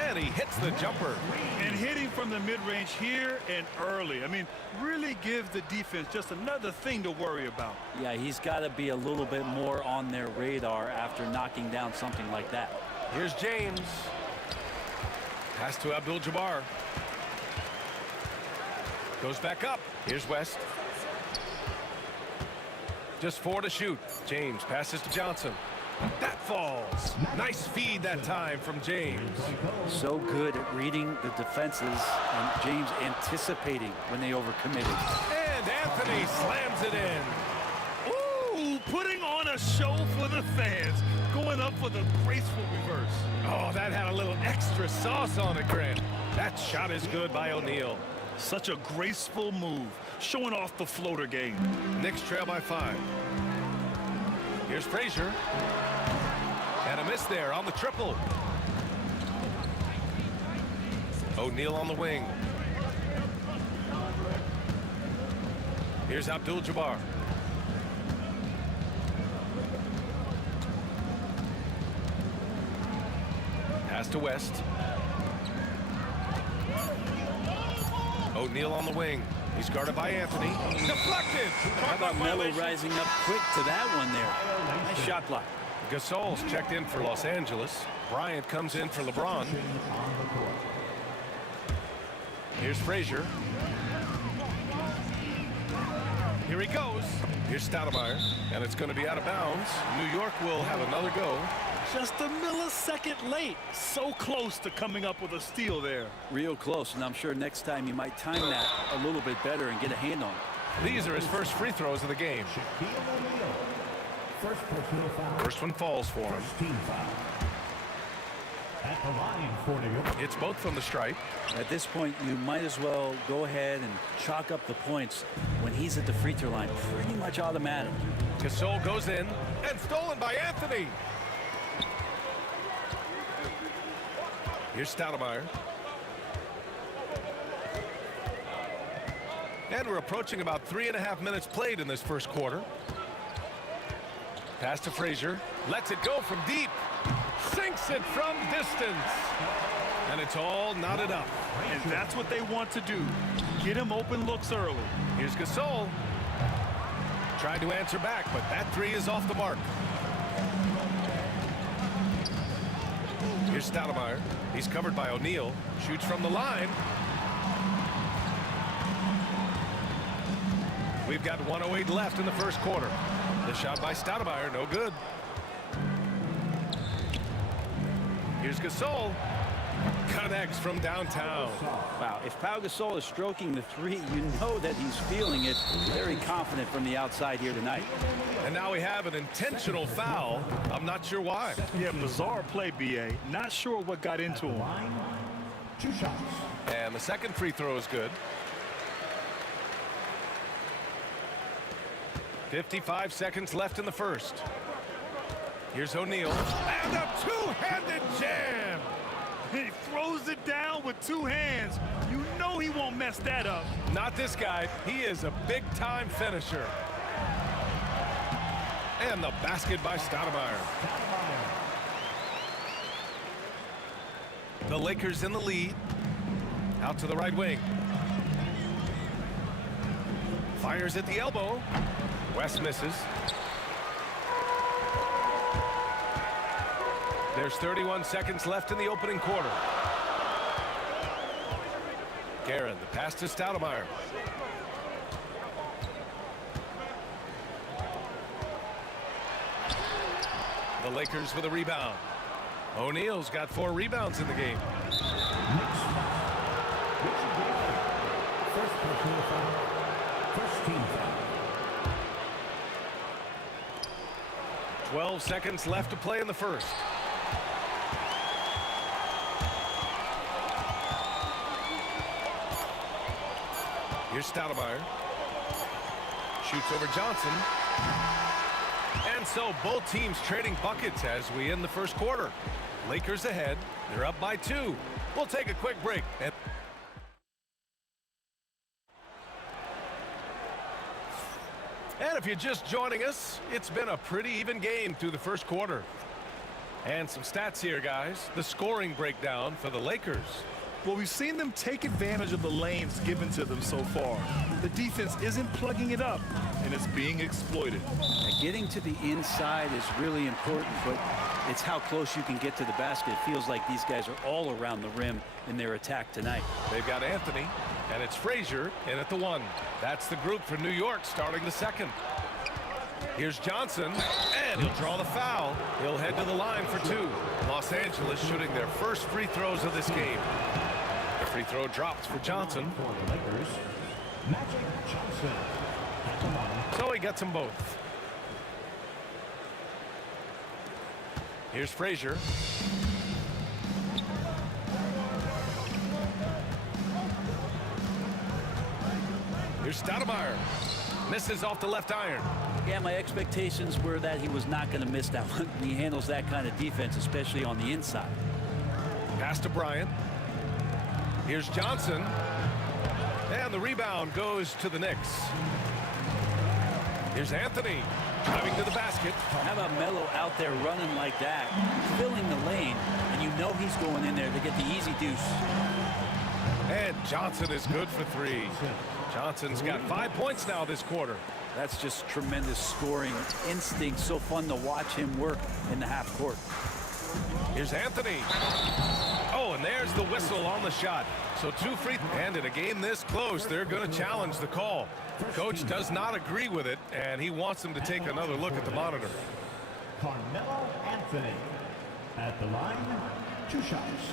And he hits the jumper. And hitting from the mid-range here and early. I mean, really give the defense just another thing to worry about. Yeah, he's got to be a little bit more on their radar after knocking down something like that. Here's James. Pass to Abdul-Jabbar. Goes back up. Here's West. Just 4 to shoot. James passes to Johnson. That falls. Nice feed that time from James. So good at reading the defenses and James anticipating when they overcommitted. And Anthony slams it in. Ooh, putting on a show for the fans. Going up for the graceful reverse. Oh, that had a little extra sauce on it, Grant. That shot is good by O'Neal. Such a graceful move, showing off the floater game. Knicks trail by 5. Here's Frazier. And a miss there on the triple. O'Neal on the wing. Here's Abdul-Jabbar. Pass to West. O'Neal on the wing. He's guarded by Anthony. Deflected. How about Melo rising up quick to that one there? Nice shot block. Gasol's checked in for Los Angeles. Bryant comes in for LeBron. Here's Frazier. Here he goes. Here's Stoudemire. And it's going to be out of bounds. New York will have another go. Just a millisecond late. So close to coming up with a steal there. Real close, and I'm sure next time you might time that a little bit better and get a hand on it. These are his first free throws of the game. First one falls for him. At the line for New York. It's both from the stripe. At this point, you might as well go ahead and chalk up the points when he's at the free throw line. Pretty much automatic. Gasol goes in and stolen by Anthony. Here's Stoudemire. And we're approaching about 3.5 minutes played in this first quarter. Pass to Frazier. Lets it go from deep. Sinks it from distance. And it's all knotted up. And that's what they want to do. Get him open looks early. Here's Gasol. Tried to answer back, but that three is off the mark. Here's Stoudemire. He's covered by O'Neal. Shoots from the line. We've got 1:08 left in the first quarter. The shot by Stoudemire, no good. Here's Gasol. Connects from downtown. Wow, if Pau Gasol is stroking the three, you know that he's feeling it. Very confident from the outside here tonight. And now we have an intentional foul. I'm not sure why. Yeah, bizarre play, BA. Not sure what got into him. 2 shots. And the second free throw is good. 55 seconds left in the first. Here's O'Neal. And a two-handed jam. He throws it down with two hands. You know he won't mess that up. Not this guy. He is a big-time finisher. And the basket by Stoudemire. The Lakers in the lead. Out to the right wing. Fires at the elbow. West misses. There's 31 seconds left in the opening quarter. Guerin, the pass to Stoudemire. The Lakers with a rebound. O'Neal's got 4 rebounds in the game. First personal foul. First team foul. 12 seconds left to play in the first. Here's Stoudemire. Shoots over Johnson. And so both teams trading buckets as we end the first quarter. Lakers ahead. They're up by 2. We'll take a quick break. And if you're just joining us, it's been a pretty even game through the first quarter. And some stats here, guys. The scoring breakdown for the Lakers. Well, we've seen them take advantage of the lanes given to them so far. The defense isn't plugging it up, and it's being exploited. Getting to the inside is really important, but it's how close you can get to the basket. It feels like these guys are all around the rim in their attack tonight. They've got Anthony, and it's Frazier in at the 1. That's the group for New York starting the second. Here's Johnson, and he'll draw the foul. He'll head to the line for 2. Los Angeles shooting their first free throws of this game. The free throw drops for Johnson. For the Lakers, Magic Johnson. So he gets them both. Here's Frazier. Here's Stoudemire. Misses off the left iron. Yeah, my expectations were that he was not going to miss that one. He handles that kind of defense, especially on the inside. Pass to Bryant. Here's Johnson. And the rebound goes to the Knicks. Here's Anthony driving to the basket. How about Melo out there running like that, filling the lane, and you know he's going in there to get the easy deuce. And Johnson is good for 3. Johnson's got 5 points now this quarter. That's just tremendous scoring instinct. So fun to watch him work in the half court. Here's Anthony. Oh, and there's the whistle on the shot. So 2 free. And in a game this close, they're going to challenge the call. Coach does not agree with it, and he wants them to take another look at the monitor. Carmelo Anthony at the line, 2 shots.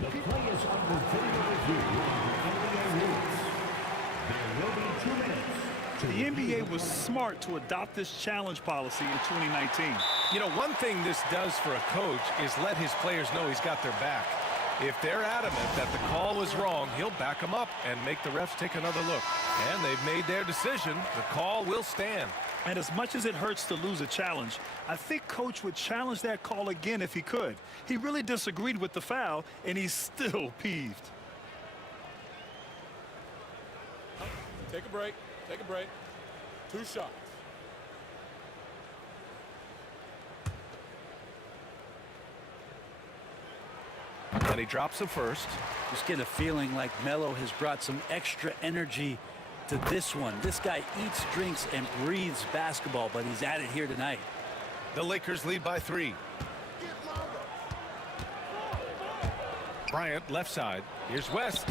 The play is under video review under NBA rules. There will be 2 minutes. The NBA was smart to adopt this challenge policy in 2019. You know, one thing this does for a coach is let his players know he's got their back. If they're adamant that the call was wrong, he'll back them up and make the refs take another look. And they've made their decision. The call will stand. And as much as it hurts to lose a challenge, I think Coach would challenge that call again if he could. He really disagreed with the foul, and he's still peeved. Take a break. Take a break. 2 shots. And he drops the first. Just get a feeling like Melo has brought some extra energy to this one. This guy eats, drinks, and breathes basketball, but he's at it here tonight. The Lakers lead by 3. Bryant left side. Here's West.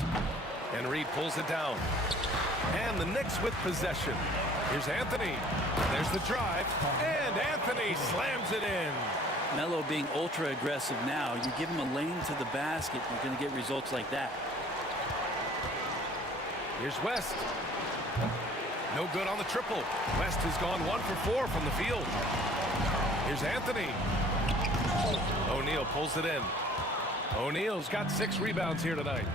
And Reed pulls it down. And the Knicks with possession. Here's Anthony. There's the drive. And Anthony slams it in. Melo being ultra aggressive now. You give him a lane to the basket, you're going to get results like that. Here's West. No good on the triple. West has gone 1 for 4 from the field. Here's Anthony. O'Neal pulls it in. O'Neal's got 6 rebounds here tonight.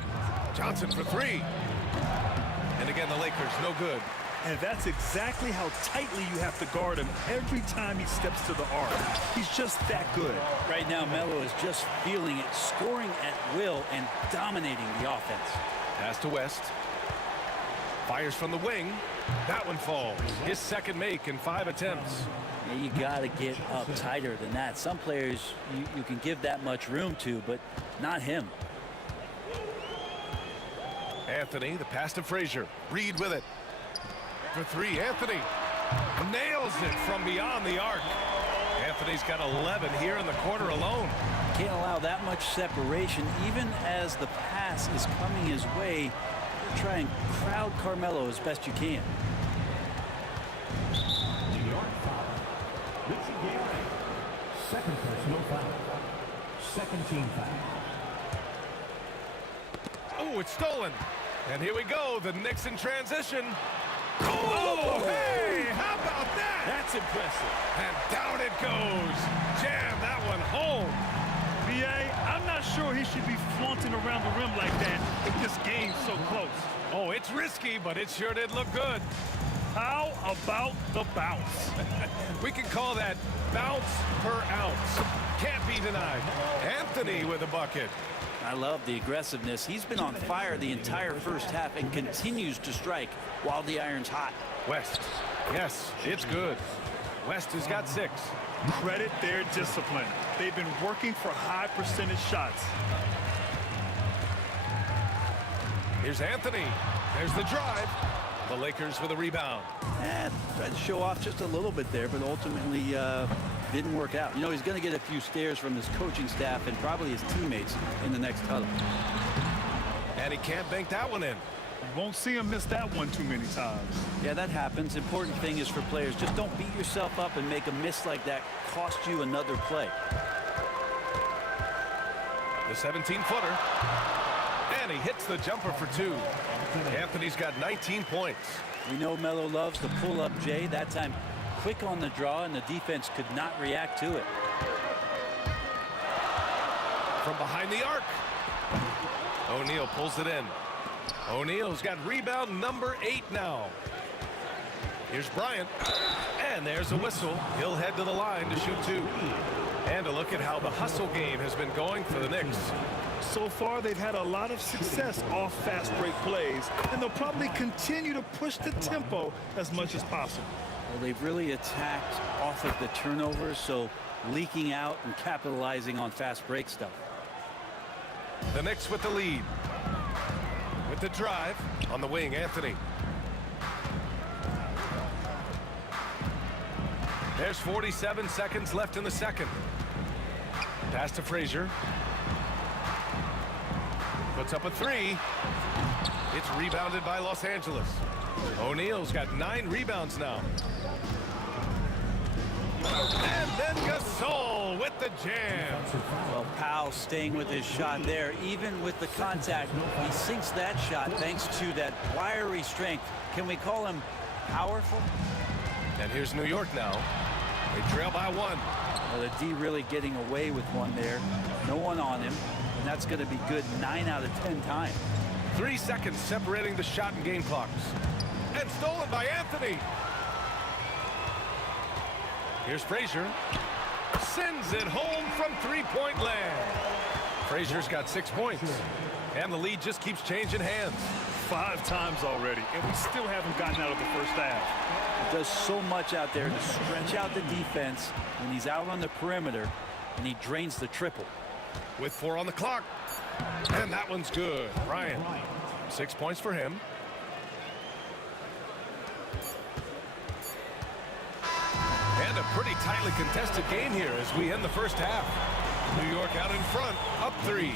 Johnson for 3. And again, the Lakers no good. And that's exactly how tightly you have to guard him every time he steps to the arc. He's just that good. Right now, Melo is just feeling it, scoring at will and dominating the offense. Pass to West. Fires from the wing. That one falls. His second make in 5 attempts. Yeah, you got to get up tighter than that. Some players you can give that much room to, but not him. Anthony, the pass to Frazier. Reed with it. For 3, Anthony nails it from beyond the arc. Anthony's got 11 here in the quarter alone. Can't allow that much separation, even as the pass is coming his way. Try and crowd Carmelo as best you can. New York foul. Richie Gay. Second personal foul. Second team foul. Oh, it's stolen. And here we go. The Knicks in transition. Oh, hey, how about that? That's impressive. And down it goes. Jam that one home. B.A., I'm not sure he should be flaunting around the rim like that if this game's so close. Oh, it's risky, but it sure did look good. How about the bounce? We can call that bounce per ounce. Can't be denied. Anthony with a bucket. I love the aggressiveness. He's been on fire the entire first half and continues to strike while the iron's hot. West. Yes, it's good. West has got 6. Credit their discipline. They've been working for high percentage shots. Here's Anthony. There's the drive. The Lakers with a rebound. And tried to show off just a little bit there, but ultimately didn't work out. You know, he's going to get a few stares from his coaching staff and probably his teammates in the next huddle. And he can't bank that one in. Won't see him miss that one too many times. Yeah, that happens. Important thing is for players, just don't beat yourself up and make a miss like that cost you another play. The 17-footer. And he hits the jumper for 2. Anthony's got 19 points. We know Melo loves the pull-up J. That time quick on the draw, and the defense could not react to it. From behind the arc. O'Neal pulls it in. O'Neal's got rebound number 8 now. Here's Bryant. And there's a whistle. He'll head to the line to shoot 2. And a look at how the hustle game has been going for the Knicks. So far, they've had a lot of success off fast break plays, and they'll probably continue to push the tempo as much as possible. Well, they've really attacked off of the turnovers, so leaking out and capitalizing on fast break stuff. The Knicks with the lead. With the drive on the wing, Anthony. There's 47 seconds left in the second. Pass to Frazier. Puts up a 3. It's rebounded by Los Angeles. O'Neal's got 9 rebounds now. And then Gasol with the jam. Well, Powell staying with his shot there. Even with the contact, he sinks that shot thanks to that wiry strength. Can we call him powerful? And here's New York now. They trail by 1. Well, the D really getting away with one there. No one on him. And that's going to be good 9 out of 10 times. 3 seconds separating the shot and game clocks. And stolen by Anthony. Here's Frazier. Sends it home from 3-point land. Frazier's got 6 points. And the lead just keeps changing hands. 5 times already, and we still haven't gotten out of the first half. He does so much out there to stretch out the defense when he's out on the perimeter, and he drains the triple. With 4 on the clock. And that one's good. Bryant. 6 points for him. And a pretty tightly contested game here as we end the first half. New York out in front, up 3.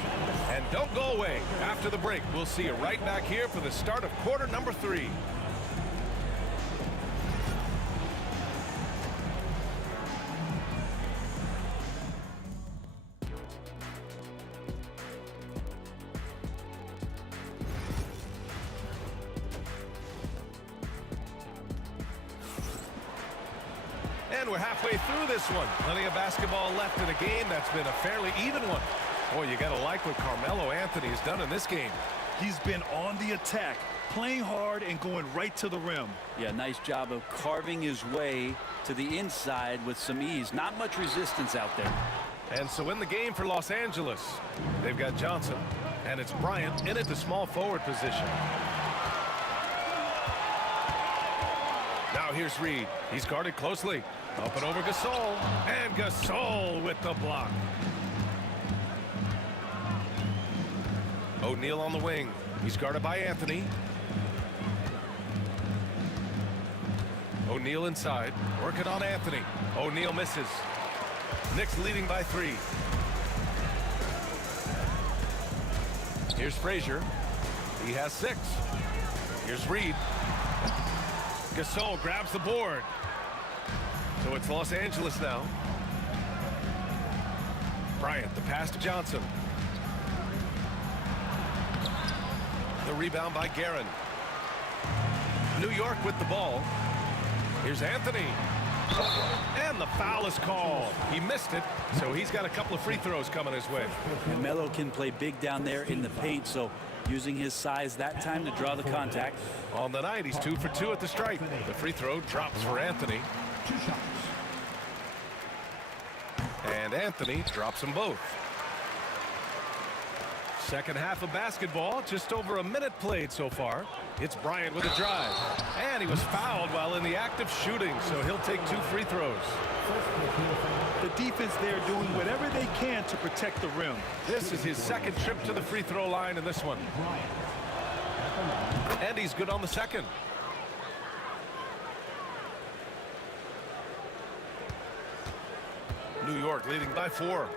And don't go away. After the break, we'll see you right back here for the start of quarter number 3. And we're halfway through this one. Plenty of basketball left in a game that's been a fairly even one. Boy, you got to like what Carmelo Anthony has done in this game. He's been on the attack, playing hard and going right to the rim. Yeah, nice job of carving his way to the inside with some ease. Not much resistance out there. And so in the game for Los Angeles, they've got Johnson, and it's Bryant in at the small forward position. Now here's Reed. He's guarded closely. Up and over Gasol. And Gasol with the block. O'Neal on the wing. He's guarded by Anthony. O'Neal inside. Working on Anthony. O'Neal misses. Knicks leading by 3. Here's Frazier. He has 6. Here's Reed. Gasol grabs the board. So it's Los Angeles now. Bryant, the pass to Johnson. The rebound by Guerin. New York with the ball. Here's Anthony. And the foul is called. He missed it, so he's got a couple of free throws coming his way. And Melo can play big down there in the paint, so using his size that time to draw the contact. On the night, he's 2 for 2 at the stripe. The free throw drops for Anthony. And Anthony drops them both. Second half of basketball, just over a minute played so far. It's Bryant with a drive. And he was fouled while in the act of shooting, so he'll take 2 free throws. The defense there doing whatever they can to protect the rim. This is his second trip to the free throw line in this one. And he's good on the second. New York leading by 4.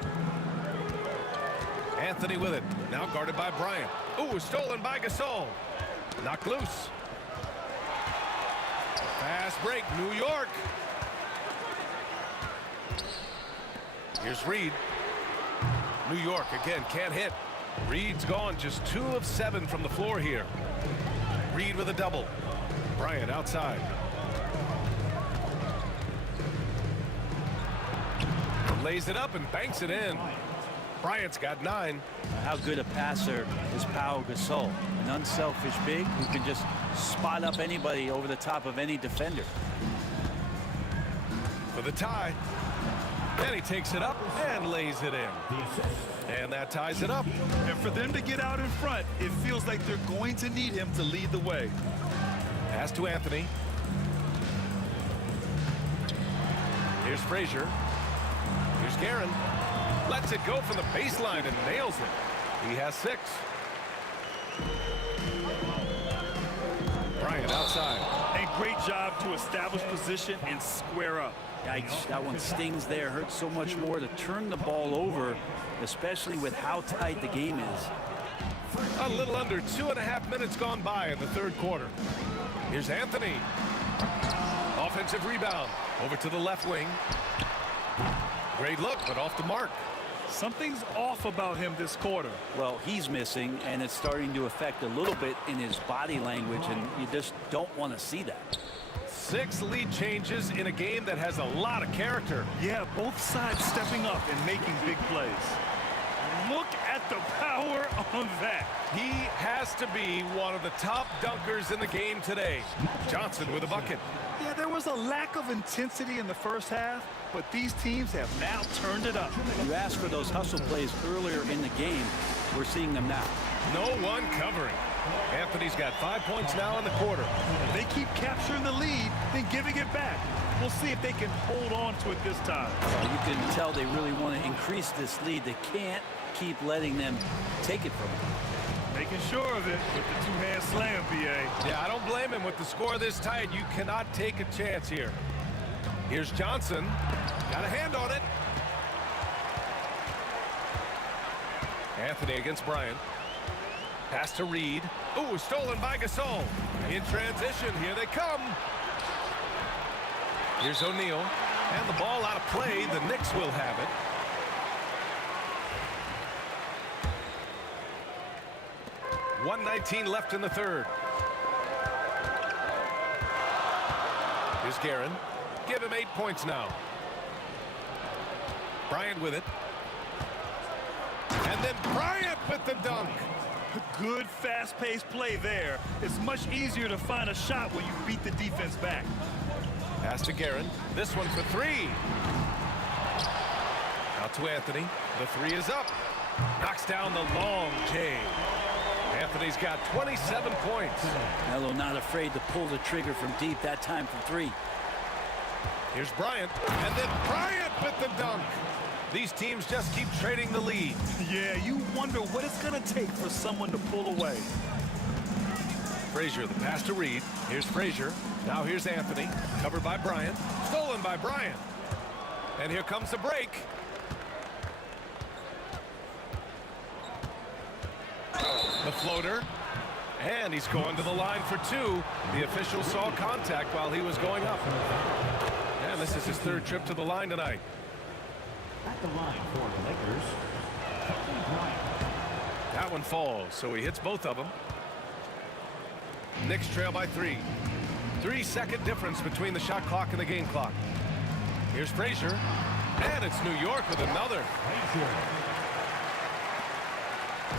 Anthony with it. Now guarded by Bryant. Ooh, stolen by Gasol. Knocked loose. Fast break, New York. Here's Reed. New York again can't hit. Reed's gone just 2 of 7 from the floor here. Reed with a double. Bryant outside. Lays it up and banks it in. Bryant's got 9. How good a passer is Pau Gasol. An unselfish big who can just spot up anybody over the top of any defender. For the tie. And he takes it up and lays it in. And that ties it up. And for them to get out in front, it feels like they're going to need him to lead the way. Pass to Anthony. Here's Frazier. Here's Guerin. Lets it go from the baseline and nails it. He has 6. Bryant outside. And great job to establish position and square up. Yikes, that one stings there. Hurts so much more to turn the ball over, especially with how tight the game is. A little under 2.5 minutes gone by in the third quarter. Here's Anthony. Offensive rebound. Over to the left wing. Great look, but off the mark. Something's off about him this quarter. Well, he's missing, and it's starting to affect a little bit in his body language, and you just don't want to see that. 6 lead changes in a game that has a lot of character. Yeah, both sides stepping up and making big plays. Look at the power on that. He has to be one of the top dunkers in the game today. Johnson with a bucket. Yeah, there was a lack of intensity in the first half, but these teams have now turned it up. You asked for those hustle plays earlier in the game. We're seeing them now. No one covering. Anthony's got 5 points now in the quarter. If they keep capturing the lead, then giving it back. We'll see if they can hold on to it this time. You can tell they really want to increase this lead. They can't keep letting them take it from them. Making sure of it with the two-hand slam, BA. Yeah, I don't blame him with the score this tight. You cannot take a chance here. Here's Johnson. Got a hand on it. Anthony against Bryant. Pass to Reed. Ooh, stolen by Gasol. In transition, here they come. Here's O'Neal. And the ball out of play. The Knicks will have it. .119 left in the third. Here's Guerin. Give him 8 points now. Bryant with it. And then Bryant with the dunk. Good fast-paced play there. It's much easier to find a shot when you beat the defense back. Pass to Guerin. This one for three. Out to Anthony. The three is up. Knocks down the long J. Anthony's got 27 points. Melo not afraid to pull the trigger from deep that time from three. Here's Bryant. And then Bryant with the dunk. These teams just keep trading the lead. Yeah, you wonder what it's going to take for someone to pull away. Frazier, the pass to Reed. Here's Frazier. Now here's Anthony. Covered by Bryant. Stolen by Bryant. And here comes the break. The floater. And he's going to the line for two. The official saw contact while he was going up. And this is his third trip to the line tonight. At the line for the Lakers, That one falls, so he hits both of them. Knicks trail by 3. 3-second difference between the shot clock and the game clock. Here's Frazier. And it's New York with another.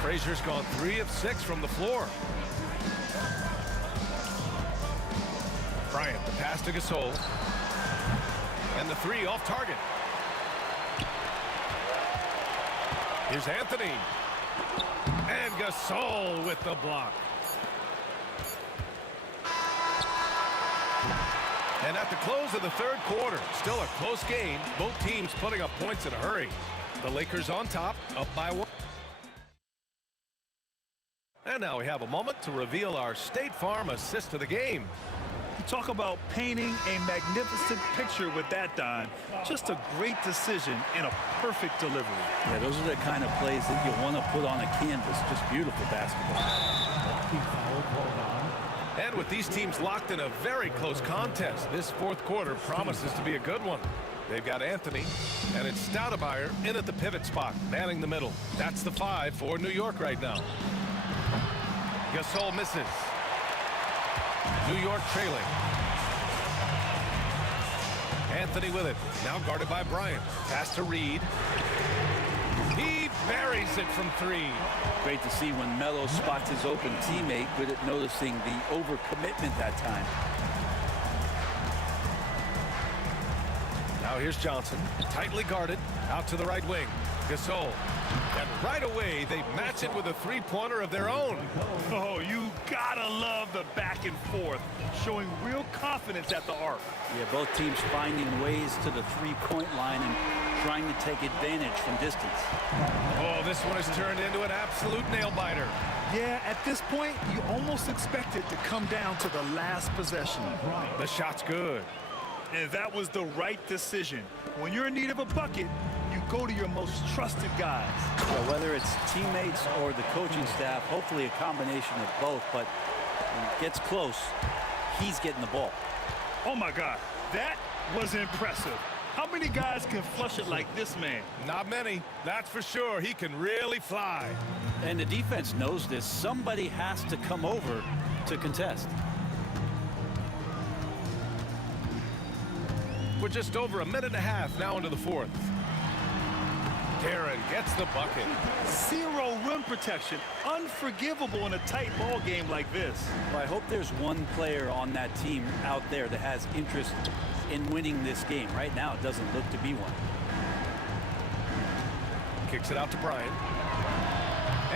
Frazier's gone 3 of 6 from the floor. Bryant, the pass to Gasol. And the 3 off target. Here's Anthony. And Gasol with the block. And at the close of the third quarter, still a close game. Both teams putting up points in a hurry. The Lakers on top, up by 1. And now we have a moment to reveal our State Farm assist of the game. You talk about painting a magnificent picture with that, Don. Just a great decision and a perfect delivery. Yeah, those are the kind of plays that you want to put on a canvas. Just beautiful basketball. And with these teams locked in a very close contest, this fourth quarter promises to be a good one. They've got Anthony, and it's Stoudemire in at the pivot spot, manning the middle. That's the 5 for New York right now. Gasol misses. New York trailing. Anthony with it. Now guarded by Bryant. Pass to Reed. He buries it from 3. Great to see when Melo spots his open teammate. Good at noticing the overcommitment that time. Now here's Johnson. Tightly guarded. Out to the right wing. Gasol. And right away, they match it with a three-pointer of their own. Oh, you gotta love the back and forth, showing real confidence at the arc. Yeah, both teams finding ways to the three-point line and trying to take advantage from distance. Oh, this one has turned into an absolute nail-biter. Yeah, at this point, you almost expect it to come down to the last possession. The shot's good. And that was the right decision. When you're in need of a bucket, you go to your most trusted guys. Well, whether it's teammates or the coaching staff, hopefully a combination of both, but when it gets close, he's getting the ball. Oh my God, that was impressive. How many guys can flush it like this man? Not many, that's for sure. He can really fly. And the defense knows this. Somebody has to come over to contest. We're just over a minute and a half now into the fourth. Guerin gets the bucket. 0 rim protection. Unforgivable in a tight ball game like this. Well, I hope there's one player on that team out there that has interest in winning this game. Right now, it doesn't look to be one. Kicks it out to Bryant.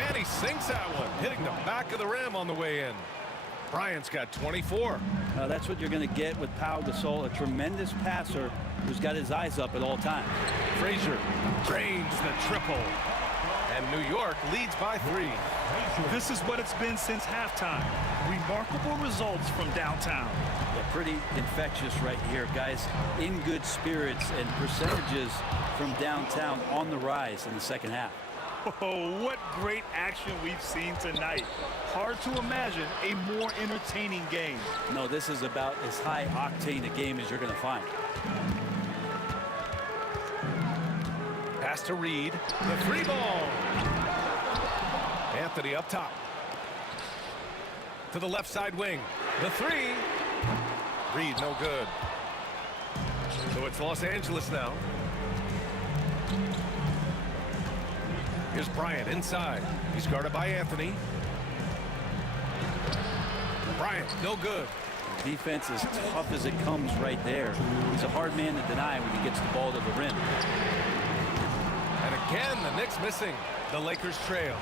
And he sinks that one, hitting the back of the rim on the way in. Bryant's got 24. That's what you're going to get with Pau Gasol, a tremendous passer who's got his eyes up at all times. Frazier drains the triple. And New York leads by 3. This is what it's been since halftime. Remarkable results from downtown. Yeah, pretty infectious right here, guys. In good spirits and percentages from downtown on the rise in the second half. Oh, what great action we've seen tonight. Hard to imagine a more entertaining game. No, this is about as high octane a game as you're going to find. Pass to Reed. The 3 ball. Anthony up top. To the left side wing. The 3. Reed no good. So it's Los Angeles now. Here's Bryant inside. He's guarded by Anthony. Bryant, no good. Defense is tough as it comes right there. He's a hard man to deny when he gets the ball to the rim. And again, the Knicks missing. The Lakers trail.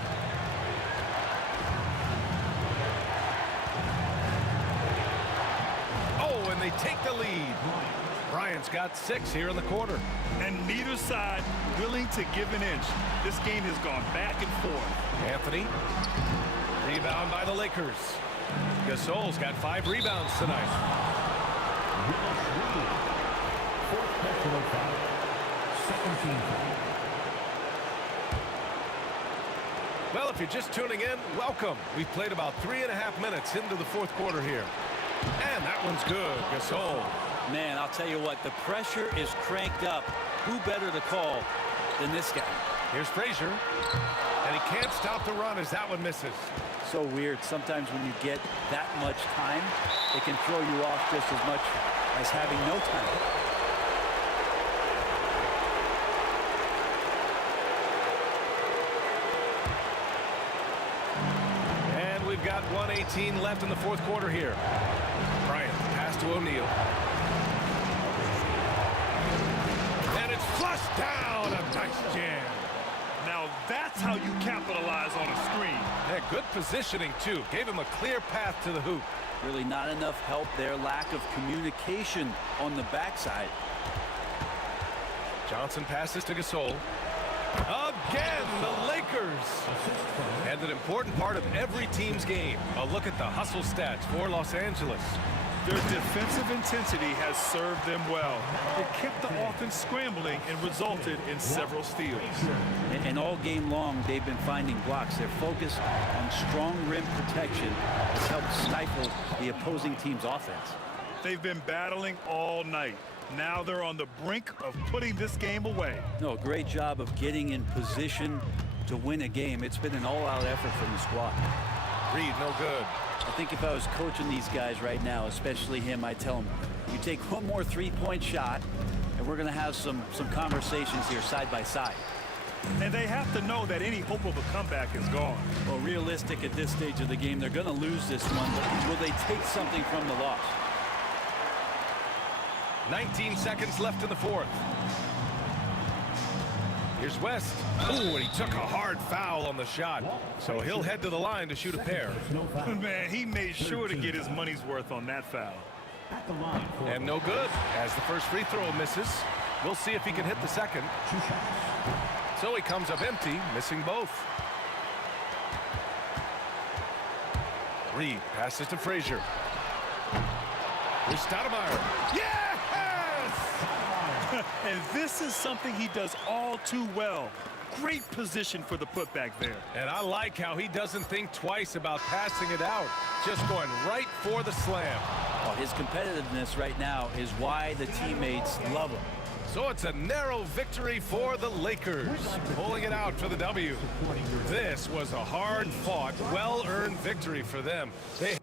Oh, and they take the lead. Bryant's got 6 here in the quarter. And neither side willing to give an inch. This game has gone back and forth. Anthony. Rebound by the Lakers. Gasol's got 5 rebounds tonight. Fourth personal foul. Second team foul. Well, if you're just tuning in, welcome. We've played about 3.5 minutes into the fourth quarter here. And that one's good. Gasol. Man, I'll tell you what, the pressure is cranked up. Who better to call than this guy? Here's Frazier. And he can't stop the run as that one misses. So weird. Sometimes when you get that much time, it can throw you off just as much as having no time. And we've got 1:18 left in the fourth quarter here. Bryant, pass to O'Neal. And it's flushed down. A nice jam. Now that's how you capitalize on a screen. Yeah, good positioning, too. Gave him a clear path to the hoop. Really not enough help there. Lack of communication on the backside. Johnson passes to Gasol. Again, the Lakers. And an important part of every team's game. A look at the hustle stats for Los Angeles. Their defensive intensity has served them well. It kept the offense scrambling and resulted in several steals. And all game long, they've been finding blocks. Their focus on strong rim protection has helped stifle the opposing team's offense. They've been battling all night. Now they're on the brink of putting this game away. No, great job of getting in position to win a game. It's been an all-out effort from the squad. Reed, no good. I think if I was coaching these guys right now, especially him, I'd tell him, you take one more three-point shot, and we're going to have some conversations here side by side. And they have to know that any hope of a comeback is gone. Well, realistic at this stage of the game, they're going to lose this one, but will they take something from the loss? 19 seconds left in the fourth. Here's West. Ooh, and he took a hard foul on the shot. So he'll head to the line to shoot a pair. Man, he made sure to get his money's worth on that foul. And no good, as the first free throw misses. We'll see if he can hit the second. So he comes up empty, missing both. Reed passes to Frazier. Here's Stoudemire. Yes! And this is something he does all too well. Great position for the putback there. And I like how he doesn't think twice about passing it out. Just going right for the slam. Well, his competitiveness right now is why the teammates love him. So it's a narrow victory for the Lakers, pulling it out for the W. This was a hard-fought, well-earned victory for them. They